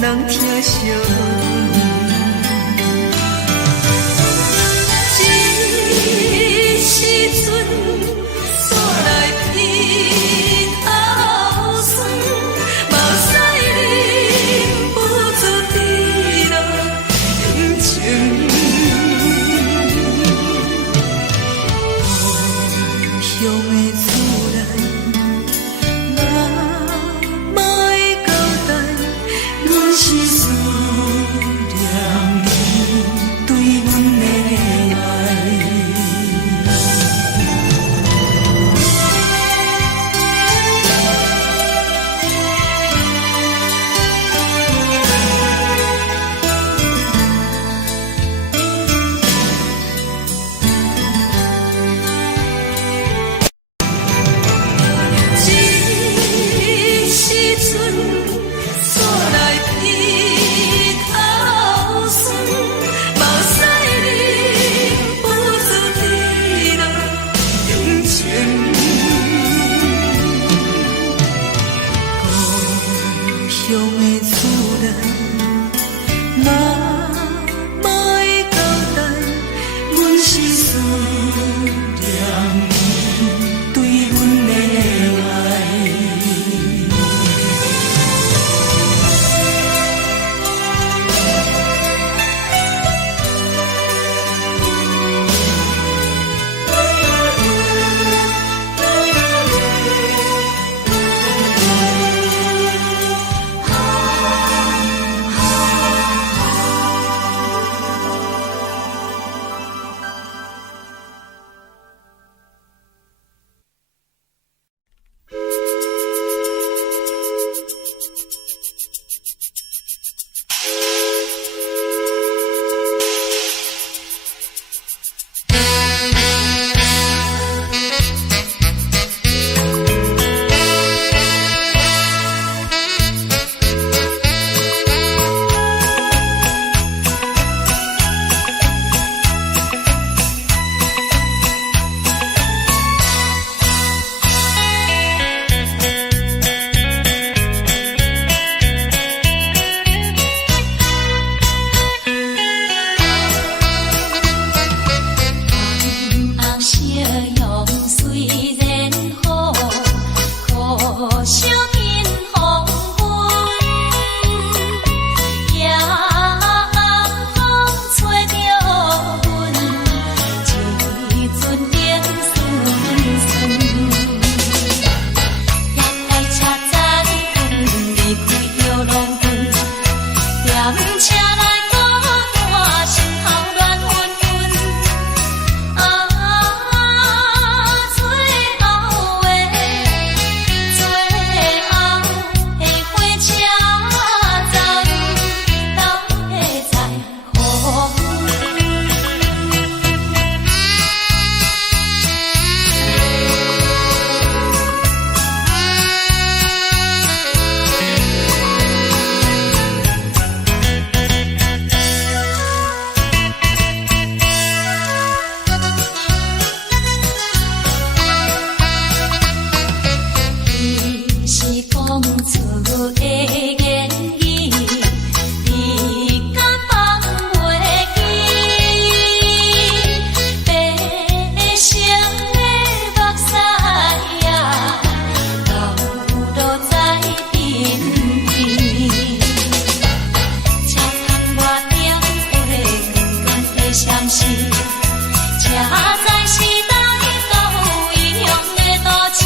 人疼惜你？这时阵怎来鼻口酸？目屎忍不住滴落眼睛。故乡的厝内，妈妈的交代，阮是思念你对阮的爱。关系，车载时代都有异乡的都市。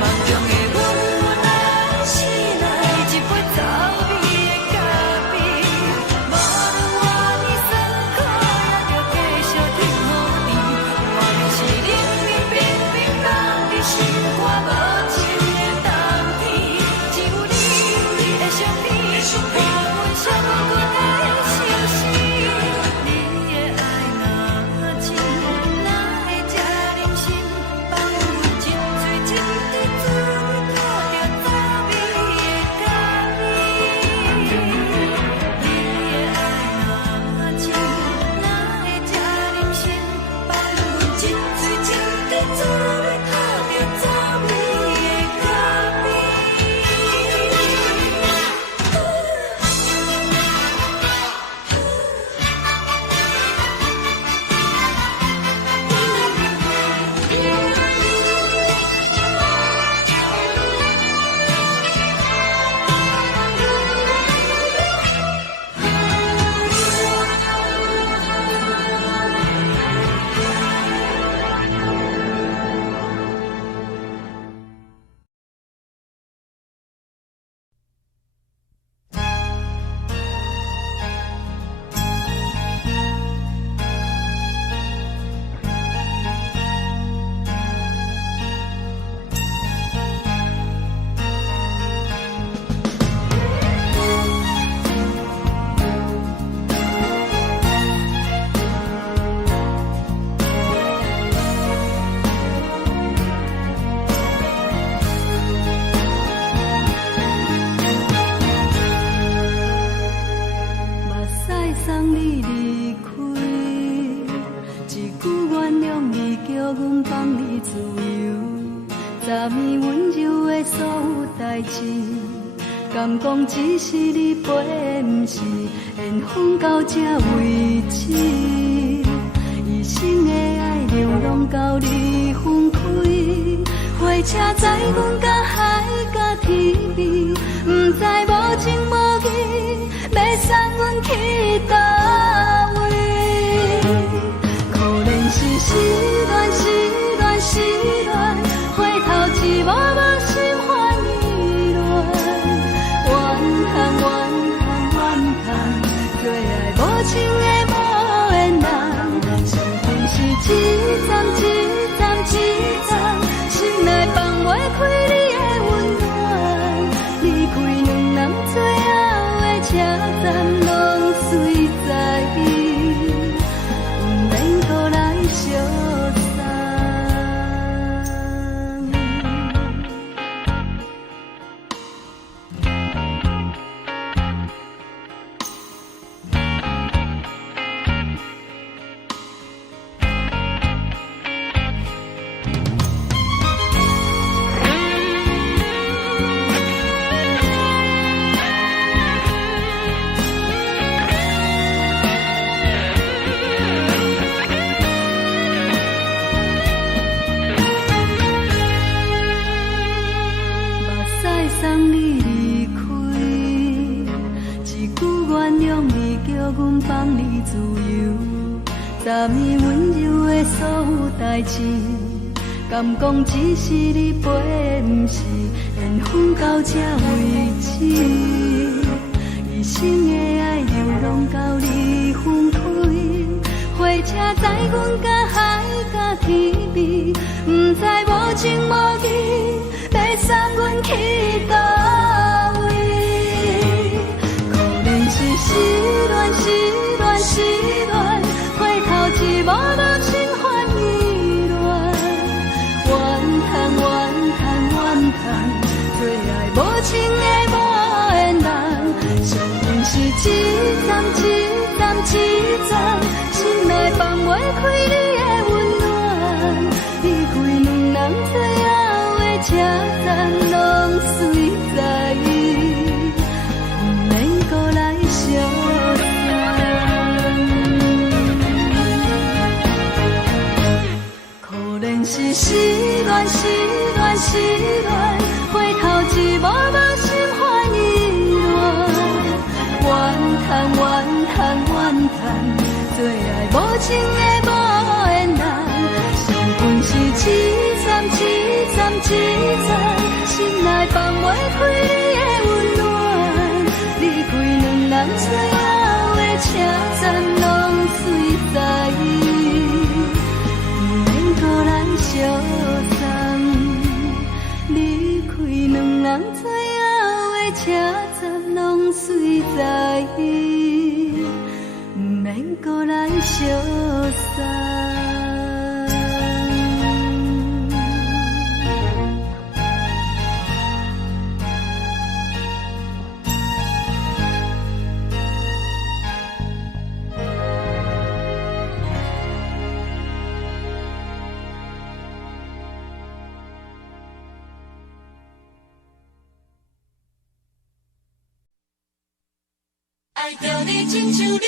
梦中的阮，我若醒来，一杯早味。昨暝温柔的所有代志，敢讲只是你陪，不是缘分到这为止。一生的爱流浪到你分开，火车载阮甲海甲天边，不知无情无义，要送阮去倒位？可能是失恋，失恋，失恋，回头一幕幕心烦意乱，怨叹，怨叹，怨叹，最爱无情的无缘人，幸运是一站一站一站，心内放袂开你的温暖，离开两人最后的车站，拢随在伊，不免搁来相送。送你离开，一句原谅你，叫阮放你自由。昨暝温柔的所有代志，敢讲只是你陪，不是缘分到这为止。一生的爱流浪到你分开，火车载阮甲海甲天边，不知无情无义，要送阮去倒位？可能是失恋，失恋，失恋，回头一幕幕心烦意乱，怨叹，怨叹，怨叹，最爱无情的无缘人，幸运是一站一站一站，心内放袂开你的温暖，离开两人最后的车站，拢随在伊，不免搁来相送。可能是失恋，失恋，失恋，回头一幕幕心烦意乱，怨叹，怨叹，怨叹，最爱无情的无缘人，幸运是一站一站一站，心内放袂开你的温暖，离开两人最后的车站，拢随在伊，不免搁来相送。离开两人最后的车站，拢随在伊，不免搁来相送。爱着你亲像阳光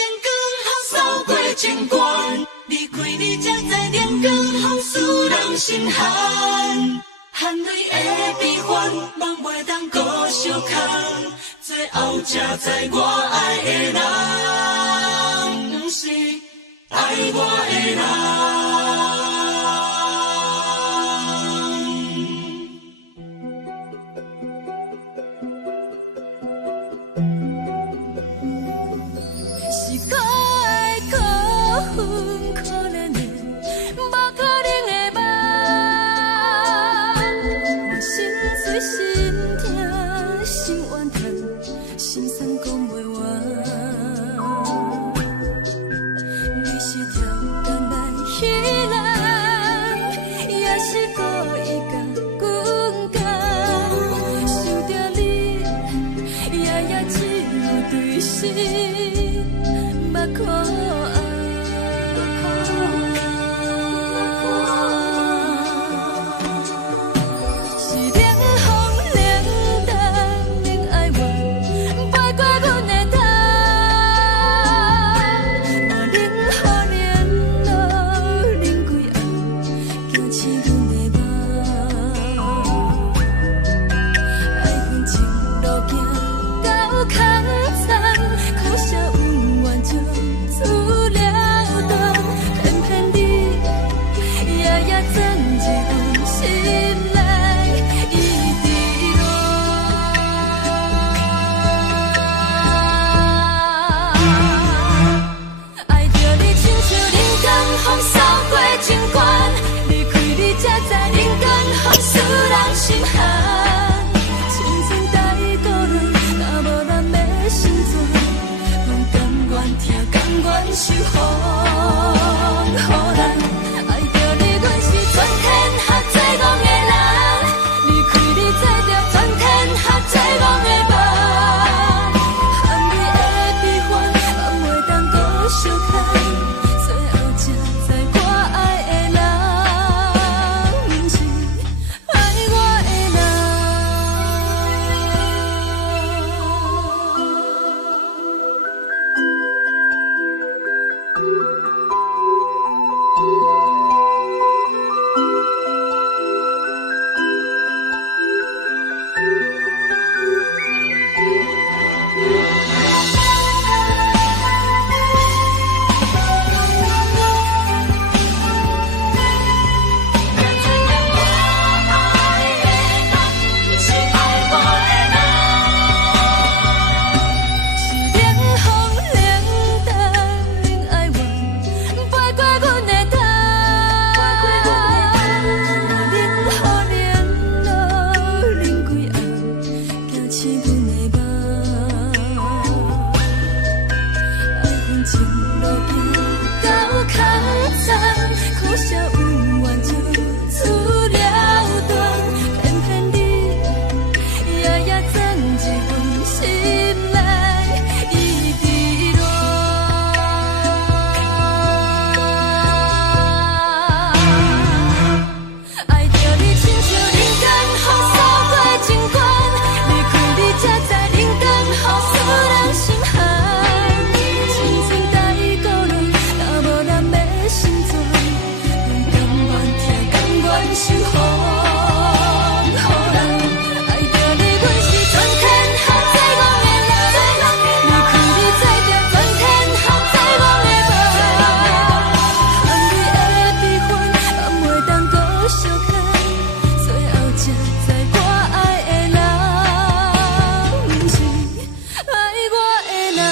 扫过情关，离开你才知阳光风使人心寒。含泪的悲欢，望袂当搁相牵，最后才知我爱的人，不是爱我的人。风使人心寒。青春在孤单，若无咱要生存，拢甘愿听，甘愿受风雨人。爱着你，阮是全天下最戆的人，离开你做着全天下最戆的梦。含泪的悲欢，放袂当搁相牵，最后才知我爱的人，不是爱我的人。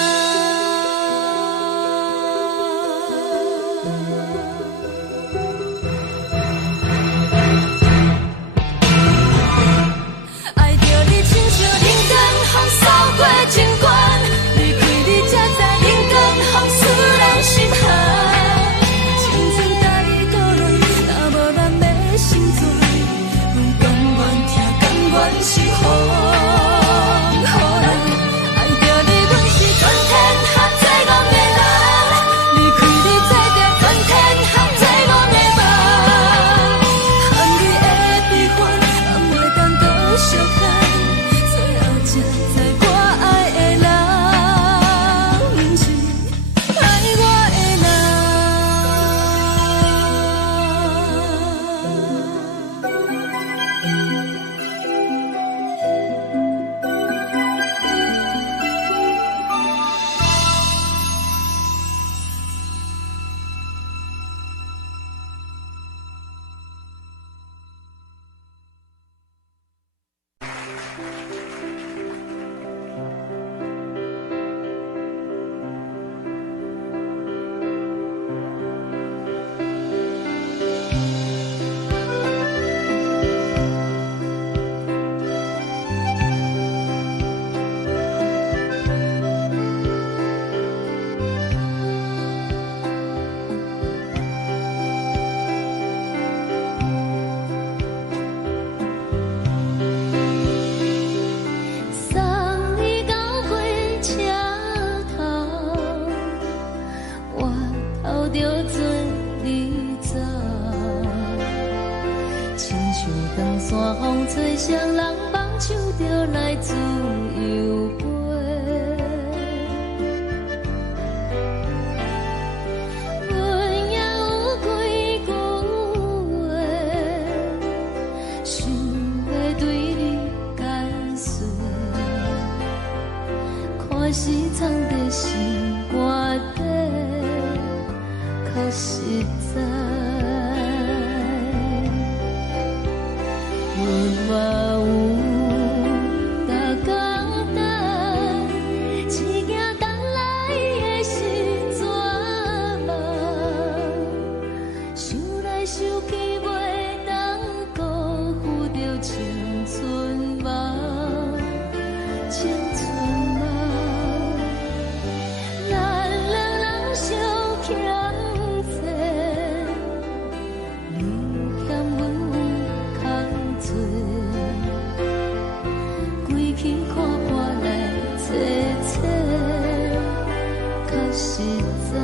想去袂当辜负。归去看看来坐坐，较实在。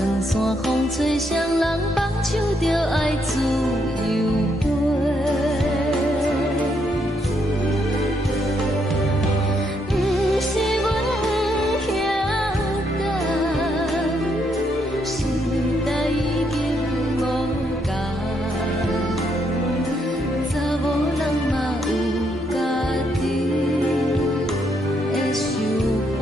长山风吹双人放手着爱自由飞，不是阮不晓等，时代已经无同，查某人嘛有家己的想法。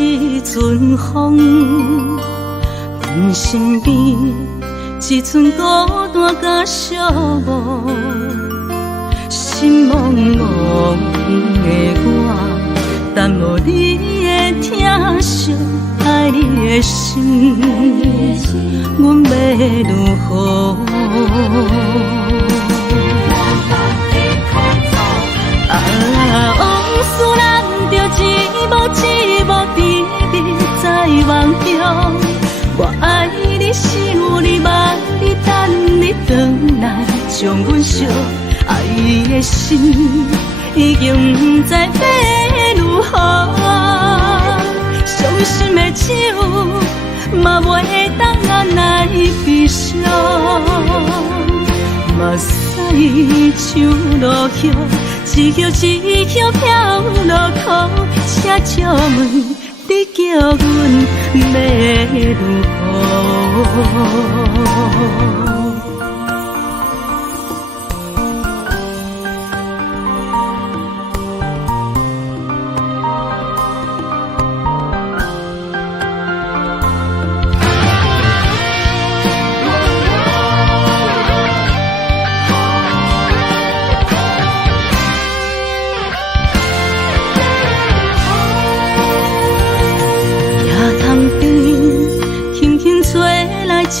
一阵风，阮身边一寸孤单甲寂寞，心茫茫的我，等无你的疼惜，爱你的心，阮要如何？往事难着一幕一幕甜蜜在梦中，我爱你是有你望你等你回来，将阮惜爱的心已经不知要如何，伤心的手像落叶，一叶一叶飘落土，车照问你叫阮要如何？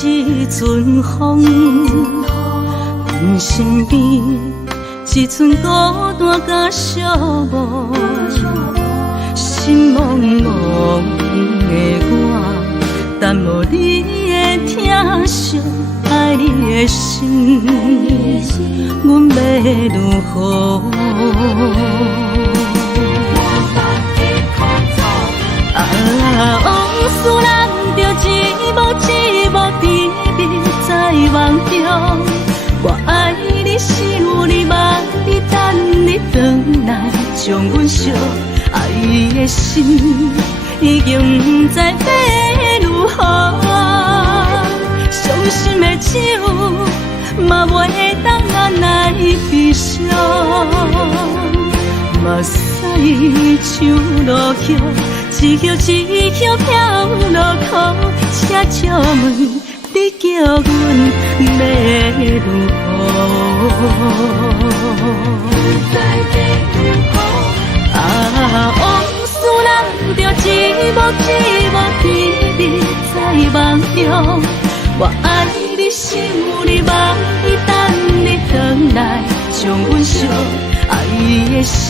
一阵风，阮身边一阵孤单甲寂寞，心茫茫的我，等无你的疼惜，爱你的心，阮要如何？往事难着一幕一幕甜蜜在梦中，我爱你想你望你等你回来，将阮惜爱的心已经不知要如何。伤心的酒嘛袂当按来悲伤，目屎像落叶。一叶一叶飘落土，车照问你叫阮要如何？往事难着一幕一幕甜蜜在梦中，我爱你想你望你等你回来，将阮惜爱的心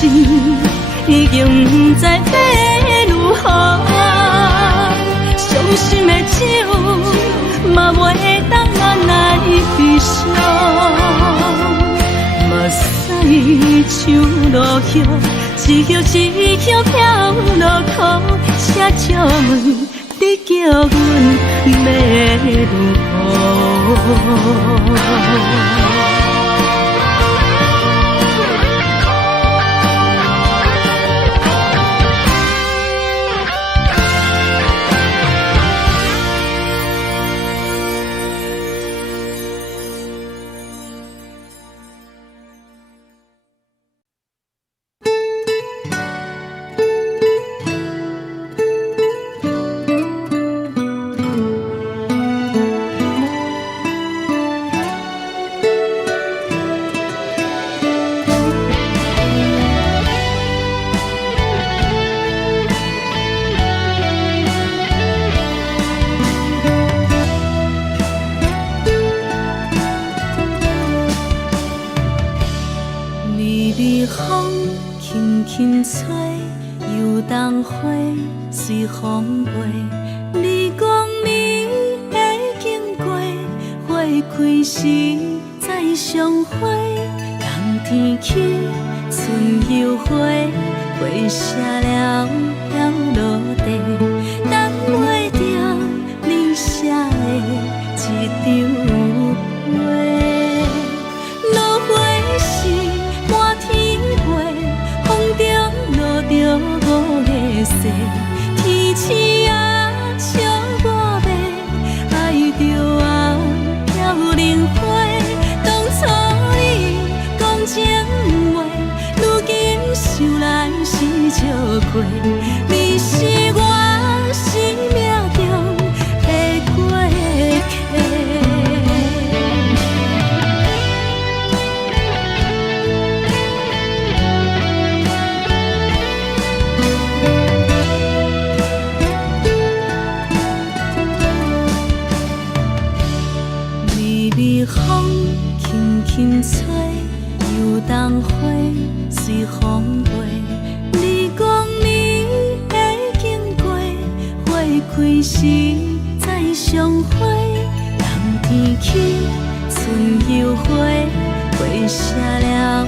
已经不知要如何。伤心的酒嘛袂当按来悲伤，目屎像落叶，一叶一叶飘落土，车照问你叫阮要如何？随风飞，你讲你会经过，花开时再相会。冬天起，春又花，花谢了落地，等袂着你写的一张画。落花时满天飞，风中落着五个色。天星啊，笑我迷，爱着啊，飘零花。当初你讲情话，如今想来是笑过。你是我生命中的过客。风轻轻吹，又当花随风飞。你讲你会经过，花开时再相会。冬天起，春又花，花谢了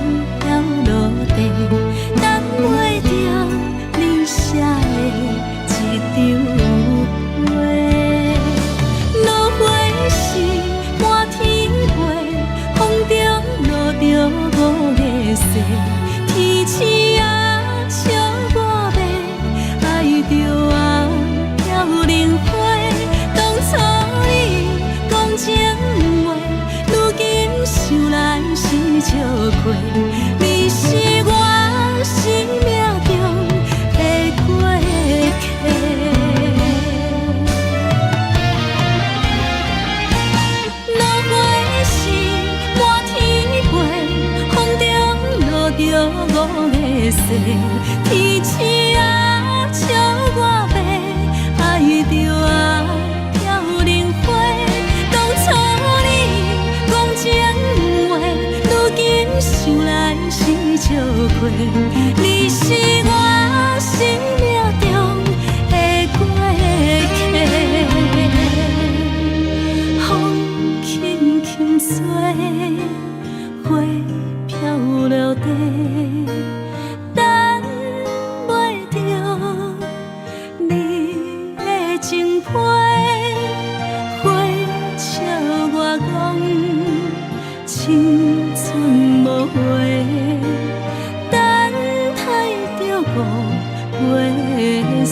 落地，等袂着你写的一张画。落花时满天飞，风中落着天星啊，笑我白，爱着啊飘零花。当初你讲情话，如今想来是笑话。你是我生命中的过客，风轻轻吹，花飘落地。青春无悔，等待着五月雪。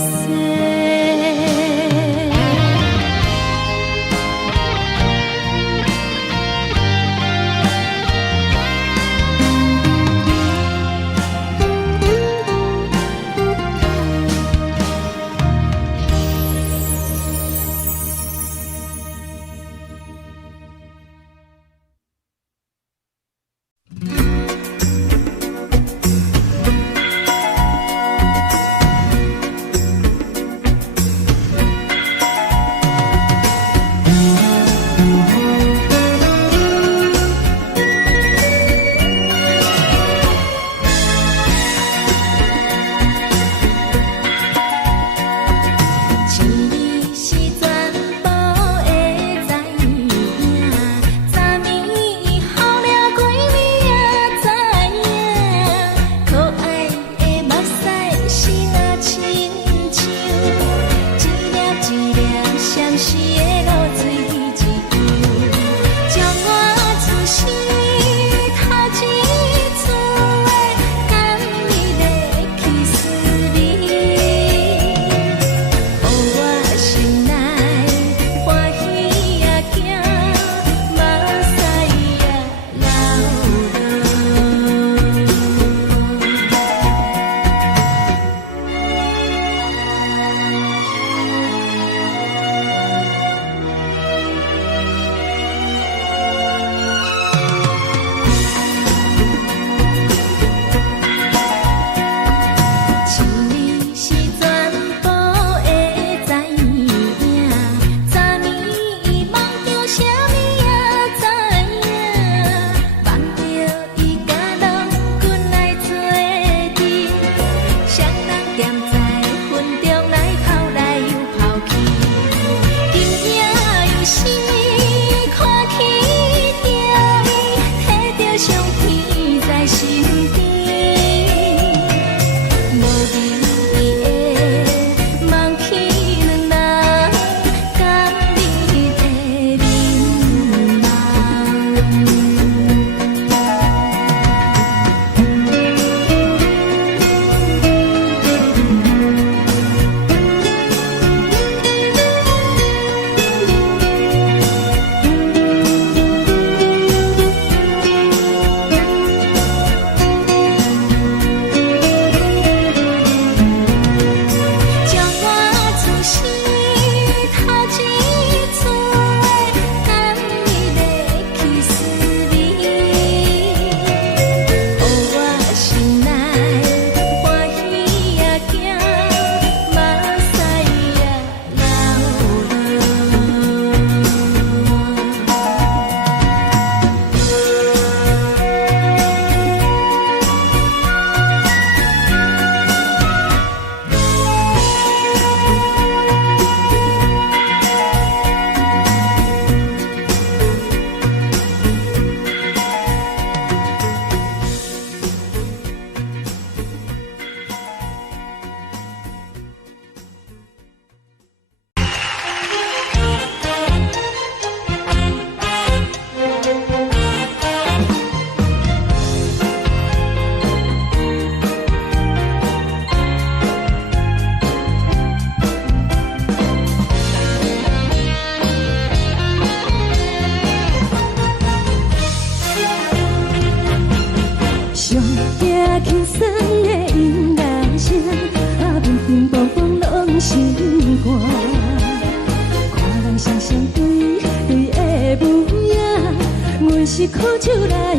是苦酒来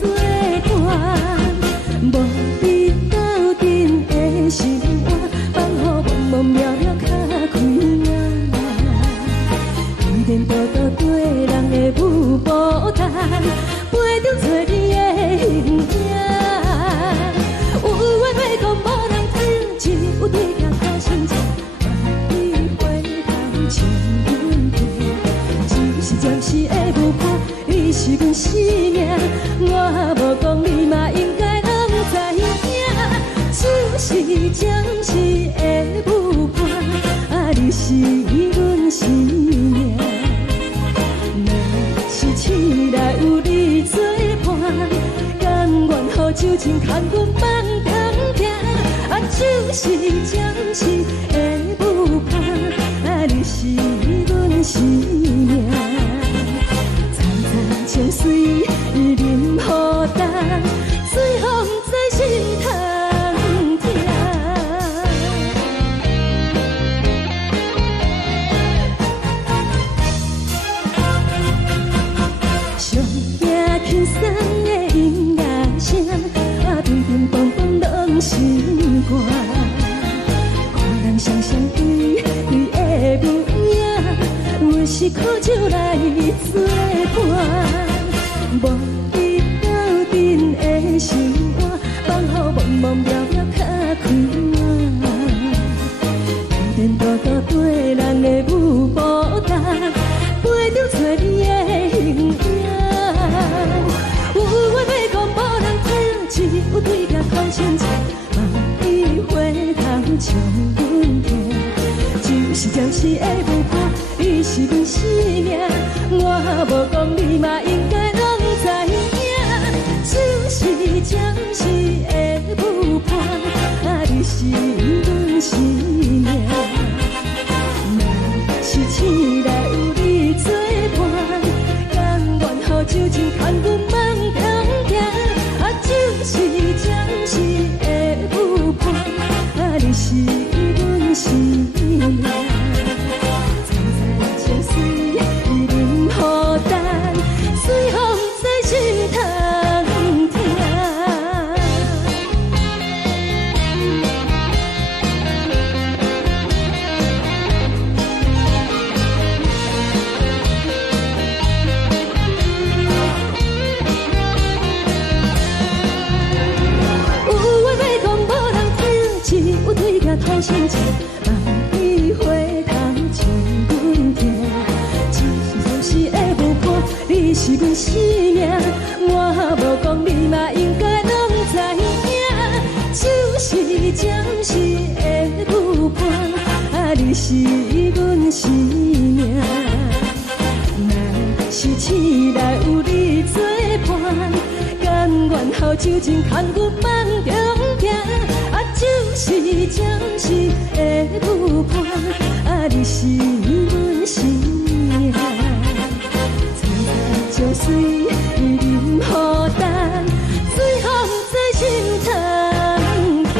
作伴，无你斗阵颠倒倒对人的舞步弹，陪着做你的形影。有话要讲无人听，只有对镜头先知，万里回头将阮听。一时暂时的舞伴，你是阮生命，我无讲你嘛应该拢知影。就是暂时的舞伴，啊，你是阮生命。若是醒来有你作伴，甘愿予酒精牵阮放空行。啊，就是暂时的舞伴，啊，你是阮生命。层层情水任孤单，随风在心头。轻松的音乐声，啊，乒乒乓乓拢心肝。看人双双对对的模样，我是苦酒来作伴。无你斗阵的心肝，放乎茫茫渺渺较开满。颠颠倒倒对人的舞步弹，陪着做你的形影。有话要讲无人听，只有对镜头先知，万里回头将阮听。就是暂时的舞伴，你是阮生命，我无讲你嘛应该拢知影。就是暂时的舞伴，啊，你是阮生命。若是醒来有你作伴，甘愿予酒精牵阮放空行。啊，就是暂时的舞伴，啊，你是阮生命。层层情水任孤单，随风在心头听。头先知，万里回头将阮听。就是暂时的舞伴，你是阮生命，我无讲你嘛应该拢知影。就是暂时的舞伴，啊，你是阮生命。若是醒来有你作伴，甘愿予酒精牵阮放中行。啊，就是暂时的舞伴，啊，你是阮生命。层层情水任孤单，随风在心头听。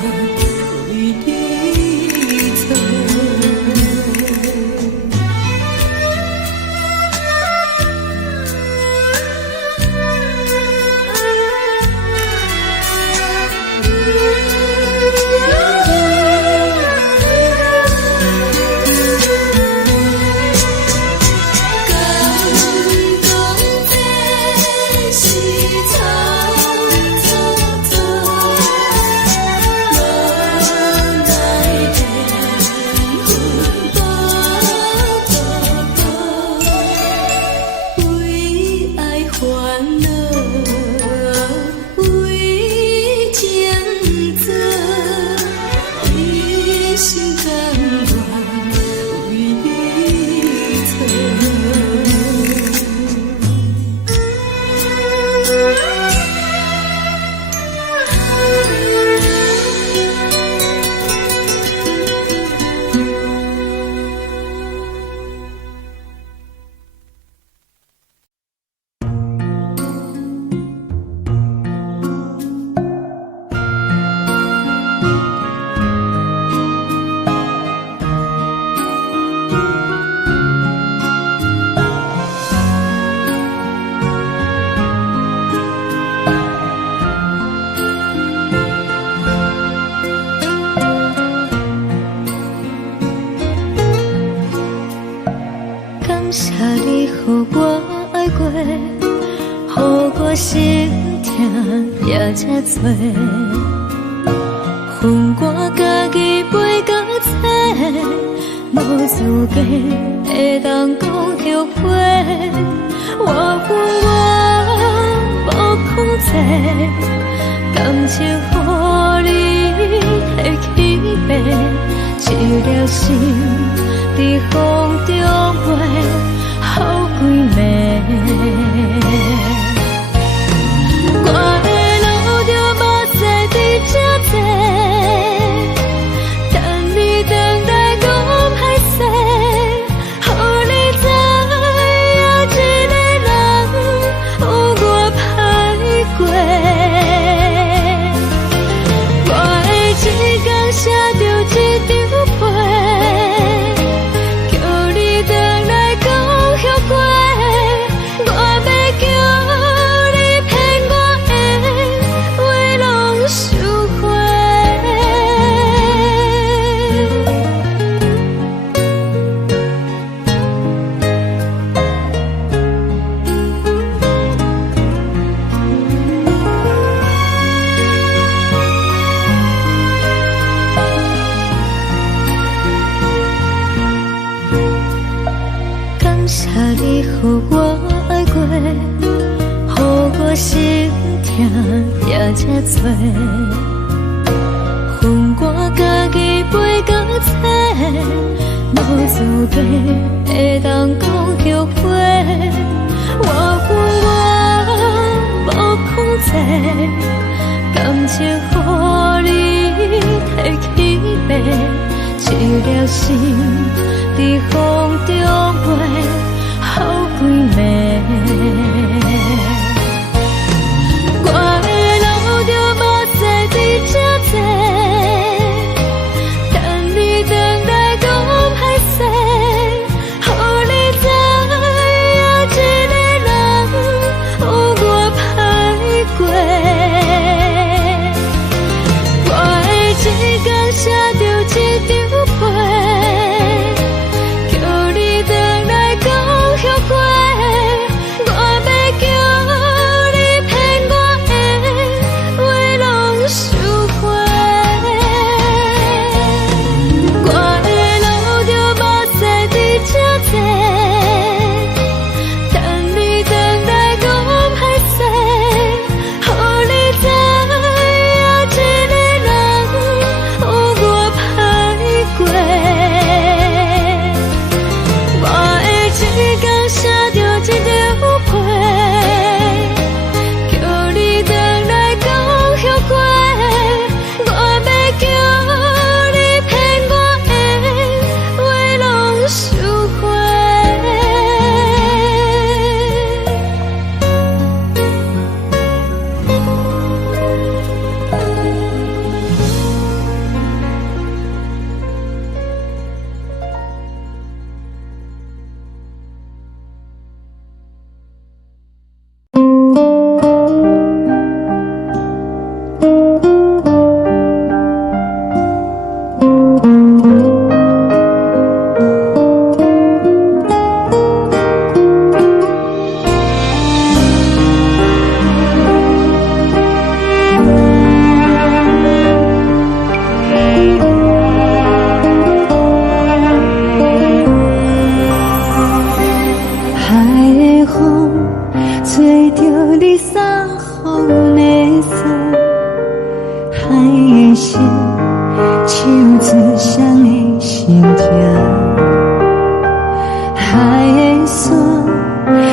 为你做。心痛也这多，恨我家己飞到切，无资格会当讲后悔。我无控制，感情予你提起飞，一条心在风中飞，好几暝。我的路就无再伫这多，等你等待讲歹势，予你知影一个人有我歹过。我的一天写着一张被，叫你回来讲后悔。我要叫你予我爱过，予我心痛也这多，恨我家己飞到切，无资格会当讲后悔。我无控制，感情予你提起飞，一条心在风中飞。好几暝，我的路就无再伫这多，等你等待讲歹势，予你知影一个人有我歹过。我的一天写着一张被，叫你回来讲后悔。的心，手指双的心情。海的山，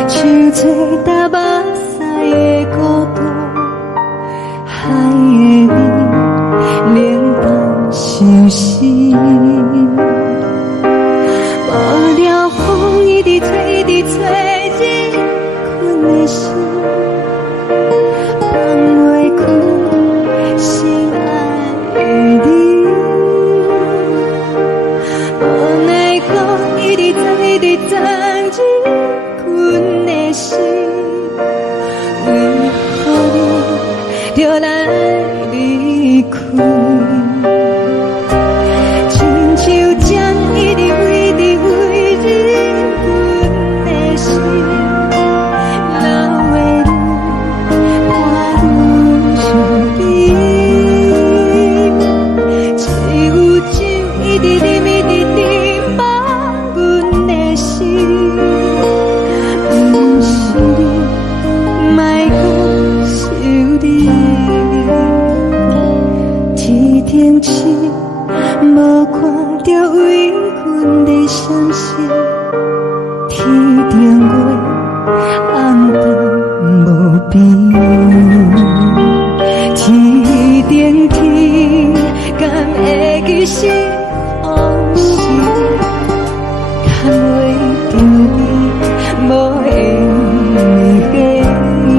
像做搭目屎的孤独。海的你，冷淡伤心。无聊风一直吹，一直吹，日困的心。就来离开，亲像将一直为日阮的心，老的你，我愈想你，只有酒一直啉饱阮的心，不是你，莫讲想你。天星无看到为阮的相思，天顶月暗淡无边，天顶天敢会记是往事，敢袂着你无缘的你。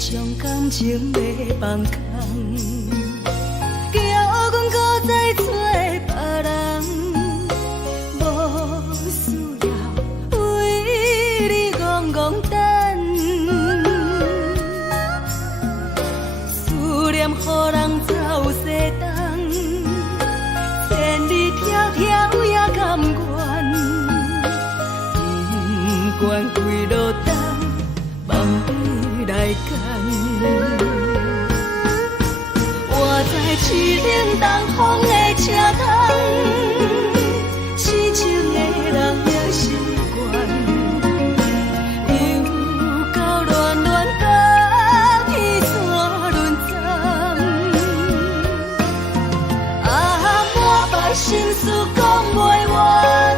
将感情要放空，叫阮搁再找别人，无需要为你戆戆等，思念予人走西东，千里迢迢也甘愿，不管几路东，梦里来干。我在凄冷东风的车窗，痴情的人也习惯，又到乱乱把彼山沦陷。啊，把心事讲袂完，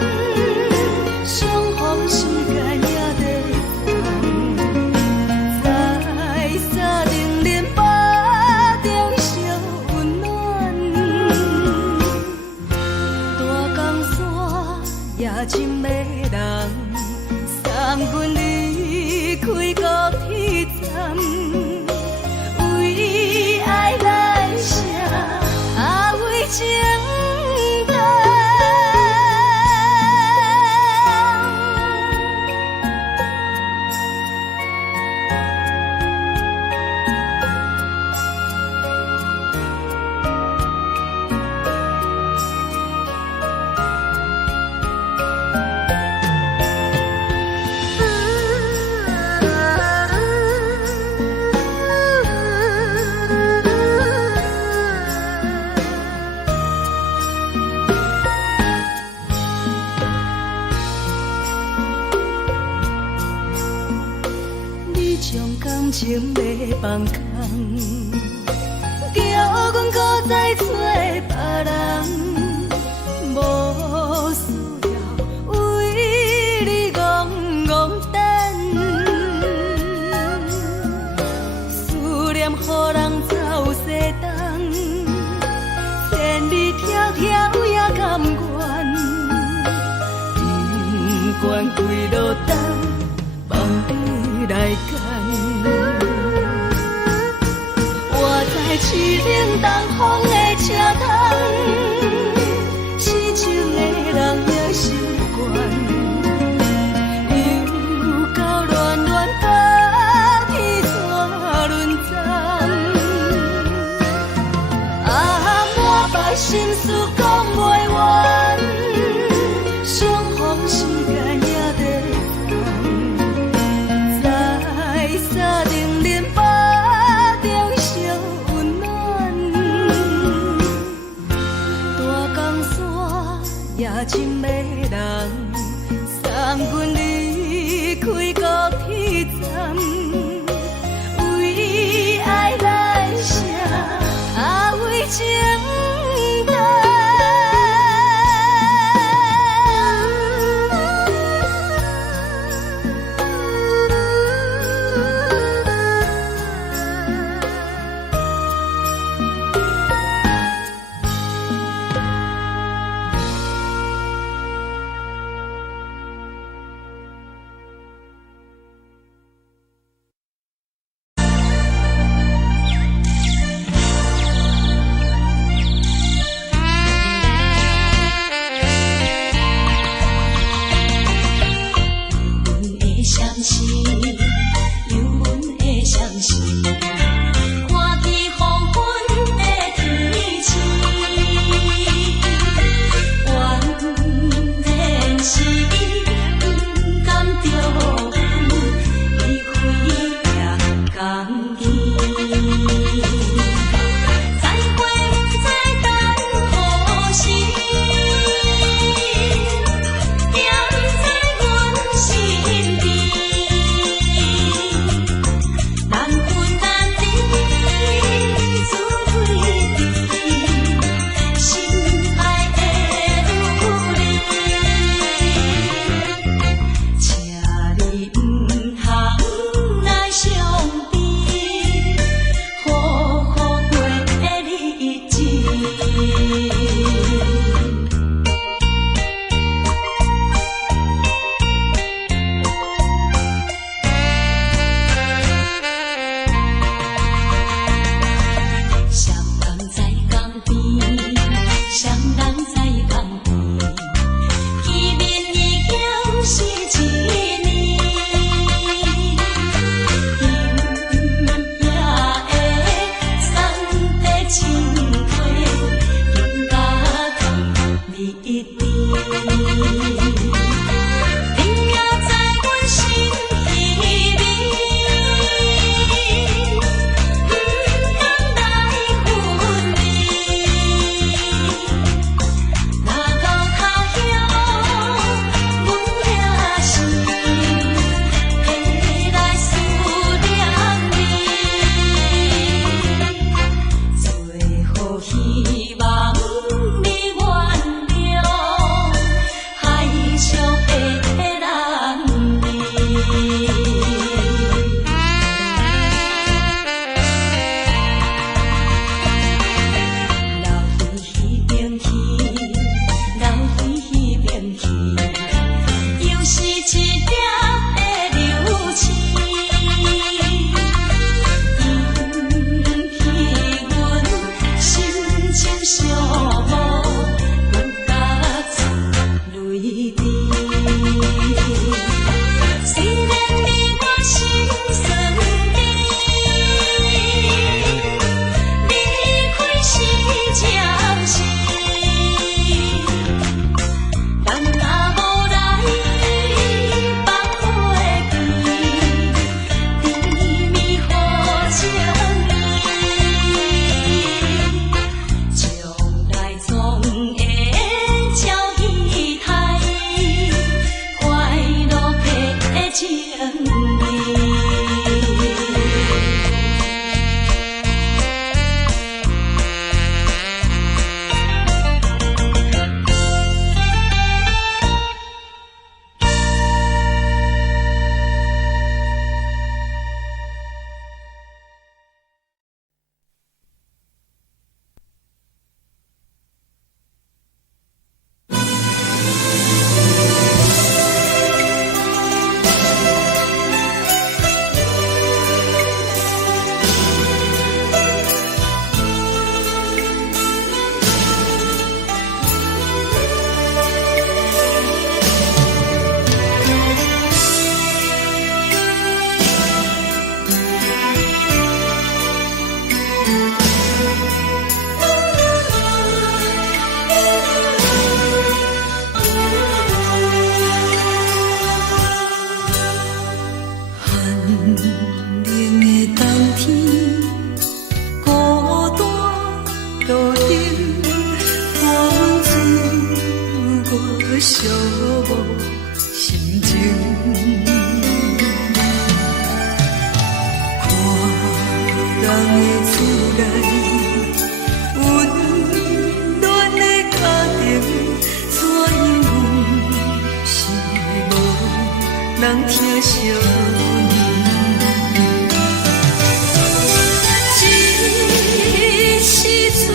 相逢时间也在等，在沙丁林巴中相温暖。大江山也真迷人，送阮离开高铁站。为爱来写，为情等。感情要放空，叫阮搁再找别人，无需要为你戆戆等。思念予人走西东，千里迢迢也甘愿，不管几路灯，放你来干。我在市顶东风的车窗，痴情的人也习惯，又到乱乱把天带轮转。我把心事讲袂完，相逢时间也在等，在沙丁林巴中相温暖。大江山也真迷人，送阮离开高铁站。为爱来写，为情等。寂寞心情。看人的厝内温暖的家庭，怎样是无人疼惜你？这时阵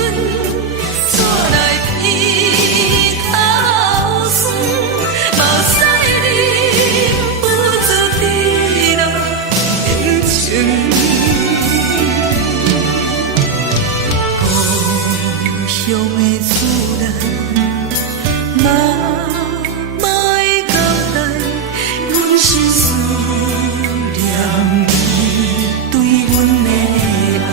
怎来鼻口酸？目屎忍不住滴落眼睛。故乡的厝内，妈妈的交代，阮是思念你对阮的爱。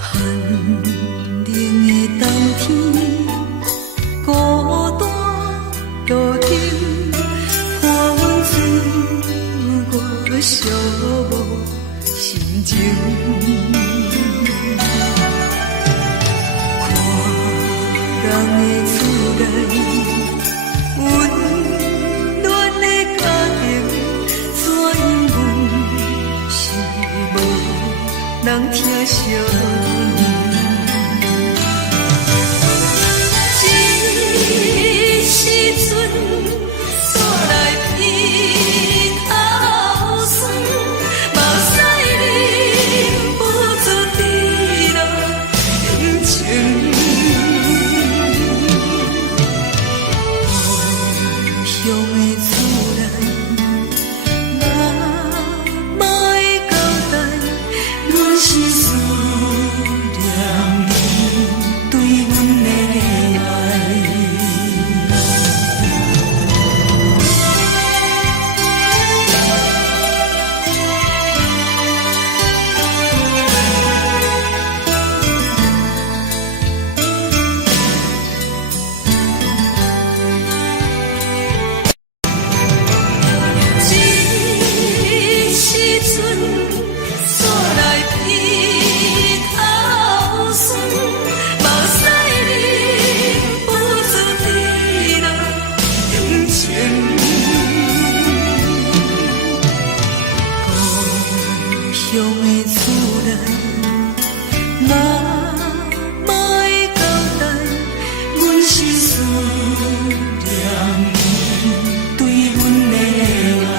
寒冷的冬天，孤单路程，看阮自我寂寞心情。看人的厝内温暖的家庭，怎样是无人疼惜你？这时阵怎来鼻口酸？目屎忍不住滴落眼睛。故乡的厝内，妈妈的交代，阮是思念你对阮的爱。这时阵怎来鼻口酸？目屎忍不住滴落眼睛。故乡的厝内，妈妈的交代，阮是思念你对阮的爱。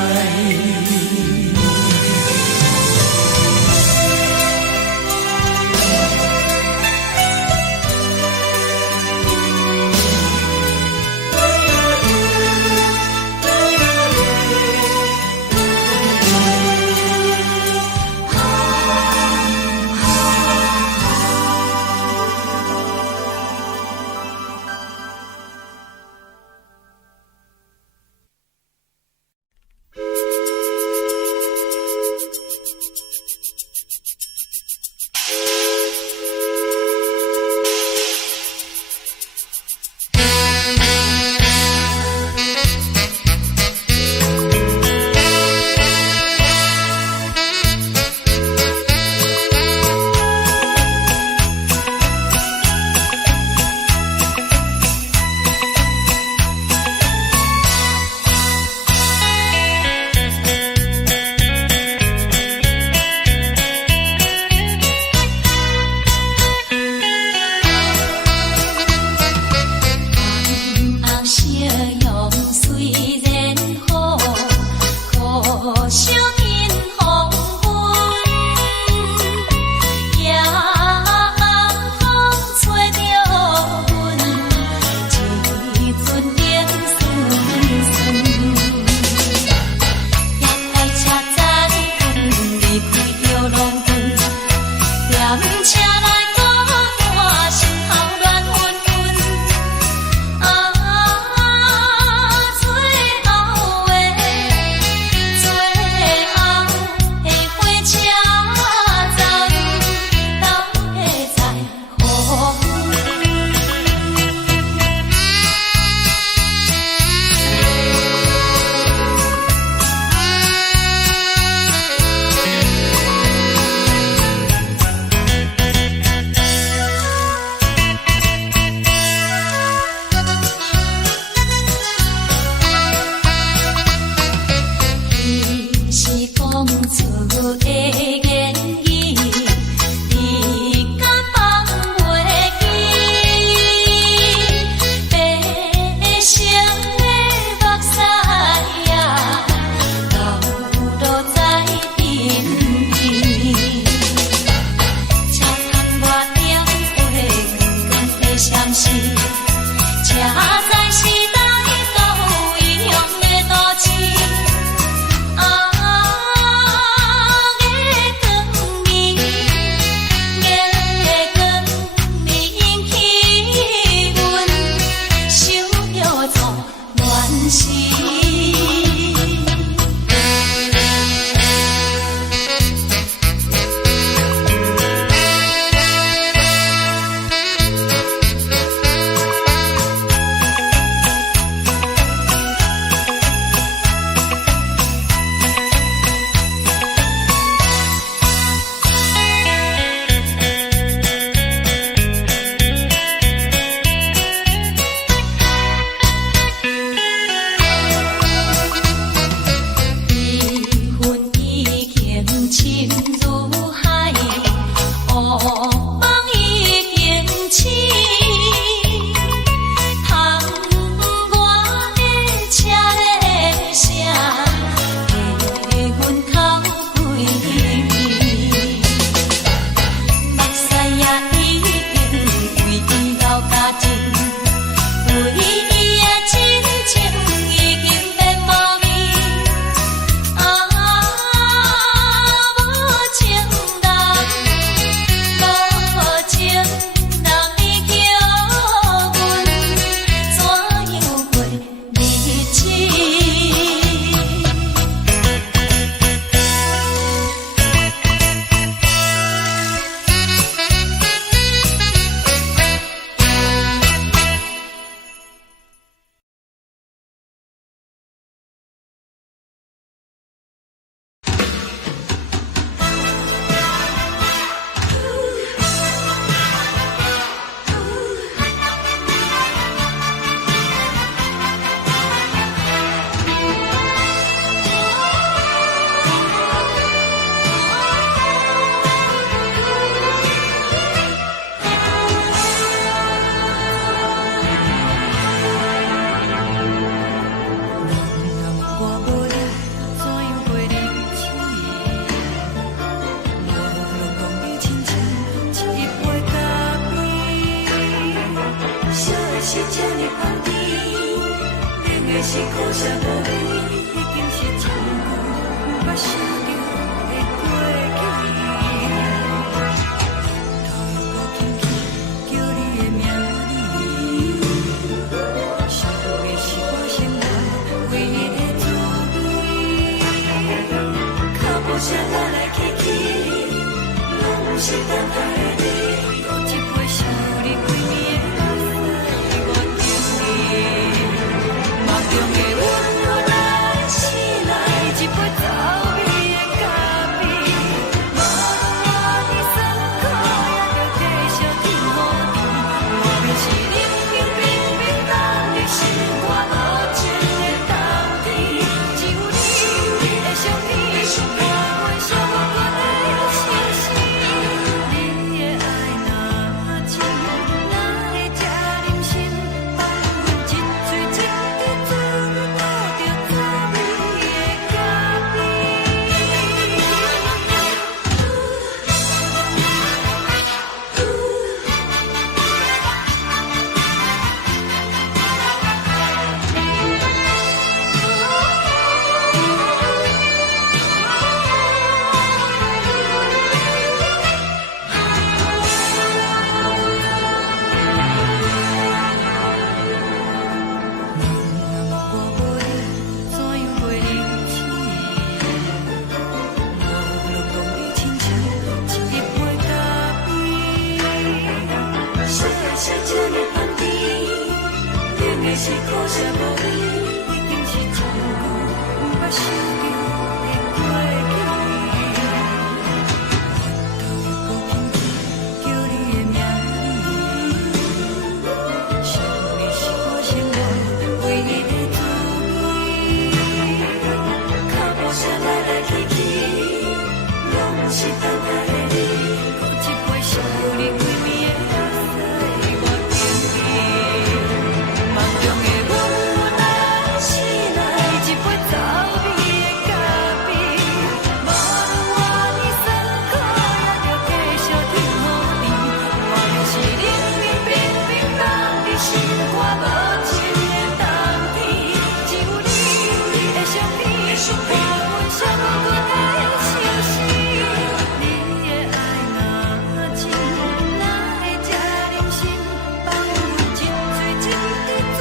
梦已经醒，窗外的车的声，在阮头规暝。目屎也已经为伊流甲尽，为伊的真情已经变无味。无情人，无情人，你叫阮怎样过日子？是这呢香甜，冷的是苦涩无味，已经是一句毋捌想着的过去。头又搁轻轻叫你的名字，想的是我心内唯一的滋味。脚步声来来去去，拢不是等待的你，搁一杯想你几暝的。梦中的阮，我来醒来，一杯走味的咖啡，无论我的酸苦，也着继续甜乎甜。外面是冷冰冰冰冷的心，我无情的冬天，只有你的相片，伴阮寂寞的心事。你的爱若真，哪会这忍心放阮一嘴一滴水？是苦涩无味，已经是一句毋捌想着的过去。头又搁轻轻叫你的名字，想的是我心内唯一的滋味。脚步声来来去去，拢不是等待的你，搁一杯想你几暝的水，我敬你。梦中的阮，我来醒来，一杯走味的咖啡，无论我的酸苦，也着继续甜乎甜。外面是冷冰冰冰冷的心，我无情的冬天，只有你的相片，伴阮寂寞的心事。你的爱若真，哪会这忍心放阮一嘴一滴水？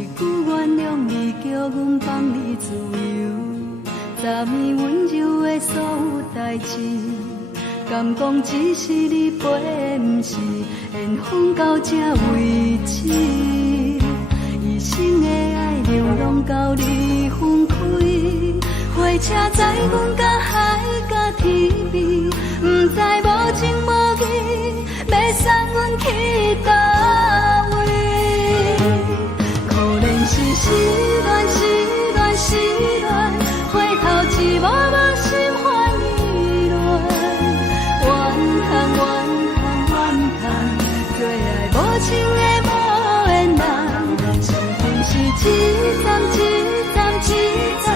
一句原谅你，叫阮放你自由。昨暝温柔的所有代志，敢讲只是你陪，不是缘分到这为止。一生的爱流浪到你分开，火车载阮到海甲天边，不知无情无义，要送阮去倒位？可怜是失恋，失恋，失恋，回头一幕幕心烦意乱，怨叹，怨叹，怨叹，最爱无情的无缘人，情份是一站一站一站，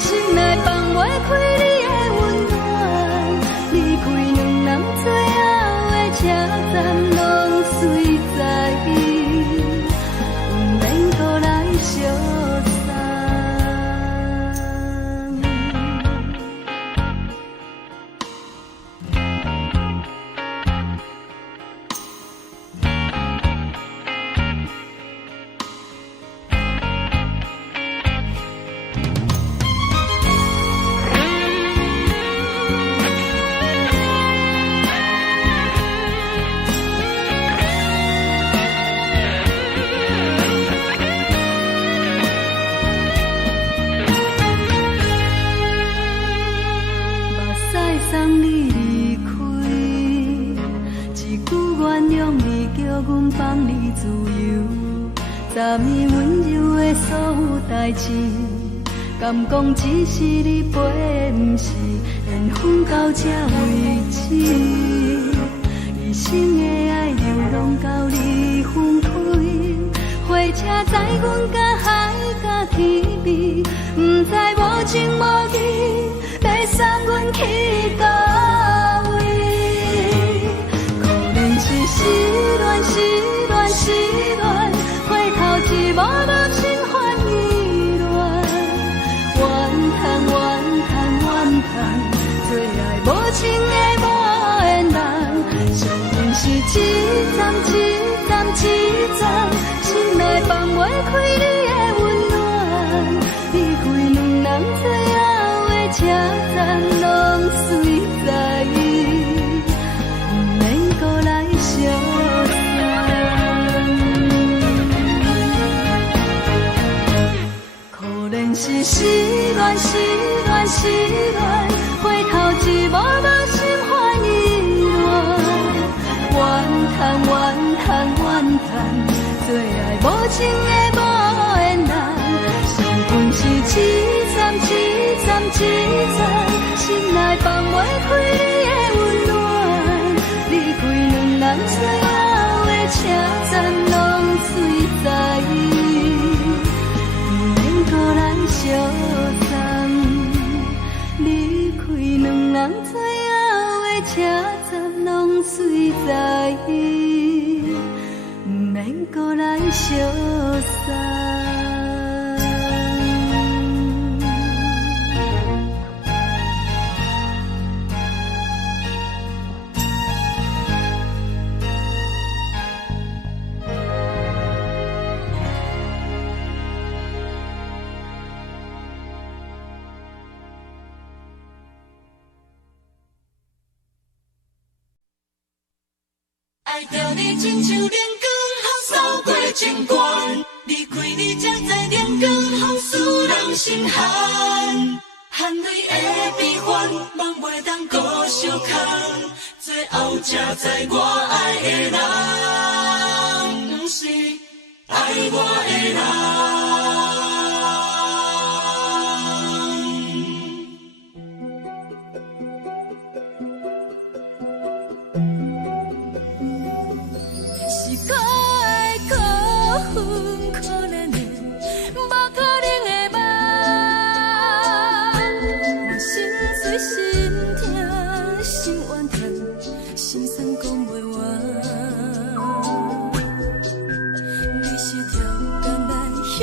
心内放袂开你的温暖，离开两人最后的车站，拢随在伊，不免搁来相送。送你离开，一句原谅你，叫阮放你自由。昨暝温柔的所有代志，敢讲只是你陪，不是缘分到这为止。一生的爱流浪到你分开，火车载阮到海甲天边，不知无情无义，要送阮去倒位？可怜是失恋，失恋，失恋，回头一幕幕心烦意乱，怨叹，怨叹，怨叹，最爱无情的无缘人，相份是一站一站一站，心内放袂开你的温暖，离开两人最后的车站，拢随在伊，不免搁来相送。可怜是失恋，失恋，失恋，回头一幕幕心烦意乱，怨叹，怨叹，怨叹，最爱无情的无缘人，相份是一站一站一站，心内放袂开你的温暖，离开两人最后的车站，拢随在伊，不免搁来相送。离开两人最后的车站，拢随在伊，不免搁来相送。爱着你亲像连光风扫过情关，离开你才知连光风使人心寒。含泪的悲欢，望袂当搁相牵，最后才知我爱的人，不是爱我的人。你是条工来彼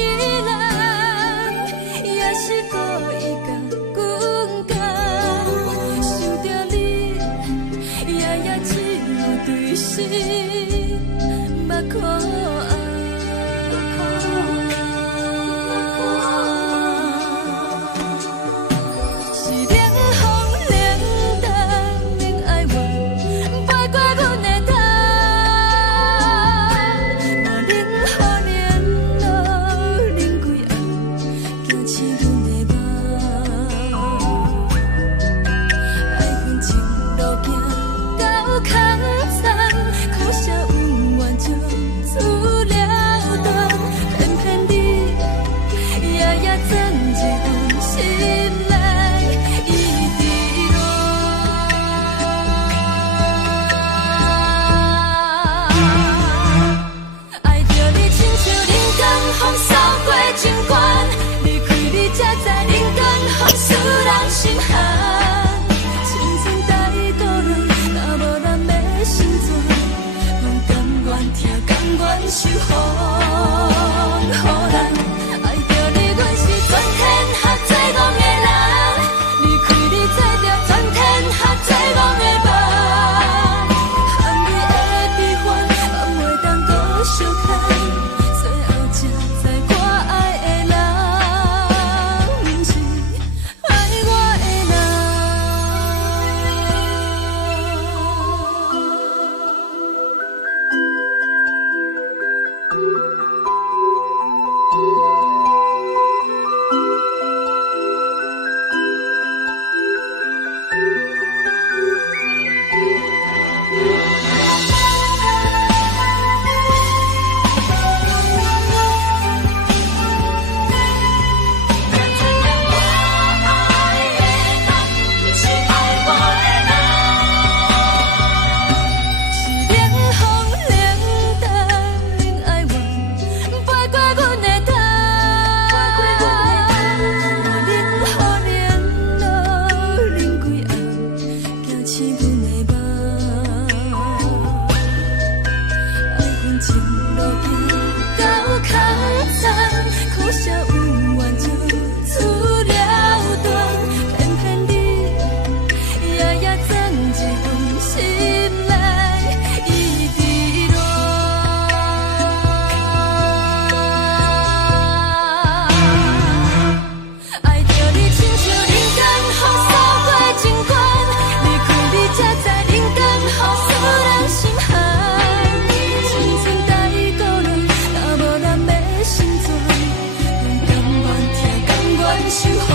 守护。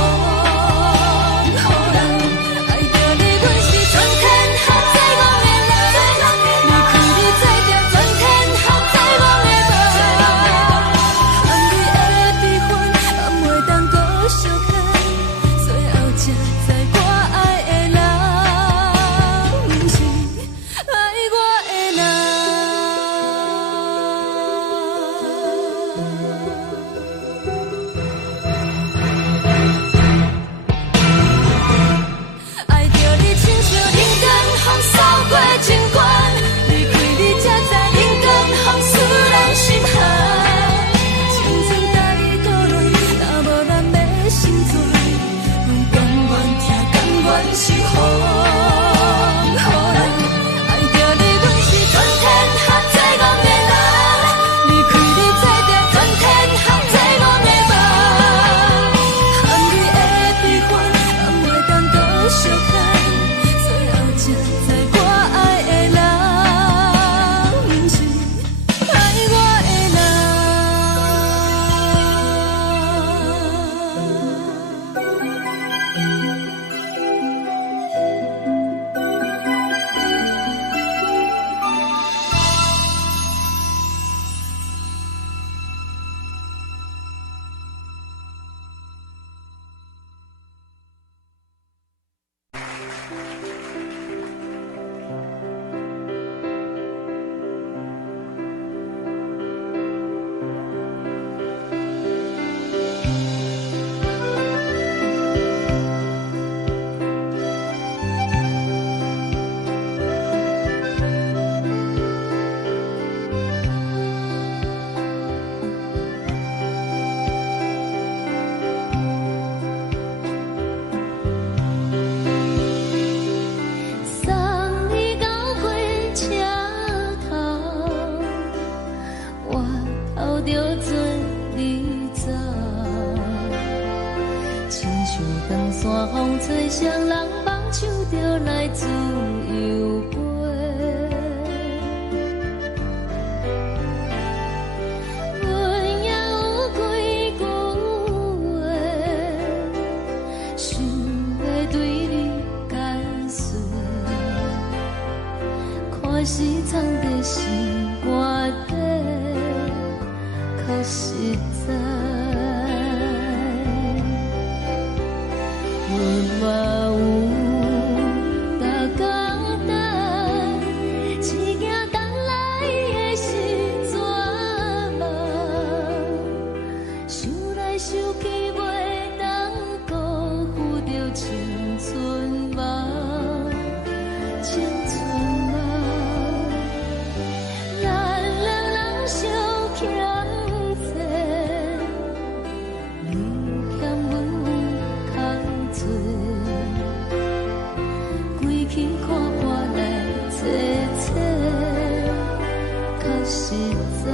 好人爱着你，阮是全天下最戆的人。离开你才定全天下最戆的梦。含泪的悲欢，也袂当搁相牵。最后才知我爱的人，不是爱我的人。爱着你亲像人间风扫过情关，离开你才知人间风使人心寒。青春带倒落，若无咱要心醉，阮甘愿听，甘愿守护。好人爱着你，阮是全天下最戆的人。离开你才定全天下最戆的梦。含泪的悲欢，也袂当搁相牵。最后才知我爱的人，不是爱我的人。送你到火车头，我头着做你走，亲像长山风吹双人放手着来自由飞。阮也有几句话，想要对你解释，可是藏在心肝底，较实在。阮嘛有逐工等，一件等来的是绝望，想来想去袂当辜负着青春梦，青春梦。咱两人相欠债，你欠阮空做，归去看看来坐坐，较实在。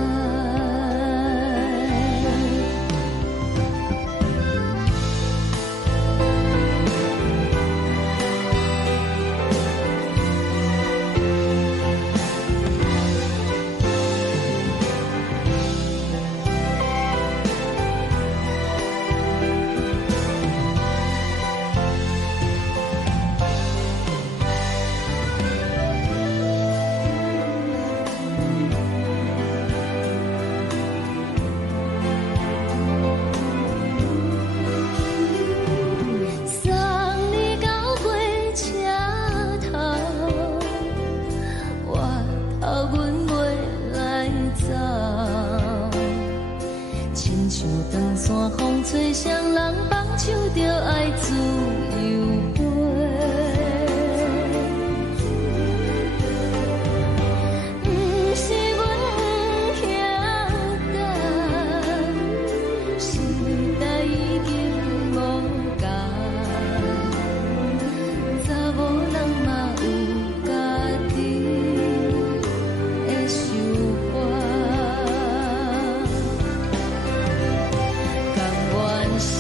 送你到火车头，我头阮袂来走，亲像长山风吹双人放手着爱自由飞。不是阮不晓得，时代已经无共，查某人嘛有家己的想法，甘愿是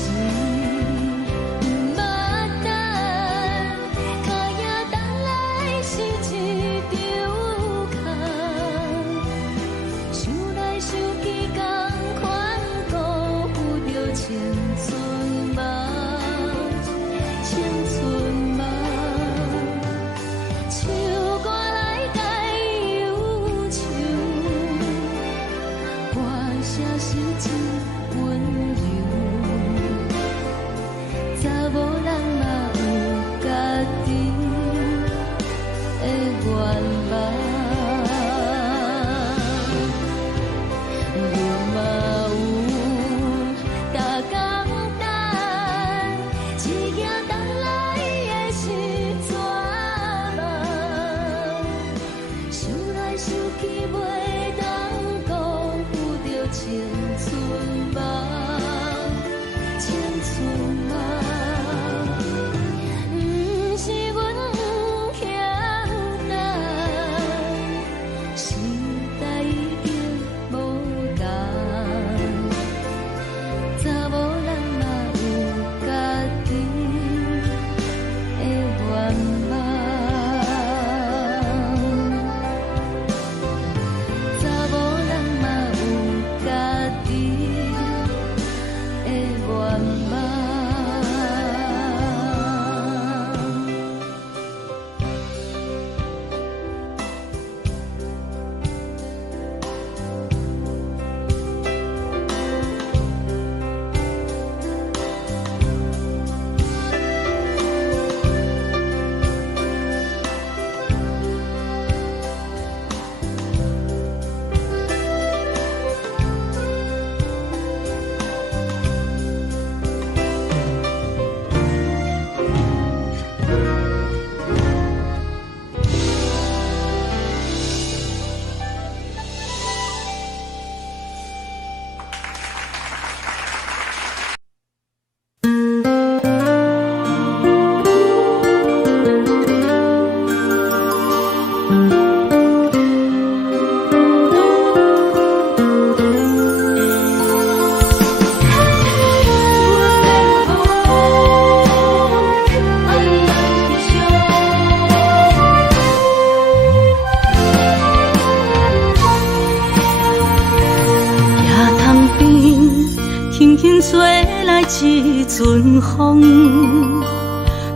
来一阵风，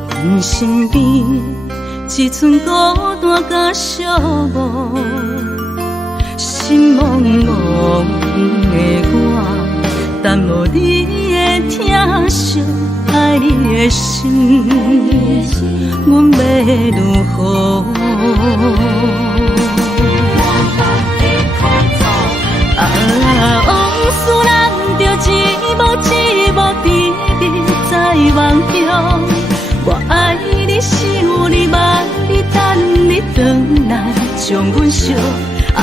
阮身边一阵孤单甲寂寞，心茫茫的我，等无你的疼惜，爱你的心，阮要如何？往事人着一幕一幕甜蜜在梦中，我爱你想你望你等你回来，将阮惜爱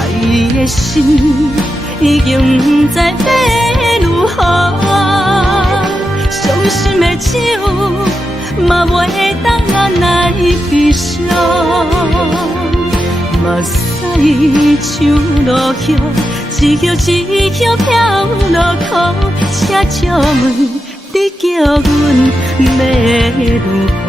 的心已经不知要如何，伤心的手嘛袂当按来悲伤，目屎像落叶。一叶一叶飘落雨，车照问你叫阮要如何？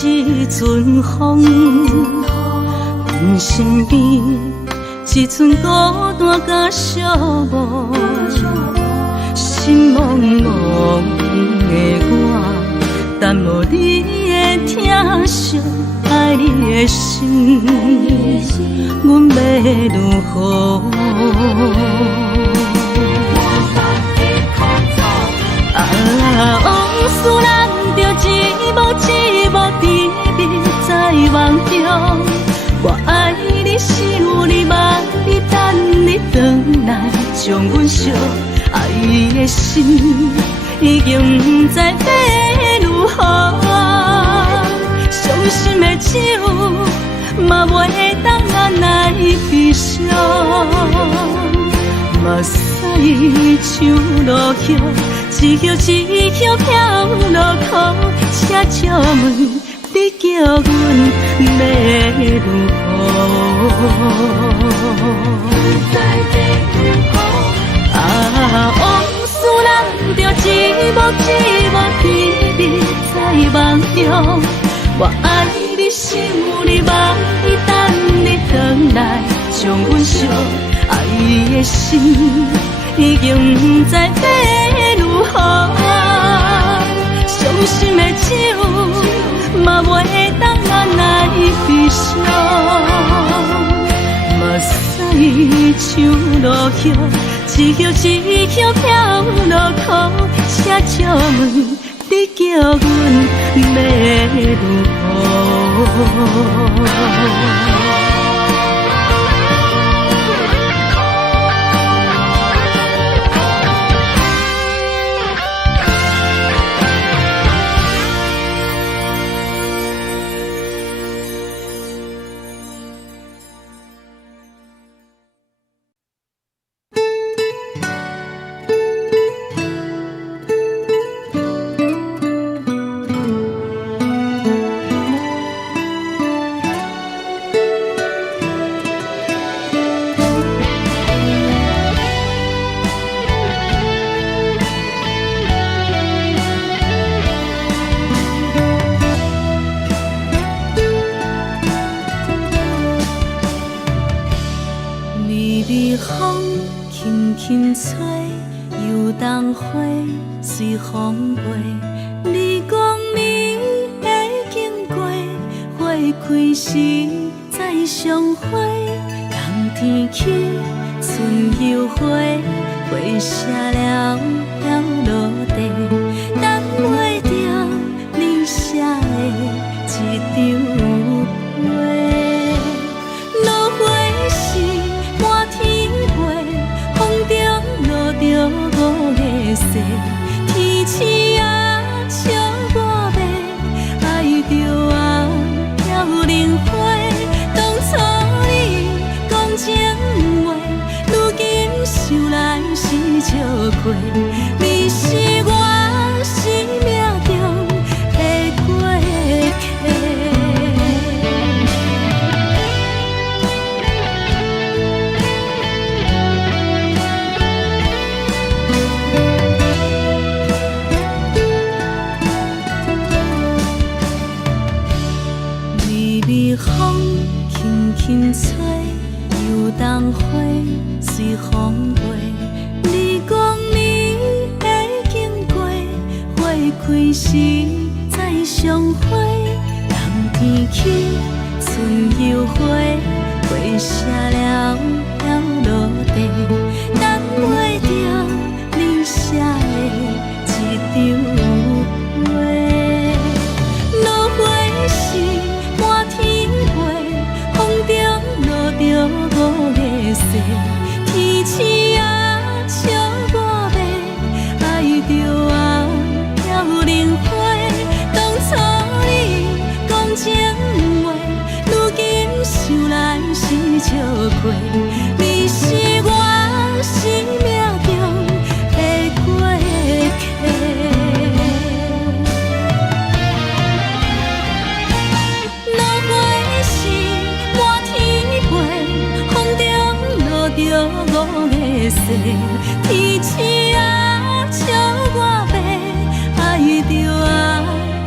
一阵风，阮身边一阵孤单甲寂寞，心茫茫的我，等无你的疼惜，爱你的心，阮要如何？往事人着一幕一幕甜蜜在梦中，我爱你想你望你等你回来，将阮惜爱的心已经不知要如何，伤心的手嘛袂当按来悲伤，目屎像落叶。一叶一叶飘落雨，车照问你叫阮要如何？往事人着一幕一幕甜蜜在梦中，我爱你想你望你等你回来，将阮惜爱的心已经不知要如何，伤心的手嘛袂当按来悲伤，目屎像落叶，一叶一叶飘落雨，车照问你叫阮要如何？开时再相会，人天起春又花，花谢了了落地，等袂着你写的一张话。落花时满天飞，风中落着五个色，天星啊笑我迷，爱着我飘零花。当初你讲情话，如今想来是笑亏。你是我生命中的过客。落花时满天飞，风中落着五个色，天星啊笑我迷，爱着我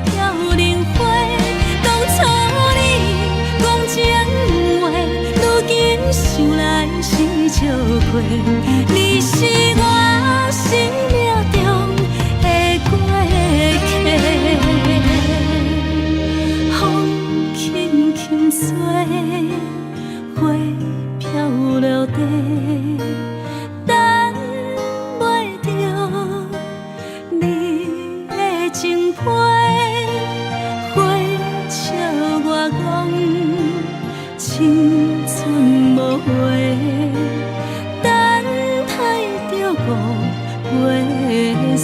飘零花。当初你讲情话，如今想来是笑亏。你是我生命中的过客。风轻轻吹，花飘落地，等袂着你的情批。花笑我讲青春无悔，等待着五月雪。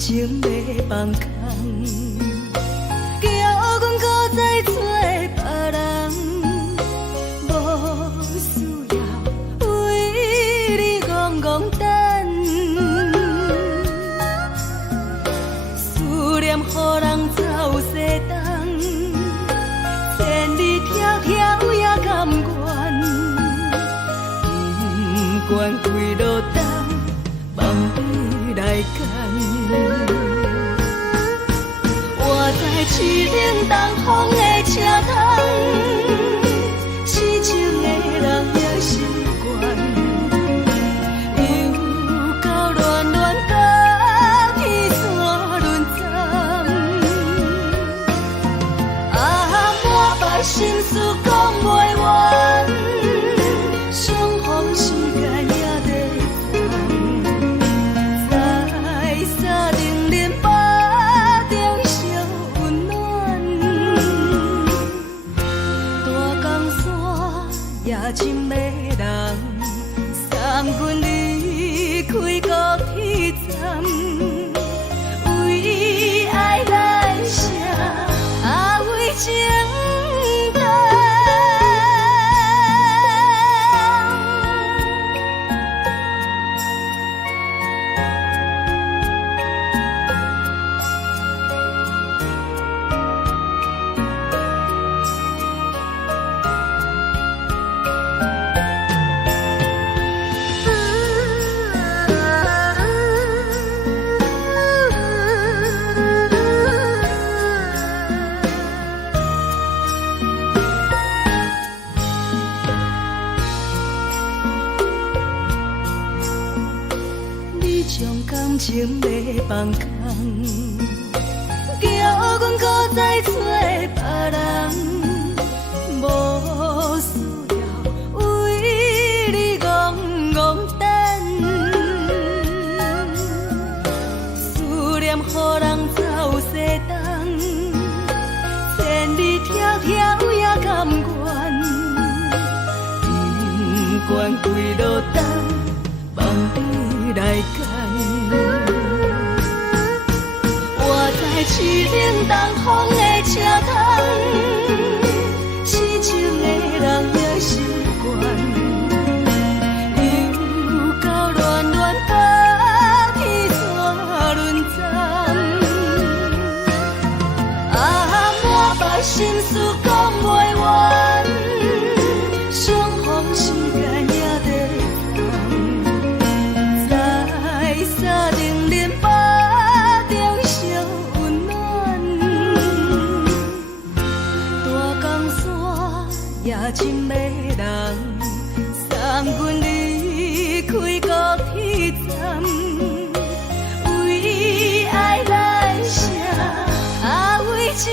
情要放空，叫阮搁再找别人，无需要为你戆戆等。思念予人走西东，千里迢迢也甘愿，不管几路东，梦里来赶。我在七岭东风的车窗，痴情的人也习惯，又到乱乱甲彼山论斩。啊，满腹心事讲袂完，相逢时间也在在定林巴中烧温暖，大江山夜深的人，送阮离开高铁站，为爱来写为情长。情要放空，叫阮搁再找别人，无需要为你戆戆等，思念予人走西东，千里迢迢也甘愿，不管归路东，望你来干。我在市岭东风的车窗，痴情的人也习惯，又到乱乱把天带轮转。满腹心事讲袂完，相逢时间也在等，在沙定林巴中相温暖。大江山也真迷人，送阮离开高铁站，为爱来写为情。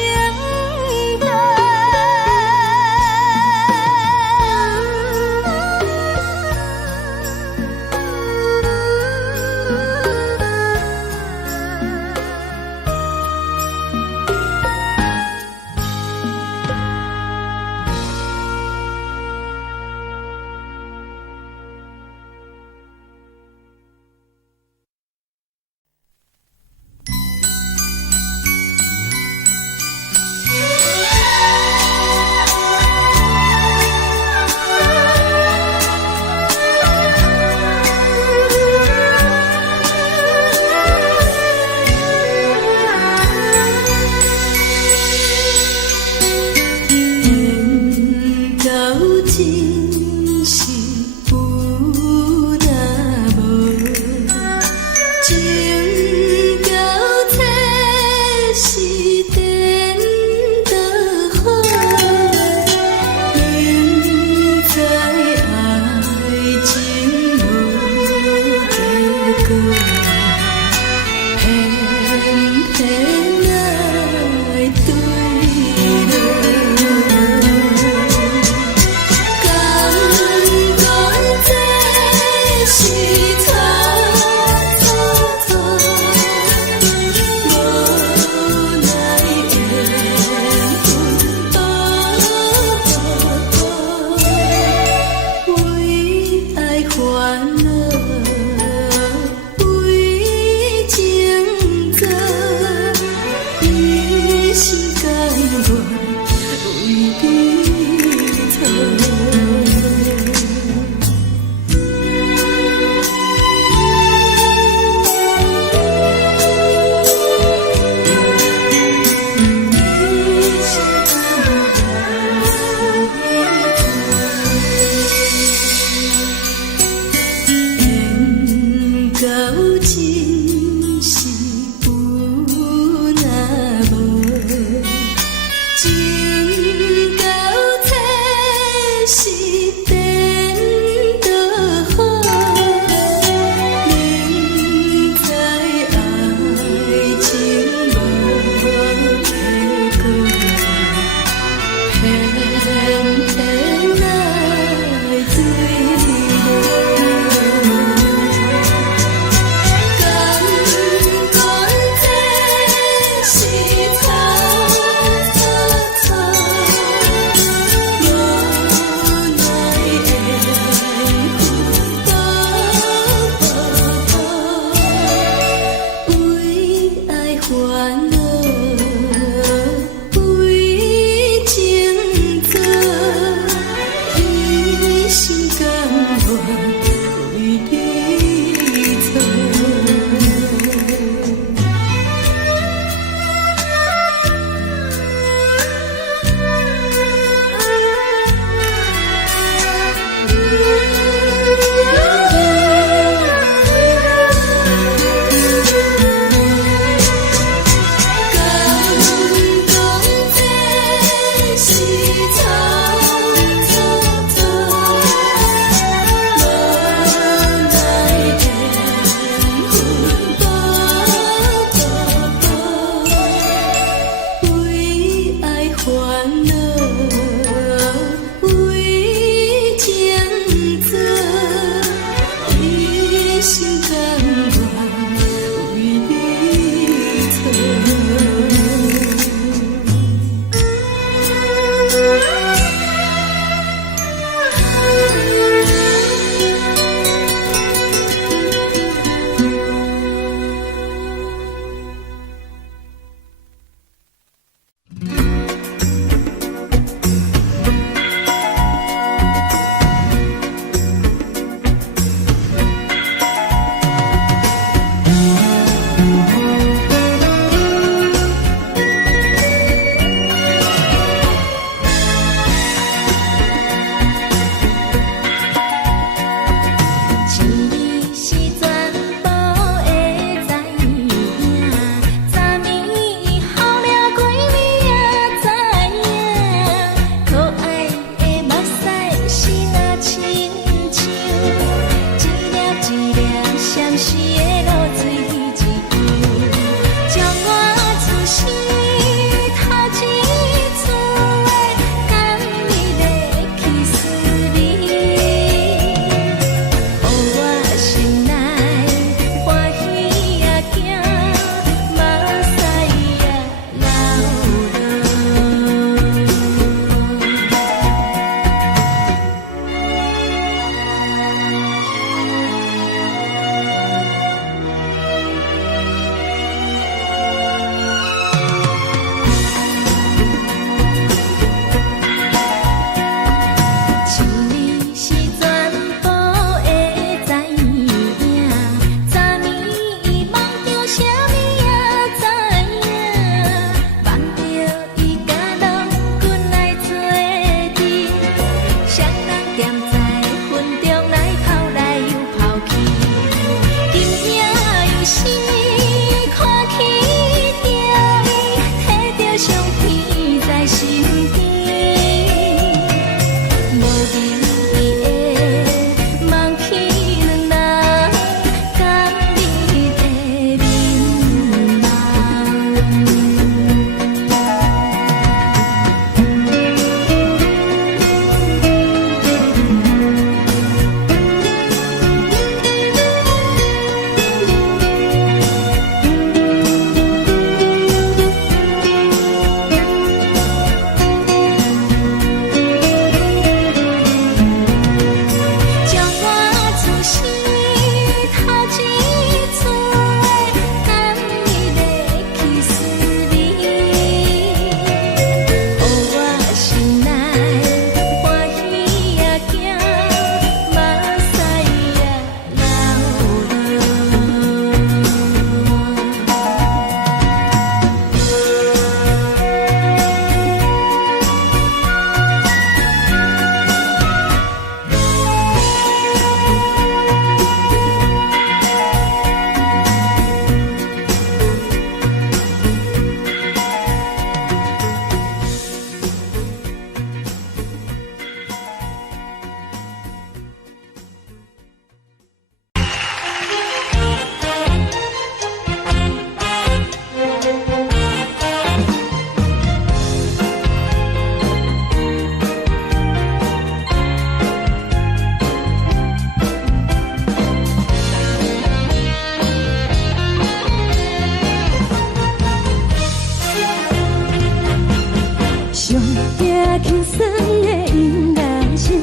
上惊轻松的音乐声，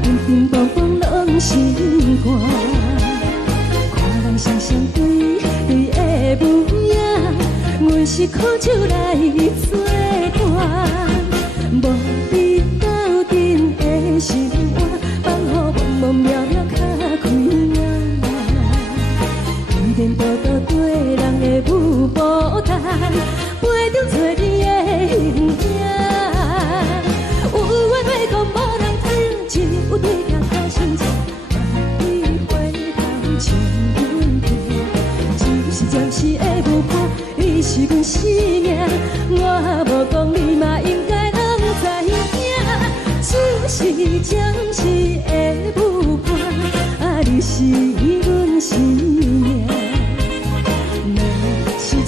乒乒乓乓拢心肝。看人双双对对的模样，阮是苦酒来作伴。无你斗阵的心肝，放予茫茫渺渺较开朗。一点多多对人的舞步弹，陪着做你的形影。有话要讲无人听，只有对镜头先知。万里回头将阮听，就是暂时的舞伴，你是阮生命。我无讲你嘛应该拢知影，就是暂时的舞伴，你是阮生命。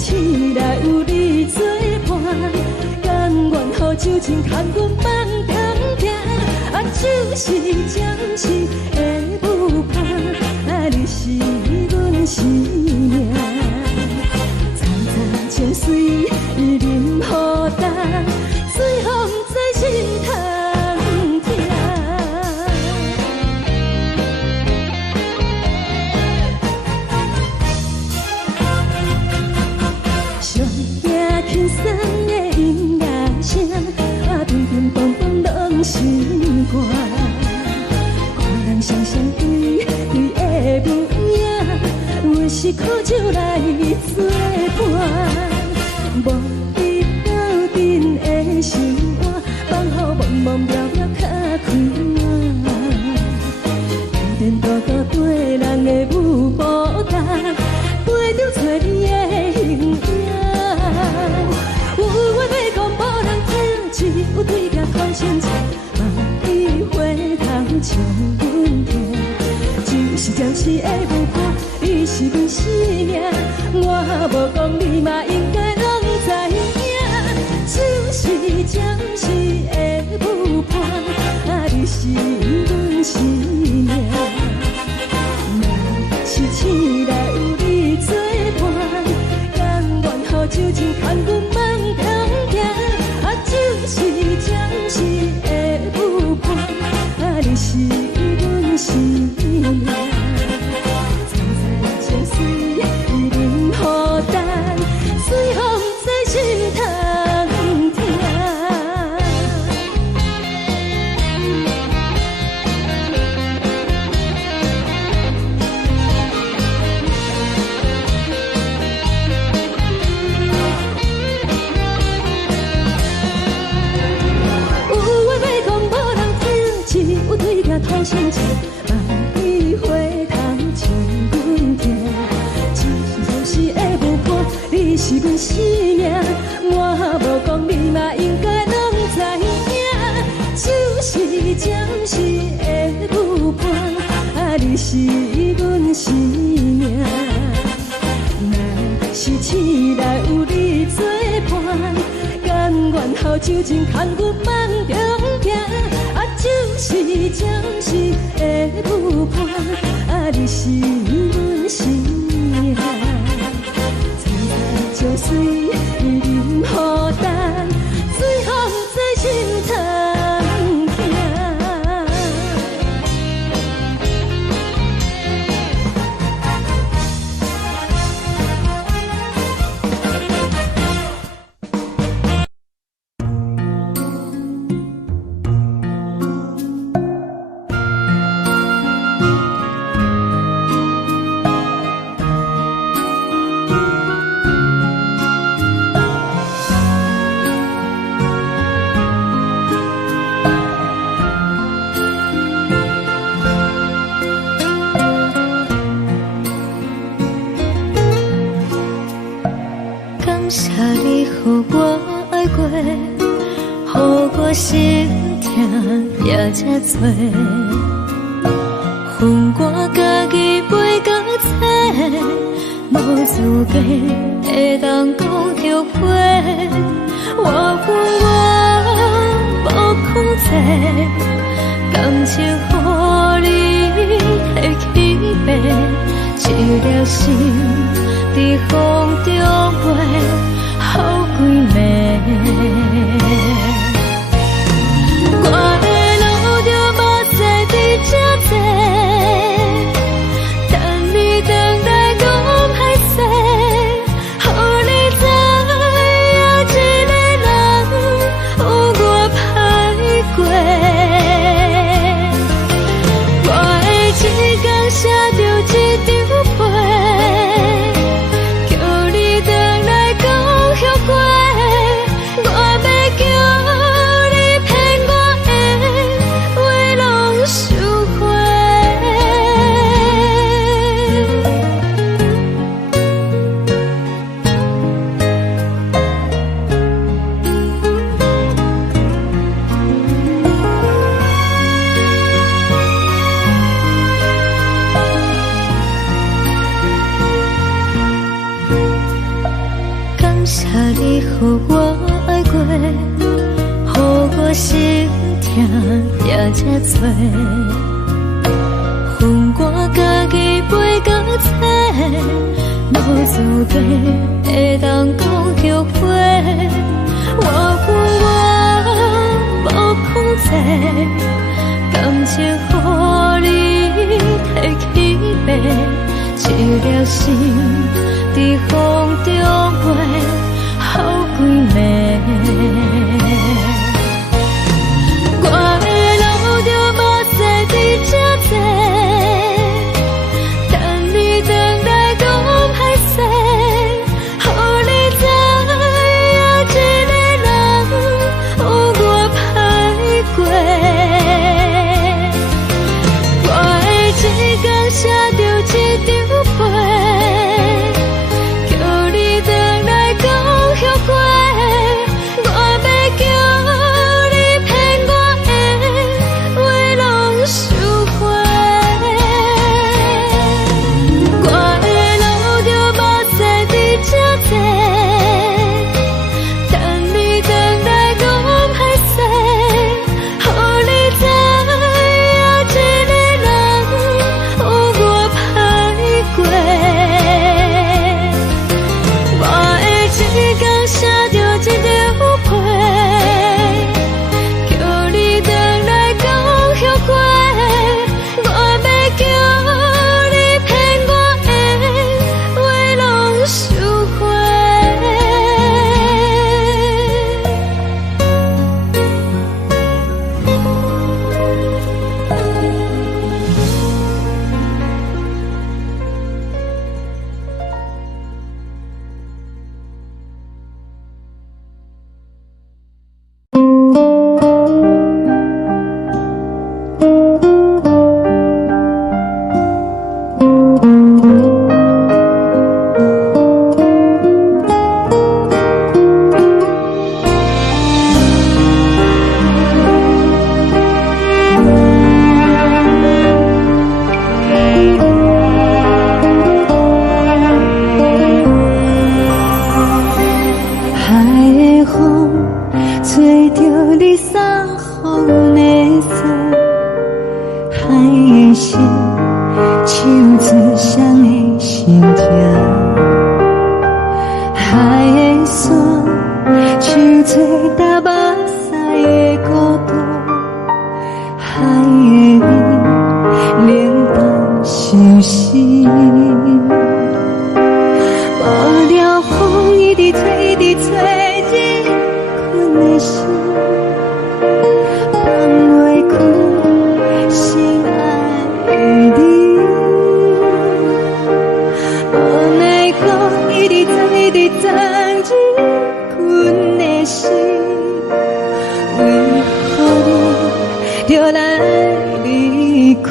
市内有你作伴，甘愿予酒精牵阮放通行，就是暂时的舞伴，你是阮生命。层层情水任予淡，水风在心通听。上惊轻松的音乐声，乒乒乓乓拢心肝。看人双双对对的模样，阮是苦酒来作伴。无你斗阵的心肝，放予茫茫渺渺较开朗。一点多多对人的舞步弹，陪着做你的形影。有话要讲无人听，只有对镜头先知。万里回头将阮听，就是暂时的舞伴，你是阮生命。我无讲你嘛应该拢知影，就是暂时的舞伴，你是阮生命。若是醒来有你作伴，甘愿予酒精牵阮放通行，就是暂时的舞伴，你是阮生命。层层情水任予淡，水风在心通听。头先知，万里回头将阮听，就是暂时的舞伴，你是阮生命。我无讲你嘛应该拢知影，就是暂时的舞伴，你是阮生命。若是醒来有你作伴，甘愿予酒精牵阮放中行。就是暂时的舞伴，你是阮生命。层层情水任予淡，水风在心通听。心痛也这多，恨我家己袂到切，无资格会当讲着话。我恨我无控制，感情予你的起飞，一粒心伫风中飞，好几暝。我心痛才这多，恨我家己飞到切，无资格会当讲后悔。我恨我无碰切，感情予你摕去卖，一粒心伫风中飞，好几暝。我的路着无西伫这多，等你回来讲歹势，予你知影一个人有我歹过。我的一天写着一张被，叫你回来讲后悔。我要叫你骗我的话拢收回。我的路着无西伫这多，等你回来讲歹势，予你知影一个人有我歹过。我的一天写着一张被，叫你回来讲后悔。我要叫你骗我的话拢收回。海的风吹着你送予的伞，海的心唱出双的心情，海的山唱出搭目屎的孤独，海的美冷淡伤心。无聊风一直吹，一直吹，日困的心，放袂开心爱的你。无奈何一直藏，一直藏，日困的心，为何你就来离开？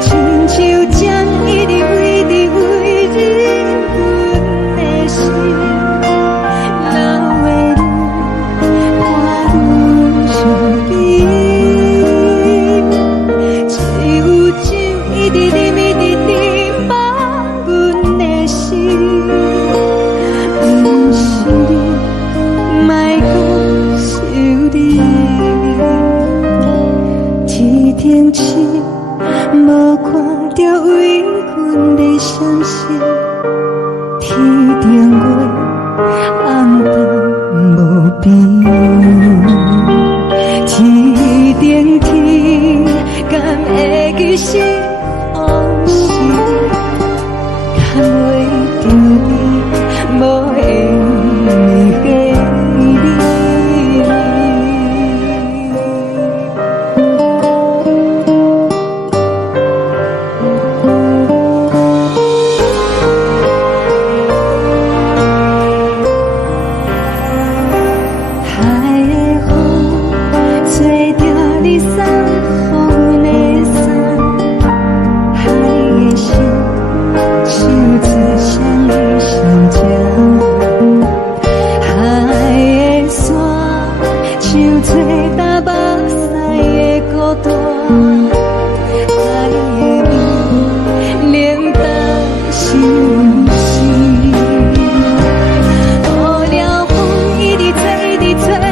亲像将一直为你为日困的心，流的泪带阮伤悲，只有酒一直啉，一直啉饱阮的心，不是你，莫讲想你。天顶星无看着为阮的伤心，天顶月暗淡无边，天顶天敢会记是往事，敢袂着你无缘的你。海的风吹着你送予的伞，海的心唱出双的心情，海的山唱出搭目屎的孤单，海的美冷淡伤心。无聊风一直吹，一直吹。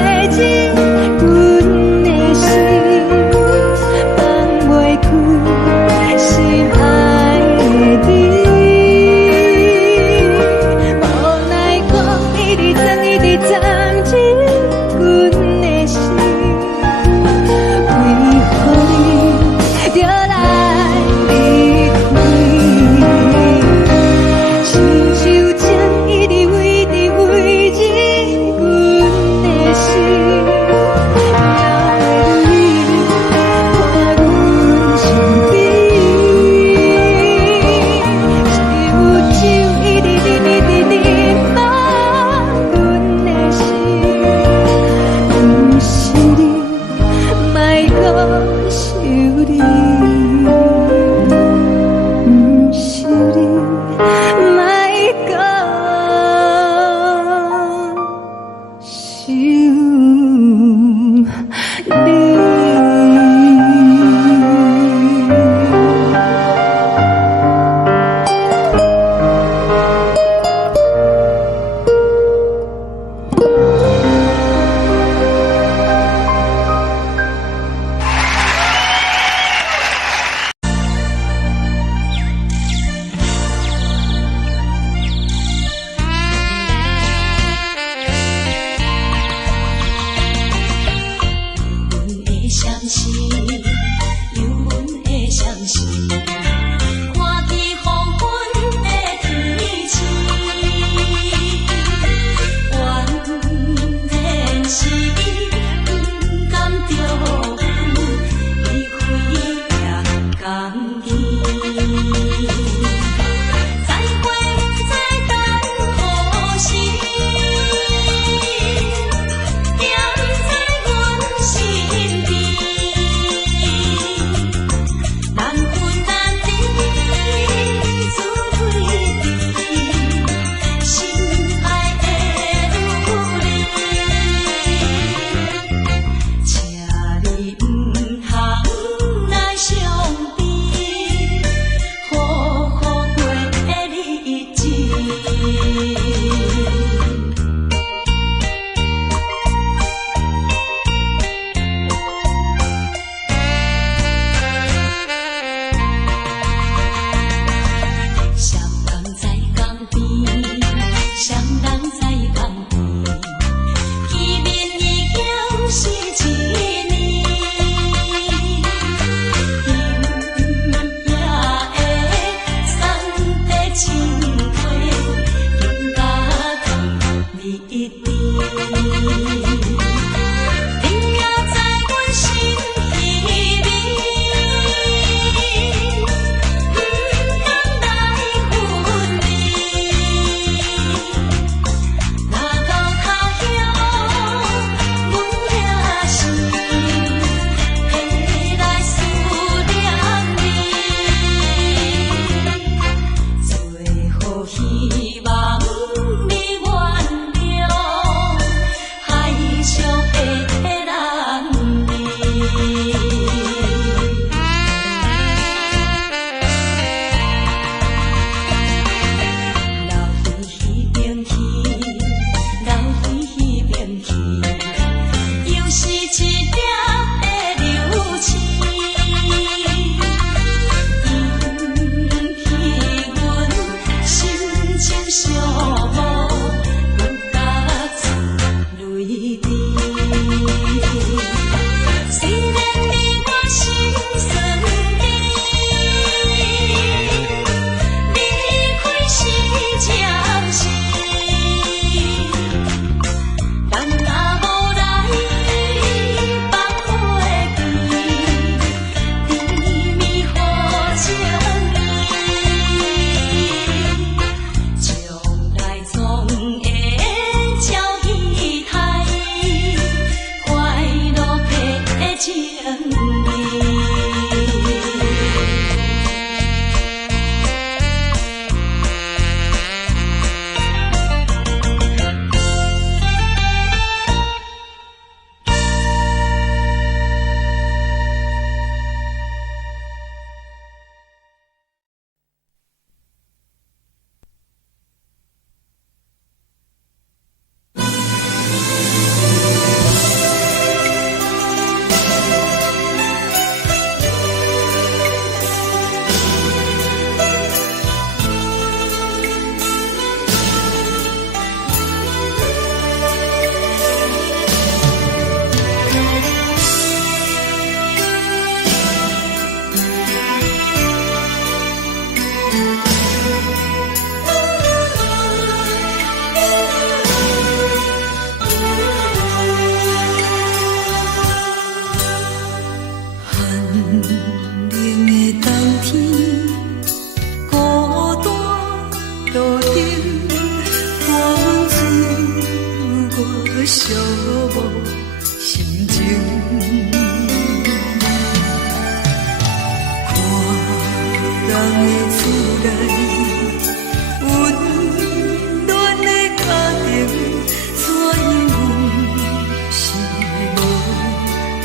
你。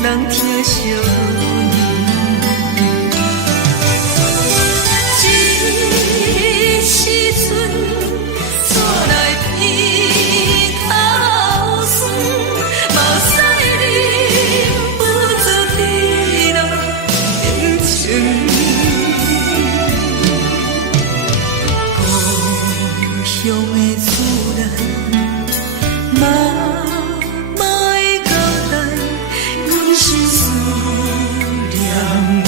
人疼惜你。这时阵怎来鼻头酸，嘛使忍不住滴落眼睛。故乡的厝内，嘛会交代，阮是思念你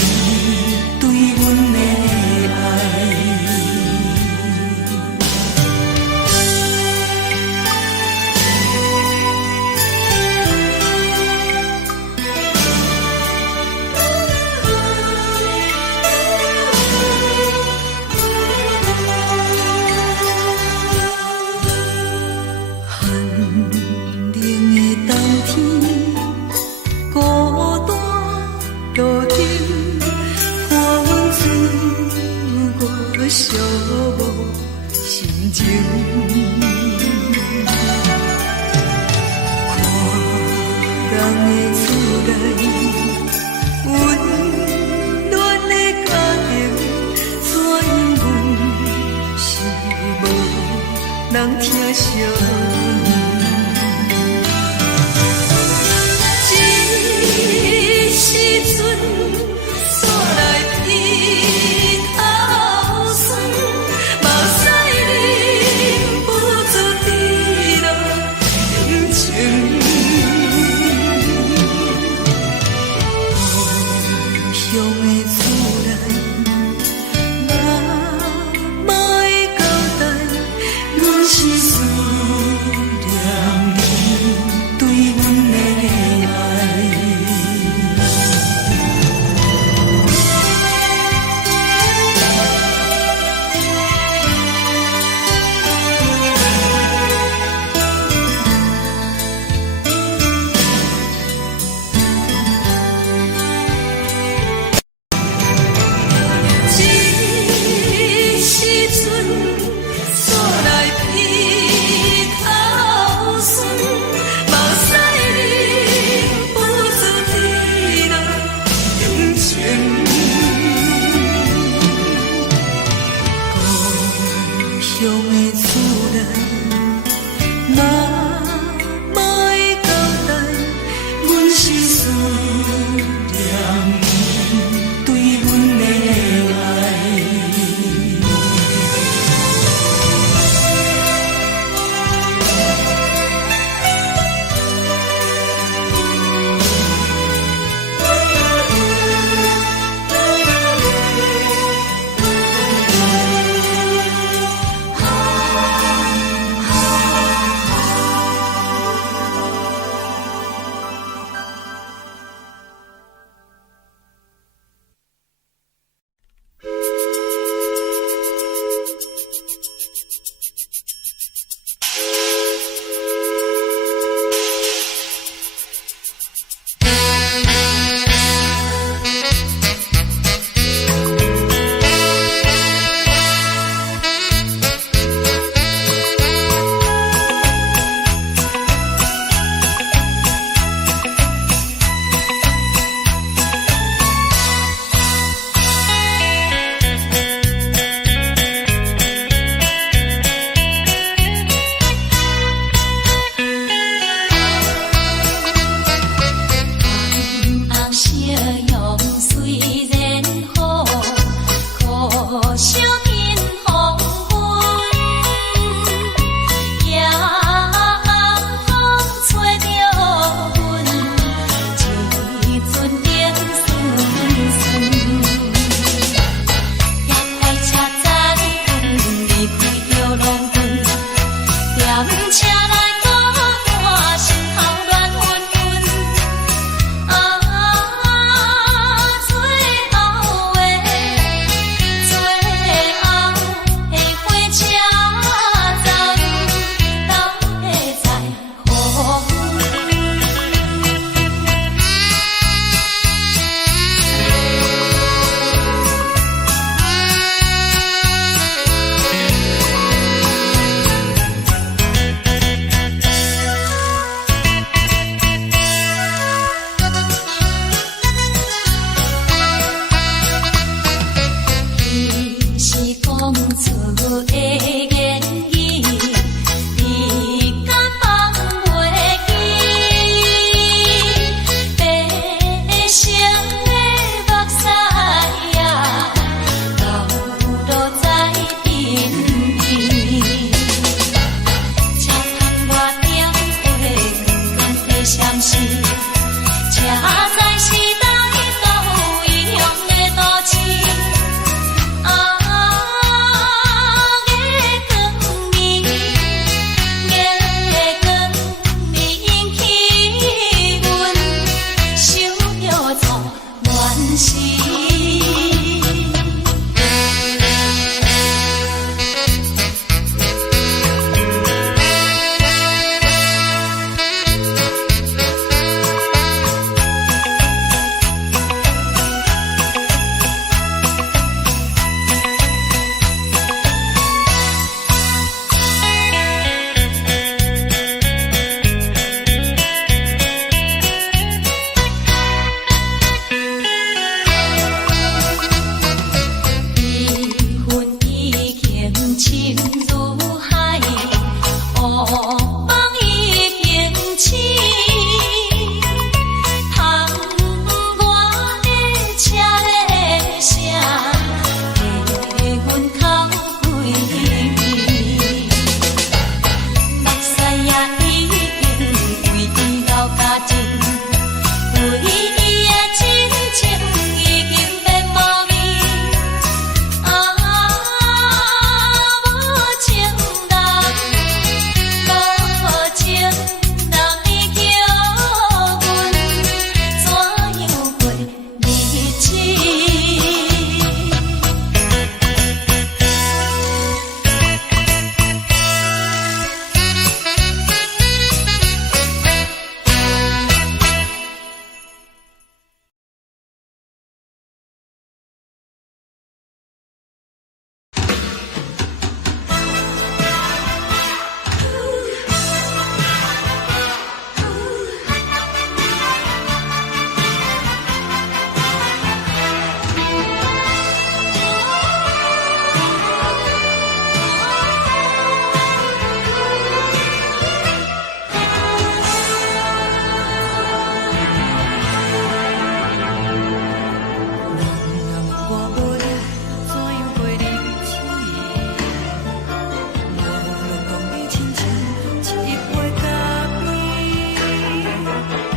对阮的爱。寂寞心情，看人的厝内温暖的家庭，怎因阮是无人疼惜你？这时阵怎来鼻头酸？嘛使忍不住滴落眼睛。故乡的厝内，嘛会交代，阮是思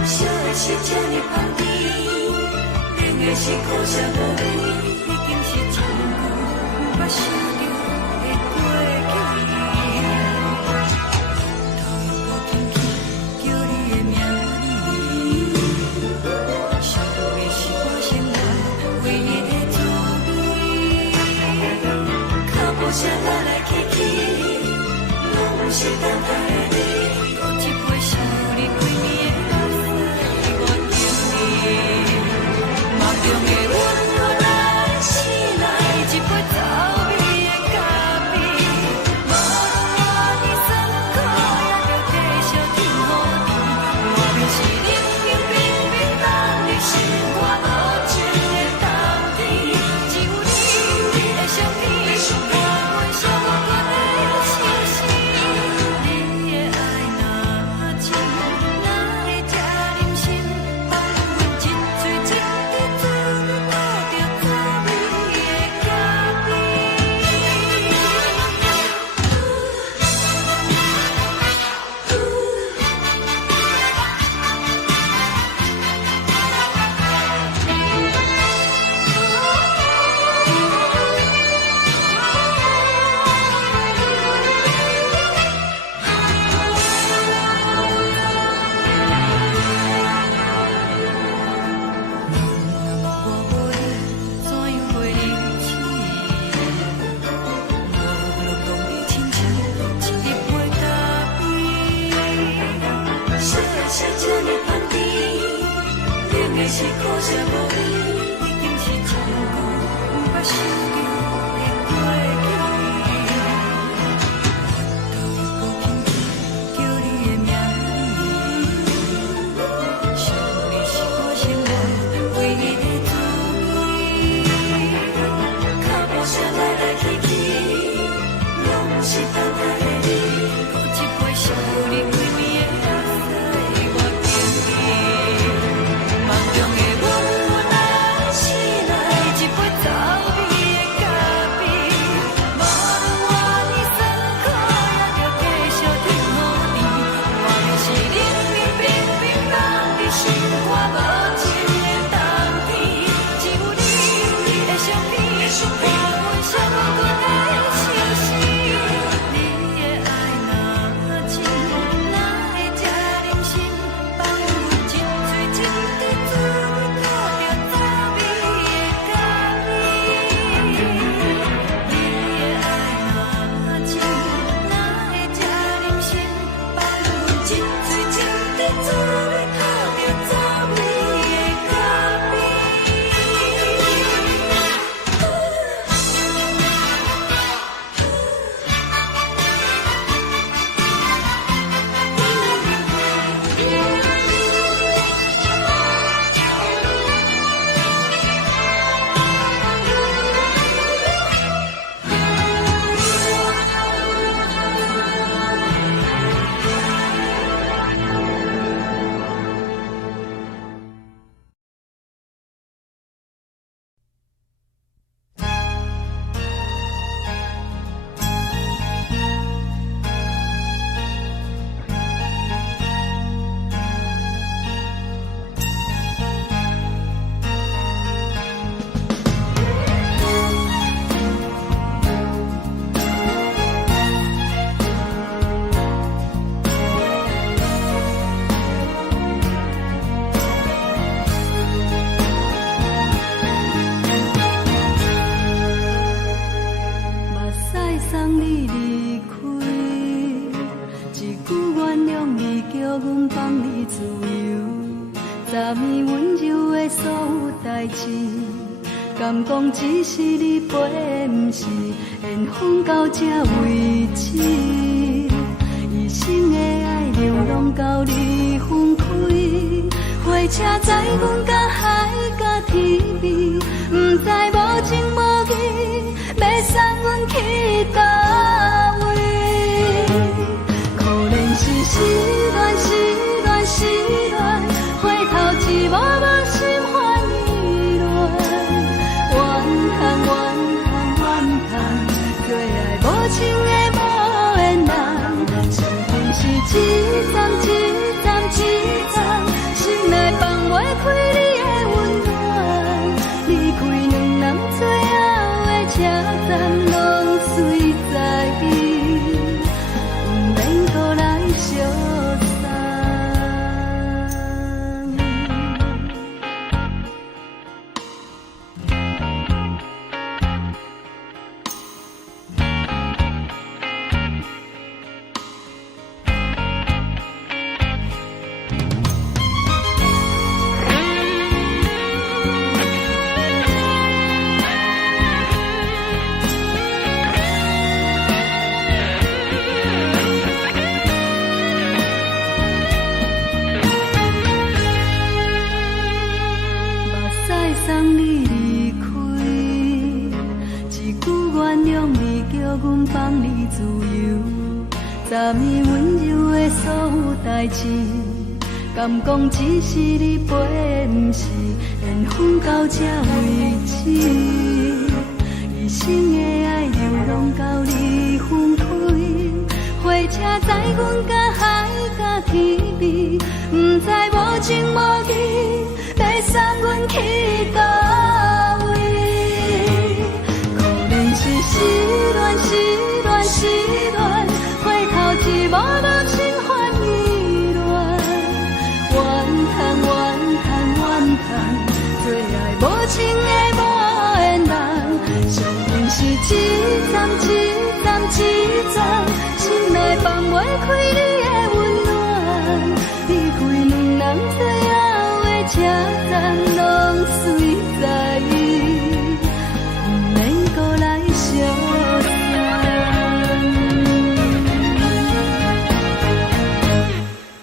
烧的是这呢香甜，冷的是苦涩无味，已经是一句无法想着的过去。头又搁轻轻叫你的名字，想的是我生活唯一的滋味。脚步声来来去去，拢是等待的你，搁一杯想你几年的目屎，我敬你。梦中的温柔来醒来，一杯走味的咖啡，无论我的酸苦，也着继续甜予你。我便是冷冷冰冰放你心肝无情的冬天，只有你的相片，我阮寂寞过的相思。你的爱若真，哪会这忍心放阮一嘴一滴滋味，倒着滋味的咖是苦涩无味，已经是一句无法想着的过去。头又搁轻轻叫你的名字，想你是我生活唯一的滋味。脚步声来来去去，拢是等待的你，搁一杯想你几年的目屎，我敬你。梦中的温柔来醒来，一杯走味的咖啡，无论我的酸苦，也着继续甜予你。我便是冷冷冰冰放你心肝无情的冬天，只有你的相片，我阮寂寞过的相思。你的爱若真，哪会这忍心放阮一嘴一滴滋味，倒着滋味的咖啡。你的爱若真，哪会这忍心放阮一嘴一滴滋味，倒着滋味的咖啡。目屎送你离开，一句原谅你，叫阮放你自由。昨暝温柔的所有代志，敢讲只是你陪，不是缘分到这为止。一生的爱流浪到你分开，火车载阮到海角天边，不知无情无义，要送阮去倒位？可怜是失恋，失恋，失恋，回头一幕幕心烦意乱，怨叹，怨叹，怨叹，对爱无情的无缘人，生命是一站一站一站，心送你离开，一句原谅你叫阮放你自由，昨暝温柔的所有代志，敢讲只是你陪，不是缘分到这为止。一生的爱流浪到你分开，火车载阮甲海甲天边，不知无情无义，要送阮去倒位？可能是失恋，失恋，失恋，回头一幕幕心烦意乱，怨叹，怨叹，怨叹，最爱无情的无缘人，上恨是一站一站一站，心内放袂开你的温暖，离开两人最后的车站，拢随在意，不免搁来相送。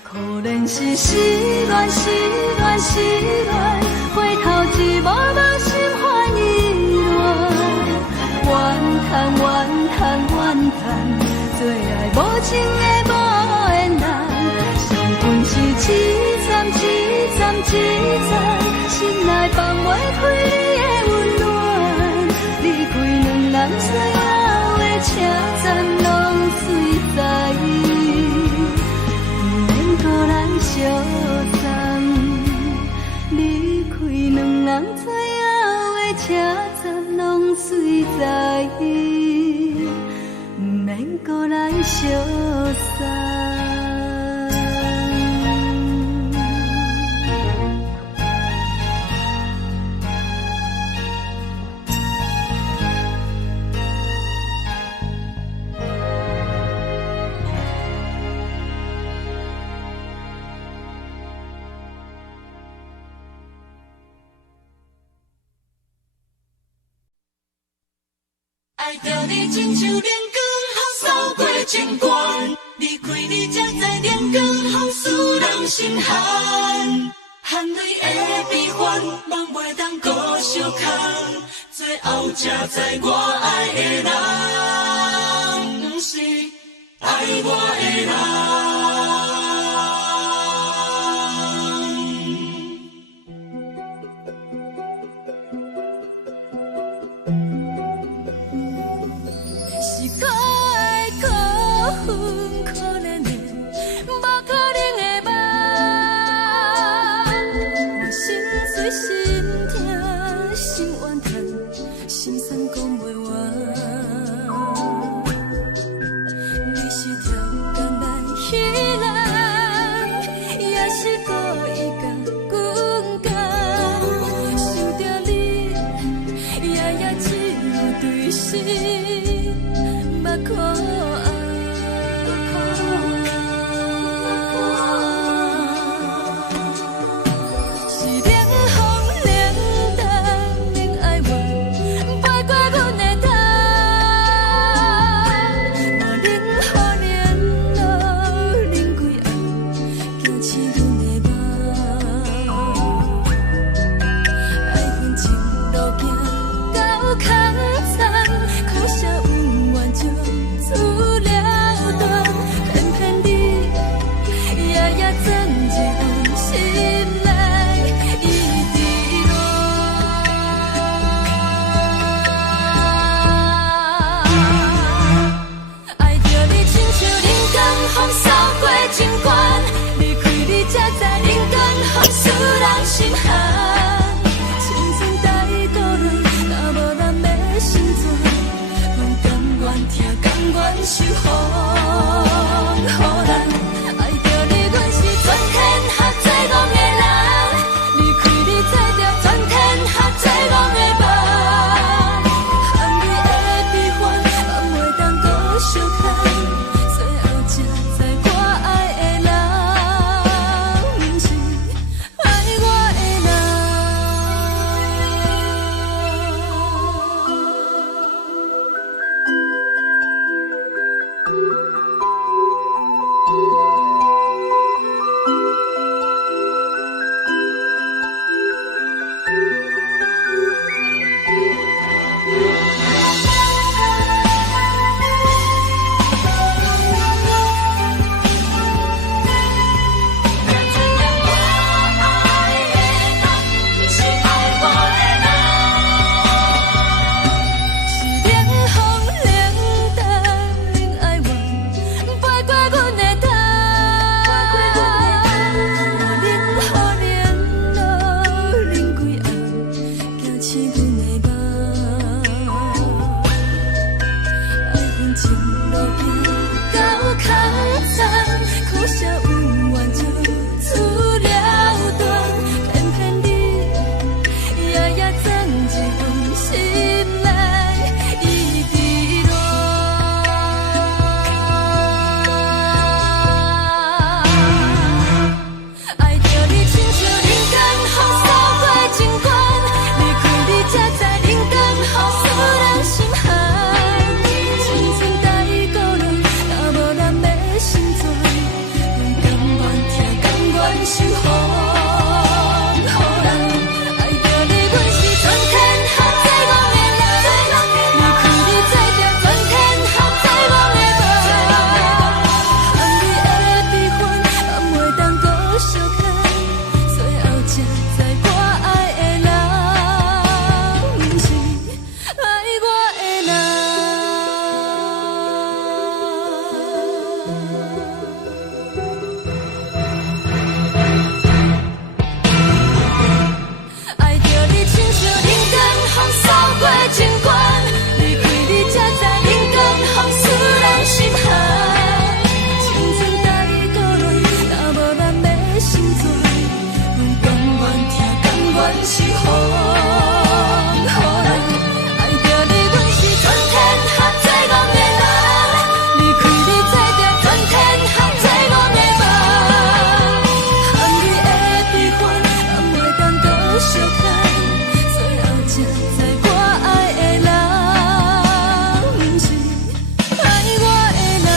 可能是失恋，失恋，失恋，回头一幕幕心烦意乱，怨叹，怨叹，怨叹，最爱无情的无缘人，上恨是一站一站一站，心内放袂开你的温暖，离开两人最后的车站，拢随在意，不免搁来相送，离开两人最后的车站，拢随在意，不免搁来相送。爱着你亲像阳光扫过情关，离开你才知阳光风使人心寒，含泪的悲欢，望袂当搁相牵，最后才知我爱的人，不是爱我的人。你是条工来彼是风，爱着你，阮是全天下最戆的人，离开你做着全天下最戆的梦，含你的悲欢，也袂当搁相牵，最后才知我爱的人，不是爱我的人。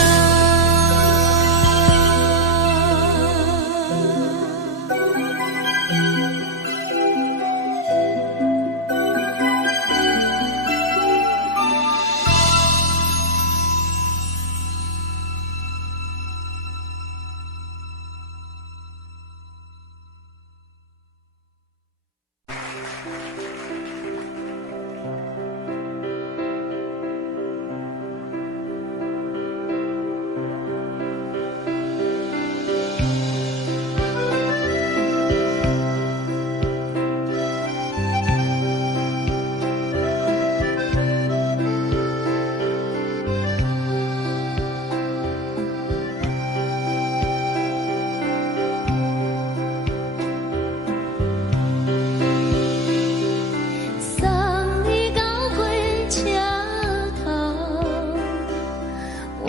送你到火车头，我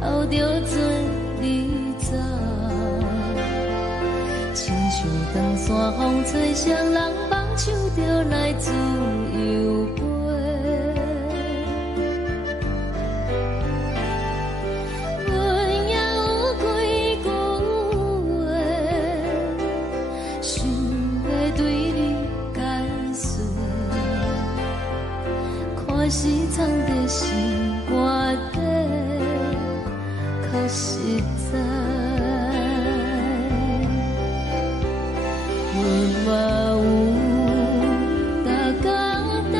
头着准你走，亲像长山风吹双人梦，唱着来自由飞。阮也有几句话，想要对你解释。看是藏在心肝底，较实在。阮嘛有逐工等，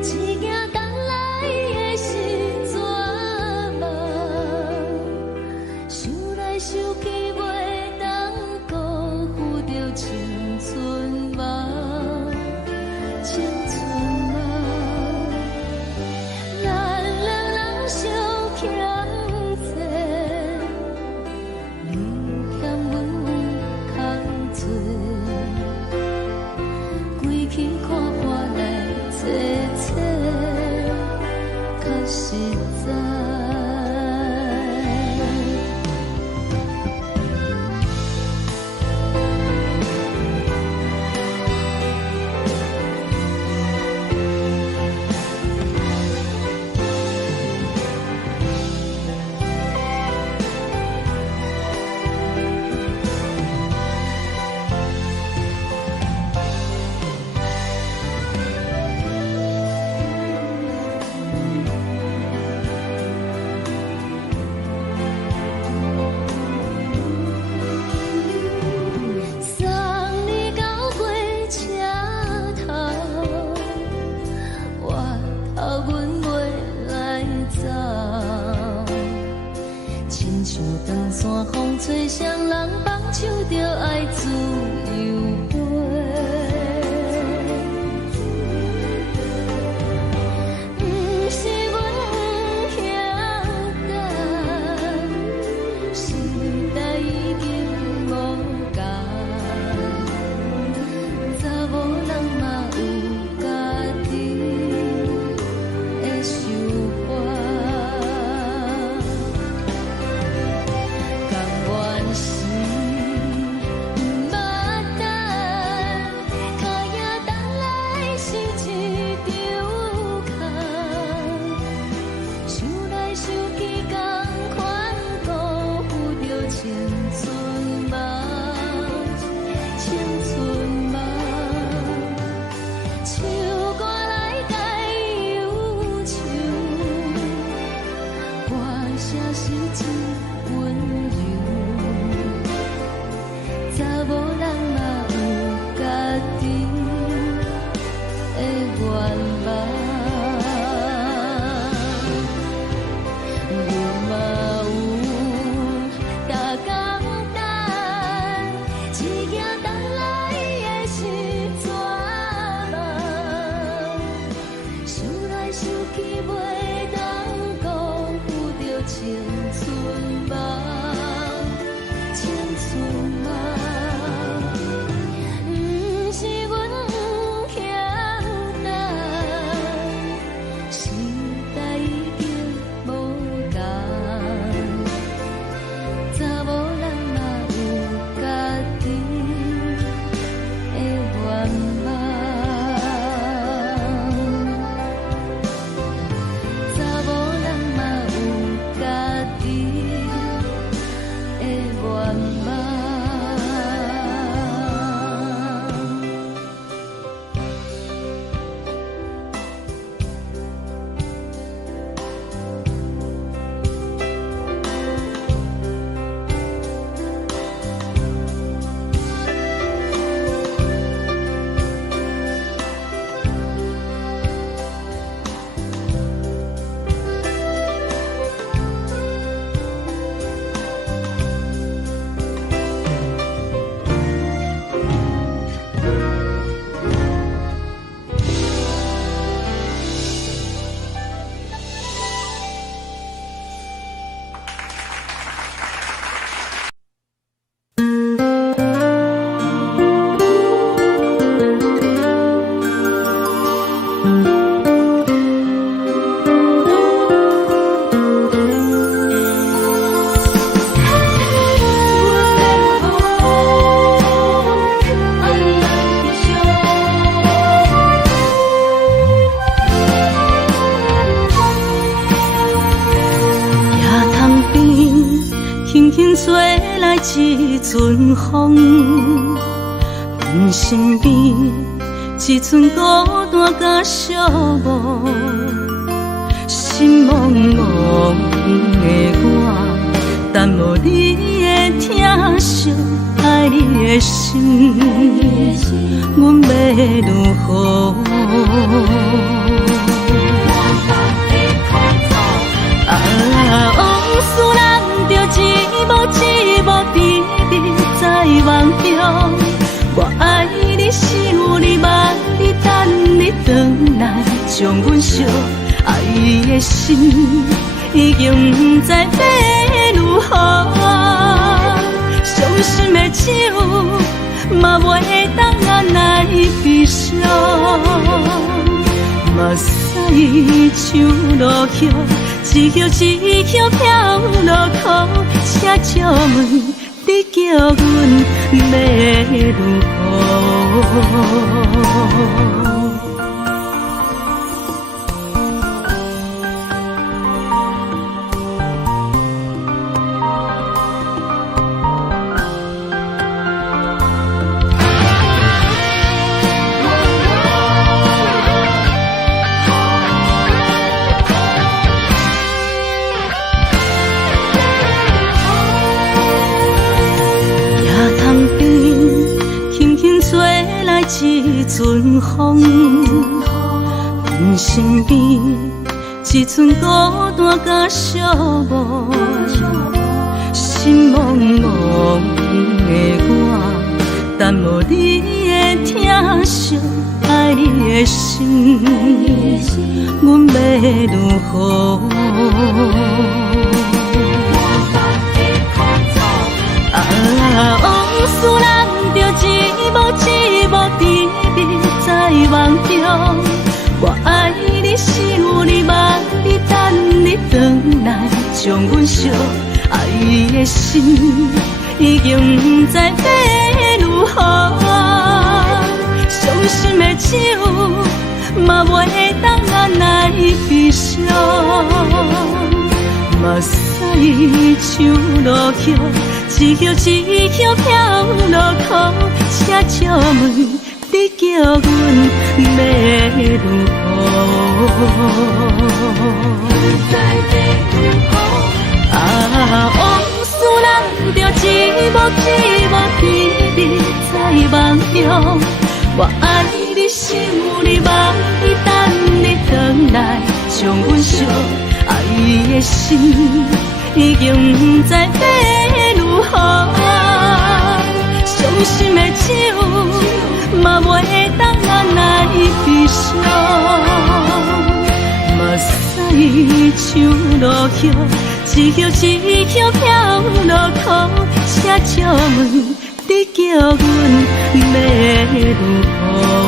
一件等来的是绝望，想来想去袂当辜负着青春梦，青春梦。咱两人相欠债，阵风，阮身边一阵孤单甲寂寞，心茫茫的我，等无你的疼惜，爱你的心，阮要如何？往事人着一幕一幕甜蜜在梦中，我爱你想你望你等你回来，将阮惜爱的心已经不知要如何，伤心的手嘛袂当按来悲伤，目屎像落叶。一叶一叶飘落雨，车照问你叫阮要如何？一阵风，阮身边一阵孤单甲寂寞，心茫茫的我，等无你的疼惜，爱你的心，阮要如何？往事人着一幕一幕甜蜜在梦中，我爱你想你望你等你回来，将阮惜爱的心已经不知要如何，伤心的手嘛袂当按来悲伤，目屎像落叶。一叶一叶飘落雨，车照问你叫阮要如何？往事人着一幕一幕甜蜜在梦中，我爱你想你望你等你回来，将阮惜爱的心已经不知要如何，伤心的手嘛袂当按来悲伤，目屎像落叶，一叶一叶飘落雨，车照问你叫阮要如何？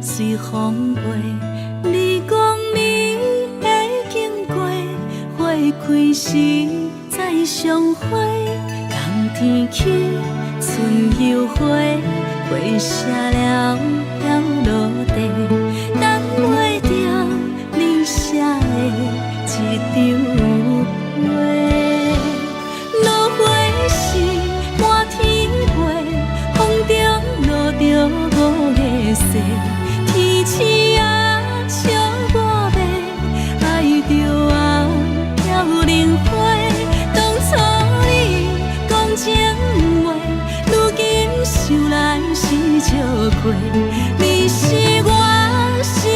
随风飞，你讲你会经过，花开时再相会。冬天起，春又回，花谢了要落地，等袂着你写的一张画。落花时满天飞，风中落着五个色。天星啊，笑我白，爱着啊飘零花。当初你讲情话，如今想来是笑亏。你是我心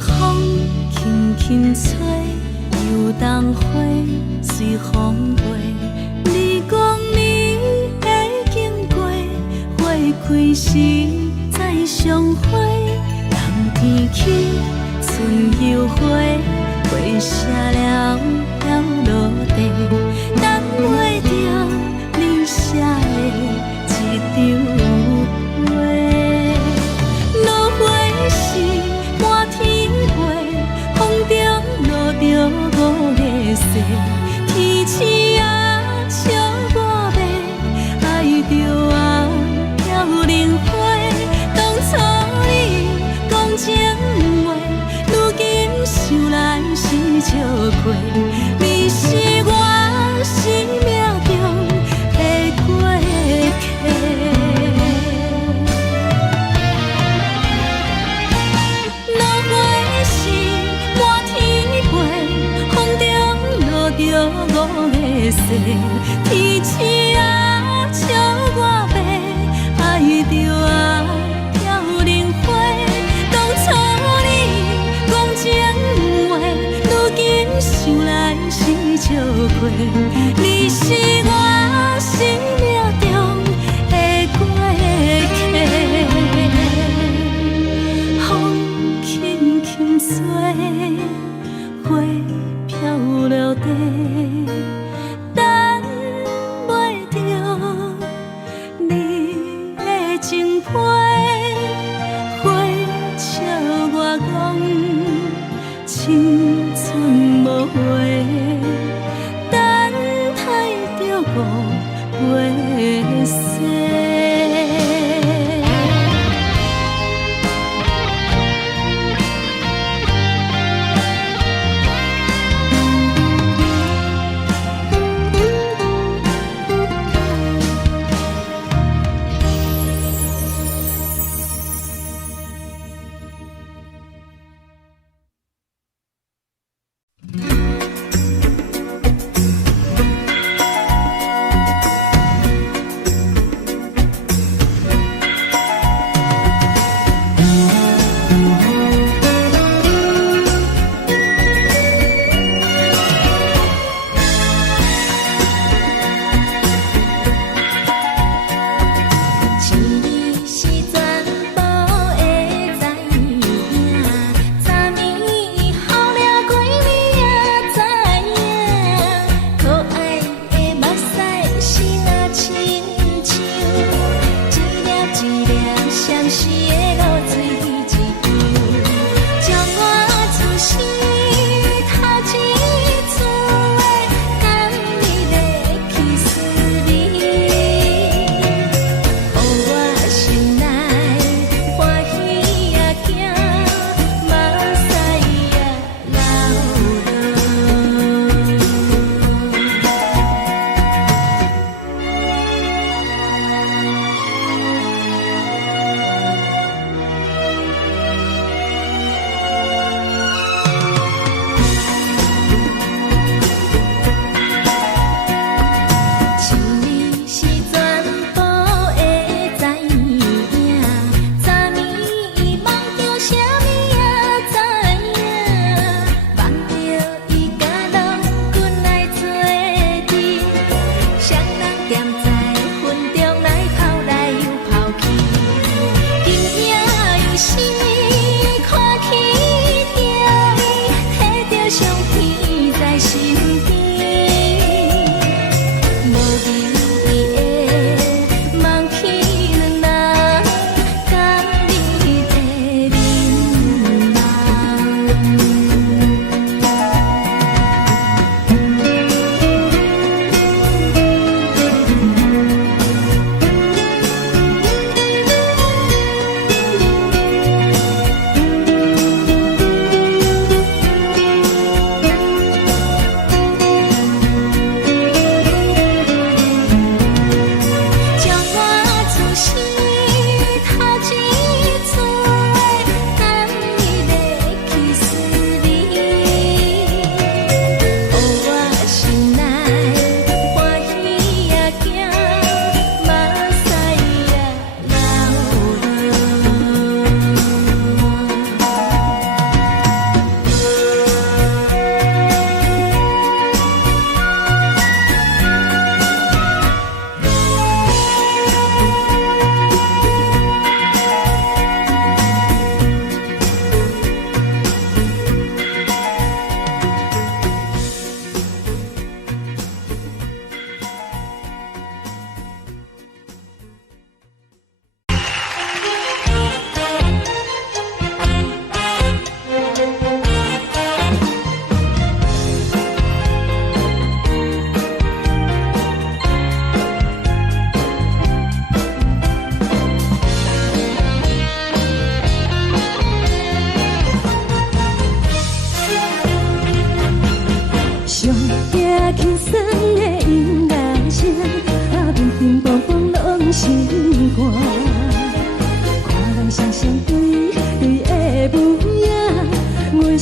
风轻轻吹，游东花随风飞。你讲你会经过，花开时再相会。冬天起，春又回，花谢了要落地，等袂着你写的一张画。落花时满天飞，风中落着五个色，天星啊笑我迷，爱着啊飘零花。当初你讲情话，如今想来是笑过，你是我生命中的过客。落花时满天飞，风中落着五个色，天星啊笑我迷，爱着啊飘零花。当初你讲情话，如今想来是笑过，你是我生命中的过客。风轻轻吹，花飘落地，等袂着你的情批。花笑我讲青春无悔，等待着五月雪。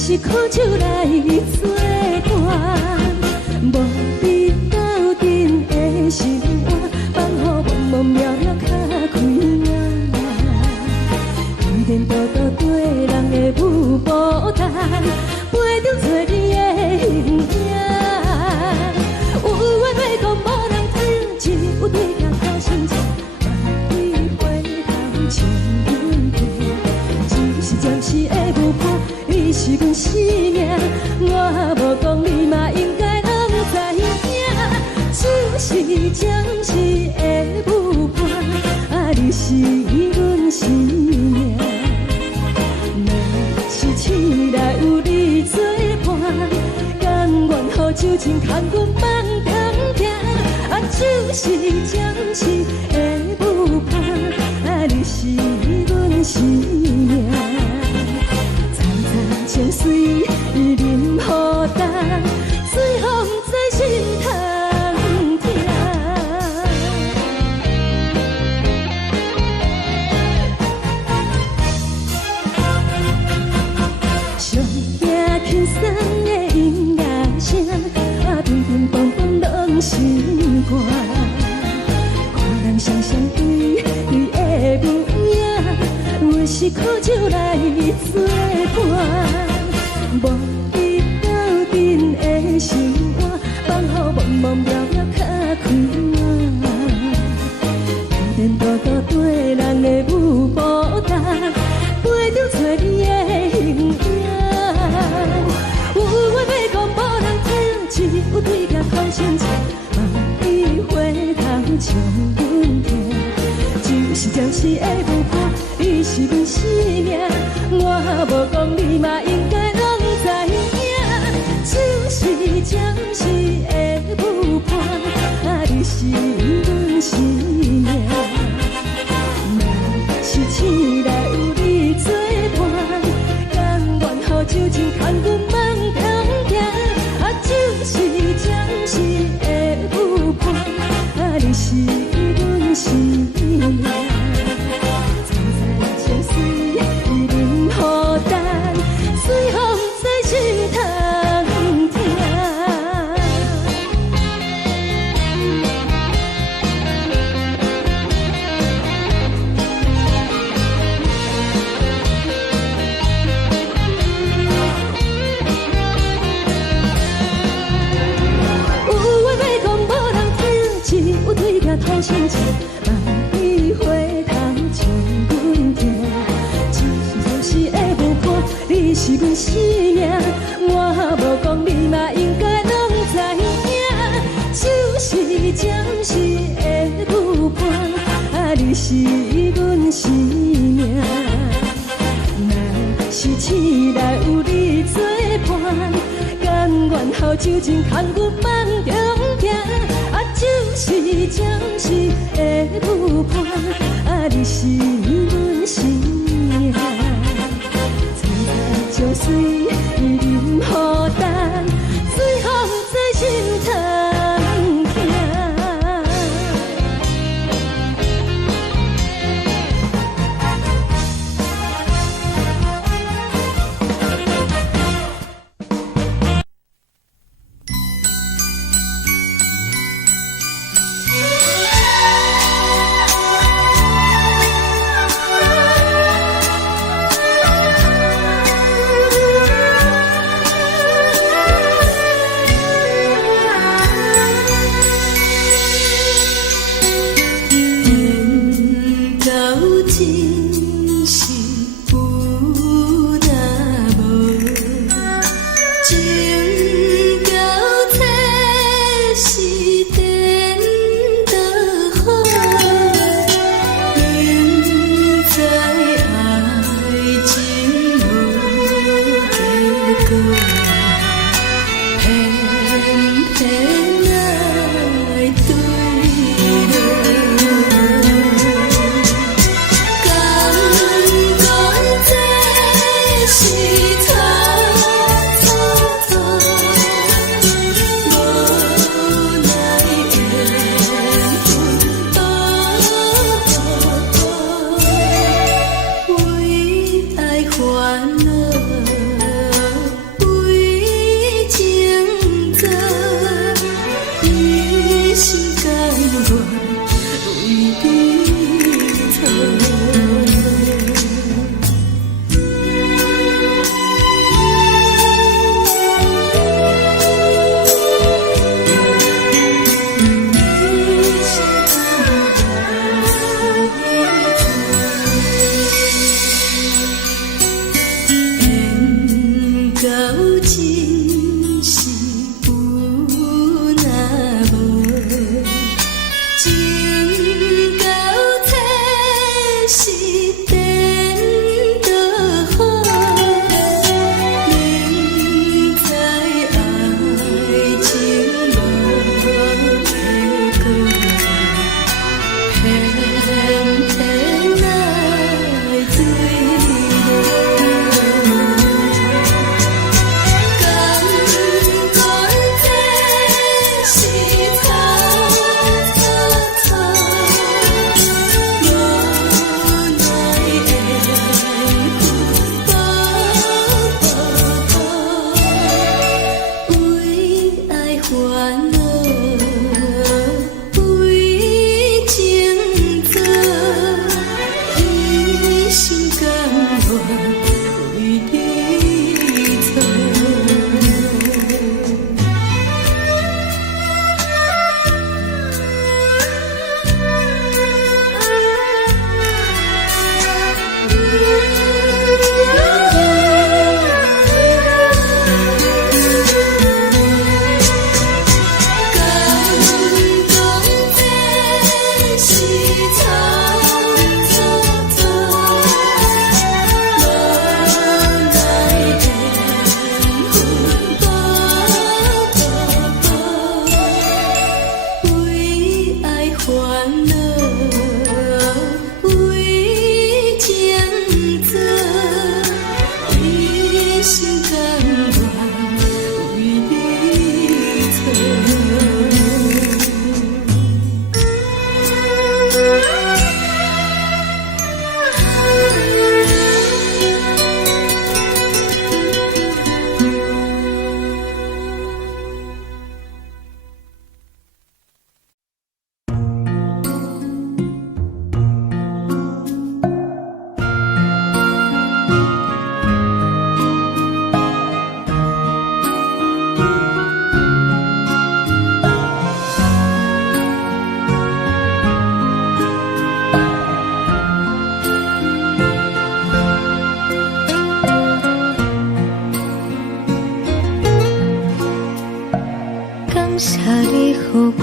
是苦酒来作伴，无你斗阵的心肝，放予茫茫渺渺较开眼。一点多多对人的舞步弹，陪着做你的形影。有话要讲无人听，只有对镜头心情，万里回头唱阮听，只是暂时的舞伴。你是阮生命，我无讲你嘛应该拢知影。就是暂时的舞伴，啊，你是阮生命。若是醒来有你作伴，甘愿予酒精牵阮放空行。啊，就是暂时的舞伴，啊，你是阮生命。情水伊淋雨淡，水风在心头疼。上惊轻松的音乐声，啊，乒乒乓乓拢心肝。看人双双对对的模样，我是苦酒来作伴。无你斗阵的心肝，放予茫茫渺渺较开眼。一点多多对人的舞步弹，陪着做你的形影。有话要讲无人听，只有对镜头心情，万里回头唱阮听。就是暂时的舞伴，你是阮生命，我无讲你嘛应该拢知影。就是暂时的舞伴，啊，你是阮生命。若是醒来有你作伴，甘愿予酒精牵阮放空行。啊，就是暂时的舞伴，啊，你是阮生命。情水伊淋雨淡，水风在心头疼。有话要讲无人听，只有对镜头心情，万里回头唱阮听。是的舞伴，你是阮生命，我无讲你嘛应该拢知影。就是暂时的舞伴，啊，你是阮生命。若是醒来有你作伴，甘愿予酒精牵阮放中行。啊，就是暂时的舞伴，啊，你是阮生命。情水伊淋雨淡，水风在心头疼。为你做。感谢你，予我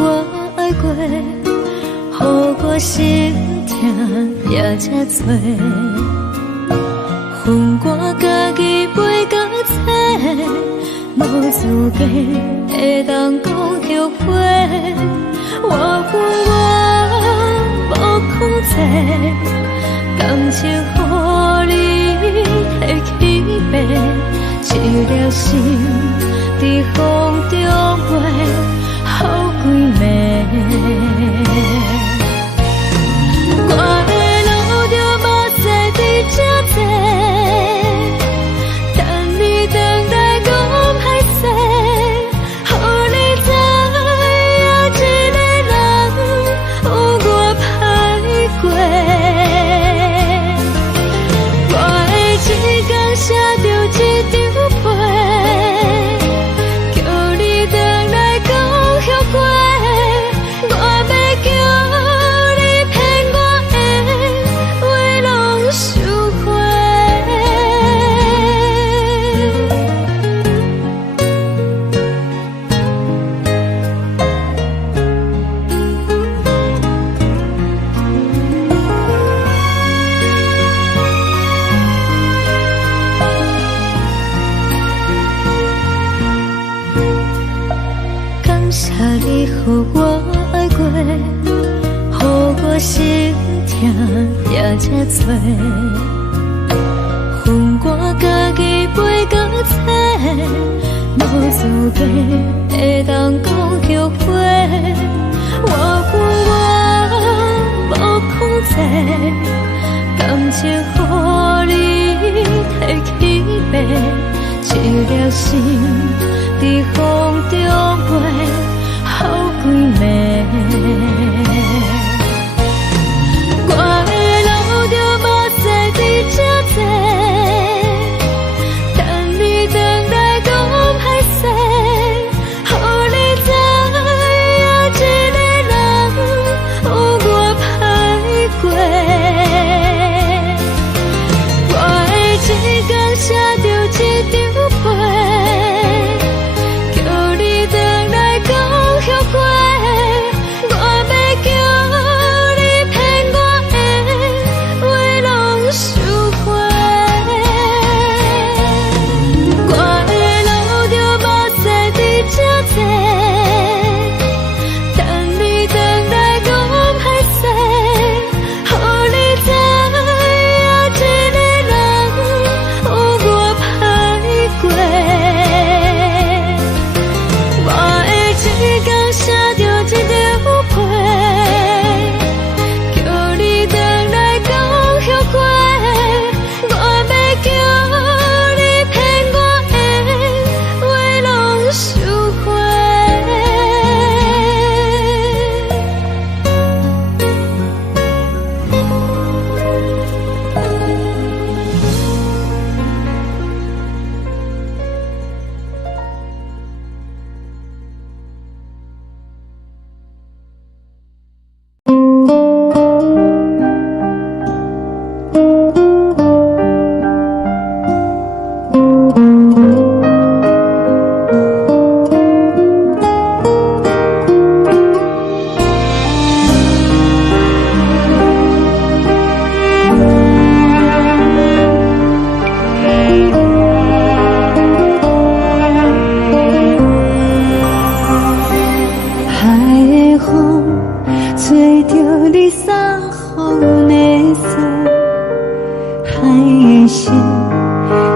爱过，予我心痛也这多。恨我家己袂到切，无资格会当讲后悔。我恨我无控制，感情予你会起飞，一条心在风中飞，好几暝。我的路就目屎在这多，等你等待讲歹势，予你知影一个人有我歹过。我的一天写着一张被，叫你回来讲后悔。我要叫你骗我的话拢收回。感谢你，予我爱过，予我心痛也这多。恨我家己袂到切，无资格会当讲后悔。我恨我无控制，感情予你会起飞，一条心在风中飞，好几暝。我的路就目屎在这多，等你等待讲歹势，予你知影一个人有我歹过。我的一天写着一张被，叫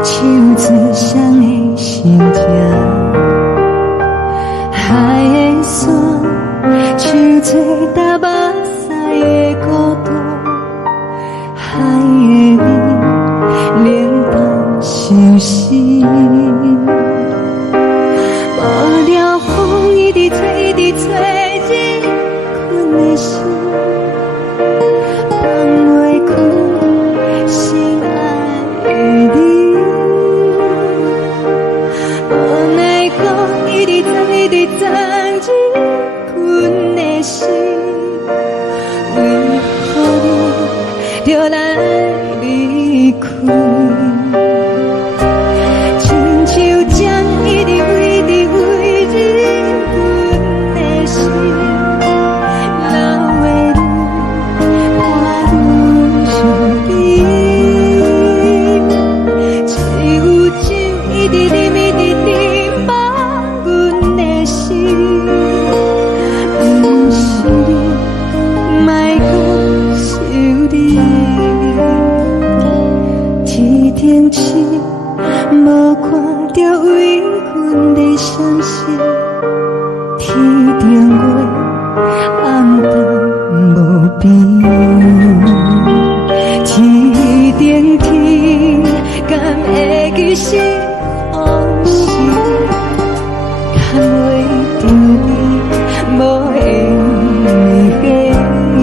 手指双的心情，海的山，像做搭目屎的孤独，海的你，冷淡伤心。无聊风一直吹，一直吹，日困的心，放袂开心爱的你。无奈讲一直藏，一直藏，日困的心，为何你就来离开？亲像将一直为你为日困的心，老的你，我愈想你，只有酒一直啉，一直啉，把阮的心，不是你，莫搁想你。天顶星，无看到为阮的伤心，天顶月，暗淡无边，天顶天，敢会记是往事，敢袂着你，无缘给你。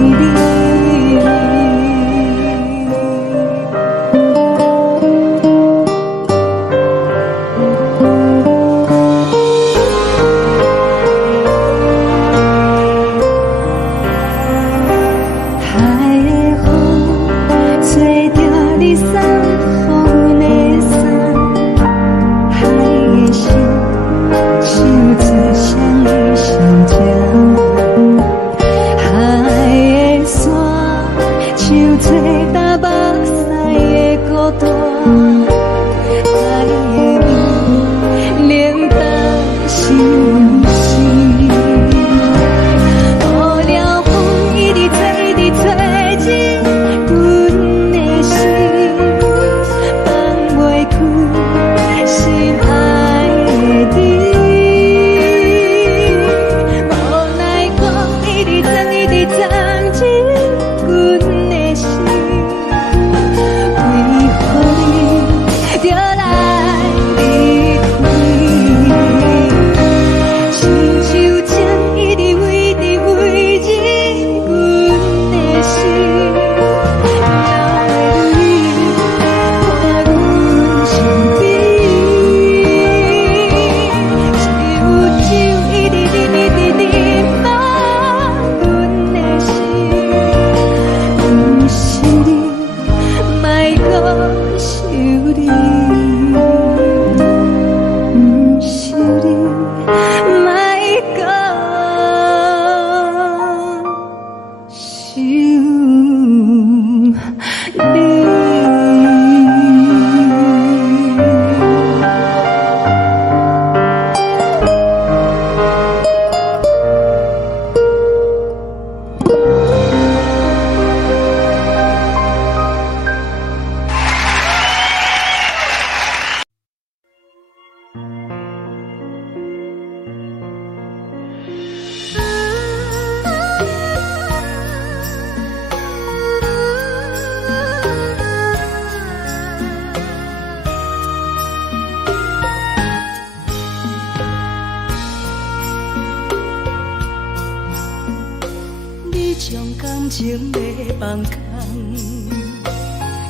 情要放空，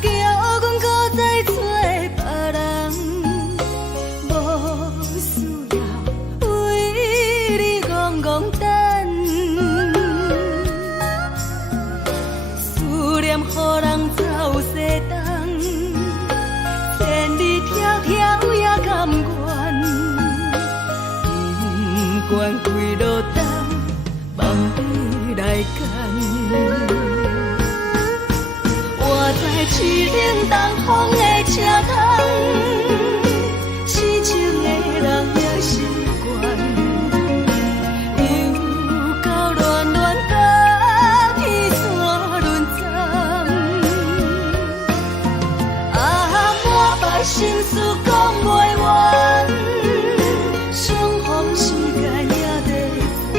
叫阮搁再找别人，无需要为你戆戆等。思念予人走西东，千里迢迢也甘愿，不管几路灯，望你来牵。我在市顶东风的车窗，痴情的人也习惯，又到乱乱甲彼山论战。啊，满腹心事讲袂完，相逢时间也在等，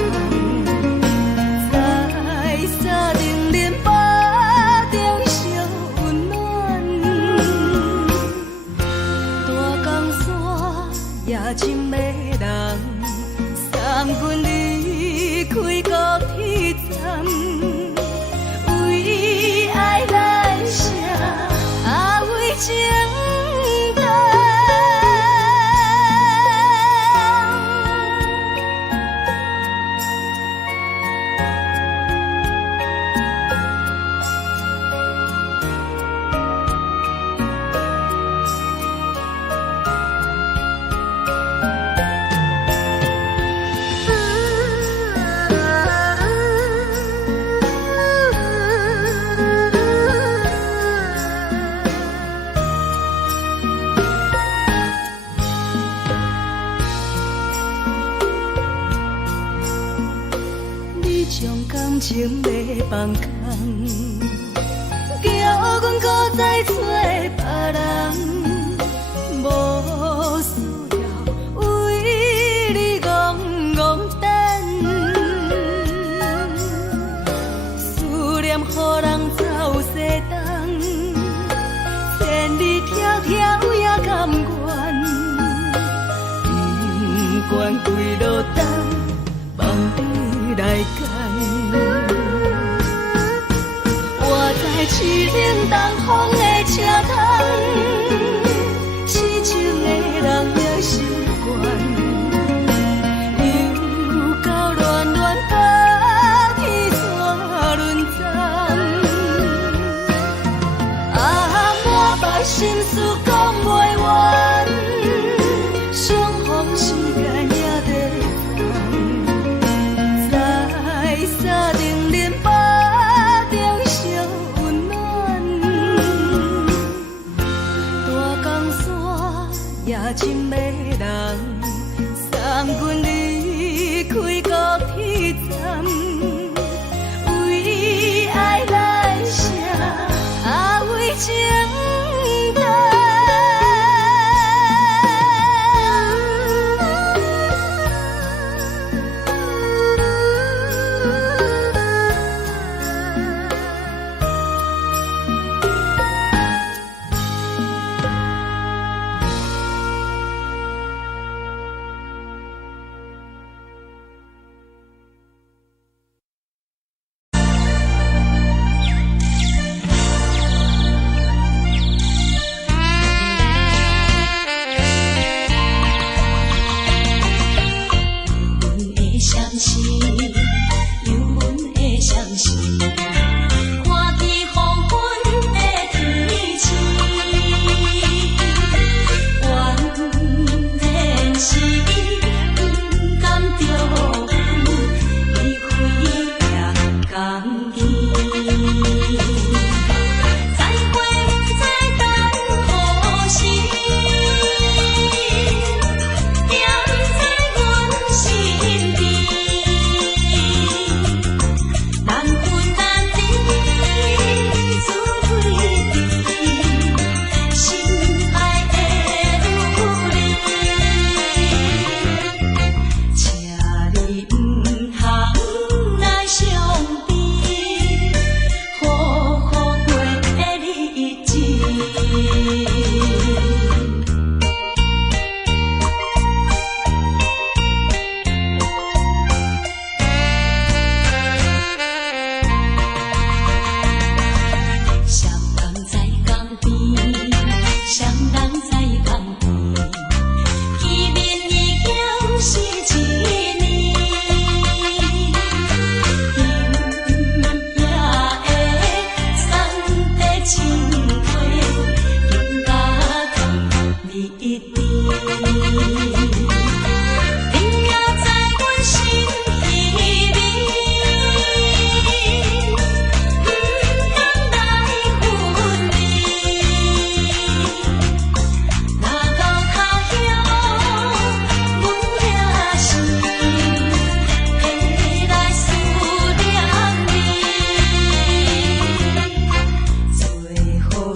在沙丁林巴中相温暖。大江山也真迷人，三军离开高铁站，为爱来写，为情。情要放空，叫阮搁再找别人，无需要为你戆戆等。思念予人走西东，千里迢迢也甘愿，不管几路灯，望你来干。市冷东风的车窗，痴情的人也习惯，又到恋恋把天带轮转。满腹心事讲袂完，相逢时间也在等，在沙丁林巴中相。也真迷人，三军离开高铁站，为爱来写，为情等。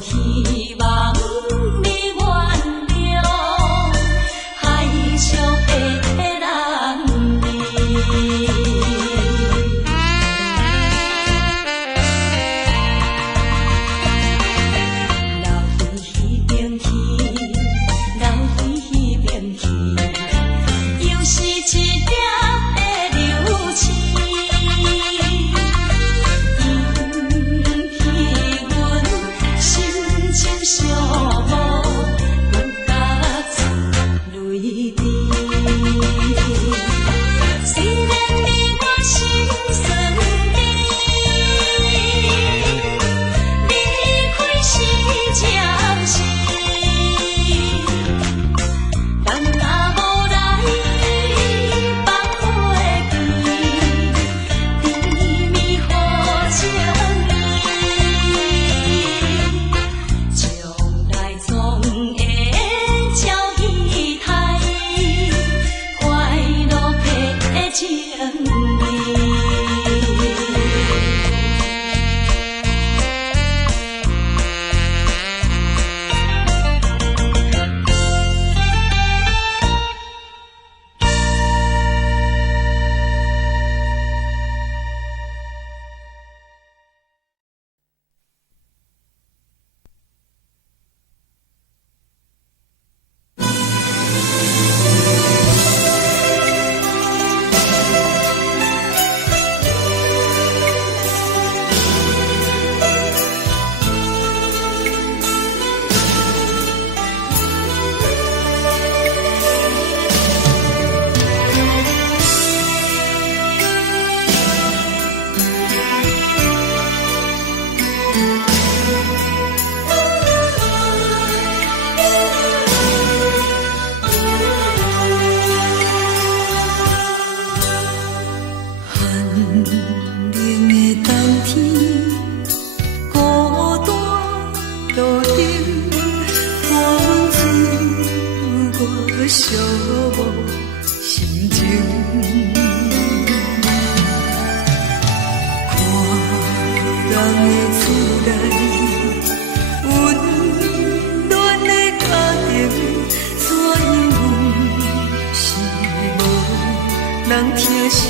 希望你愿无心情。看人的厝内温暖的家庭，怎因为是无人疼惜。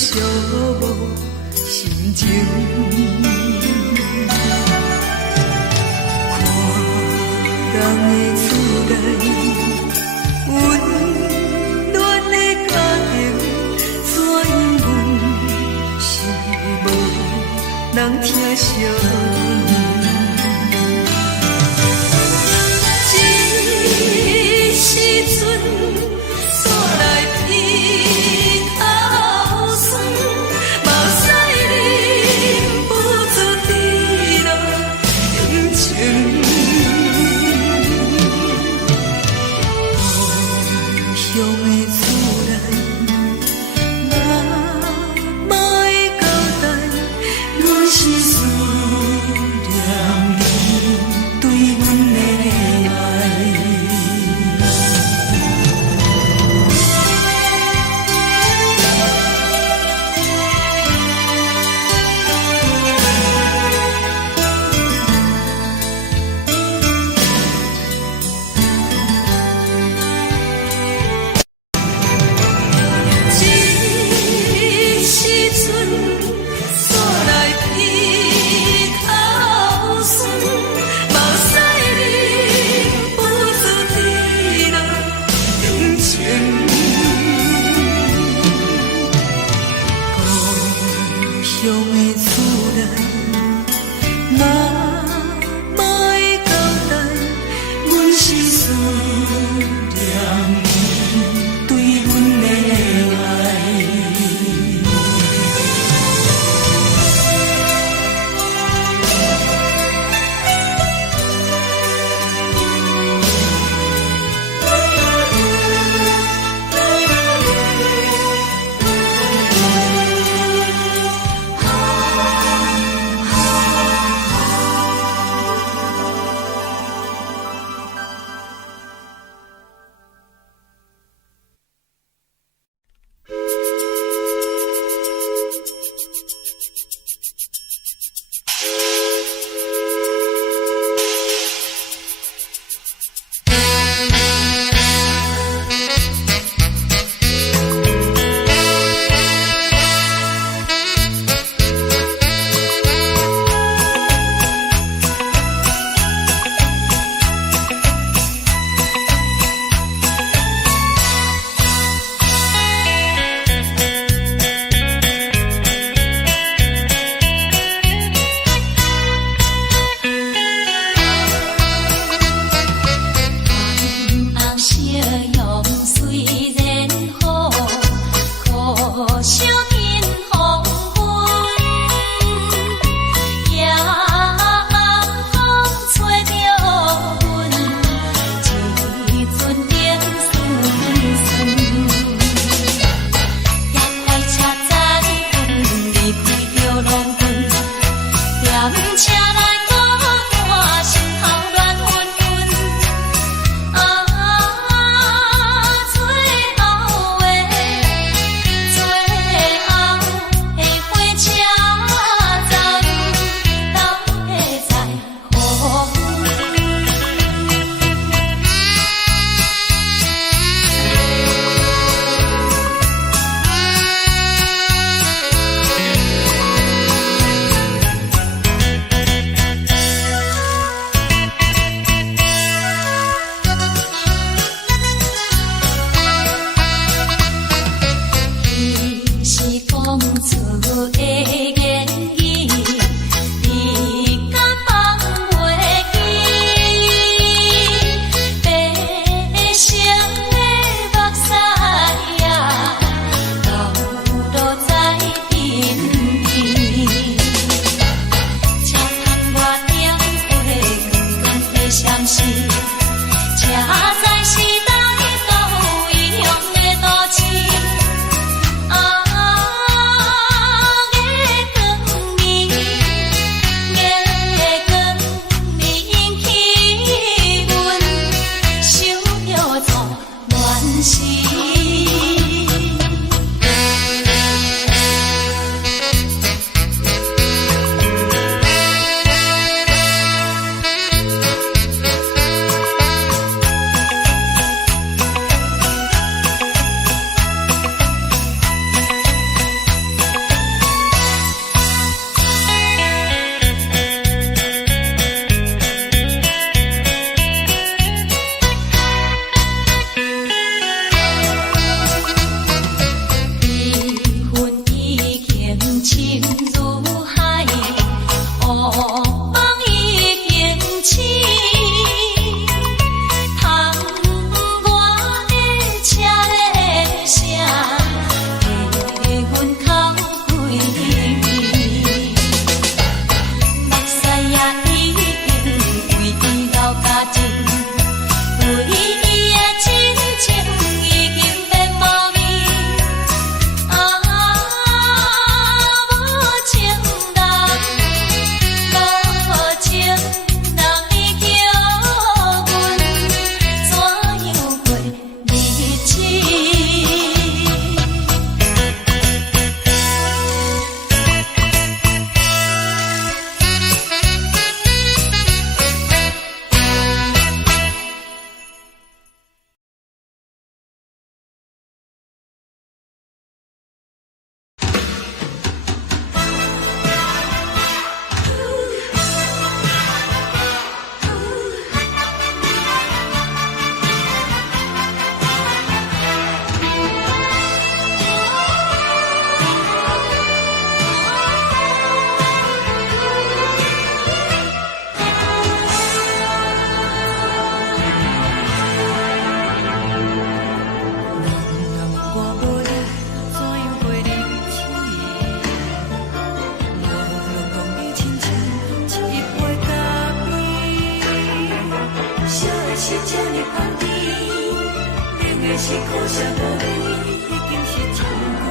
寂无心情，看人的厝内温暖的家庭，怎因为是无人疼惜。这时阵煞来天头酸，目屎忍不住滴落眼睛。故乡的厝内，妈妈的交代，阮是思是这呢香甜，冷的是苦涩无味，已经是真久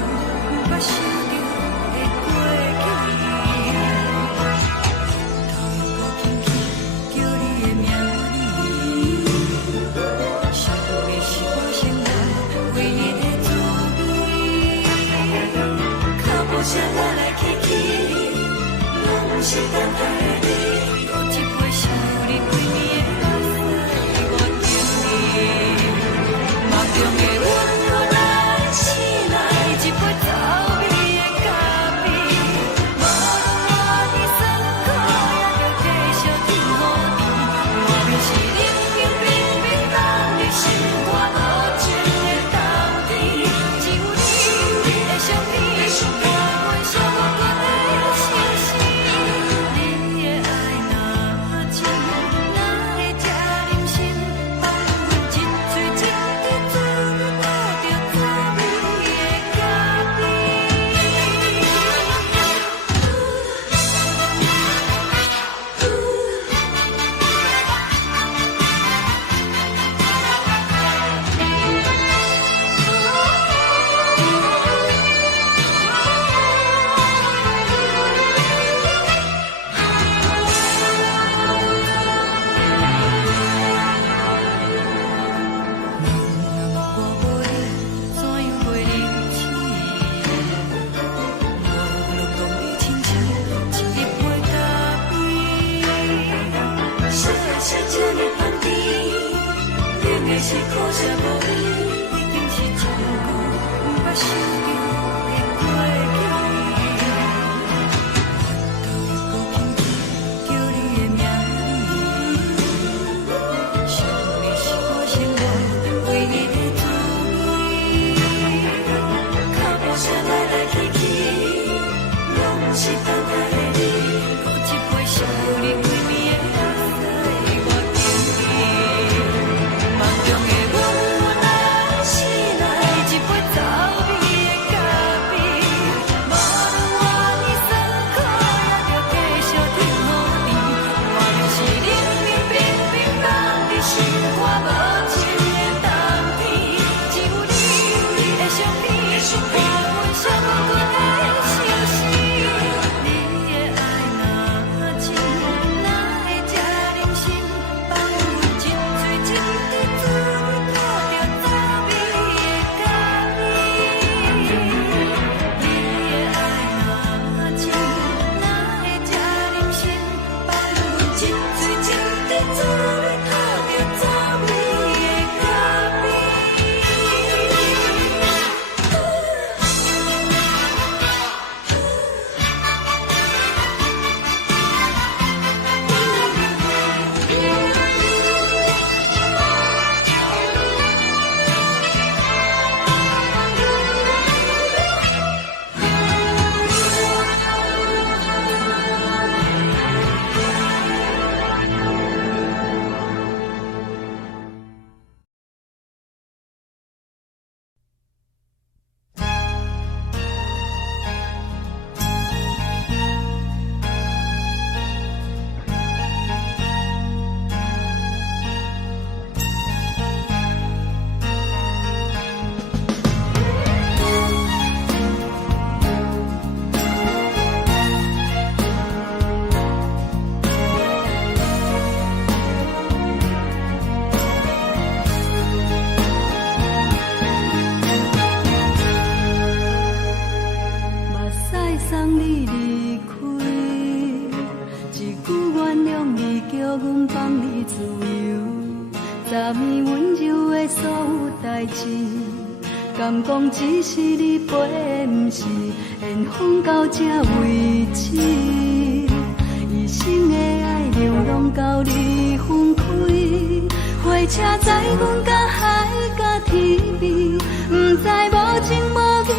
无法想着的过去。头又搁轻轻叫你的名字，想的是我生来唯一的滋味。脚步声来来去去，拢是等待的你，多一杯想你几年的目屎我等你，梦中的阮何来醒来，一杯走味的咖啡，无论我的酸苦也着继续甜予你，外面是冷冰冰冰冷的心肝无情的冬天，只有你的相片，我阮伤过的心事，你的爱若真，哪会这忍心放阮一嘴一滴滋味，带着滋味的咖啡。我无你，怎样袂忍气？无论当你亲像一杯咖啡，说的是这呢香甜，冷的是苦涩无味，已经是真久无法想着的过去。头又搁轻轻叫你的名字，想的是我生来唯一的滋味。脚步声来来去去，拢是等待的你，多一杯想你几暝的目屎我等你，梦中的阮何来醒来，一杯走味的咖啡，无论我的酸苦也着继续甜予你，外面是冷冰冰冰冷的心肝无情的冬天，只有你的相片，我阮伤过的心事，你的爱若真，哪会这忍心放阮一嘴一滴滋味，带着滋味的咖啡。你的爱若真，哪会这忍心放阮一嘴一滴滋味，带着滋味的咖啡。目屎送你离开，一句原谅你，叫阮放你自由。昨暝温柔的所有代志，敢讲只是你陪，不是缘分到这为止。一生的爱流浪到你分开，火车载阮甲海甲天边，不知无情无义，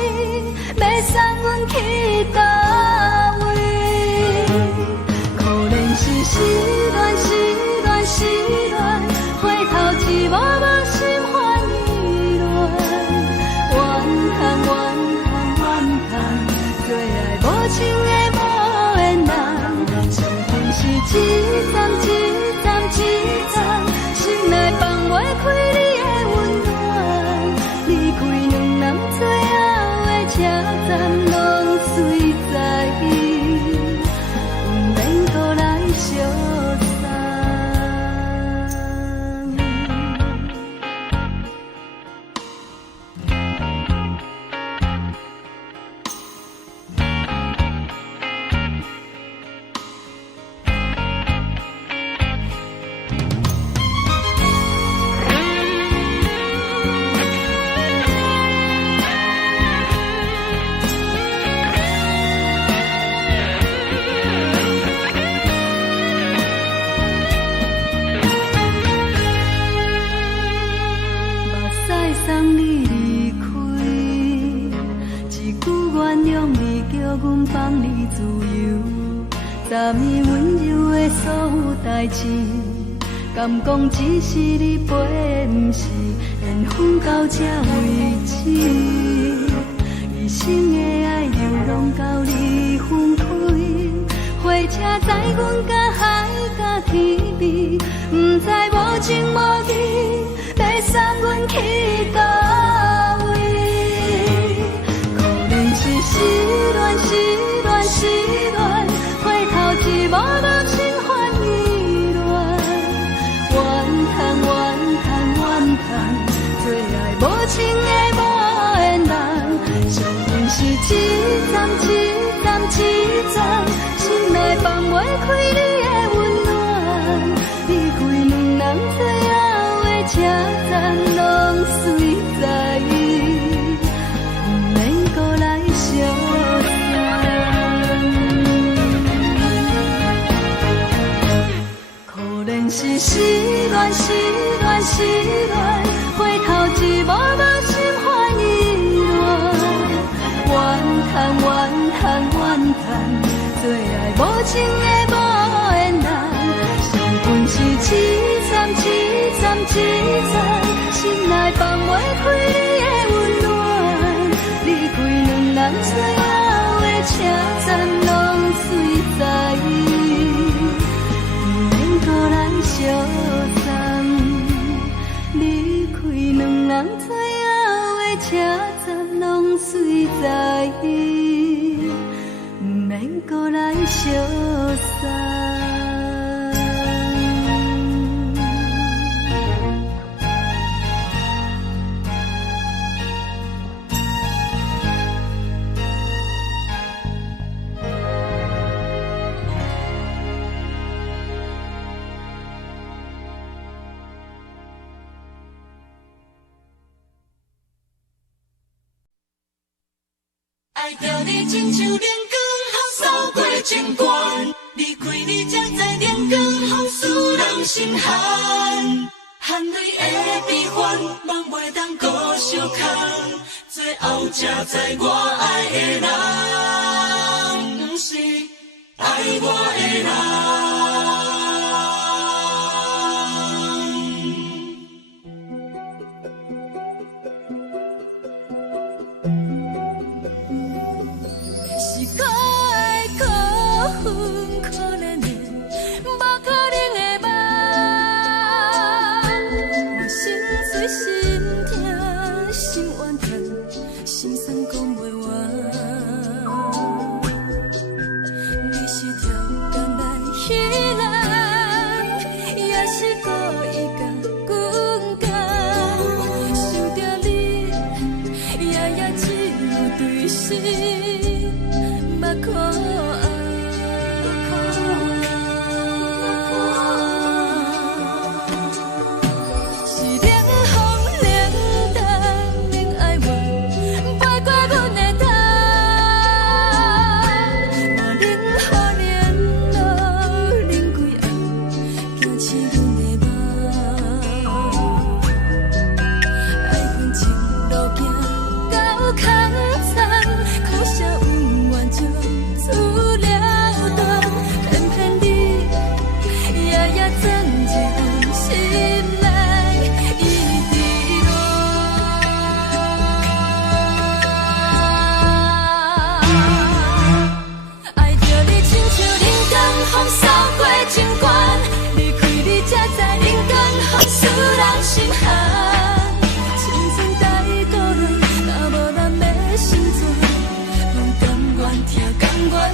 要送阮去倒位？可能是失恋，失恋，失恋，回头一幕幕心烦意乱，怨叹，怨叹，怨叹，最爱无情的无缘人，情份是一站一站一站，心内放。自由，昨暝温柔的所有代志，敢讲只是你陪，不是缘分到这为止。一生的爱流浪到你分开，火车载阮甲海甲天边，不知无情无义，要送阮去倒位？可能是失恋，失恋，失恋，回头一幕幕心烦意乱，怨叹，怨叹，怨叹，最爱无情的无缘人，伤痕是一站一站一站，心内放袂开你的温暖，离开两人最后的车站，拢随在，不免搁来相送。可能是失恋，失恋，失恋，回头一幕幕心烦意乱，怨叹，怨叹，怨叹，最爱无情的无缘人，伤痕是一站一站一站，心内放袂开你的温暖，离开两人最后的车站，拢随在，不免搁来相送。离开两人最后的车站，拢随在，不免搁来相送。爱着你亲像阳光扫过情关，离开你才知阳光风使人心寒，含泪的悲欢，望袂当搁相牵，最后才知我爱的人，不是爱我的人。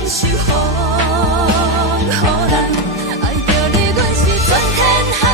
受风雨人，爱着你，阮是春天。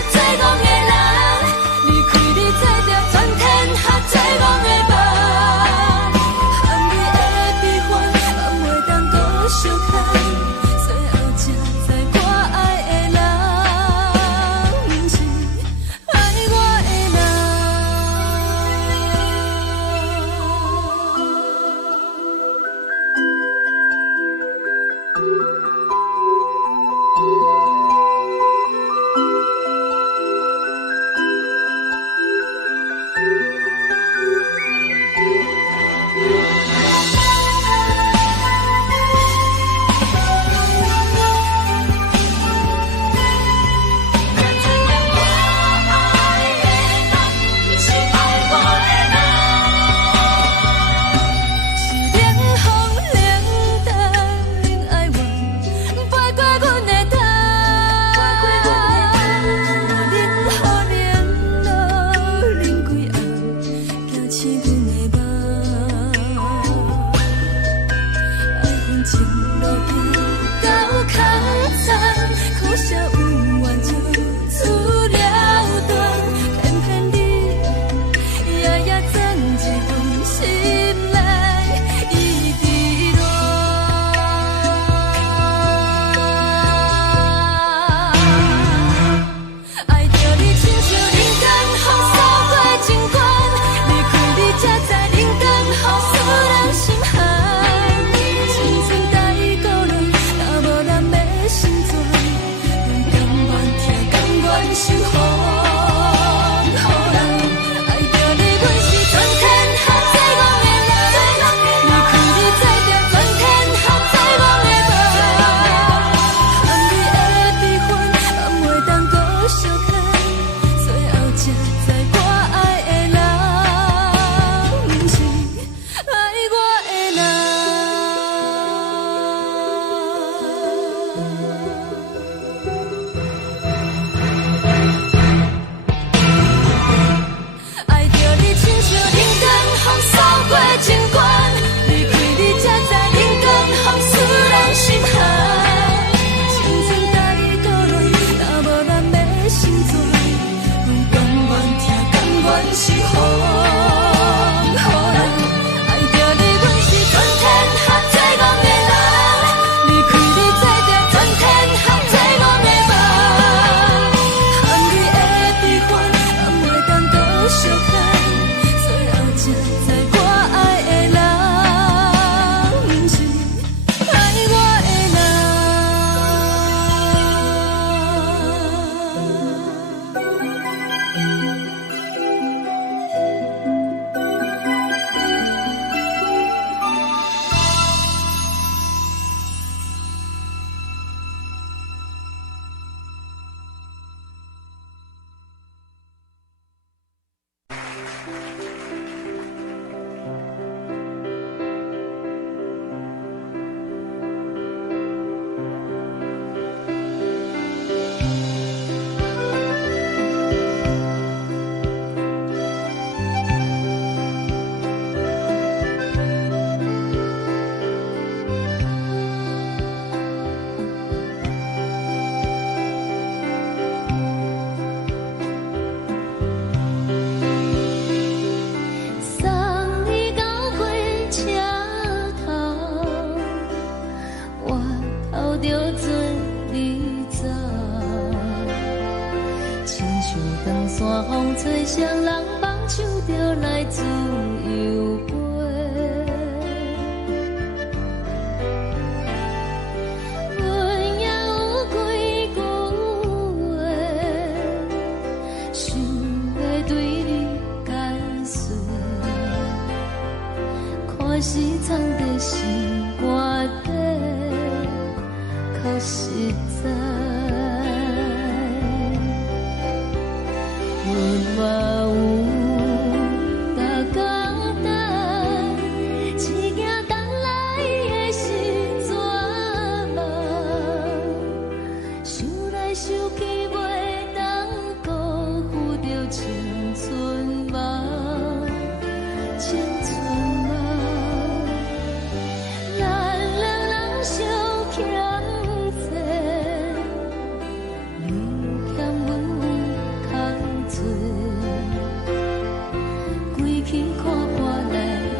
守护，予人爱着你，阮是全天下最戆的人。离开你才着全天下最戆的梦。含你的悲欢，也袂当搁相牵，最后才知我爱的人，不是爱我的人。爱着你，亲像冷光风扫过情关，离开你才知冷光风使人心寒。青春带倒落，若无咱要成全，甘愿听，甘愿守护，予人爱着你，阮是全天下最戆的人。离开你才知全天下最戆的梦。含你的悲欢，也袂当搁相牵，最后才知我爱的人，不是爱我的送你到火车头，我头着做你走，亲像长山风吹双人放手着来自由飞。阮也有几句话，想要对你解释，可是藏在心肝底，较实在。阮嘛有大工等，一件等来的是绝望，想来想去袂当辜负着青春梦，青春梦。咱两人相欠债，你欠阮有空做，归去看破来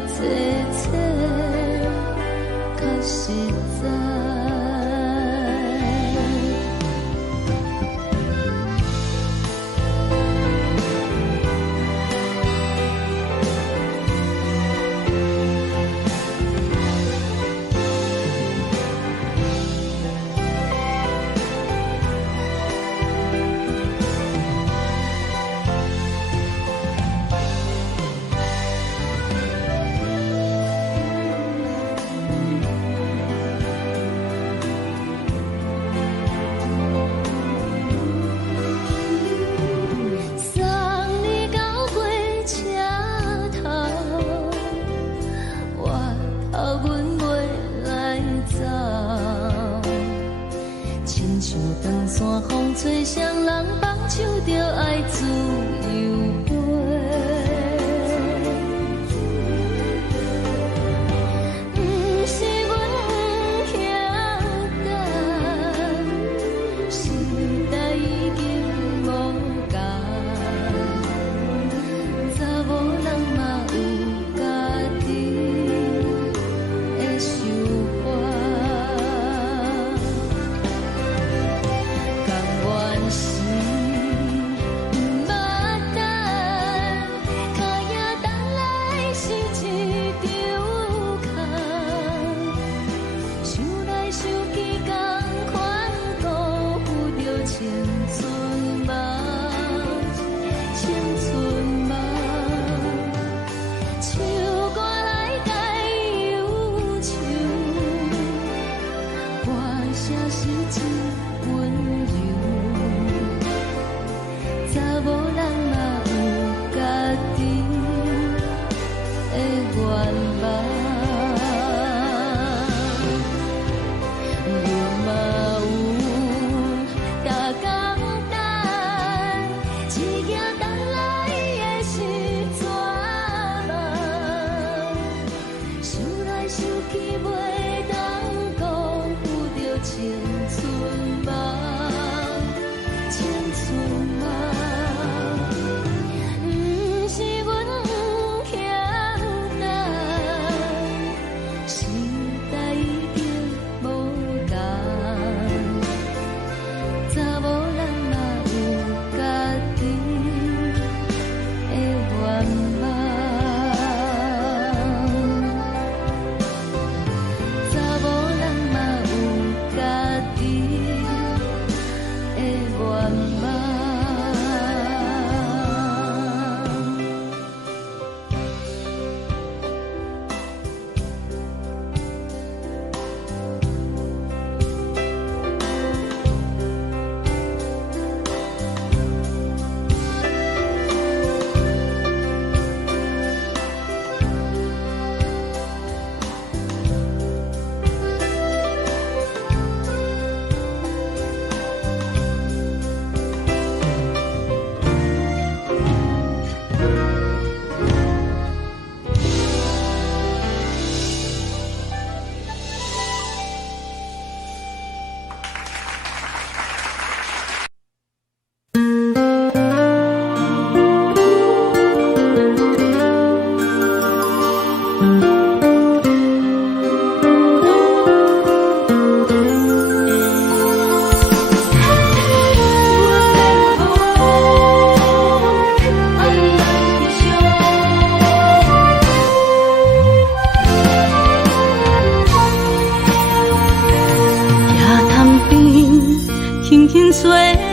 坐坐，较实在。送你到火车头，我头阮袂来走，亲像长山风吹双人放手着爱自由飞。不是阮不晓得，时代已经无共，查某人嘛有家己的想法，甘愿是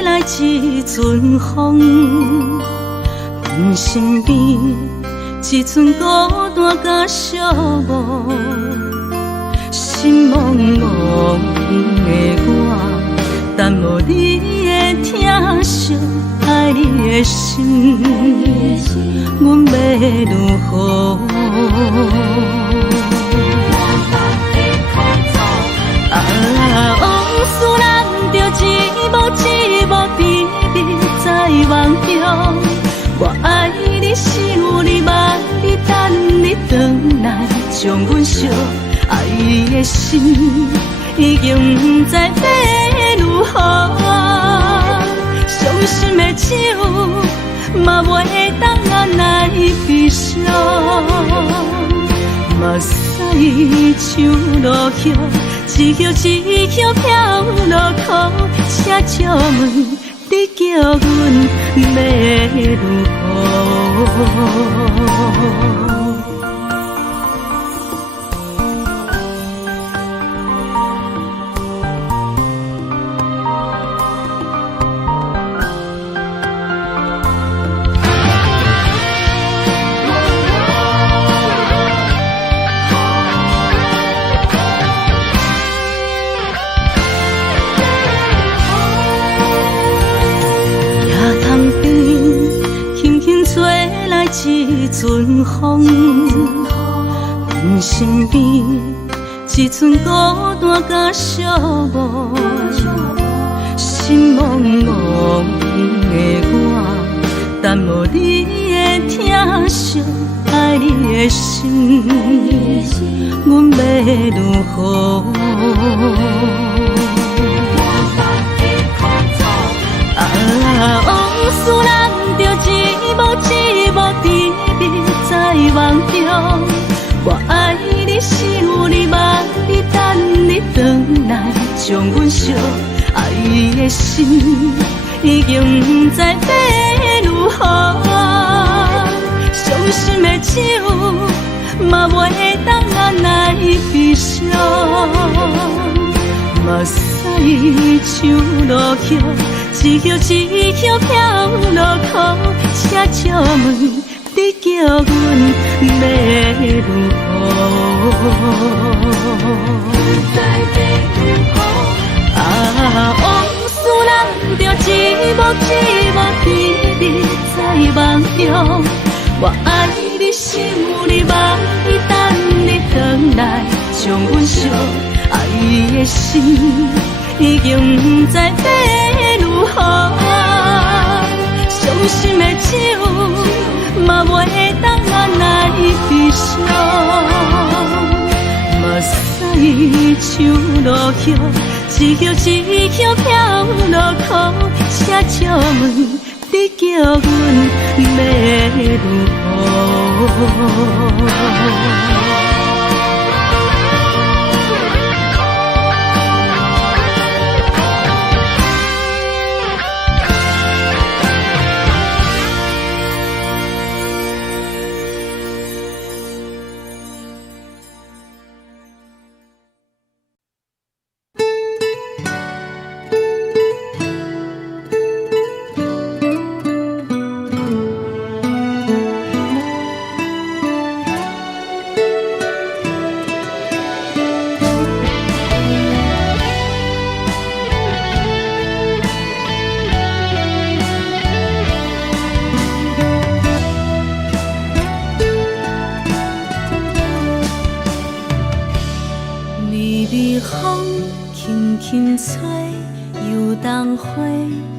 来一阵风，阮身边一阵孤单甲寂寞，心茫茫的我，等无你的疼惜，爱你的心，阮要如何？往事人着一幕一幕甜蜜在梦中，我爱你想你望你等你回来，将阮惜爱的心已经不知要如何，伤心的手嘛袂当按来悲伤，目屎像落叶。一叶一叶飘落雨，车照问你叫阮要如何？一阵风，阮身边一阵孤单甲寂寞，心茫茫的我，等无你的疼惜，爱你的心，阮要如何？往事人着一幕一幕甜蜜在梦中，我爱你想你望你等你回来，将阮惜爱的心已经不知要如何，伤心的手嘛袂当按来悲伤，目屎像落叶。一叶一叶飘落雨，车照问你叫阮要如何？往事人着一幕一幕甜蜜在梦中，我爱你想你望你等你回来，将阮惜爱的心已经不知要如何，伤心的手嘛袂当按来悲伤，目屎像落叶，一叶一叶飘落雨，车照问你叫阮要如何？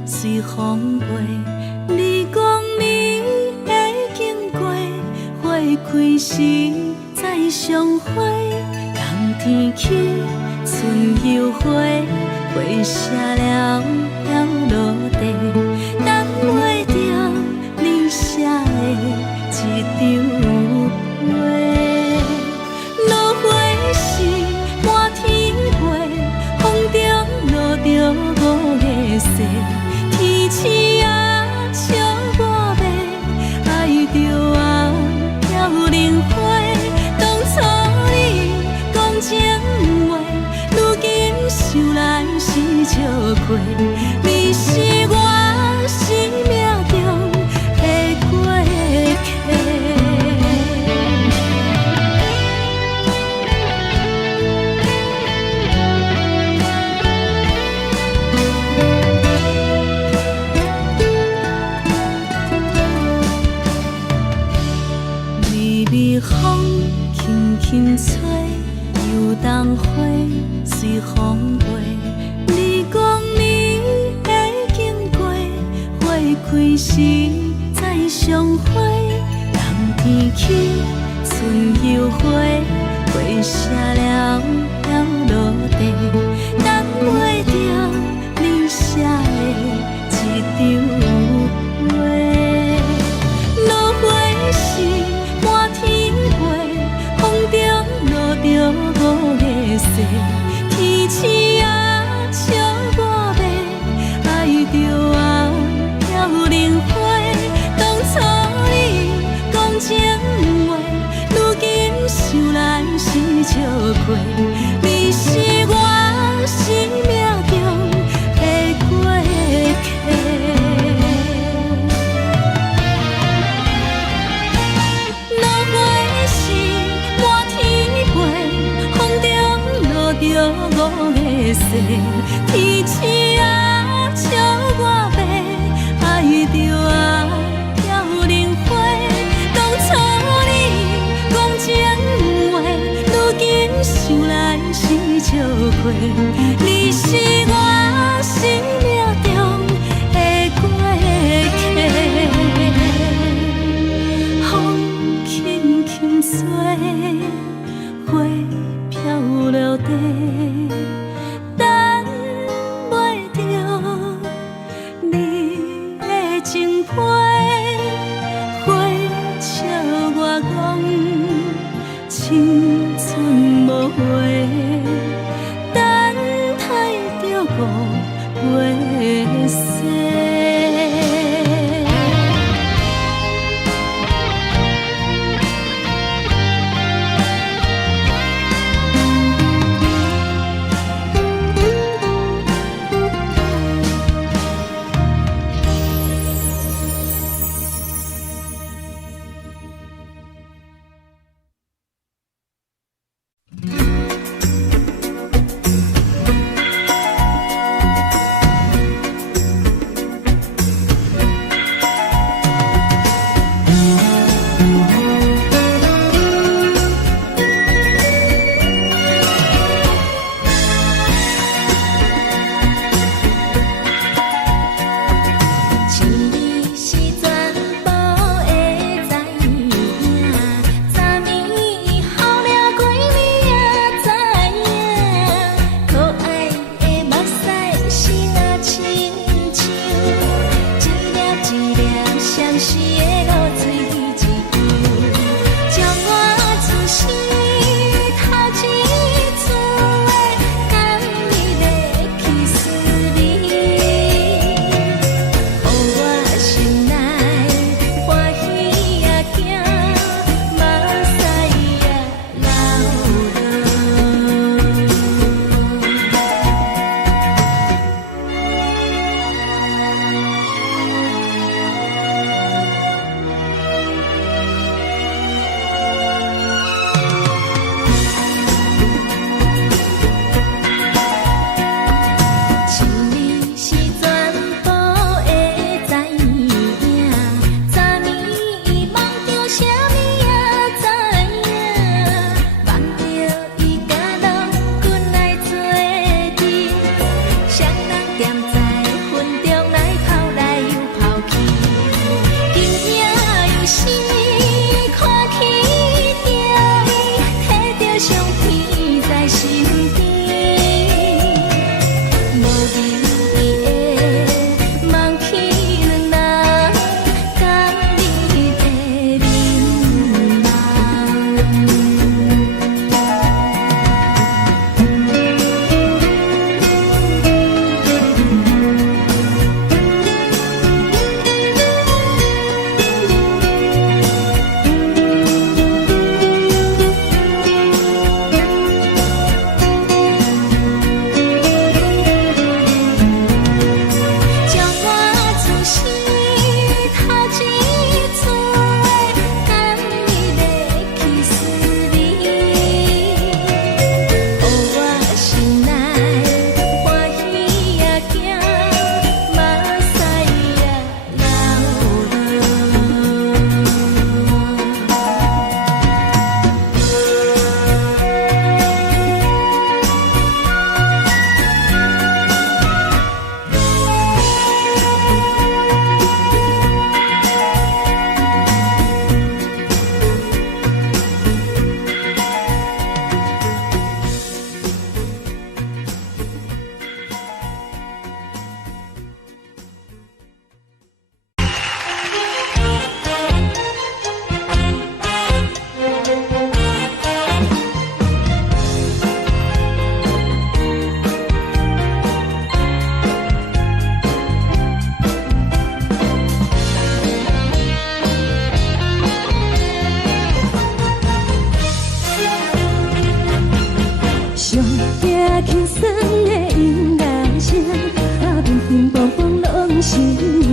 随风飞，你讲你会经过，花开时再相会。冬天起，春又花，花谢了要落地，等袂着你写的一张画。落花时满天飞，风中落着五个色。天星啊，笑我迷，爱着啊飘零花。当初你讲情话，如今想来是笑亏。你是我。开时再相会，人天起春又花，花谢了了落地，等袂着你写的一张话。落花是满天飞，风中落着五个色，天星啊笑我迷，爱着啊飘零花。当初你讲情话，如今想来是笑亏。你是我生命中的过客。落花是满天飞，风中落着五个色，天星啊笑我迷，爱着啊飘零花。当初你讲情话，如今想来是笑亏。你是我生命中的过客。风轻轻吹，花飘落地，等袂着你的情批。花笑我讲青春无回，等待着五月雪。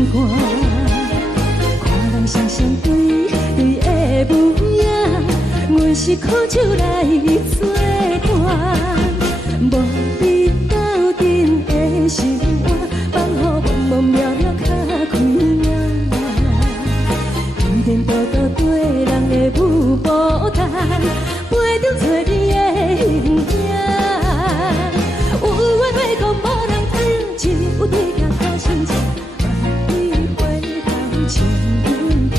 寒。看人双双对对的模样，阮是苦酒来作伴。无你斗阵的生活，放乎茫茫渺渺较开眼。一点多多对人的舞步弹，陪着做你的形影。有话要讲无人听，只有对镜头心情。万里回头像阮家，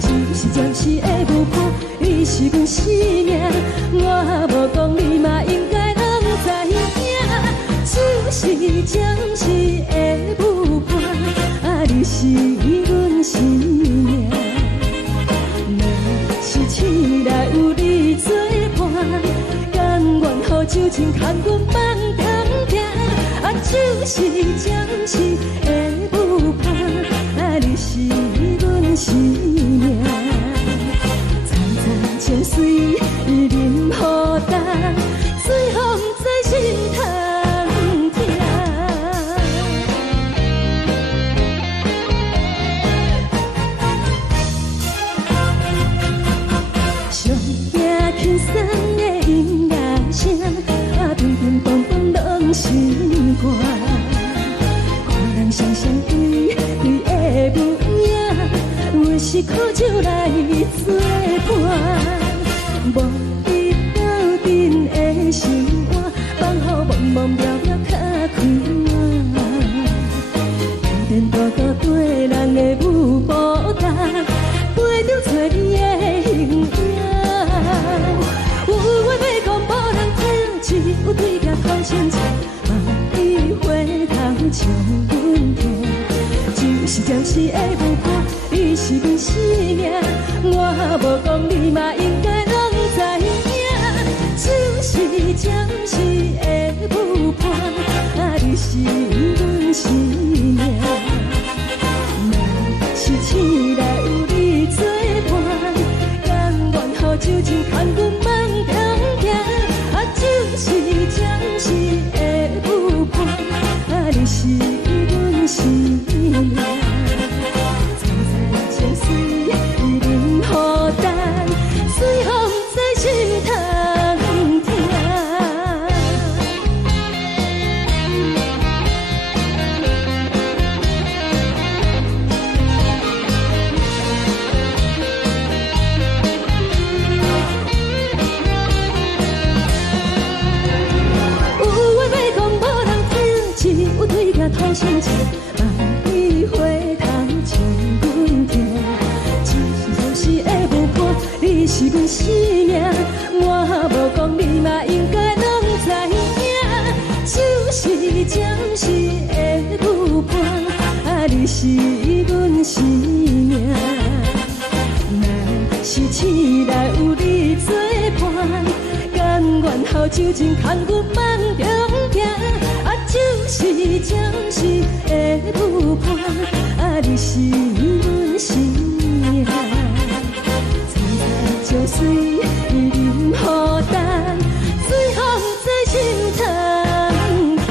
只是暂时的舞伴，你是阮生命。我无讲你嘛应该拢知影，就是暂时的舞伴，你是阮生命。若是醒来有你作伴，甘愿予酒精牵阮放通行，就是暂时的舞伴，你是阮生命。层层情水任何淡，水风在心通听。上惊轻松的音乐声，乒乒乓乓拢心肝。看人双双对对的模样，阮是苦酒来作伴。无你斗阵的生活，放乎茫茫渺渺较开眼。一点多多对人的舞步弹，陪着做你的形影。有话要讲无人听，只有对镜头心情。万里回头像阮家，就是暂时的舞伴，你是阮生命。我无讲你嘛应该拢知影，就是暂时的舞伴，你是阮生命。若是醒来有你作伴，甘愿予酒精牵阮放通行，就是暂时的舞伴，你是阮生命。层层情水任何淡，水风在心通听。有话要讲无人听，只有对镜头心情。万里回头像阮家，就是暂时的舞伴，你是阮生命。我无讲你嘛应该拢知影，就是暂时的舞伴，你是阮生命。若是醒来有你作伴，甘愿予酒精牵阮放中行，就是暂时的舞伴，你是阮生命。层层情水任何淡，水风在心通听。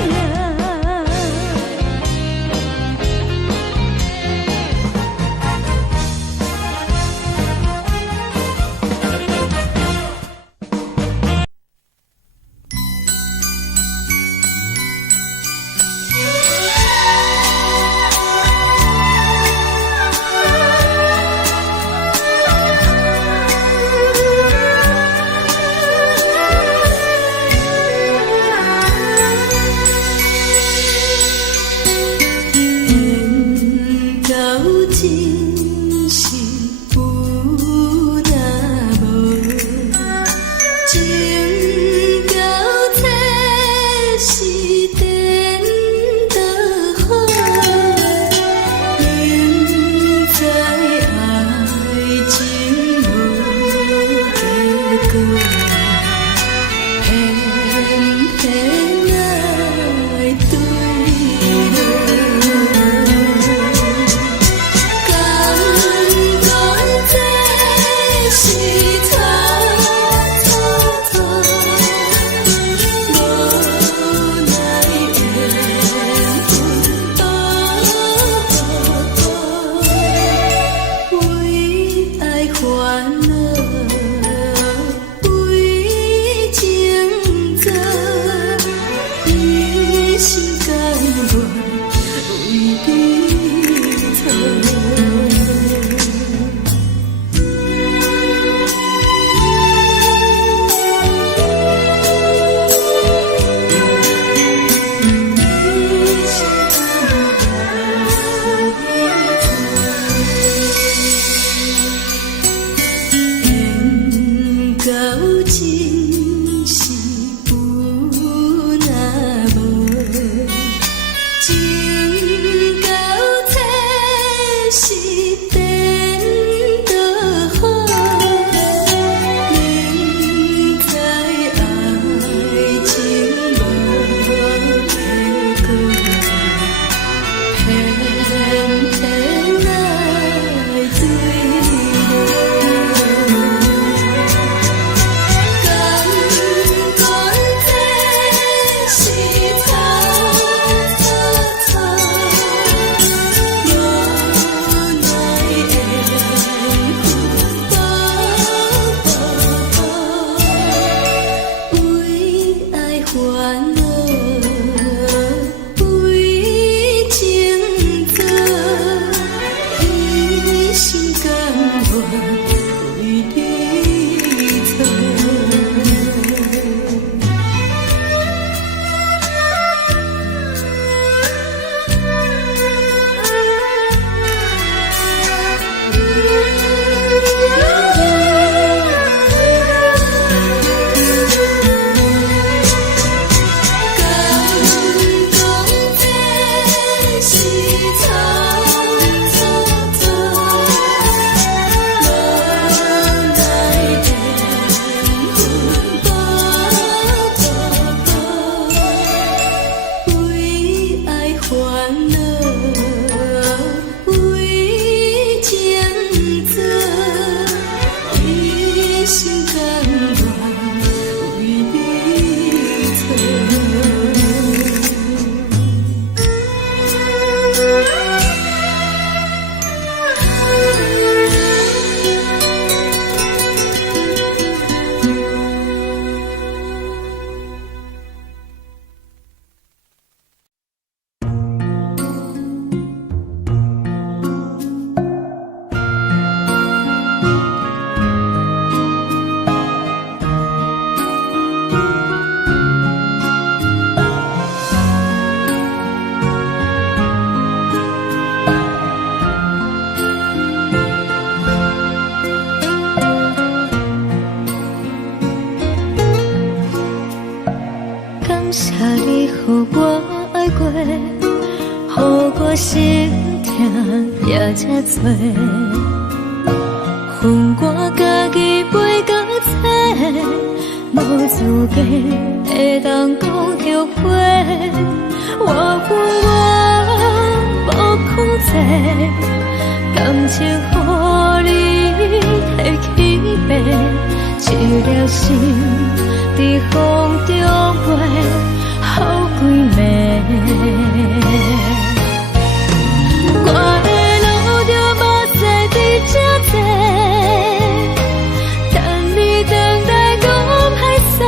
也这多，恨我家己袂到切，无资格会当讲后悔。我恨我无控制，感情予你摕去卖，一条心在风中飞，好几暝。我的路就无再伫这多，等你等待讲歹势，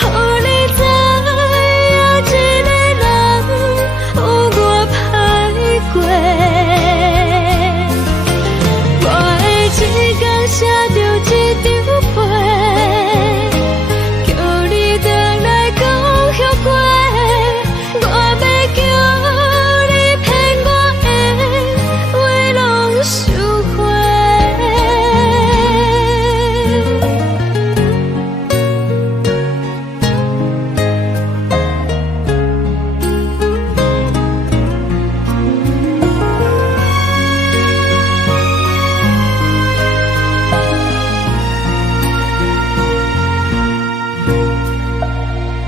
予你知影一个人有我歹过。我的一天写着一张被，叫你等来讲后悔。我要叫你骗我的话拢收回。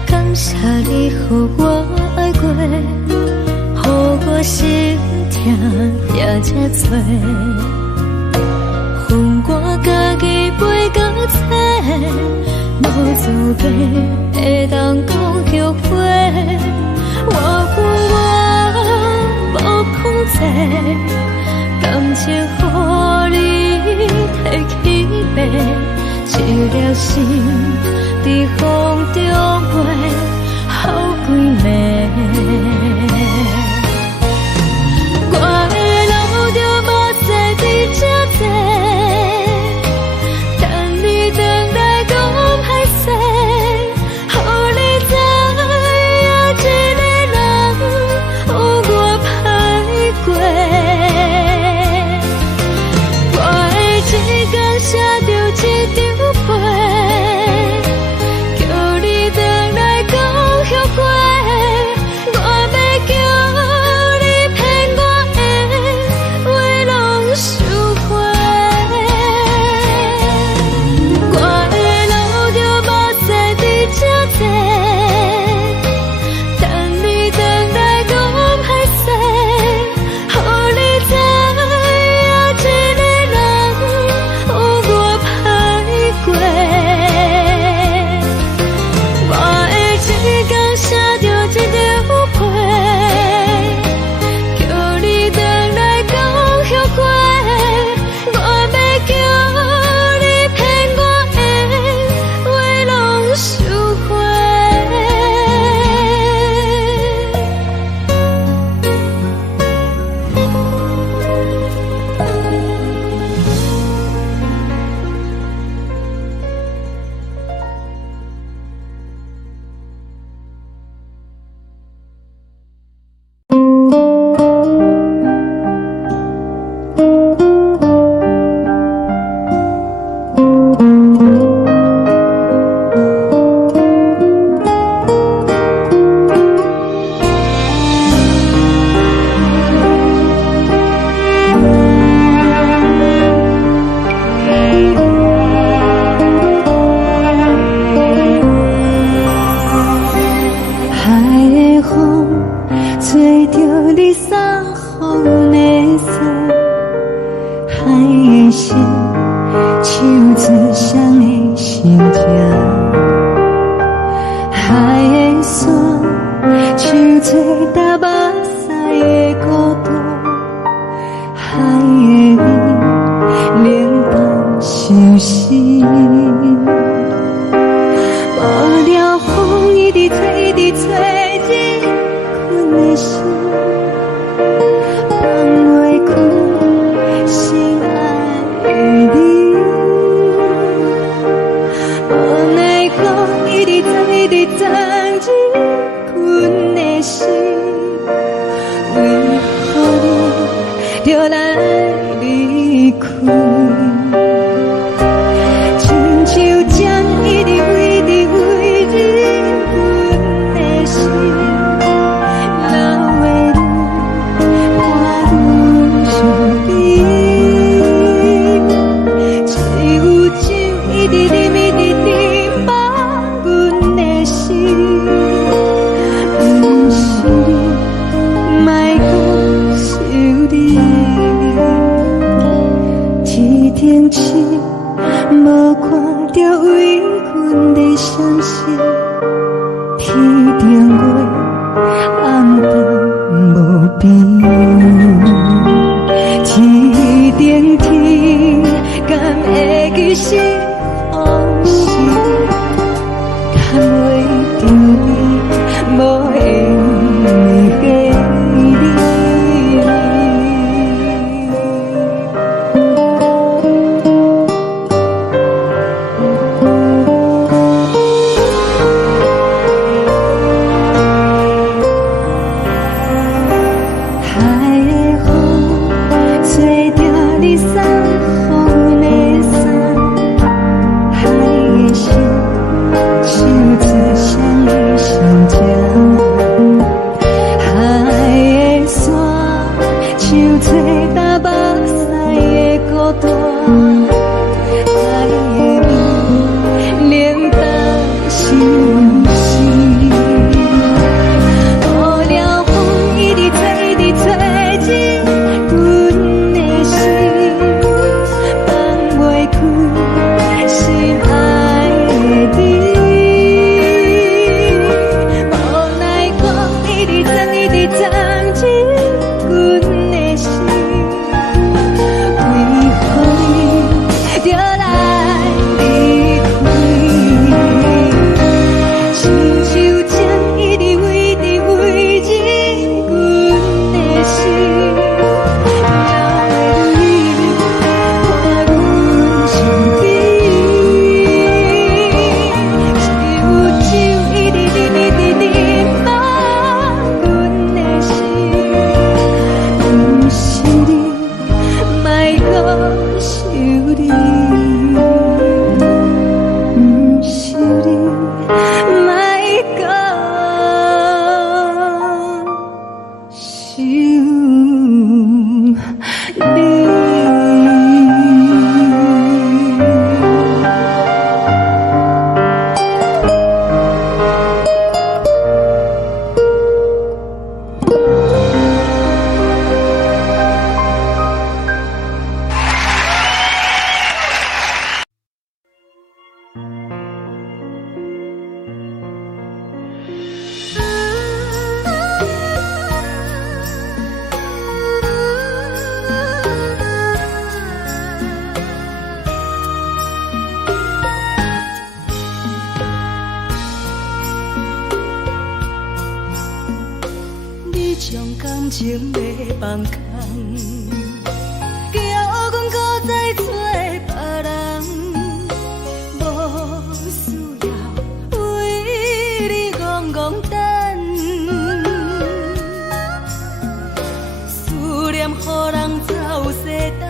感谢你，予我爱过，予我心痛也这多，恨我家己袂到切，无资格会当讲后悔。我恨我无控制，感情予你摕去卖，一条心在风中飞，好几暝。我的路就无再伫这多，等你等待讲歹势，予你知影一个人有我歹过。我的一天写着一张被，叫你等来讲后悔。我要叫你骗我的话拢收回。我的路就无再伫这多，等你等待讲歹势，予你知影一个人有我歹过。我的一天写着一张被，叫你等来讲后悔。我要叫你骗我的话拢收回。海的风吹着你送予的伞，海的心手指上的心情，海的山手吹打目屎的孤独，海的你冷淡伤心。无聊风一直吹，一直吹，日困的心，放袂开心爱的你。无奈何一直走，一直走，日困的心，为何你就来离开？亲像将一直为你为你阮的心，流的泪，汗愈停止，无看到为阮的相思，天顶月暗淡无边，天顶天敢会记是往事，叹袂着你，无缘给你。情要放空，叫阮搁再找别人，无需要为你戆戆等。思念予人走西东，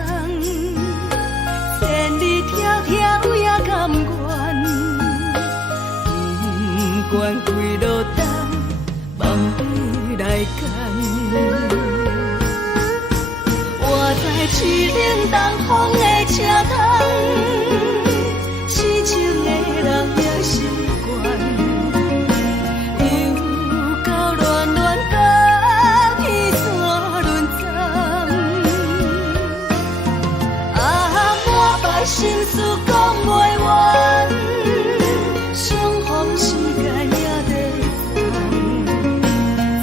千里迢迢也甘愿，不管几路灯，望你来赶。我在七零东风的车窗，痴情的人也习惯，又到乱乱甲彼山论战。啊，满腹心事讲袂完，相逢时间也在等，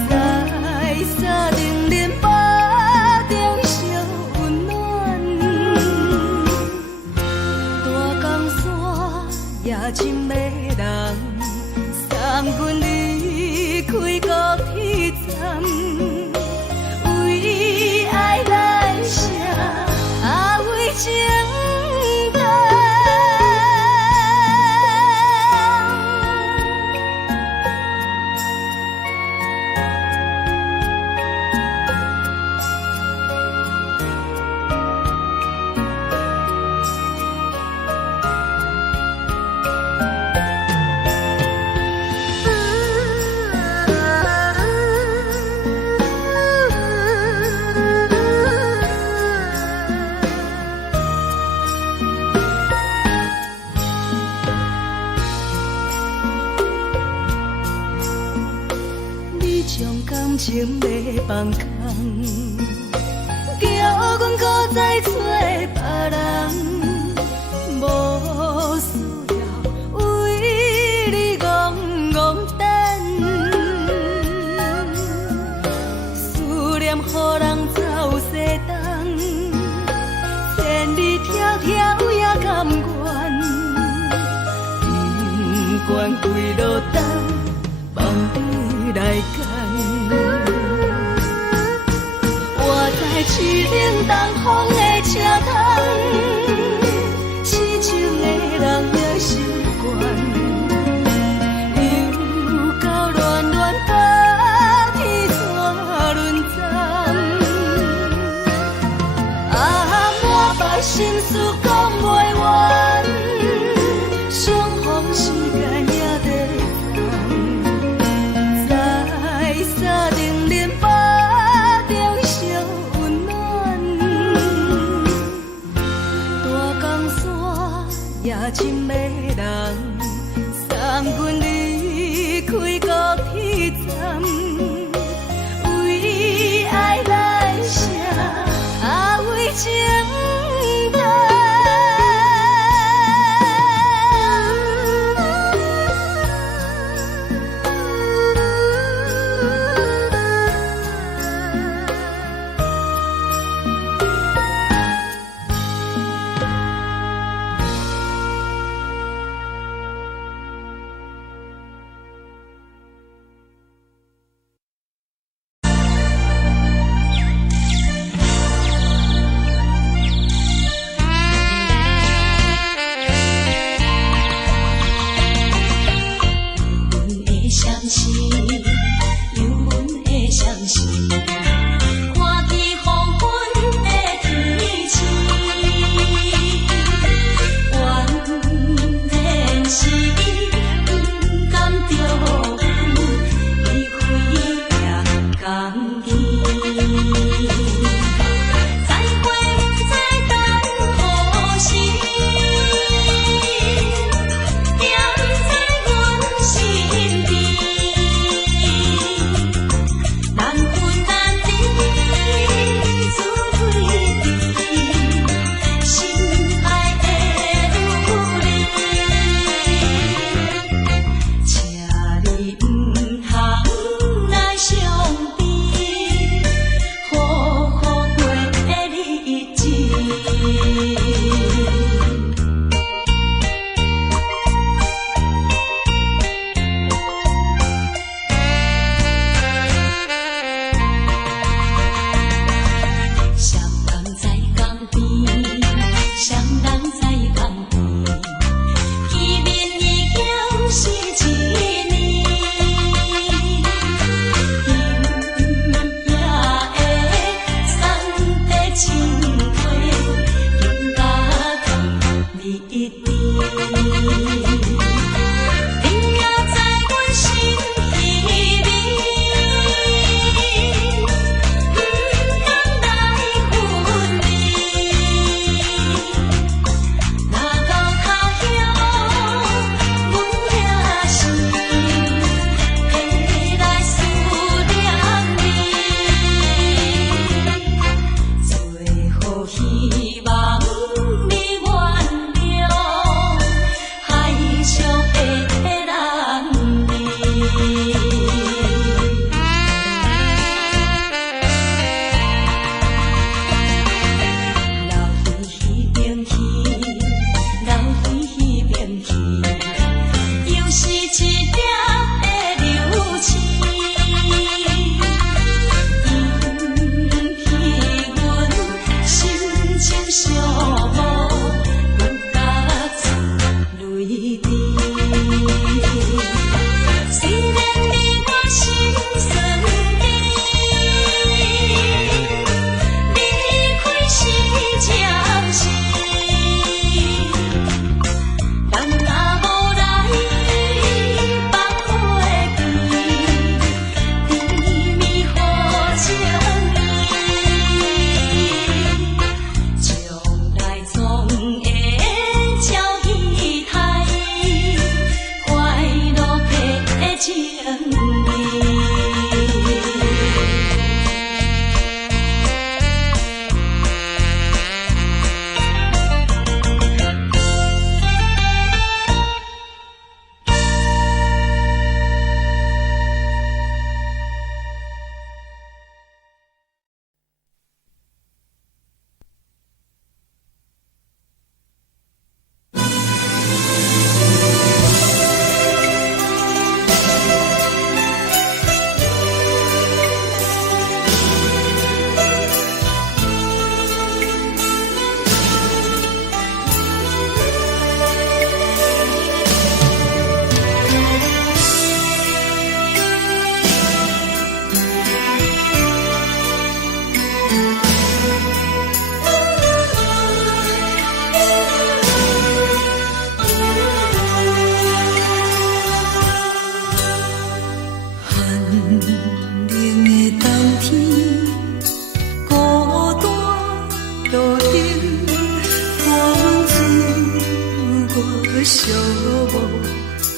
在沙定林巴中相温暖。大江山也真迷人，送阮离开高铁站，为爱来写为情长。将感情要放空，叫阮搁再找别人。行东风的车窗，痴情的人也习惯，又到恋恋把天带轮转，满腹心事讲袂完，相逢时间也在等，在沙定林巴中相温暖，大江山也深的人，送阮离开高铁站，为爱来写，为情等。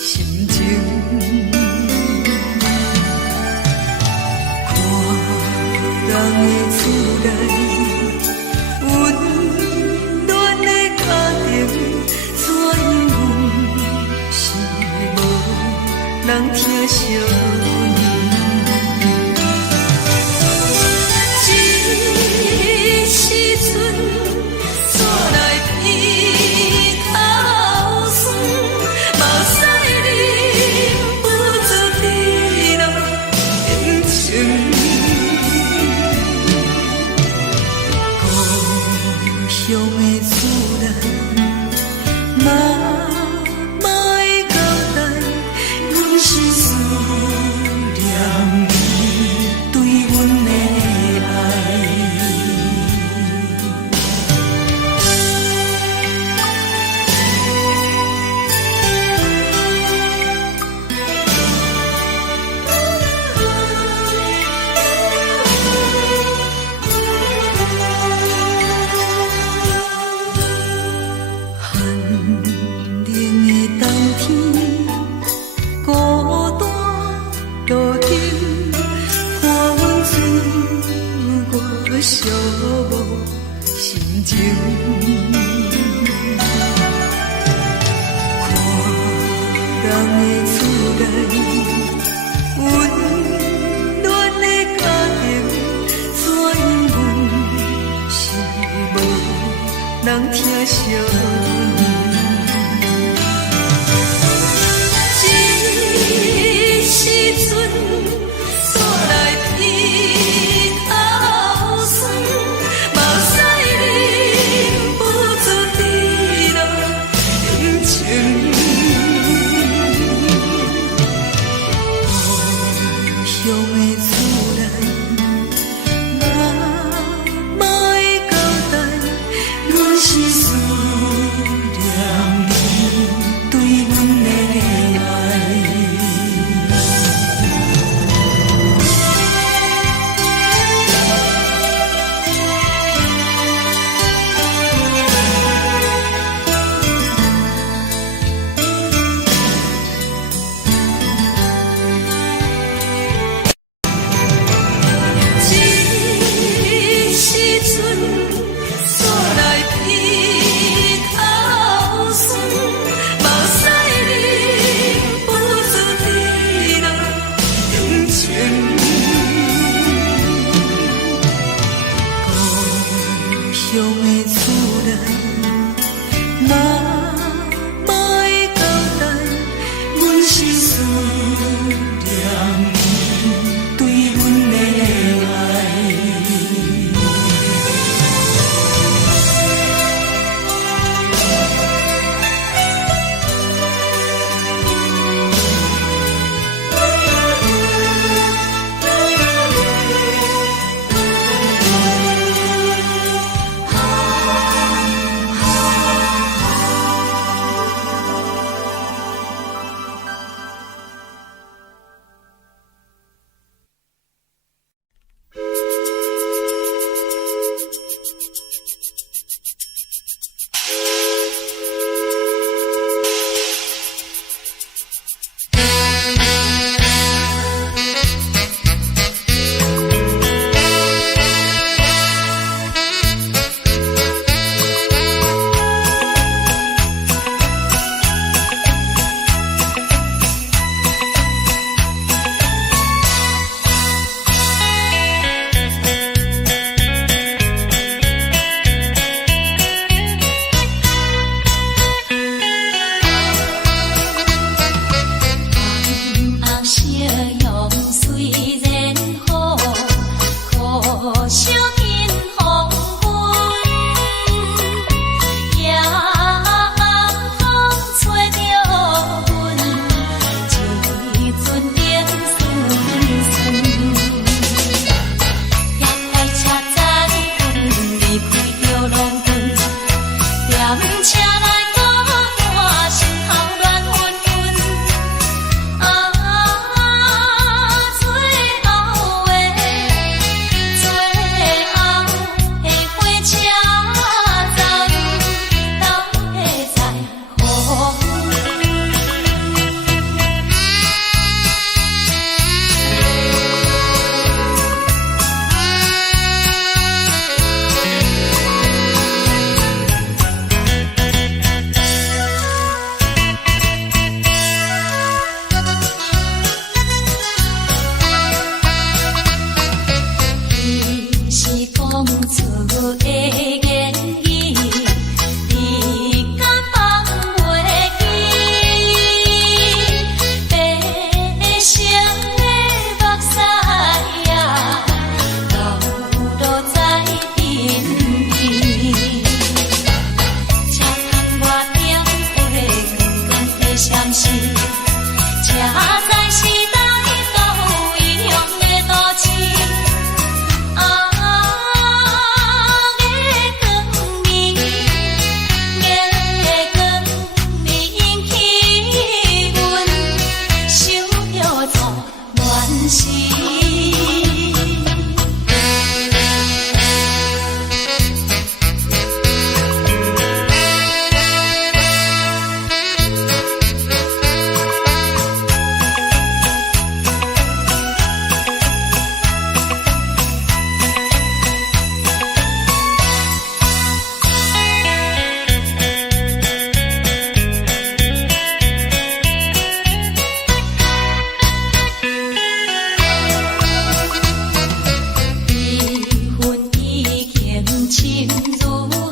心情。看人的厝内温暖的家庭，怎样是无人疼惜你？这时阵怎来鼻口酸？目屎忍不住滴落眼睛。故乡的厝内，妈妈的交代，阮是思念你对阮的爱。寒冷的冬天，孤单路顶，看阮醉我寂寞心情。看人的厝内温暖的家庭，怎因阮是无人疼惜你？这时阵怎来鼻口酸？目屎忍不住滴落眼睛。故乡的厝内，妈妈的交代，阮是思念你对阮的爱。这时阵怎来鼻口酸？目屎忍不住滴落眼睛。故乡的厝内，妈妈的交代，阮是思念你对阮的爱。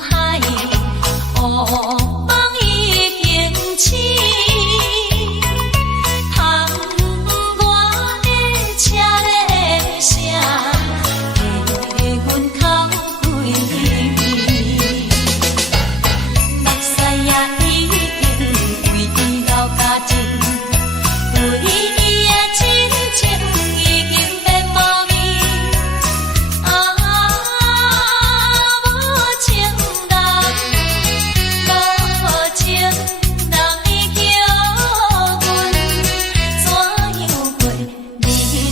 海，乌梦已经醒。窗外的车的声，在阮口归味。目屎也已经为老家尽，为伊的真情已经变无味。无情人，无情人，你叫阮怎样过日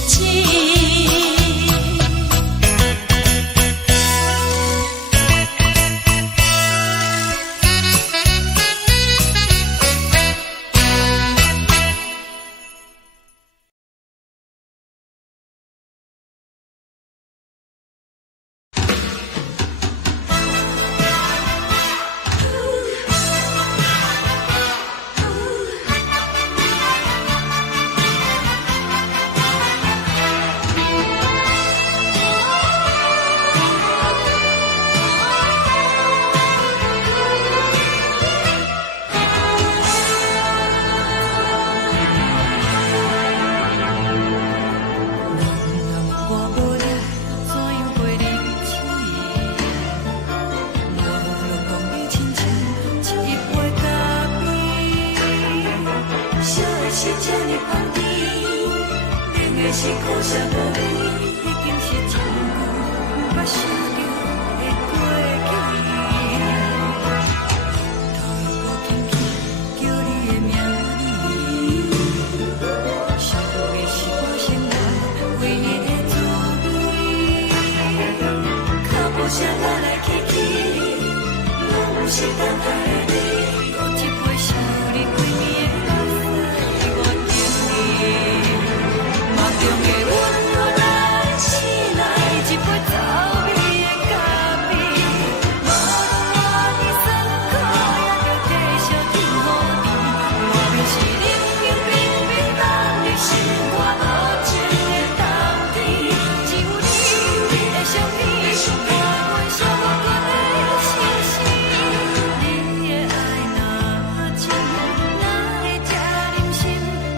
子？我无力怎样过日子？无论讲你亲像一杯咖啡，烧的是这呢香甜，冷的是苦涩无味，已经是一句无法想着的过去。头路无轻轻叫你的名字，想的是我心内唯一的滋味。脚步声来来去去，拢是等待的你。搁一杯想你几年的目屎，我等你。梦中的阮若来醒来，一杯草味的咖啡，无论我的酸苦，也着继续甜予你。无论是冷冷冰冰当日是我无情的冬天，只有你的相片，伴阮相共的心事。你的爱若真，哪会这忍心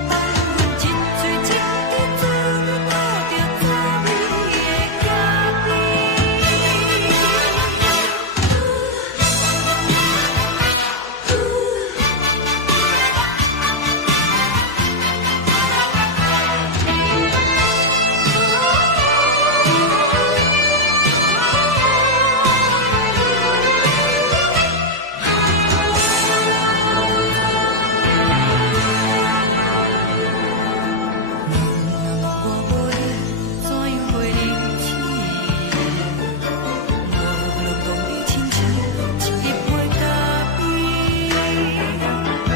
放阮一嘴一滴水，倒着滋味的咖啡。我无力怎样过日子？无论讲你亲像一杯咖啡，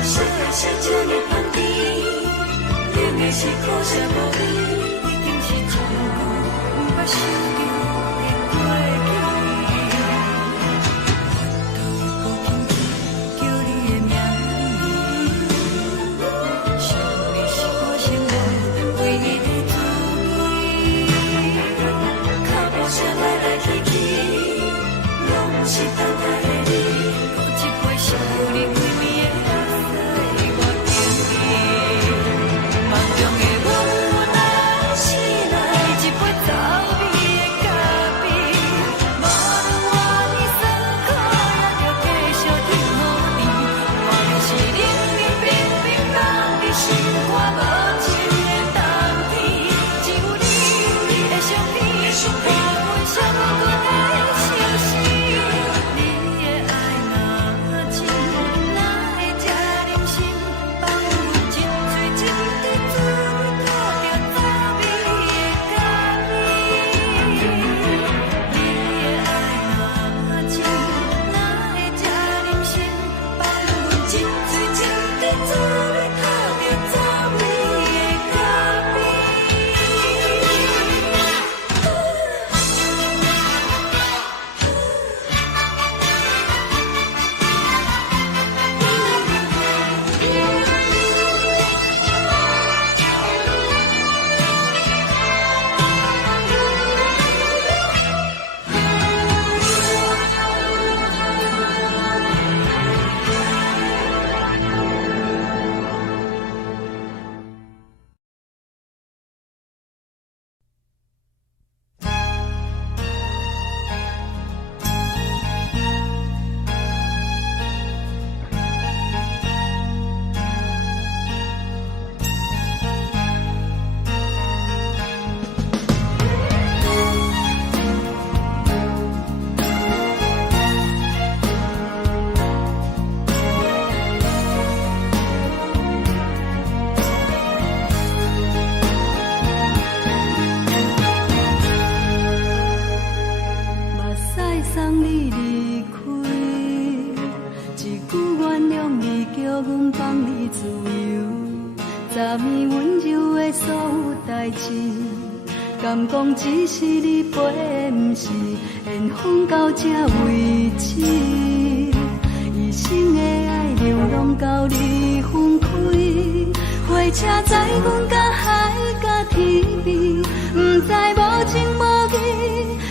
烧的是这呢香甜，冷的是苦涩无味，已经是一句无法想着的过去。头路无轻轻叫你的名字，想你是我心内唯一的滋味。脚步声来来去去，拢是等待的你。搁一杯想你几暝的目屎，我等你。梦中的阮若来昨暝温柔的所有代志，敢讲只是你陪，不是缘分到这为止。一生的爱流浪到你分开，火车载阮甲海甲天边，不知无情无义，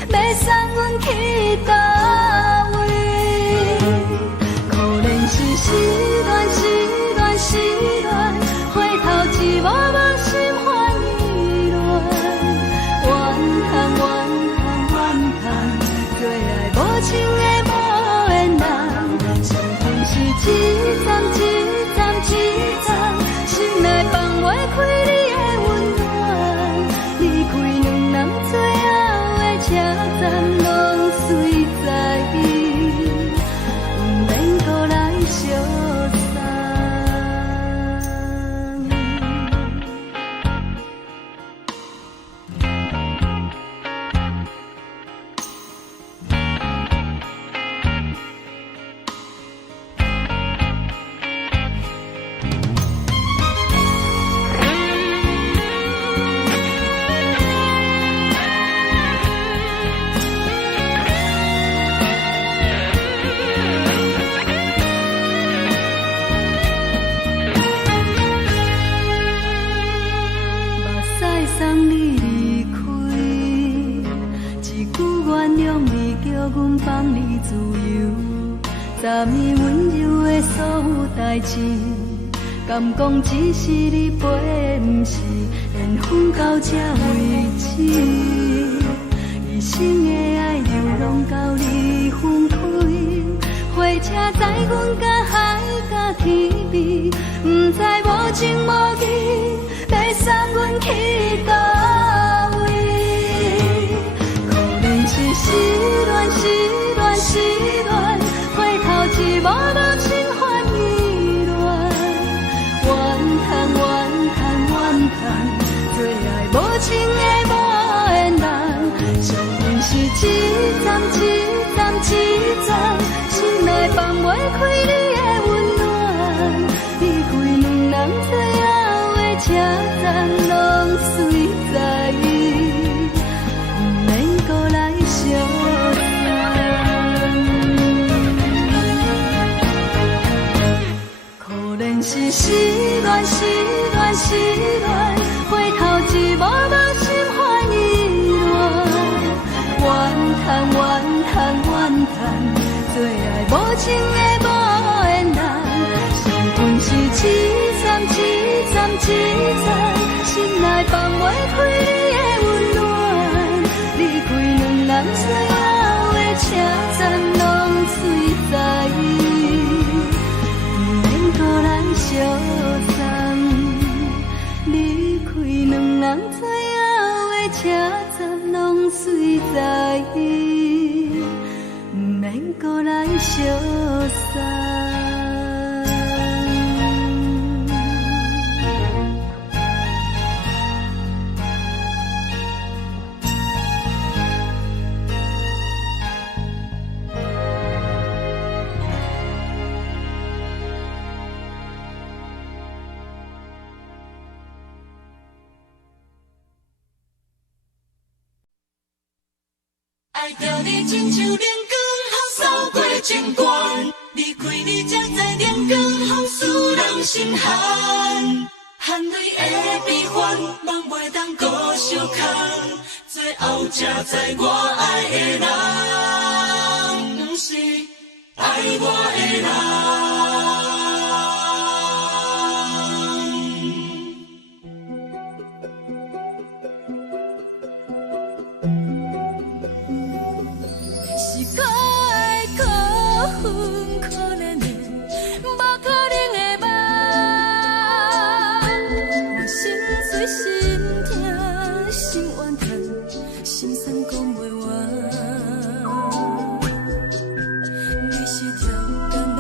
要送阮去倒位？可怜是失恋，失恋，失恋，回头一幕幕心烦意乱，怨叹，怨叹，怨叹，最爱无情的无缘人，上恨是一站一站一站，心内放袂开你的温暖，离开两人最后的车站，拢随在伊，不免搁来相送。送你离开，一句原谅你，叫阮放你自由。昨暝温柔的所有代志，敢讲只是你陪，不是缘分到这为止。一生的爱流浪到你分开，火车载阮甲海甲天边，不知无情无义，要送阮去倒位？可怜是失恋，失恋，失恋，回头一幕幕心烦意乱，怨叹，怨叹，怨叹，最爱无情的无缘人，上恨是一站一站一站，心内放袂开你的温暖，离开两人最后的车站，拢随在伊，不免搁来相送。可怜是失恋，失恋，失恋，回头一幕幕心烦意乱，怨叹，怨叹，怨叹，最爱无情的无缘人，上恨是一站一站一站，心内放袂开你的温暖，离开两人最后的车站，拢随在伊，不免搁来相送。离开两人最后的车站，拢随在伊，不免搁来相送。爱着你亲像阳光扫过情关，离开你才知阳光风使人心寒，含泪的悲欢，望袂当搁相牵，最后才知我爱的人，不是爱我的人。是我的苦恨，可怜的，无可能的梦。我心碎心痛，心怨叹，心酸讲袂完。你是条甘来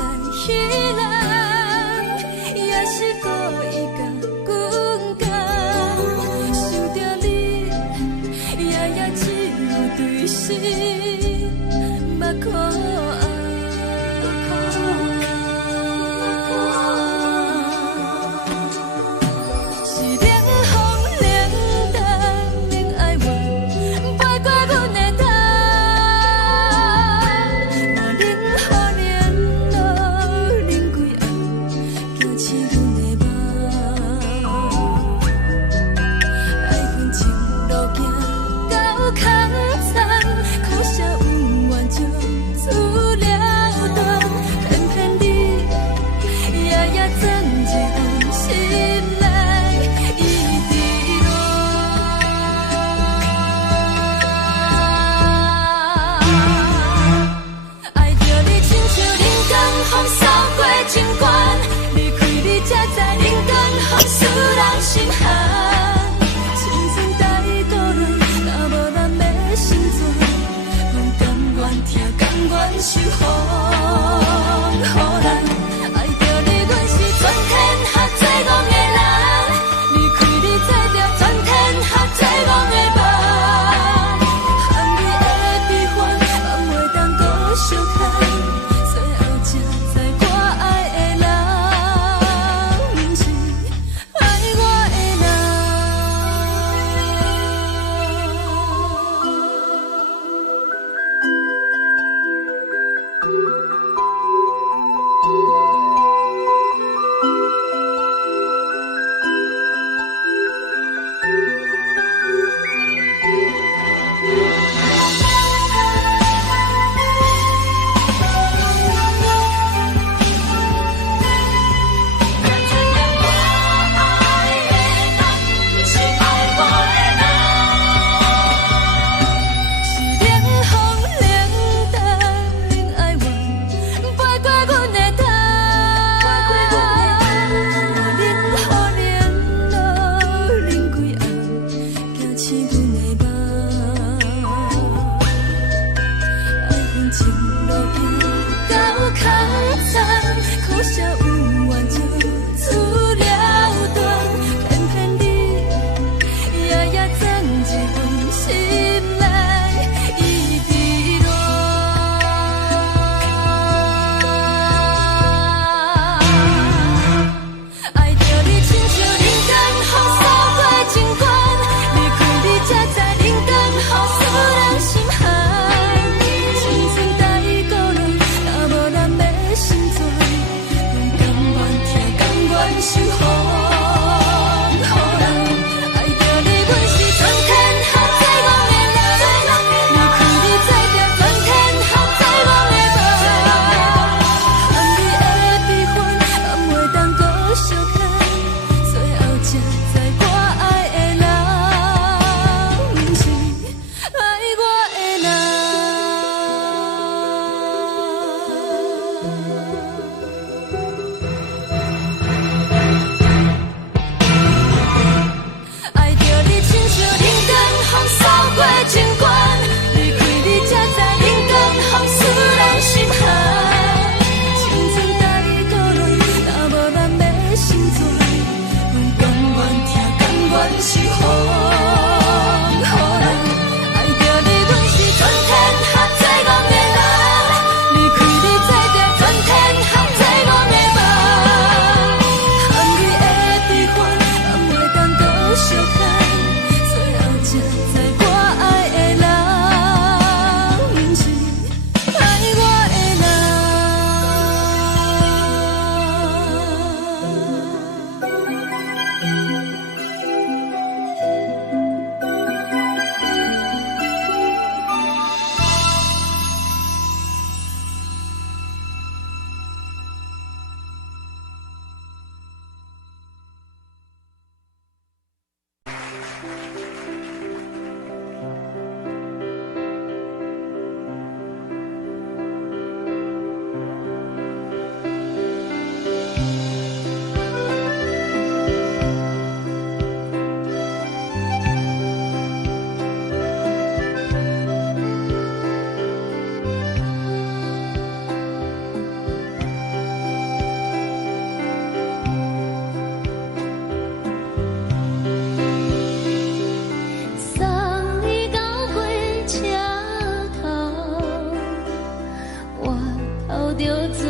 无着做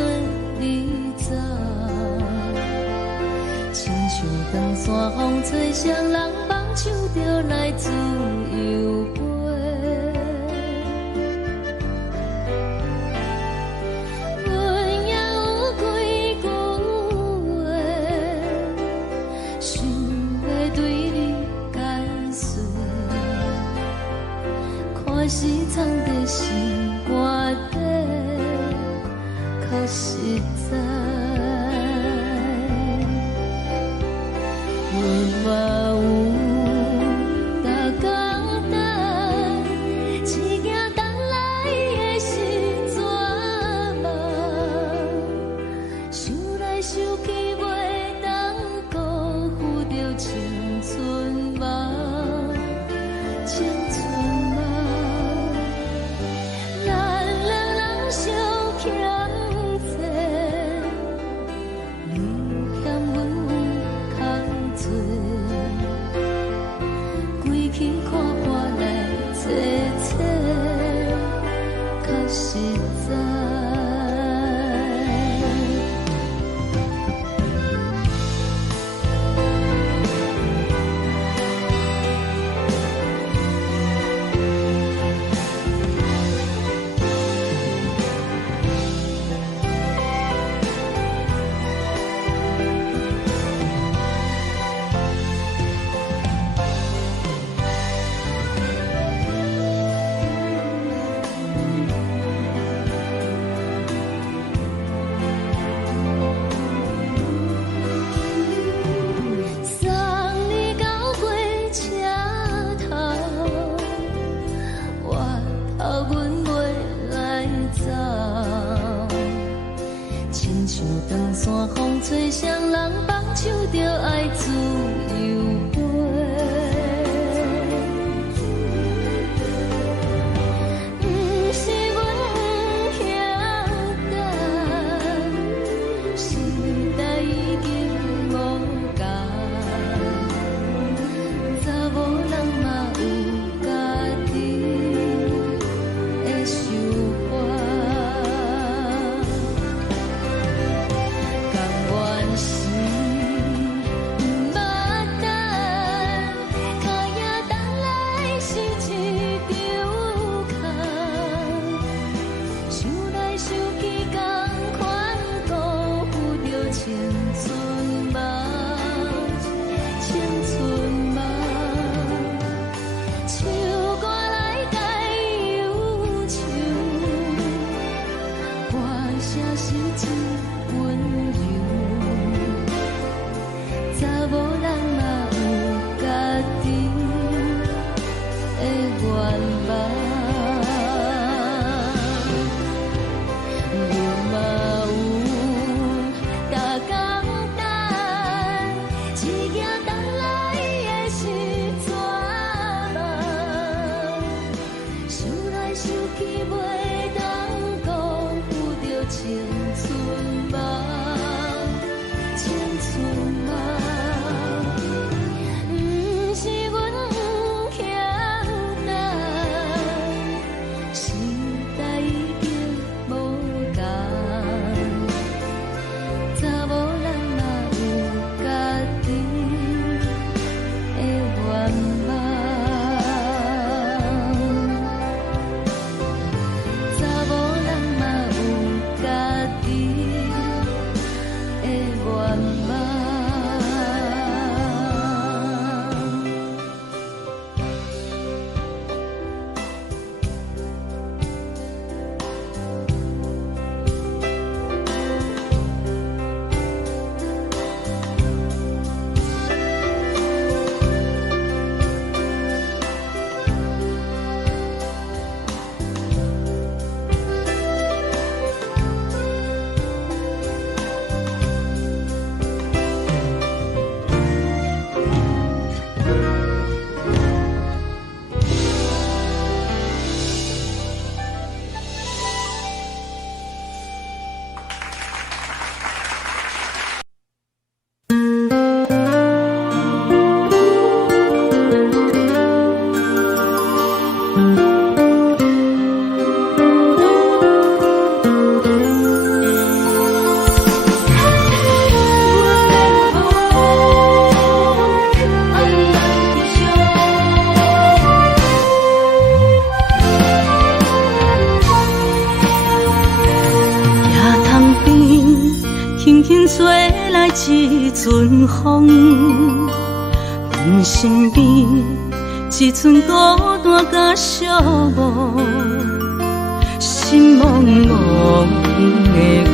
你走，亲像长山风吹双人放手就来自由飞。阮也有几句话，想要对你解释，可是藏在心肝底，较实在。阮嘛有逐工等，只惊等来的是绝望，想来想去袂当辜负着青春梦，青春梦。咱两人相欠债，你欠阮空多，归去看破来坐坐，较实在。送你到火车头，我头阮袂来走，亲像长山风吹双人放手就爱自由飞。不是阮不晓等，时代已经无共，查某人嘛有家己的想法，甘愿是毋捌等，脚也等来是一场空，想来想去同款辜负着青春梦，青春梦。唱歌来解忧愁，歌声是真温柔，查某人嘛有家己的愿望。阮嘛有逐工等，只惊等来的是绝望，想来想去袂当辜负着青春梦，一阵风，阮身边一阵孤单甲寂寞，心茫茫的